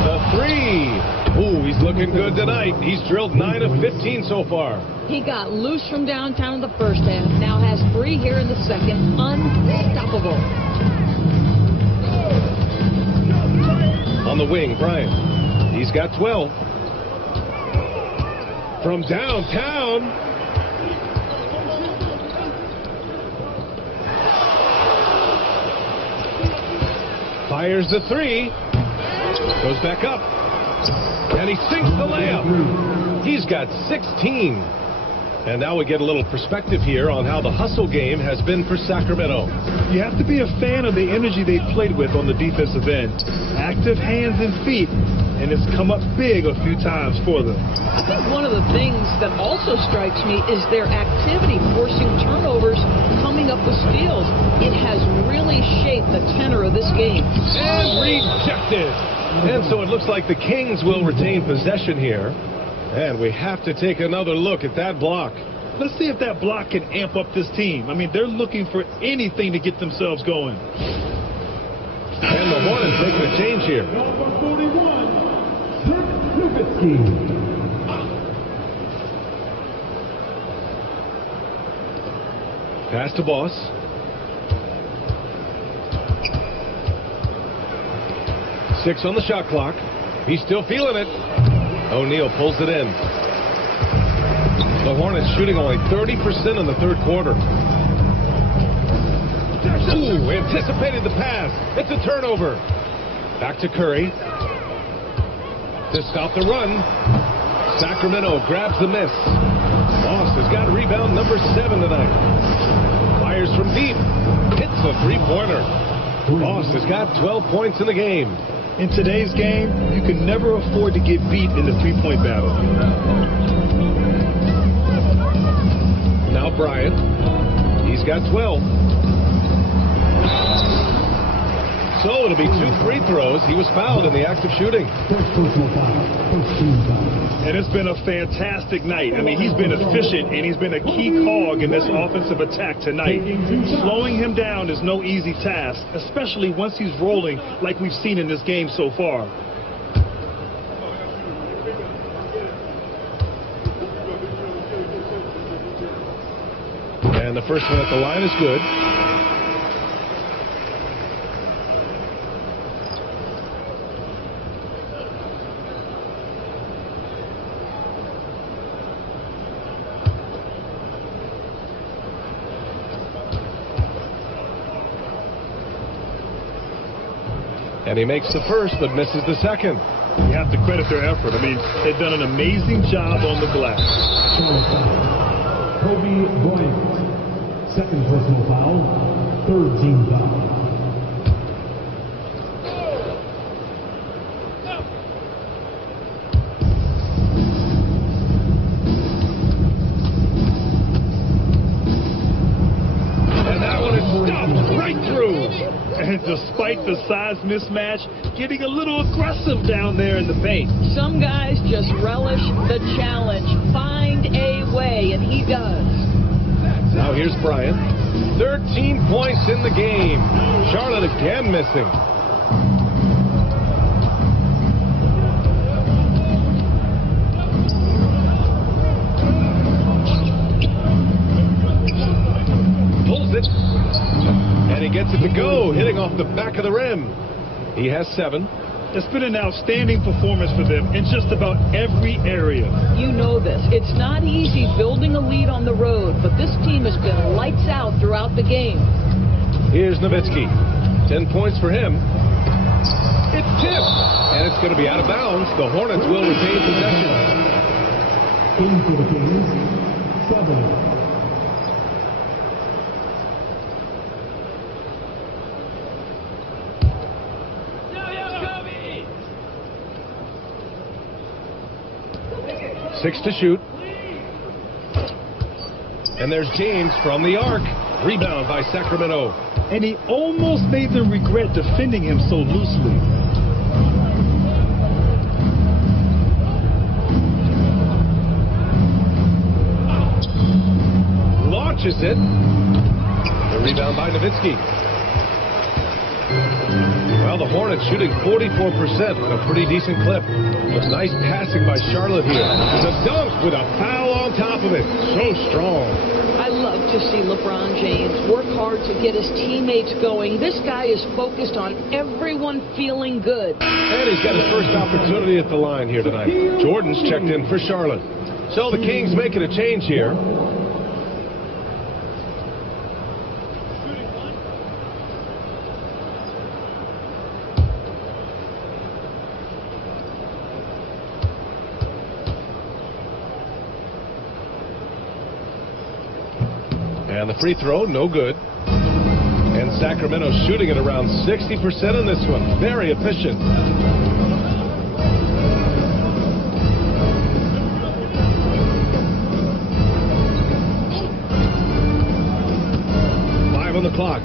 The three. Ooh, he's looking good tonight. He's drilled 9 of 15 so far. He got loose from downtown in the first half. Now has 3 here in the second. Unstoppable. On the wing, Bryant. He's got 12. From downtown. Fires the 3. Goes back up. And he sinks the layup. He's got 16. And now we get a little perspective here on how the hustle game has been for Sacramento. You have to be a fan of the energy they played with on the defensive end. Active hands and feet, and it's come up big a few times for them. I think one of the things that also strikes me is their activity forcing turnovers, coming up with steals. It has really shaped the tenor of this game. And rejected. And so it looks like the Kings will retain possession here. And we have to take another look at that block. Let's see if that block can amp up this team. I mean, they're looking for anything to get themselves going. And the Hornets making a change here. Number 41, Nowitzki. Pass to Boss. Six on the shot clock. He's still feeling it. O'Neal pulls it in. The Hornets shooting only 30% in the third quarter. Ooh, anticipated the pass. It's a turnover. Back to Curry. To stop the run. Sacramento grabs the miss. Moss has got rebound number 7 tonight. Fires from deep. Hits a three-pointer. Moss has got 12 points in the game. In today's game, you can never afford to get beat in the three-point battle. Now Bryant. He's got 12. So it'll be 2 free throws. He was fouled in the act of shooting. And it's been a fantastic night. I mean, he's been efficient, and he's been a key cog in this offensive attack tonight. Slowing him down is no easy task, especially once he's rolling like we've seen in this game so far. And the first one at the line is good. And he makes the first, but misses the second. You have to credit their effort. I mean, they've done an amazing job on the glass. Kobe Bryant, second personal foul, third team foul. And that one is stopped right through. And despite the size mismatch, getting a little aggressive down there in the paint. Some guys just relish the challenge. Find a way, and he does. Now here's Bryant. 13 points in the game. Charlotte again missing. Pulls it. And he gets it to go, hitting off the back of the rim. He has 7. It's been an outstanding performance for them in just about every area. You know this. It's not easy building a lead on the road, but this team has been lights out throughout the game. Here's Nowitzki. 10 points for him. It's tipped, and it's going to be out of bounds. The Hornets will retain possession. Into the Kings, 7. 6 to shoot. And there's James from the arc. Rebound by Sacramento. And he almost made them regret defending him so loosely. Launches it. The rebound by Nowitzki. Well, the Hornets shooting 44%, a pretty decent clip. But nice passing by Charlotte here. The dunk with a foul on top of it. So strong. I love to see LeBron James work hard to get his teammates going. This guy is focused on everyone feeling good. And he's got his first opportunity at the line here tonight. Jordan's checked in for Charlotte. So the Kings making a change here. And the free throw, no good. And Sacramento shooting at around 60% in this one. Very efficient. Five on the clock.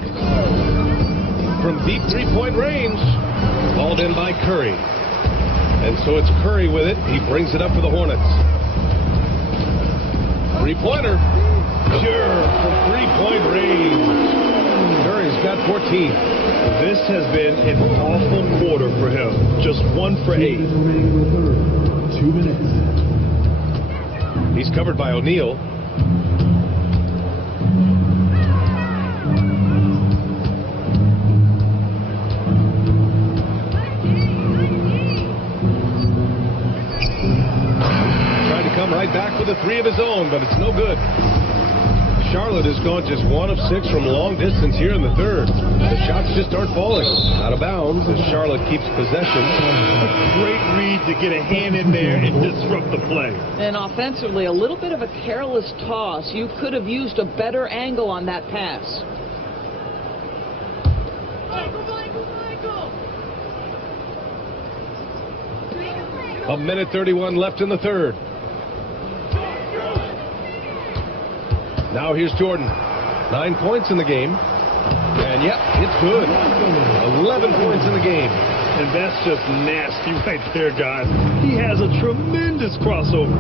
From deep three-point range. Balled in by Curry. And so it's Curry with it. He brings it up for the Hornets. Three-pointer. Sure, from three-point range. Curry's got 14. This has been an awful quarter for him. Just 1 for 8. 2 minutes. He's covered by O'Neal. Trying to come right back with a 3 of his own, but it's no good. Charlotte has gone just 1 of 6 from long distance here in the third. The shots just aren't falling. Out of bounds as Charlotte keeps possession. A great read to get a hand in there and disrupt the play. And offensively, a little bit of a careless toss. You could have used a better angle on that pass. A minute 31 left in the third. Now here's Jordan. 9 points in the game. And yep, it's good. 11 points in the game. And that's just nasty right there, guys. He has a tremendous crossover.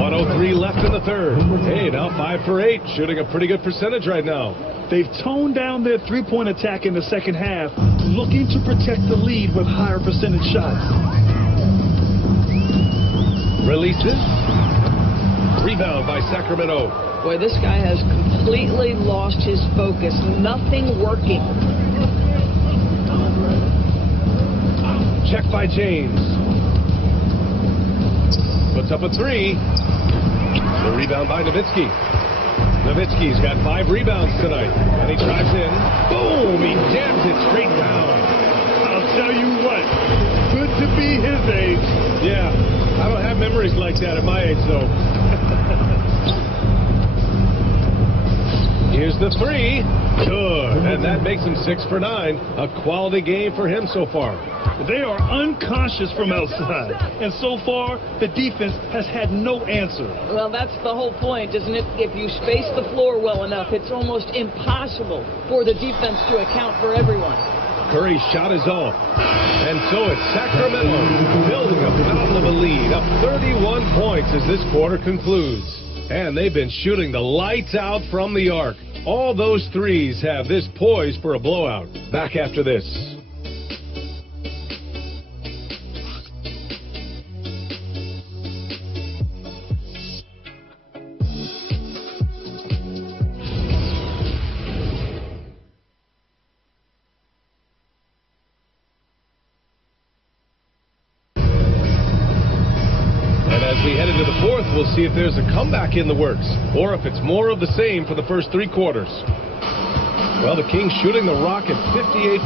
.103 left in the third. Hey, now 5 for 8. Shooting a pretty good percentage right now. They've toned down their three-point attack in the second half, looking to protect the lead with higher percentage shots. Releases. Rebound by Sacramento. Boy, this guy has completely lost his focus. Nothing working. Check by James. Puts up a 3. The rebound by Nowitzki. Nowitzki's got 5 rebounds tonight. And he drives in. Boom! He jams it straight down. I'll tell you what. Good to be his age. Yeah. I don't have memories like that at my age, though. Here's the 3. Good. And that makes him 6 for 9. A quality game for him so far. They are unconscious from outside. And so far, the defense has had no answer. Well, that's the whole point, isn't it? If you space the floor well enough, it's almost impossible for the defense to account for everyone. Curry's shot is off. And so it's Sacramento building a fountain of a lead, up 31 points as this quarter concludes. And they've been shooting the lights out from the arc. All those threes have this poised for a blowout. Back after this. We'll see if there's a comeback in the works, or if it's more of the same for the first 3 quarters. Well, the Kings shooting the rock at 58%.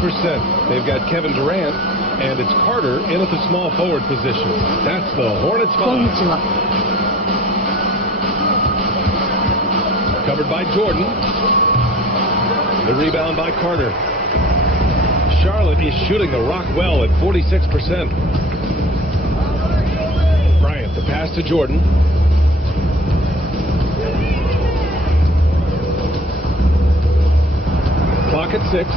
They've got Kevin Durant, and it's Carter in at the small forward position. That's the Hornets 5. Covered by Jordan. The rebound by Carter. Charlotte is shooting the rock well at 46%. Bryant, the pass to Jordan. Clock at 6.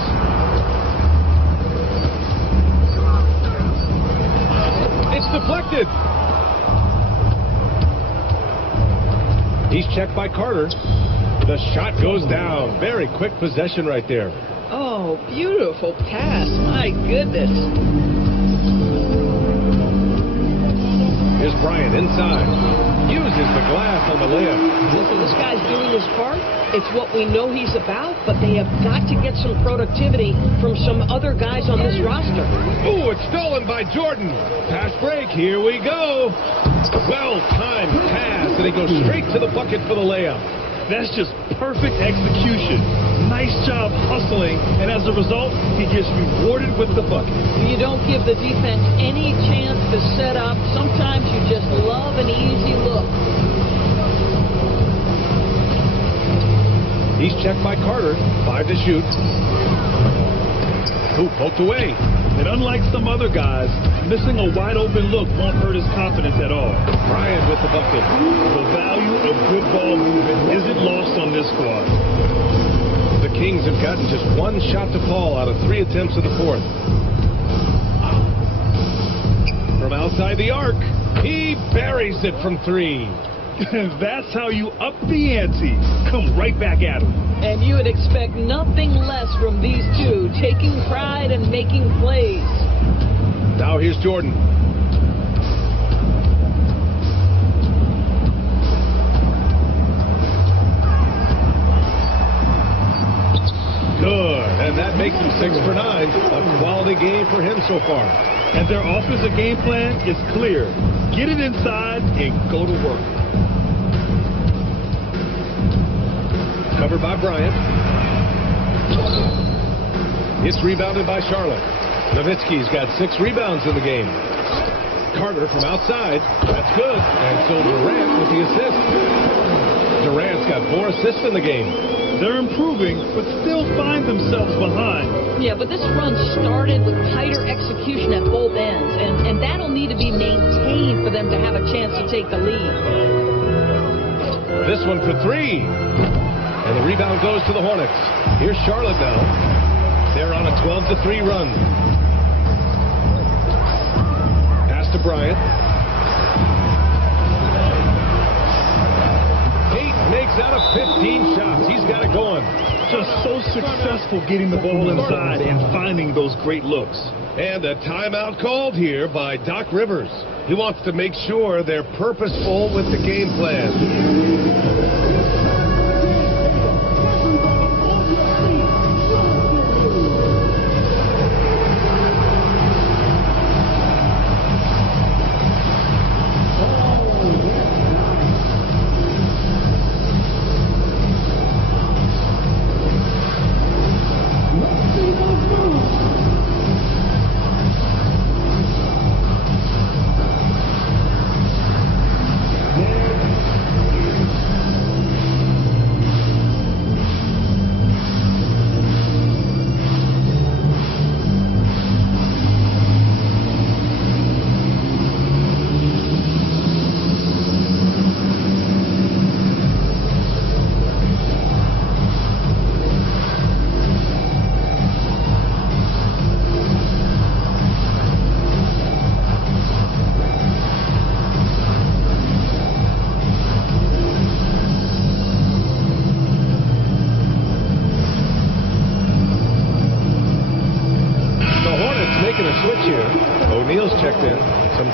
It's deflected. He's checked by Carter. The shot goes down. Very quick possession right there. Oh, beautiful pass. My goodness. Here's Bryant inside. Uses the glass on the layup. Listen, this guy's doing his part. It's what we know he's about, but they have got to get some productivity from some other guys on this roster. Ooh, it's stolen by Jordan. Pass break. Here we go. Well-timed pass, and he goes straight to the bucket for the layup. That's just perfect execution. Nice job hustling, and as a result, he gets rewarded with the bucket. You don't give the defense any chance to set up. Sometimes you just love an easy look. He's checked by Carter. 5 to shoot. Ooh, poked away. And unlike some other guys, missing a wide-open look won't hurt his confidence at all. Bryant with the bucket. The value of good ball movement isn't lost on this squad. The Kings have gotten just 1 shot to fall out of 3 attempts in the 4th. From outside the arc, he buries it from 3. And that's how you up the ante. Come right back at him. And you would expect nothing less from these two, taking pride and making plays. Now here's Jordan. Good, and that makes him 6 for 9. A quality game for him so far. And their offensive game plan is clear. Get it inside and go to work. Covered by Bryant. It's rebounded by Charlotte. Nowitzki's got 6 rebounds in the game. Carter from outside. That's good. And so Durant with the assist. Durant's got 4 assists in the game. They're improving, but still find themselves behind. Yeah, but this run started with tighter execution at both ends, and that'll need to be maintained for them to have a chance to take the lead. This one for 3. And the rebound goes to the Hornets. Here's Charlotte now. They're on a 12-3 run. Pass to Bryant. 8 makes out of 15 shots. He's got it going. Just so successful getting the ball inside and finding those great looks. And a timeout called here by Doc Rivers. He wants to make sure they're purposeful with the game plan.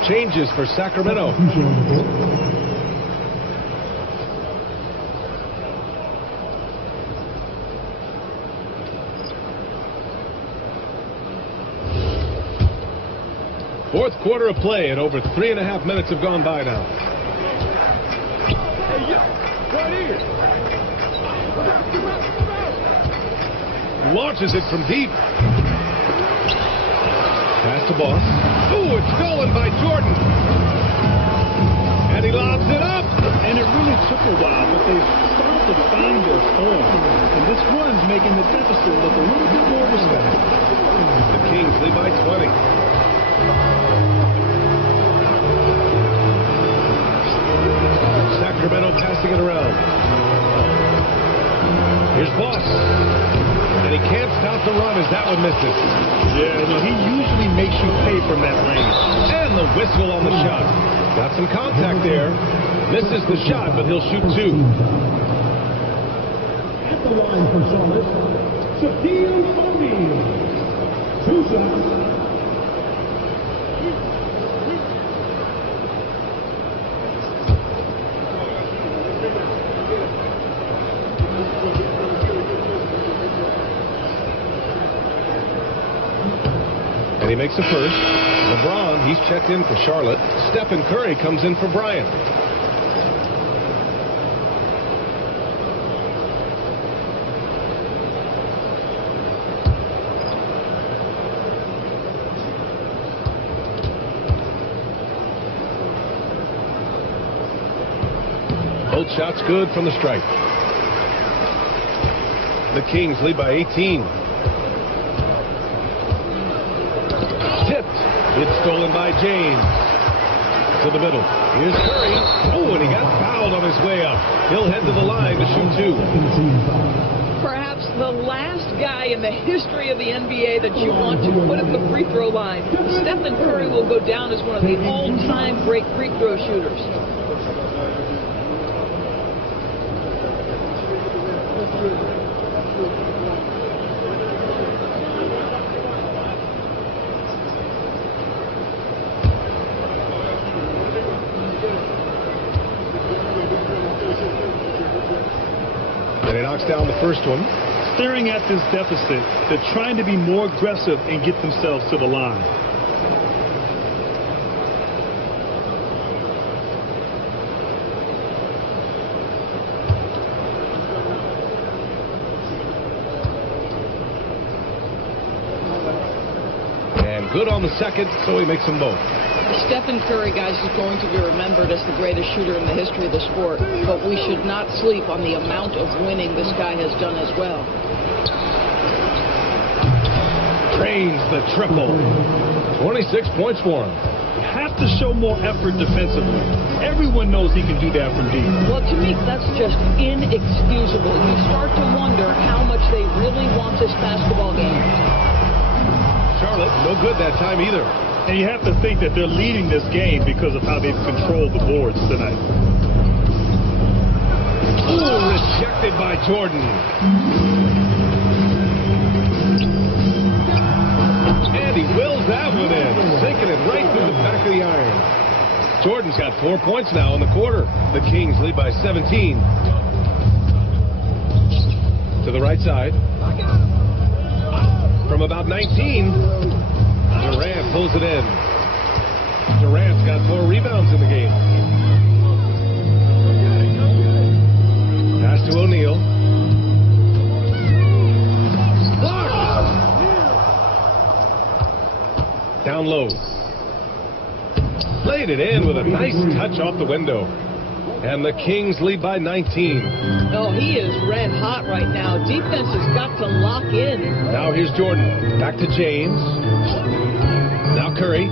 Changes for Sacramento. Fourth quarter of play, and over 3.5 minutes have gone by now. Hey, yo, right here. Launches it from deep. Pass to Boss. Ooh, it's stolen by Jordan. And he lobs it up. And it really took a while, but they started to to find their form. And this run's making the deficit look a little bit more respectable. The Kings lead by 20. Sacramento passing it around. Here's Boss. And he can't stop the run as that one misses. Yeah, no, he usually makes you pay from that range. And the whistle on the shot. Got some contact there. Misses the shot, but he'll shoot two. At the line for Charlotte, Shaquille O'Neal. 2 shots. And he makes the first. LeBron, he's checked in for Charlotte. Stephen Curry comes in for Bryant. Both shots good from the stripe. The Kings lead by 18. It's stolen by James. To the middle. Here's Curry. Oh, and he got fouled on his way up. He'll head to the line to shoot two. Perhaps the last guy in the history of the NBA that you want to put at the free throw line. Stephen Curry will go down as one of the all-time great free throw shooters. And he knocks down the first one. Staring at this deficit, they're trying to be more aggressive and get themselves to the line. And good on the second, so he makes them both. Stephen Curry, guys, is going to be remembered as the greatest shooter in the history of the sport, but we should not sleep on the amount of winning this guy has done as well. Drains the triple. 26 points for him. You have to show more effort defensively. Everyone knows he can do that from deep. Well, to me, that's just inexcusable. You start to wonder how much they really want this basketball game. Charlotte, no good that time either. And you have to think that they're leading this game because of how they've controlled the boards tonight. Ooh, rejected by Jordan. And he wills that one in, sinking it right through the back of the iron. Jordan's got 4 points now in the quarter. The Kings lead by 17. To the right side. From about 19. Durant pulls it in. Durant's got 4 rebounds in the game. Pass to O'Neal. Blocked! Down low. Played it in with a nice touch off the window. And the Kings lead by 19. Oh, he is red hot right now. Defense has got to lock in. Now here's Jordan. Back to James. Now Curry.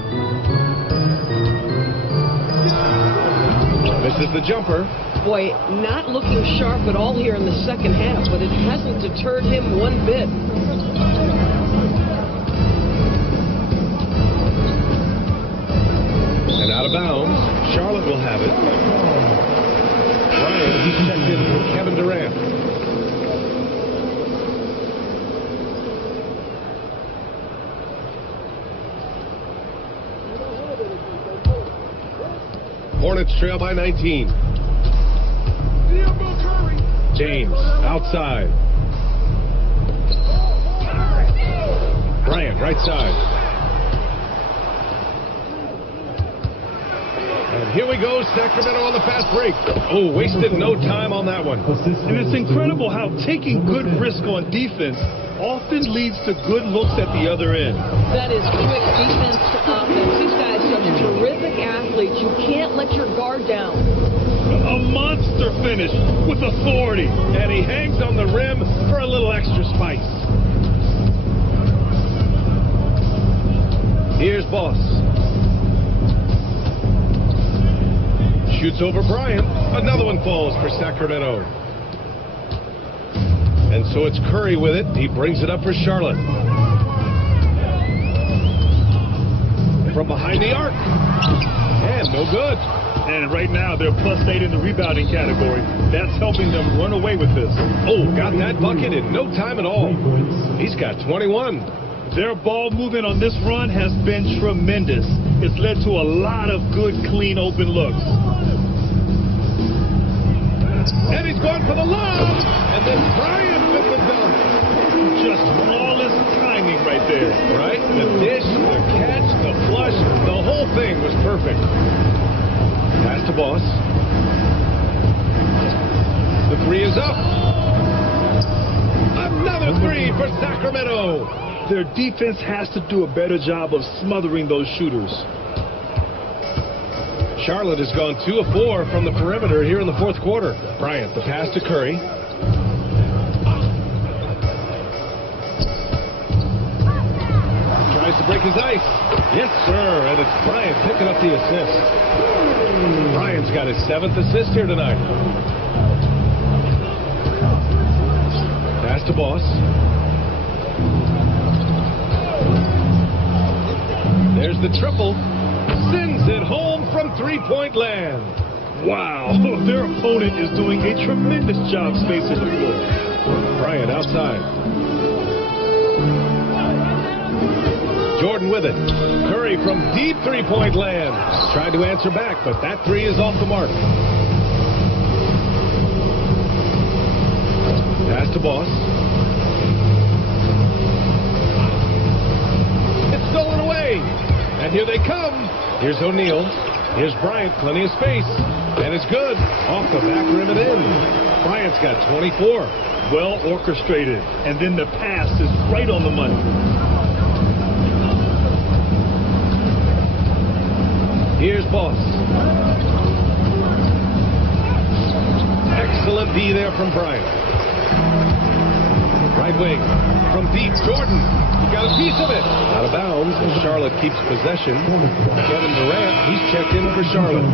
Misses the jumper. Boy, not looking sharp at all here in the second half, but it hasn't deterred him one bit. And out of bounds. Charlotte will have it. Bryant, he's checked in for Kevin Durant. Hornets trail by 19. James outside. Bryant right side. And here we go, Sacramento on the fast break. Oh, wasted no time on that one. And it's incredible how taking good risk on defense often leads to good looks at the other end. That is quick defense to offense. These guys are such terrific athletes. You can't let your guard down. A monster finish with authority. And he hangs on the rim for a little extra spice. Here's Boss. Shoots over Bryant. Another one falls for Sacramento. And so it's Curry with it. He brings it up for Charlotte. From behind the arc. And no good. And right now, they're +8 in the rebounding category. That's helping them run away with this. Oh, got that bucket in no time at all. He's got 21. Their ball movement on this run has been tremendous. It's led to a lot of good, clean, open looks. And he's going for the lob. And then Bryant with the dunk. Just flawless timing right there. Right? The dish, the catch, the flush, the whole thing was perfect. Pass to Boss. The three is up. Another three for Sacramento. Their defense has to do a better job of smothering those shooters. Charlotte has gone 2 of 4 from the perimeter here in the fourth quarter. Bryant, the pass to Curry. Tries to break his ice. Yes, sir. And it's Bryant picking up the assist. Bryant's got his 7th assist here tonight. Pass to Boss. There's the triple. Sends it home from three-point land. Wow, their opponent is doing a tremendous job spacing the floor. Bryant outside. Jordan with it. Curry from deep three-point land. Tried to answer back, but that three is off the mark. Pass to Boss. It's stolen away. And here they come. Here's O'Neal. Here's Bryant. Plenty of space. And it's good. Off the back rim and in. Bryant's got 24. Well orchestrated. And then the pass is right on the money. Here's Boss. Excellent D there from Bryant. Right wing. From deep, Jordan. He got a piece of it. Out of bounds, and Charlotte keeps possession. Kevin Durant, he's checked in for Charlotte.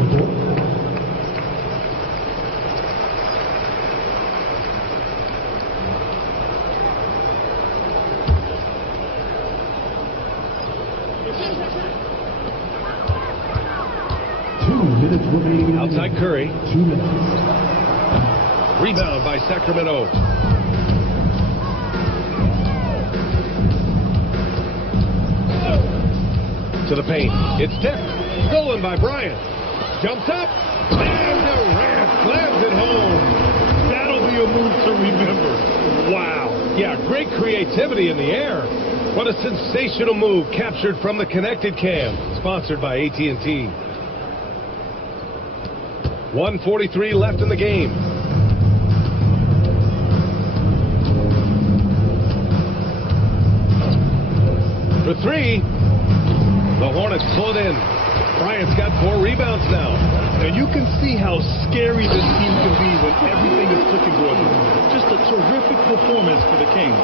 Outside Curry. 2 minutes. Rebound by Sacramento. To the paint. It's tipped. Stolen by Bryant. Jumps up. And Durant slams it home. That'll be a move to remember. Wow. Yeah, great creativity in the air. What a sensational move captured from the Connected Cam. Sponsored by AT&T. 1:43 left in the game. For three. The Hornets pull it in. Bryant's got 4 rebounds now. And you can see how scary this team can be when everything is clicking for them. Just a terrific performance for the Kings.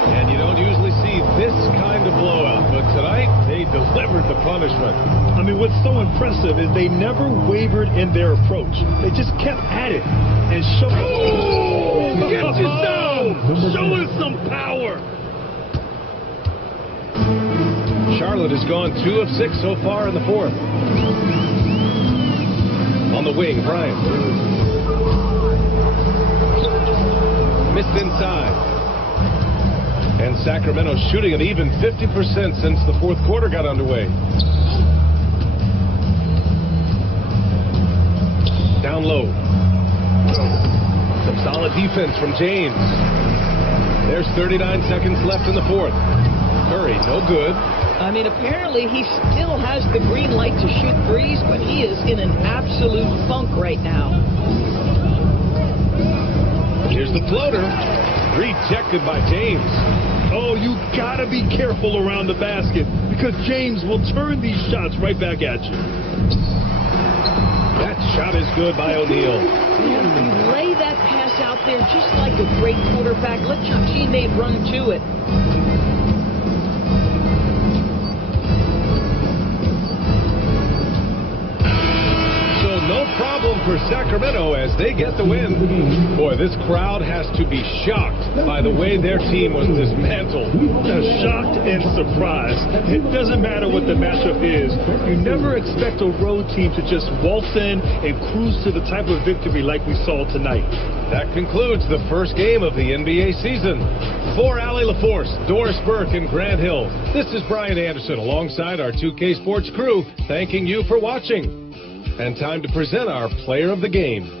And you don't usually see this kind of blowout, but tonight they delivered the punishment. I mean, what's so impressive is they never wavered in their approach. They just kept at it and showed. Oh, get yourself! Show us some power! Charlotte has gone 2 of 6 so far in the fourth. On the wing, Bryant. Missed inside. And Sacramento shooting an even 50% since the fourth quarter got underway. Down low. Some solid defense from James. There's 39 seconds left in the fourth. Curry, no good. I mean, apparently he still has the green light to shoot threes, but he is in an absolute funk right now. Here's the floater. Rejected by James. Oh, you gotta be careful around the basket because James will turn these shots right back at you. That shot is good by O'Neal. And you lay that pass out there just like a great quarterback. Let your teammate run to it. No problem for Sacramento as they get the win. Boy, this crowd has to be shocked by the way their team was dismantled. Shocked and surprised. It doesn't matter what the matchup is. You never expect a road team to just waltz in and cruise to the type of victory like we saw tonight. That concludes the first game of the NBA season. For Allie LaForce, Doris Burke, and Grant Hill, this is Brian Anderson alongside our 2K Sports crew, thanking you for watching. And time to present our player of the game.